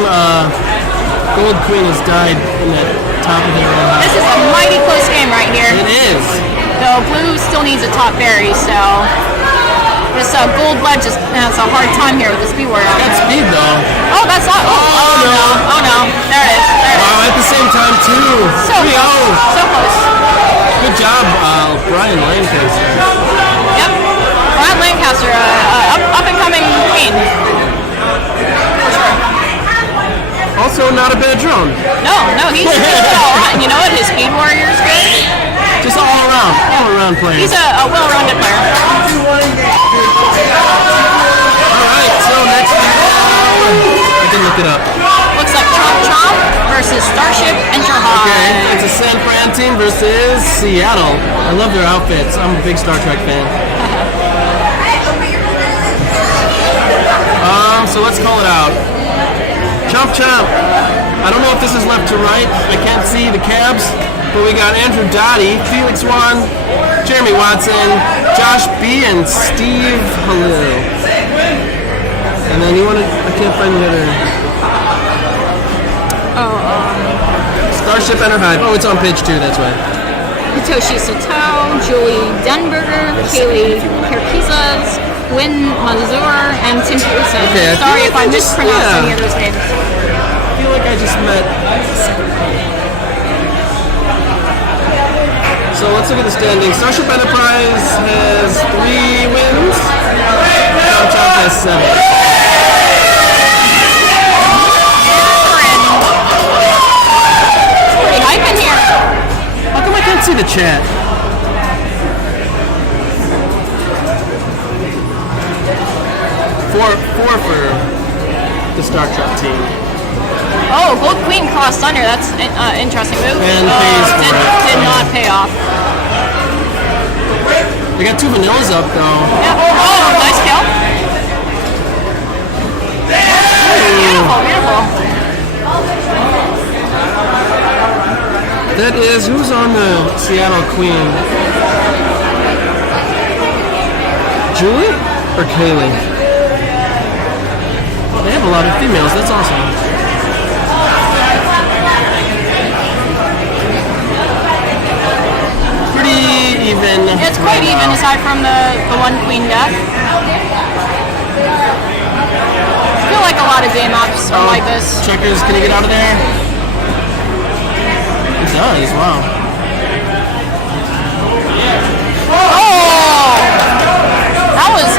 Gold Queen has died in that top of the round. This is a mighty close game right here. It is. Though blue still needs a top berry, so this gold ledge just has a hard time here with the speed warrior on Got there. speed though. Oh, that's not. Oh no. There it is. Wow, at the same time too. So 3-0. close. So close. Good job, Brian Lancaster. Yep. Brian Lancaster, up and coming queen. For sure. Also, not a bad drone. No, he's all right. You know what? His speed warrior is good. Just all around player. He's a well-rounded player. All right, so next I can look it up. Looks like Chomp versus Starship Enter High. Okay, it's a San Fran team versus Seattle. I love their outfits. I'm a big Star Trek fan. So let's call it out. Chomp. I don't know if this is left to right. I can't see the cabs, but we got Andrew Dottie, Felix Wan, Jeremy Watson, Josh B, and Steve Halil. And then I can't find the other. Starship Enter High. Oh, it's on page 2, that's why. Hitoshi Sato, Julie Denberger, Kaylee Perkizas, Win Mazur, and Tim Peterson. Okay, Sorry if I mispronounced any of those names. I feel like I just met. So let's look at the standings. Starship Enterprise has 3 wins. Chomp has 7. Pretty hype in here. How come I can't see the chat? Four for the Star Trek team. Oh, Gold Queen crossed under. That's interesting move. And pays for it. Did not pay off. They got 2 vanillas up though. Yeah. Oh, nice kill. Beautiful. That is, who's on the Seattle Queen? Julie or Kaylee? Oh, they have a lot of females. That's awesome. Pretty even. It's quite even aside from the one queen death. I feel like a lot of game ops are like this. Checkers, can you get out of there? It does, wow. Oh! That was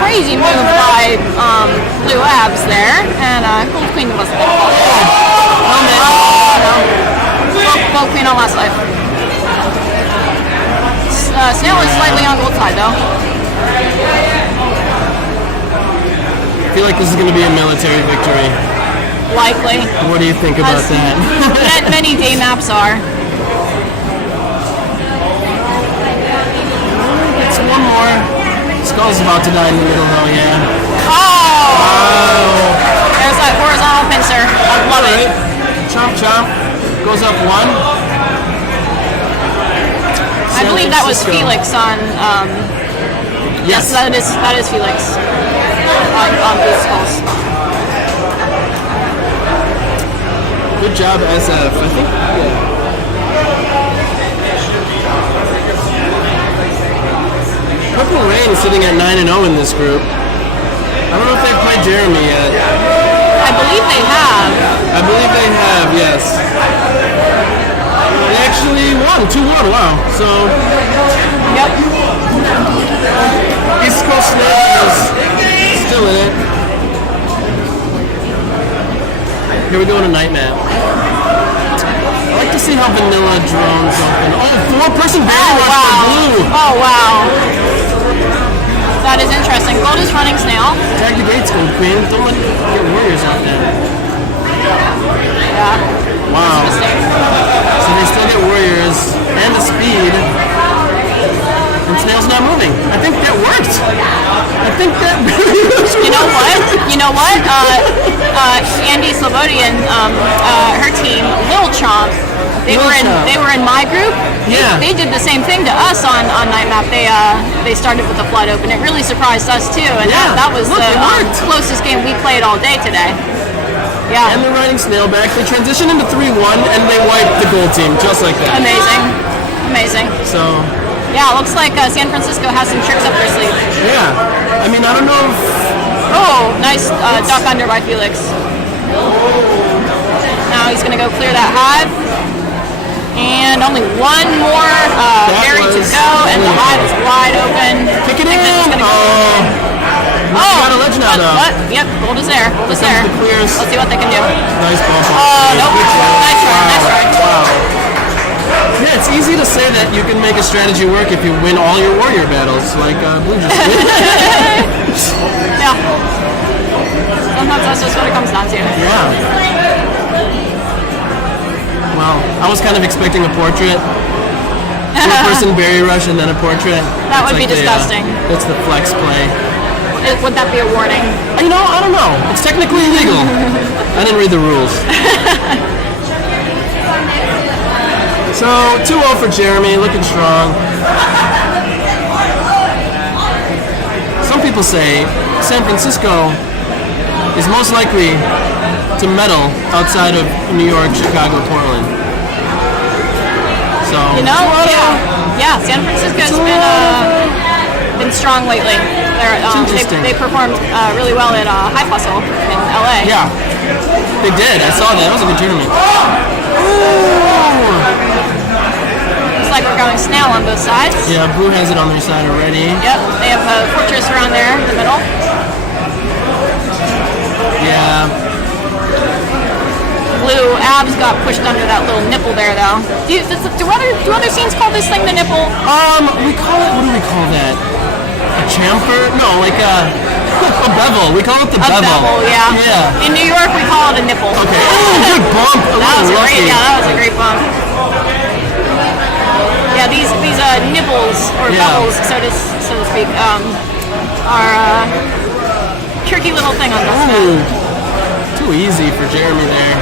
crazy move by Blue Abs there, and Gold Queen was no. Gold Queen on last life. Snail is slightly on gold side though. I feel like this is going to be a military victory. Likely. What do you think about that? Many day maps are. It's one more. Skull's about to die in the middle though, yeah. Oh! There's that horizontal pincer. I love it. Chomp goes up 1. I believe that was Felix on. Yes, that is Felix on these skulls. Good job, SF. I think. Purple Rain sitting at 9-0 in this group. I don't know if they've played Jeremy yet. I believe they have. Yes. They actually won 2-1. Wow. So. Yep. night map. I like to see how vanilla drones open. Oh, 4-person barrier rush for blue. Oh, wow. That is interesting. Gold is running snail. Tag the gates, Gold Queen. Don't let get warriors out there. Yeah. Wow. That's a mistake. So they still get warriors and the speed. And snail's not moving. I think that worked. I think that really was You know what? You know what? Andy Slobodian, her team, Lil Chomp, they were in my group. Yeah. They did the same thing to us on night map. They started with the flood open. It really surprised us too, and Yeah. that was Look, the it worked. closest game we played all day today. Yeah. And they're riding snail back. They transition into 3-1 and they wipe the gold team just like that. Amazing. Amazing. So Yeah, it looks like San Francisco has some tricks up their sleeve. yeah. I mean, I don't know if Oh, nice duck under by Felix. Now he's going to go clear that hive. And only one more berry to go, and the hive is wide open. kick it in. Oh, got a ledge now, though. what? Yep, gold is there. Gold is there. the clears. Let's see what they can do. Nice ball. Oh, nope. Nice try, nice try. Wow. Yeah, it's easy to say that you can make a strategy work if you win all your warrior battles, like Blue just did. Yeah. Sometimes that's just what it comes down to. Yeah. Well, I was kind of expecting a portrait. 4-person berry rush and then a portrait. That would be disgusting. That's the flex play. Would that be a warning? You know, I don't know. It's technically illegal. I didn't read the rules. So, 2-0 for Jeremy, looking strong. Some people say San Francisco is most likely to medal outside of New York, Chicago, Portland. So, You know, yeah. San Francisco's been strong lately. They performed really well at High Hustle in LA. yeah, they did. I saw that. That was a good tournament. Looks like we're going snail on both sides. Yeah, Blue has it on their side already. Yep, they have a fortress around there in the middle. Yeah. Blue abs got pushed under that little nipple there, though. Do other scenes call this thing the nipple? We call it, what do we call that? A chamfer? No, like a bevel. We call it the A bevel, yeah. Yeah. In New York, we call it a nipple. Okay. Oh, good bump. That was a great bump. Yeah, these nibbles or bubbles, so to speak, are a tricky little thing on this. Ooh. Too easy for Jeremy there.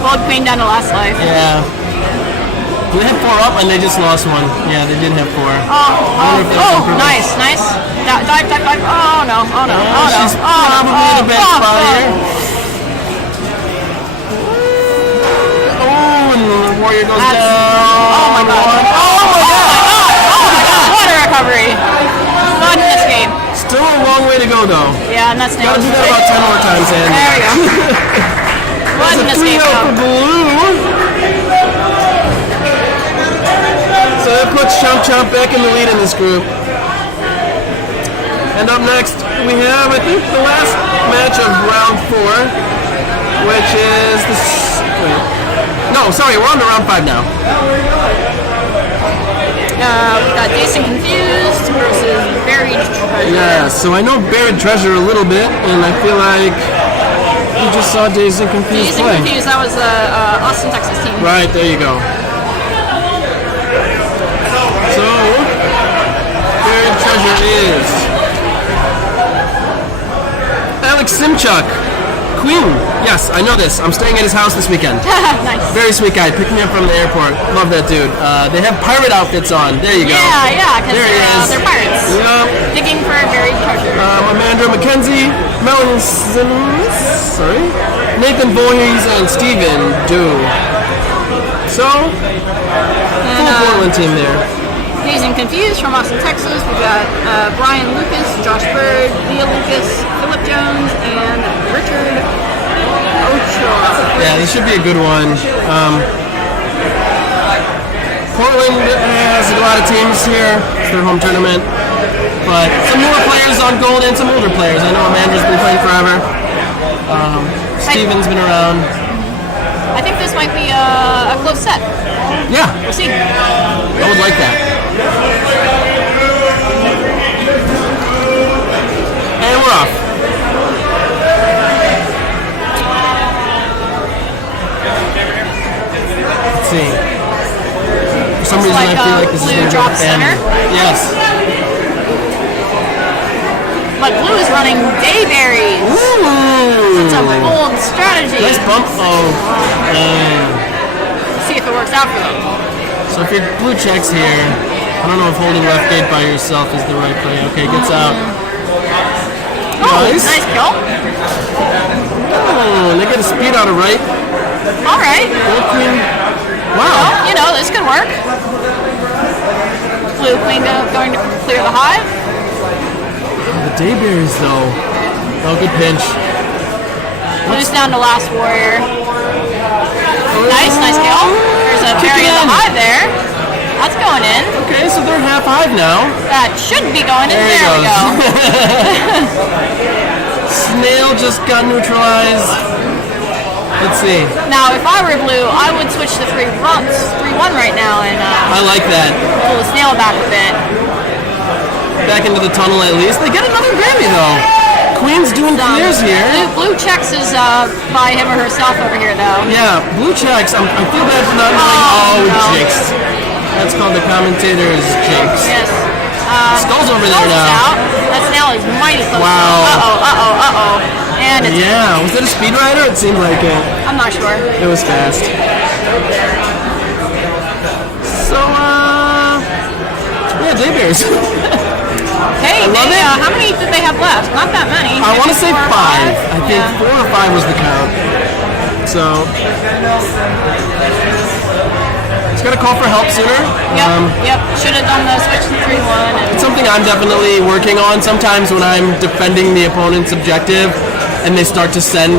Gold Queen down to last life. Yeah. They had 4 up and they just lost 1. Yeah, they did have 4. Nice. Dive. Oh no. She's probably in a bad spot here. Oh, and the warrior goes down. Oh my god. What a recovery. Not in this game. Still a long way to go though. Yeah, and that's Gotta do that about 10 more times, Andy. There we go. Blood in this game, 3-0 for Blue. So that puts Chomp back in the lead in this group. And up next, we have, I think, the last match of round 4, which is the... Wait. No, sorry, we're on to round 5 now. We got Jason Confused versus Buried Treasure. Yeah, so I know Buried Treasure a little bit, and I feel like you just saw Dazed and Confused play. Confused, that was the Austin, Texas team. Right, there you go. So, Buried Treasure is Alex Simchuk, Queen. Yes, I know this. I'm staying at his house this weekend. Nice. Very sweet guy. Picked me up from the airport. Love that dude. They have pirate outfits on. There you go. Yeah, because There he is. they're pirates. Yep. Digging for buried treasure. Amanda McKenzie, Melanie Simmons, Nathan Voorhees, and Steven Dew. So, full Portland team there. Dazed and Confused from Austin, Texas. We've got Brian Lucas, Josh Bird, Leah Lucas, Philip Jones, and Richard Ochoa. Yeah, this should be a good one. Portland has a lot of teams here. It's their home tournament. But some newer players on gold and some older players. I know Amanda's been playing forever. Steven's been around. might be a close set. Yeah, We'll see. I would like that. And we're off. Let's see. For some reason, I feel like this is going to drop go center. Yes. But blue is running dayberries. Ooh. It's a bold strategy. Nice bump. Oh. See if it works out for them. So if your blue checks here, I don't know if holding left gate by yourself is the right play. Okay, gets out. Oh, nice kill. Oh, and they get a speed out of right. All right. Gold queen. Well, Wow. you know, this could work. Blue queen going to clear the hive. The dayberries though. Oh, good pinch. Blue's down to last warrior. Nice kill. There's a berry in the hive there. That's going in. Okay, so they're half hive now. That should be going in. There There we go. Snail just got neutralized. Let's see. Now, if I were blue, I would switch to 3-1 right now and I like that. pull the snail back a bit. Back into the tunnel at least. They get another berry though. Queen's doing clears here. Blue checks is by him or herself over here, though. Yeah, blue checks. I feel bad for not no. jinxed. That's called the commentator's jinx. Yes. Skull's over there Skull's now. out. That snail is mighty close. Wow. Uh-oh. And it's, Yeah, was that a speed rider? It seemed like it. I'm not sure. It was fast. So, yeah, daybears. Hey, love it. how many did they have left? Not that many. I want to say 5. Four or I think Yeah. 4 or 5 was the count. So, he's got to call for help sooner. Yep. Should have done the switch to 3-1. It's something I'm definitely working on. Sometimes when I'm defending the opponent's objective and they start to send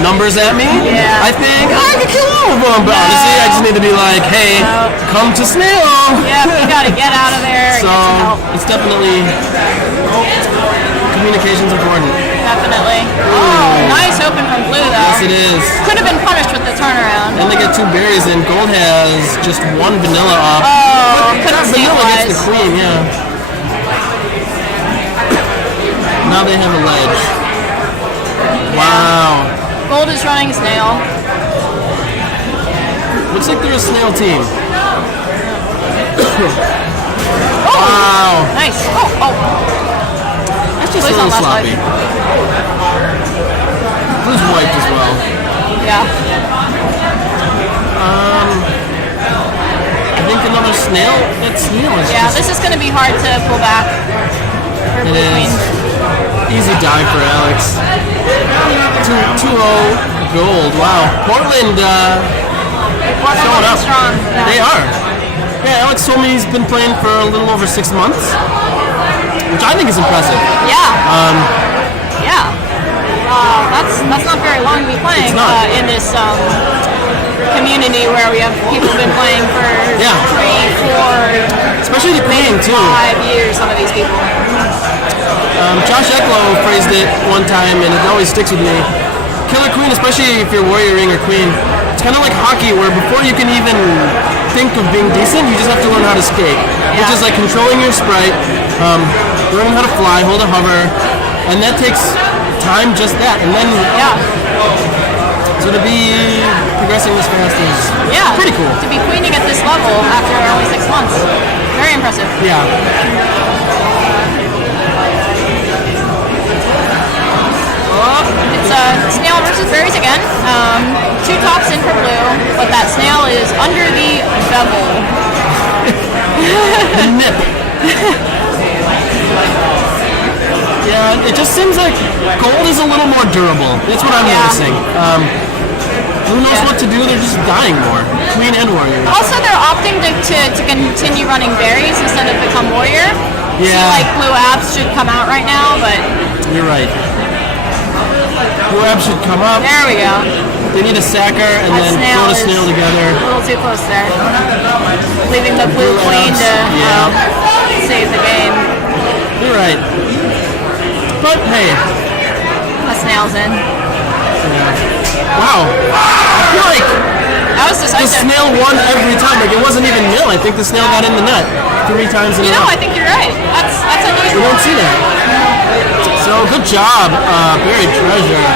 numbers at me, Yeah. I think I can kill all of them. But honestly, I just need to be like, hey, come to snail. Yeah, we got to get out of there and So get some help. it's definitely communication's important. Definitely. Oh, nice open from blue, though. Yes, it is. Could have been punished with the turnaround. And they get 2 berries in. Gold has just 1 vanilla up. Oh, couldn't Vanilla gets the stabilize. queen, yeah. Now they have a ledge. Wow. Gold is running snail. Looks like they're a snail team. Wow. Nice. Oh. That's just a Blue's little on last sloppy. Blue's wiped as well. Yeah. I think another snail. That snail is Yeah, just... this is going to be hard to pull back for It blue is. queen. Easy dive for Alex. 2-0 gold. Wow. Portland showing up. Strong. Yeah. They are. Yeah, Alex told me he's been playing for a little over 6 months, which I think is impressive. Yeah. Yeah. That's not very long to be playing It's not. in this community where we have people been playing for Yeah. 3, 4, Especially the queen, too. 5 years. Some of these people. Josh Eklo phrased it one time, and it always sticks with me. Killer queen, especially if you're warrioring or queen, it's kind of like hockey, where before you can even think of being decent, you just have to learn how to skate, which is like controlling your sprite, learning how to fly, hold a hover, and that takes time, just that. And then, so to be progressing this fast is pretty cool. To be queening at this level after only 6 months, very impressive. Yeah. It's snail versus berries again. 2 tops in for blue, but that snail is under the bevel. The nip. Yeah, it just seems like gold is a little more durable. That's what I'm noticing. Who knows what to do? They're just dying more. Queen and warrior. Also, they're opting to continue running berries instead of become warrior. Yeah. See, like blue abs should come out right now, but You're right. Blue abs should come up. there we go. They need a sacker and That then snail throw the is snail together. A little too close there. Leaving the blue queen to save the game. You're right. But hey. The snail's in. Yeah. Wow. feel like That was the decisive. snail won every time. Like it wasn't even nil. I think the snail got in the net 3 times in a You know, row. I think you're right. That's You unusual. don't see that. So good job, Buried Treasure.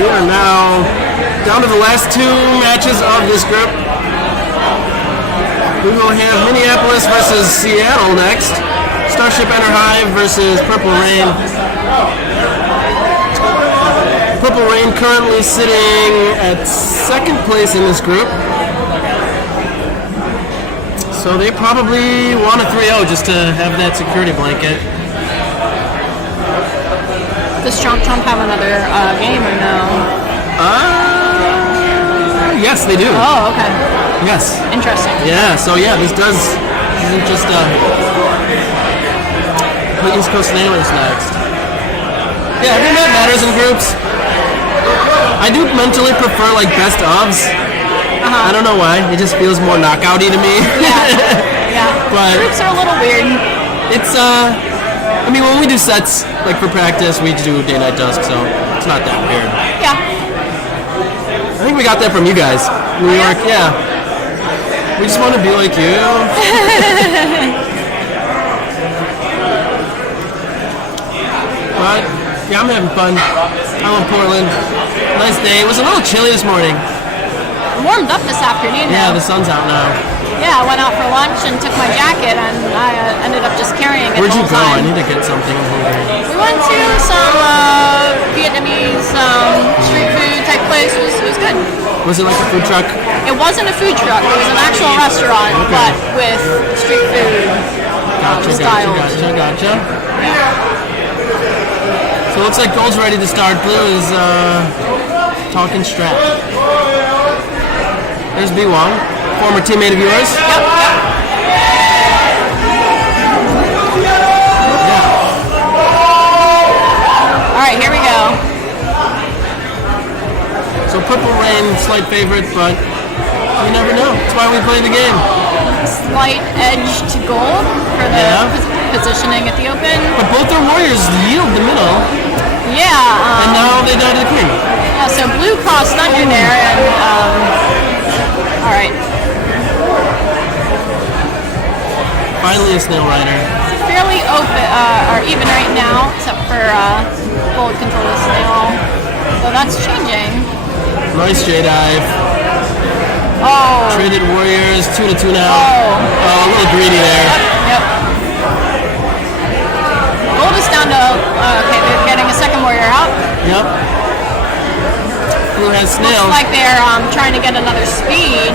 We are now down to the last 2 matches of this group. We will have Minneapolis versus Seattle next. Starship Hive versus Purple Rain. Purple Rain currently sitting at 2nd place in this group. So they probably want a 3-0 just to have that security blanket. Does Chomp have another game or no? Yes, they do. Oh, okay. Yes. Interesting. Yeah, so yeah, this isn't just the East Coast Nailers next. Yeah, I think that matters in groups. I do mentally prefer like best ofs. I don't know why. It just feels more knockout-y to me. Yeah. But Groups are a little weird. it's I mean when we do sets like for practice we do day night dusk, so it's not that weird. Yeah. I think we got that from you guys. New York, yeah. We just want to be like you. But yeah, I'm having fun. I'm in Portland. Nice day. It was a little chilly this morning. Warmed up this afternoon. Yeah, though. the sun's out now. Yeah, I went out for lunch and took my jacket, and I ended up just carrying it. Where'd the you whole go? I time. need to get something. I'm hungry. We went to some Vietnamese street food type place. It was good. Was it like a food truck? It wasn't a food truck. It was an actual restaurant, but with street food style. Gotcha. So it looks like Gold's ready to start. Blue is talking strap. There's B Wong, former teammate of yours. Yep. All right, here we go. So Purple Rain, slight favorite, but you never know. That's why we play the game. Slight edge to gold for the positioning at the open. But both their warriors yield the middle, Yeah. and now they die to the king. Yeah, so blue crossed under there, and all right, Finally a snail rider. fairly open or even right now, except for gold control the snail. So that's changing. Nice J dive. Oh. Traded warriors, 2-2 now. Oh. Oh, a little greedy there. Yep. Gold is down to okay. They're getting a second warrior out. Yep. Blue has snails. Looks like they're trying to get another speed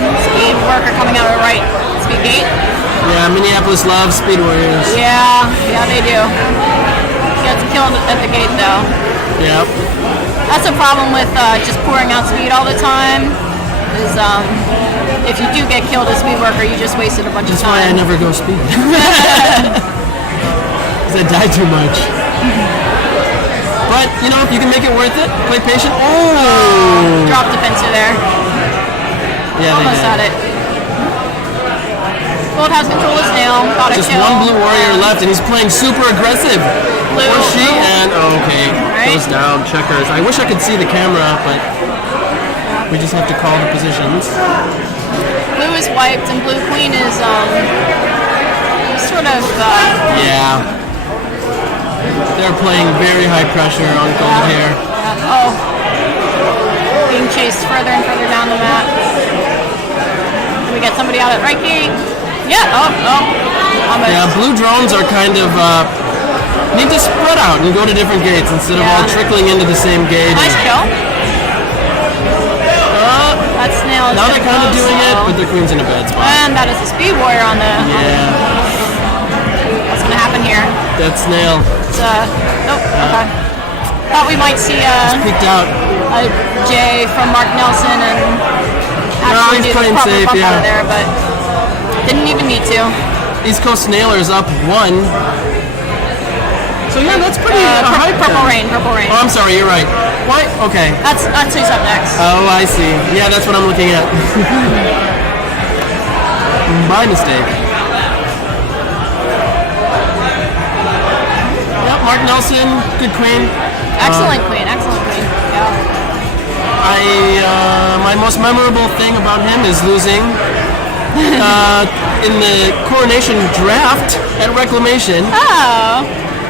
worker coming out of the right speed gate. Yeah, Minneapolis loves speed warriors. Yeah, they do. Gets killed at the gate though. Yep. That's a problem with just pouring out speed all the time. Is if you do get killed as speed worker, you just wasted a bunch That's of why I time. never go speed. Because I die too much. But, you know, if you can make it worth it, play patient. Oh! Dropped the fencer there. Yeah, Almost they had did. it. Gold has control of snail. Got a Just kill. one blue warrior left, and he's playing super aggressive. Blue. Or she, and okay, Right. goes down, checkers. I wish I could see the camera, but we just have to call the positions. Blue is wiped, and blue queen is sort of. Yeah. They're playing very high pressure on gold here. Oh. Being chased further and further down the map. Can we get somebody out at right gate? Yeah. Oh. Almost. Yeah, blue drones are kind of need to spread out and go to different gates instead of all trickling into the same gate. Nice kill. That snail is Now they're kind of close, doing it, so- but their queen's in a bad spot. And that is a speed warrior on the. Yeah, What's gonna happen here? that snail It's nope. Okay. Thought we might see peeked out. a J from Mark Nelson and actually he's do the playing proper safe, bump out yeah. of there, but didn't even need to. East Coast Nailers up 1. So yeah, that's pretty high. Purple rain. Oh, I'm sorry, you're right. Why? Okay. That's who's up next. Oh, I see. Yeah, that's what I'm looking at. My mistake. Yep, Mark Nelson, good queen. Excellent queen. Yeah. My most memorable thing about him is losing in the coronation draft at Reclamation Oh.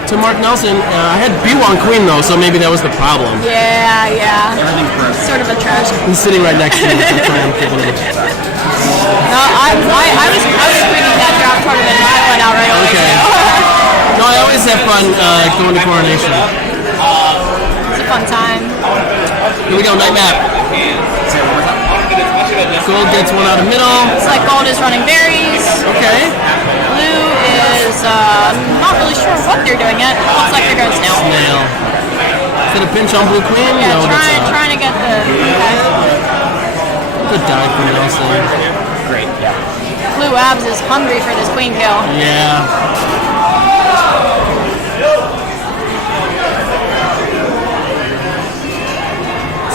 to Mark Nelson. I had B1 Queen though, so maybe that was the problem. Yeah. Sort of a trash. He's sitting right next to me. That's why I'm giving it. No, I was quitting that draft tournament and I went out right away. Okay. No, I always have fun going to coronation. It's a fun time. Here we go, night map. Gold gets one out of middle. It's like gold is running berries. Okay. Blue is not really sure what they're doing yet. Looks like they're going snail. Snail. Is it a pinch on blue queen? Yeah, No, trying to get the. Okay. Good dive from Nelson. Great. Blue Abs is hungry for this queen kill. Yeah.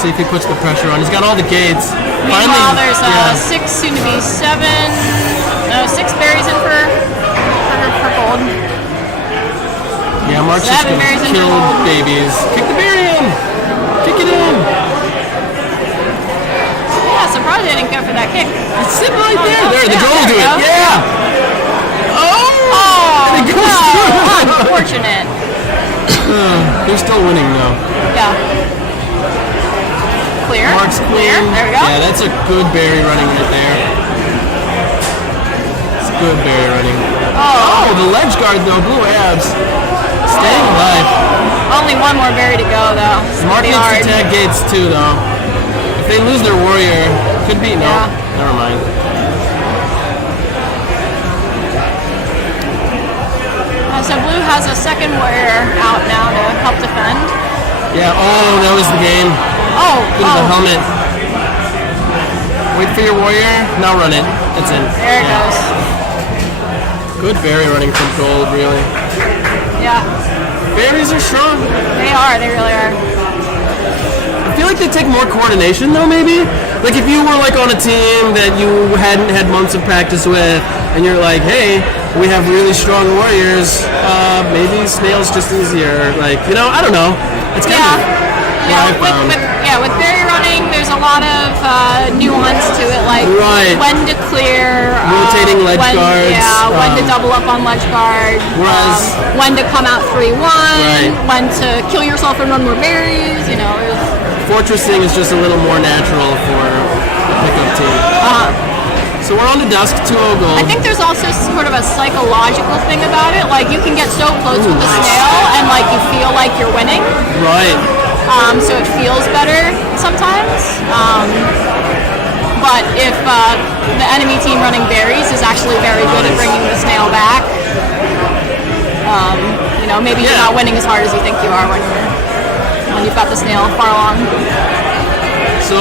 See if he puts the pressure on. He's got all the gates. Meanwhile, there's 6, soon to be 7. No, 6 berries in for gold. Yeah, Mark's just 7 gonna berries in kill for gold. babies. Kick the berry in! Kick it in! Yeah, surprised they didn't go for that kick. It's sitting right there. There, the Yeah, drone will do there it. we go. Yeah! Oh, it goes no, through. unfortunate. They're still winning though. Yeah. Clear. Mark's Clear. queen. There we go. Yeah, that's a good berry running right there. It's good berry running. Oh, the ledge guard though, blue abs. Staying alive. Only one more berry to go though. It's Mark pretty needs hard. to tag gates too though. If they lose their warrior, could be, no. Yeah. Never mind. So blue has a second warrior out now to help defend. Yeah, oh, that was the game. Oh, Look at the helmet. Wait for your warrior. Now run it. It's in. There it goes. Good berry running from gold, really. Yeah. Berries are strong. They are. They really are. I feel like they take more coordination though, maybe. Like if you were like on a team that you hadn't had months of practice with, and you're like, hey, we have really strong warriors. Maybe snail's just easier. Like, you know, I don't know. It's kind of what I found. With berry running, there's a lot of nuance to it, like when to clear, rotating ledge guards. Yeah, when to double up on ledge guard. Whereas when to come out 3-1. When to kill yourself and run more berries. You know. Fortressing is just a little more natural for the pickup team. So we're on the dusk, 2-0 gold. I think there's also sort of a psychological thing about it. Like you can get so close with the snail and like you feel like you're winning. Right. So it feels better sometimes. But if the enemy team running berries is actually very good at bringing the snail back, you know, maybe you're not winning as hard as you think you are when you've got the snail far along. So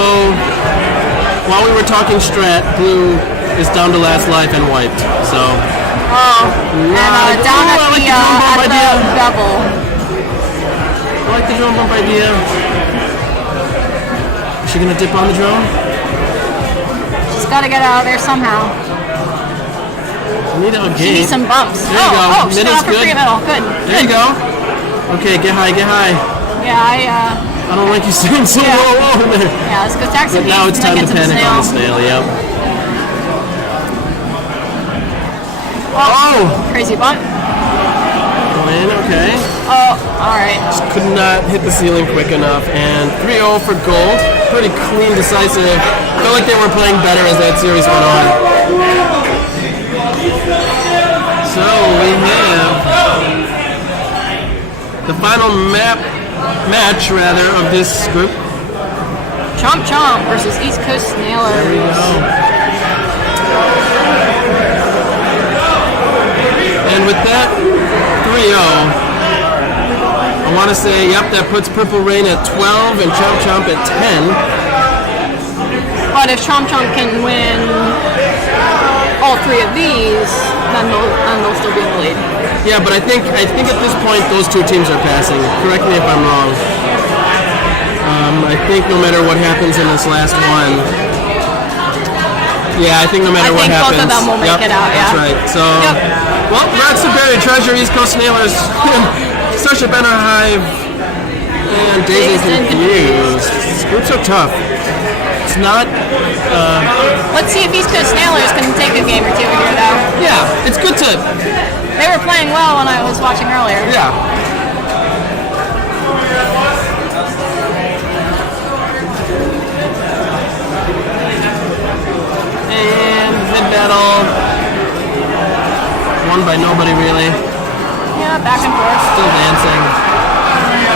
while we were talking strat, blue is down to last life and wiped. So. And down at the bevel. I like the drone bump idea. Is she gonna dip on the drone? She's got to get out of there somehow. Need a gate. She needs some bumps. There you go. She's Middle's got for good. free middle. Good. There you go. Okay, get high, get high. Yeah, I don't like you sitting so low over there. Yeah, let's go taxi. But now it's time to panic on the snail. Yep. Oh! Crazy bump. Go in. Okay. Oh, all right. Just could not hit the ceiling quick enough, and 3-0 for gold. Pretty clean, decisive. Felt like they were playing better as that series went on. So we have the final match of this group. Chomp Chomp versus East Coast Snailers. There we go. And with that 3-0, I want to say, yep, that puts Purple Rain at 12 and Chomp Chomp at 10. But if Chomp Chomp can win all 3 of these, then they'll still be in the lead. Yeah, but I think at this point those 2 teams are passing. Correct me if I'm wrong. I think no matter what happens in this last one. Yeah, I think no matter what happens. both of them will make it out, yeah. That's right. So, well, congrats to Buried Treasure, East Coast Snailers. Such a better hive. And Dazed and Confused. These groups are tough. It's not. Let's see if East Coast Snailers can take a game or two here, though. Yeah, it's good to. They were playing well when I was watching earlier. Yeah. And mid battle. Won by nobody really. Yeah, back and forth. Still dancing.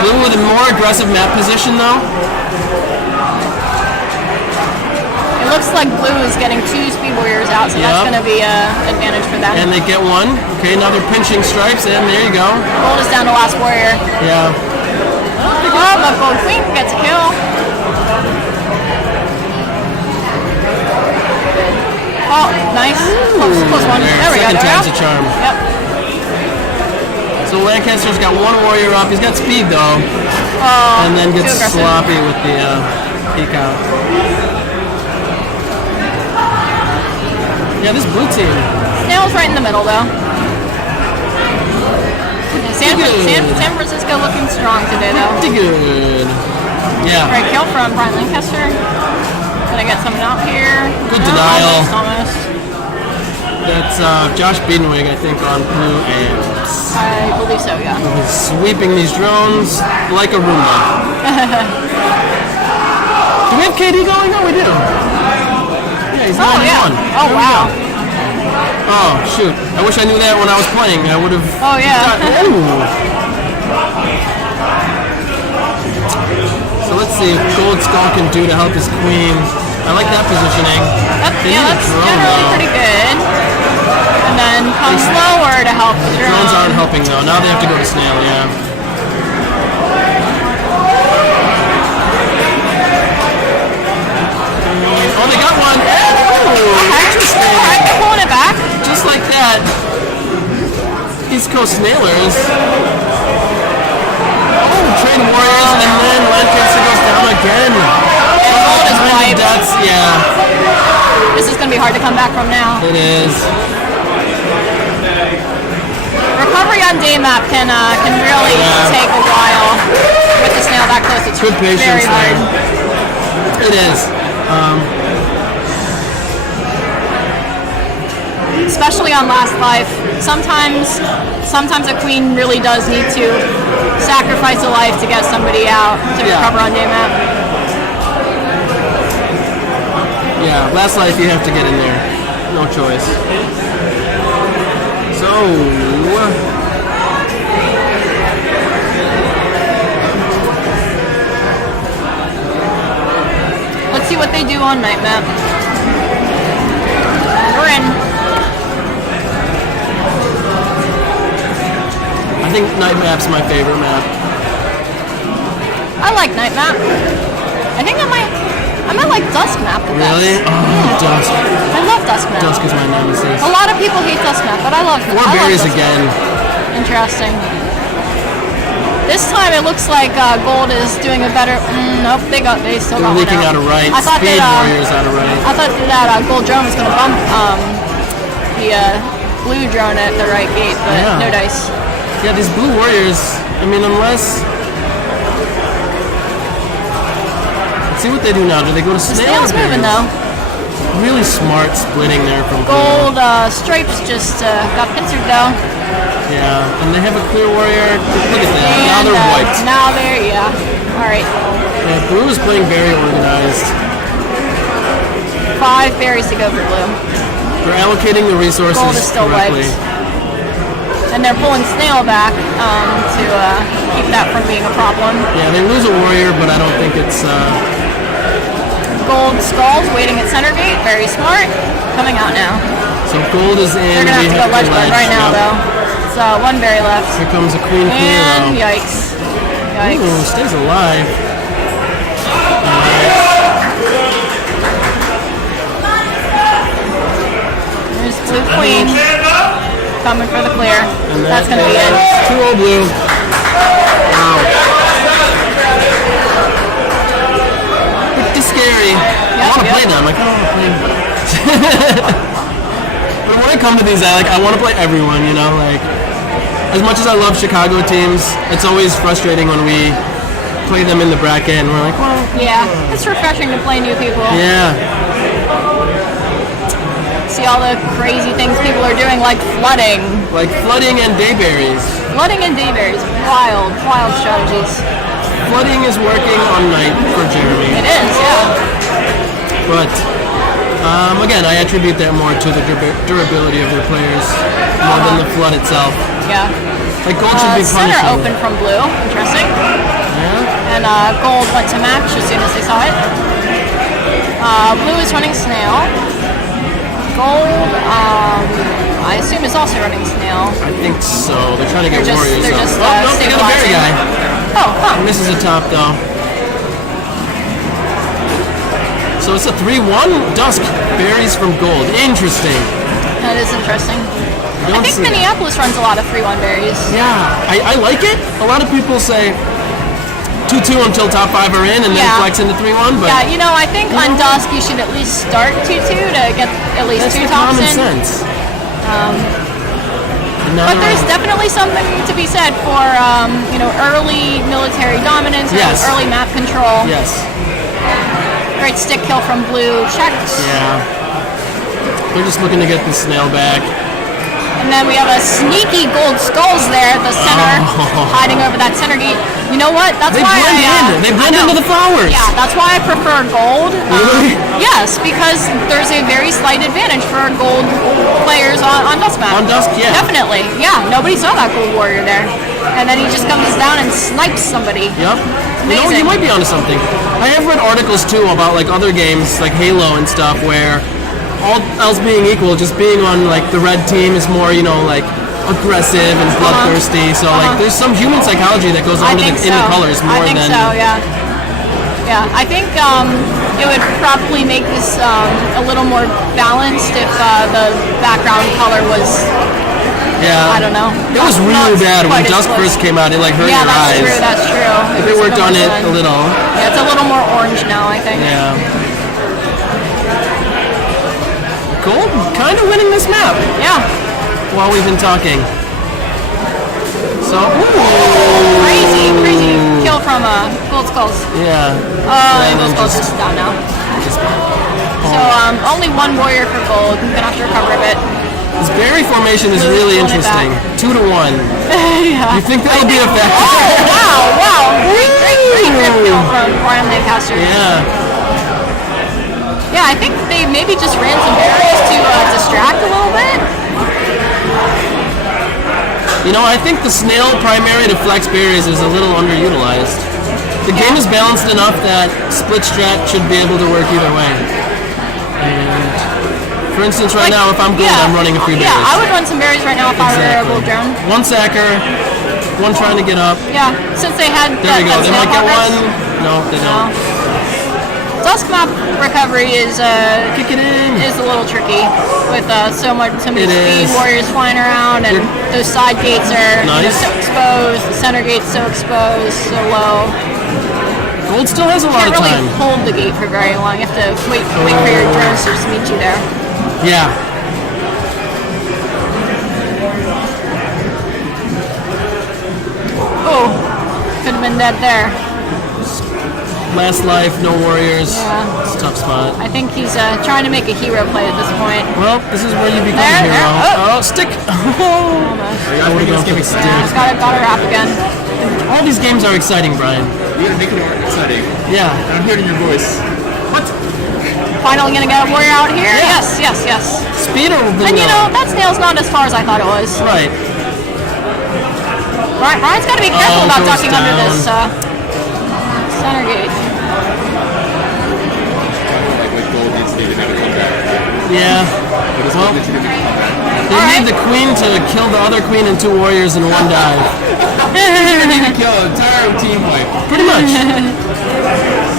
Blue with a more aggressive map position though. It looks like Blue is getting 2 Speed Warriors out, so that's going to be an advantage for them. And they get one. Okay, now they're pinching stripes, and there you go. Gold is down to last warrior. Yeah. Oh, but Gold Queen gets a kill. Oh, nice. Close one. There we go. Second time's a charm. Yep. So Lancaster's got one warrior up. He's got speed though. Oh, and then gets too aggressive. sloppy with the peek out. Yeah, this blue team. Snail's right in the middle though. San Francisco looking strong today though. Pretty good. Yeah. Great kill from Brian Lancaster. Gonna get someone out here. Good denial. Almost. That's Josh Biedenwig, I think, on blue amps. I believe so, yeah. He's sweeping these drones like a Roomba. Do we have KD going? Oh, we do. Yeah, he's 91. Oh, wow. Oh, shoot. I wish I knew that when I was playing. I would have... Oh, yeah. So let's see if Gold Skull can do to help his queen. I like that positioning. That's generally pretty good. And then come slower to help the drone. Drones aren't helping though. Now they have to go to Snail, yeah. Oh, they got one. Okay. Interesting. Alright, they're pulling it back. Just like that. East Coast Snailers. Oh, Train Warriors, and then Lancaster goes down again. Gold is wiped. Yeah. This is going to be hard to come back from now. It is. Recovery on day map can really take a while with the snail that close. It's good patience very hard. There. It is. Especially on Last Life. Sometimes a queen really does need to sacrifice a life to get somebody out to recover on day map. Yeah, Last Life you have to get in there. No choice. So let's see what they do on night map. We're in. I think night map's my favorite map. I like night map. I think I might like dusk map the best. Really? Oh, dusk. I love dusk map. Dusk is my nemesis. A lot of people hate dusk map, but I love it. 4 berries again. Interesting. This time it looks like Gold is doing a better. Nope, they still got one leaking out of right. I thought Speed Warriors out of right. I thought that Gold drone was going to bump the blue drone at the right gate, but no dice. Yeah, these blue warriors. I mean, unless. Let's see what they do now. Do they go to Snail? Snail's moving though. Really smart splitting there from Gold Stripes just got pincered though. Yeah, and they have a clear warrior. Look at that. And, now they're wiped. Now they're, all right. Yeah, blue is playing very organized. 5 berries to go for blue. They're allocating the resources Gold is still correctly. wiped. And they're pulling Snail back to keep that from being a problem. Yeah, they lose a warrior, but I don't think it's... Gold Skulls waiting at center gate. Very smart. Coming out now. So Gold is in. They're going to have to go ledge guard right now, though. So 1 berry left. Here comes a queen clear. And yikes. Yikes. Ooh, stays alive. There's blue queen. Coming for the clear. That's going to be it. 2-0 blue. Wow. Pretty scary. I want to play them. I kind of want to play them. But when I come to these, I want to play everyone, you know? Like, as much as I love Chicago teams, it's always frustrating when we play them in the bracket, and we're like, well, Yeah, it's refreshing to play new people. yeah. See all the crazy things people are doing, like flooding. Like flooding and dayberries. Flooding and dayberries. Wild, wild strategies. Flooding is working on night for Jeremy. It is, yeah. But, again, I attribute that more to the durability of their players more than the flood itself. Yeah. Like gold should be Center punishing. open from blue. Interesting. Yeah. And gold went to match as soon as they saw it. Blue is running snail. Gold, I assume, is also running snail. I think so. They're trying to get warriors They're up. just Oh, no, they got a berry guy. Oh, huh. Misses the top though. So it's a 3-1 Dusk berries from gold. Interesting. That is interesting. I Don't think see that. Minneapolis runs a lot of 3-1 berries. Yeah, I like it. A lot of people say 2-2 until top 5 are in and then Yeah. flex into 3-1, but Yeah, I think on Dusk you should at least start 2-2 to get at least that's two the tops common in. sense. But there's definitely something to be said for early military dominance, or Yes. early map control. Yes. Great stick kill from blue. Checked. Yeah. They're just looking to get the snail back. And then we have a sneaky gold skulls there at the center, hiding over that center gate. You know what? That's They why blend in. They blend into the flowers. Yeah, that's why I prefer gold. Really? Yes, because there's a very slight advantage for gold players on Dusk map. On Dusk, yeah. Definitely. Yeah, nobody saw that gold warrior there. And then he just comes down and snipes somebody. Yep. Amazing. You might be onto something. I have read articles too about like other games like Halo and stuff where all else being equal, just being on like the red team is more, like aggressive and bloodthirsty. So like there's some human psychology that goes on in the colors more I think than so, yeah. Yeah, I think it would probably make this a little more balanced if the background color was, I don't know. It was really bad when Dusk first came out. It like hurt your eyes. Yeah, that's true. If they worked on it a little. Yeah, it's a little more orange now, I think. Yeah. Gold kind of winning this map. Yeah. While we've been talking. So, Crazy kill from Gold Skulls. Yeah. Gold Skulls is down now. So only one warrior for gold. I'm gonna have to recover a bit. This berry formation is really interesting. 2-1. Yeah. You think that'll be effective? Oh, wow. Great grip kill from Brian Lancaster. Yeah. Yeah, I think they maybe just ran some berries to distract a little bit. I think the snail primary to flex berries is a little underutilized. The game is balanced enough that split strat should be able to work either way. And for instance, right now, if I'm gold, I'm running a few berries. Yeah, I would run some berries right now if I were a gold drone. One sacker, one trying to get up. Yeah, since they had There you go. They might get progress. one. No, they don't. Dusk map recovery is Kick it in. is a little tricky with so many It speed is. warriors flying around, and those side gates are Nice. so exposed. The center gate's so exposed, so low. Gold still has a lot Can't of really time. hold the gate for very long. You have to wait for your drones to just meet you there. Yeah. Oh, could have been dead there. Last life, no warriors. Yeah. It's a tough spot. I think he's trying to make a hero play at this point. Well, this is where you become There, a hero. there. Oh, stick! Almost. I would have gone for the stick. Got a wrap again. All these games are exciting, Brian. You gotta make it more exciting. Yeah. I'm hearing your voice. What? Finally gonna get a warrior out here? Yes, yes, yes. Speed or And that snail's not as far as I thought it was. Right. Brian's gotta be careful about goes ducking under down. this center gate. Like gold needs to have a comeback. Yeah. Well, they need the queen to kill the other queen and 2 warriors in one dive. Need to kill an entire team wipe. Pretty much.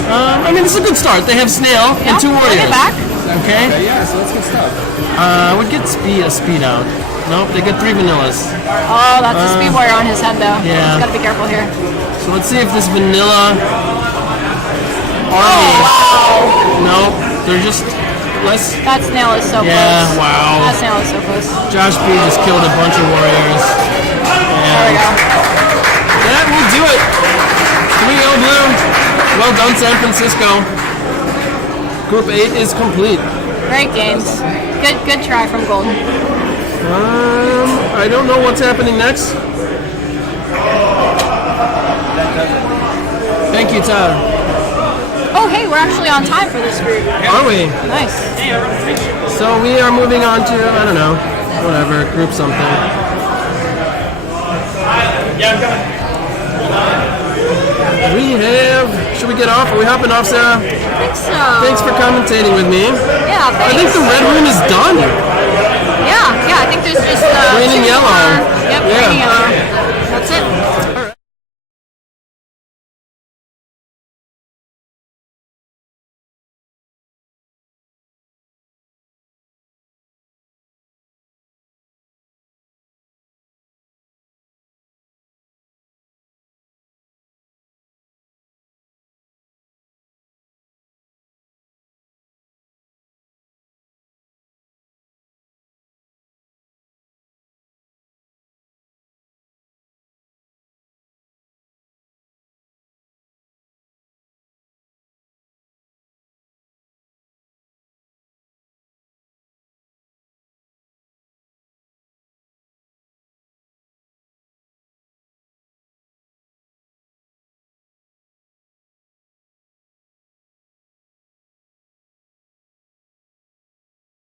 I mean, it's a good start. They have snail and 2 Bring warriors. it back. Okay. Yeah, so that's good stuff. I would get a speed out. Nope, they get 3 vanillas. Oh, that's a speed warrior on his head though. Yeah. He's gotta be careful here. So let's see if this vanilla army. Nope, they're just less. That snail is so Yeah, close. wow. That snail is so close. Josh B just killed a bunch of warriors. There we And go. that will do it for 3-0 blue. Well done, San Francisco. Group 8 is complete. Great games. Good try from Golden. I don't know what's happening next. Thank you, Tyler. Oh, hey, we're actually on time for this group. Are we? Nice. So we are moving on to, I don't know, whatever, group something. Should we get off? Are we hopping off, Sarah? I think so. Thanks for commentating with me. Yeah, thanks. I think the red room is done. Yeah, I think there's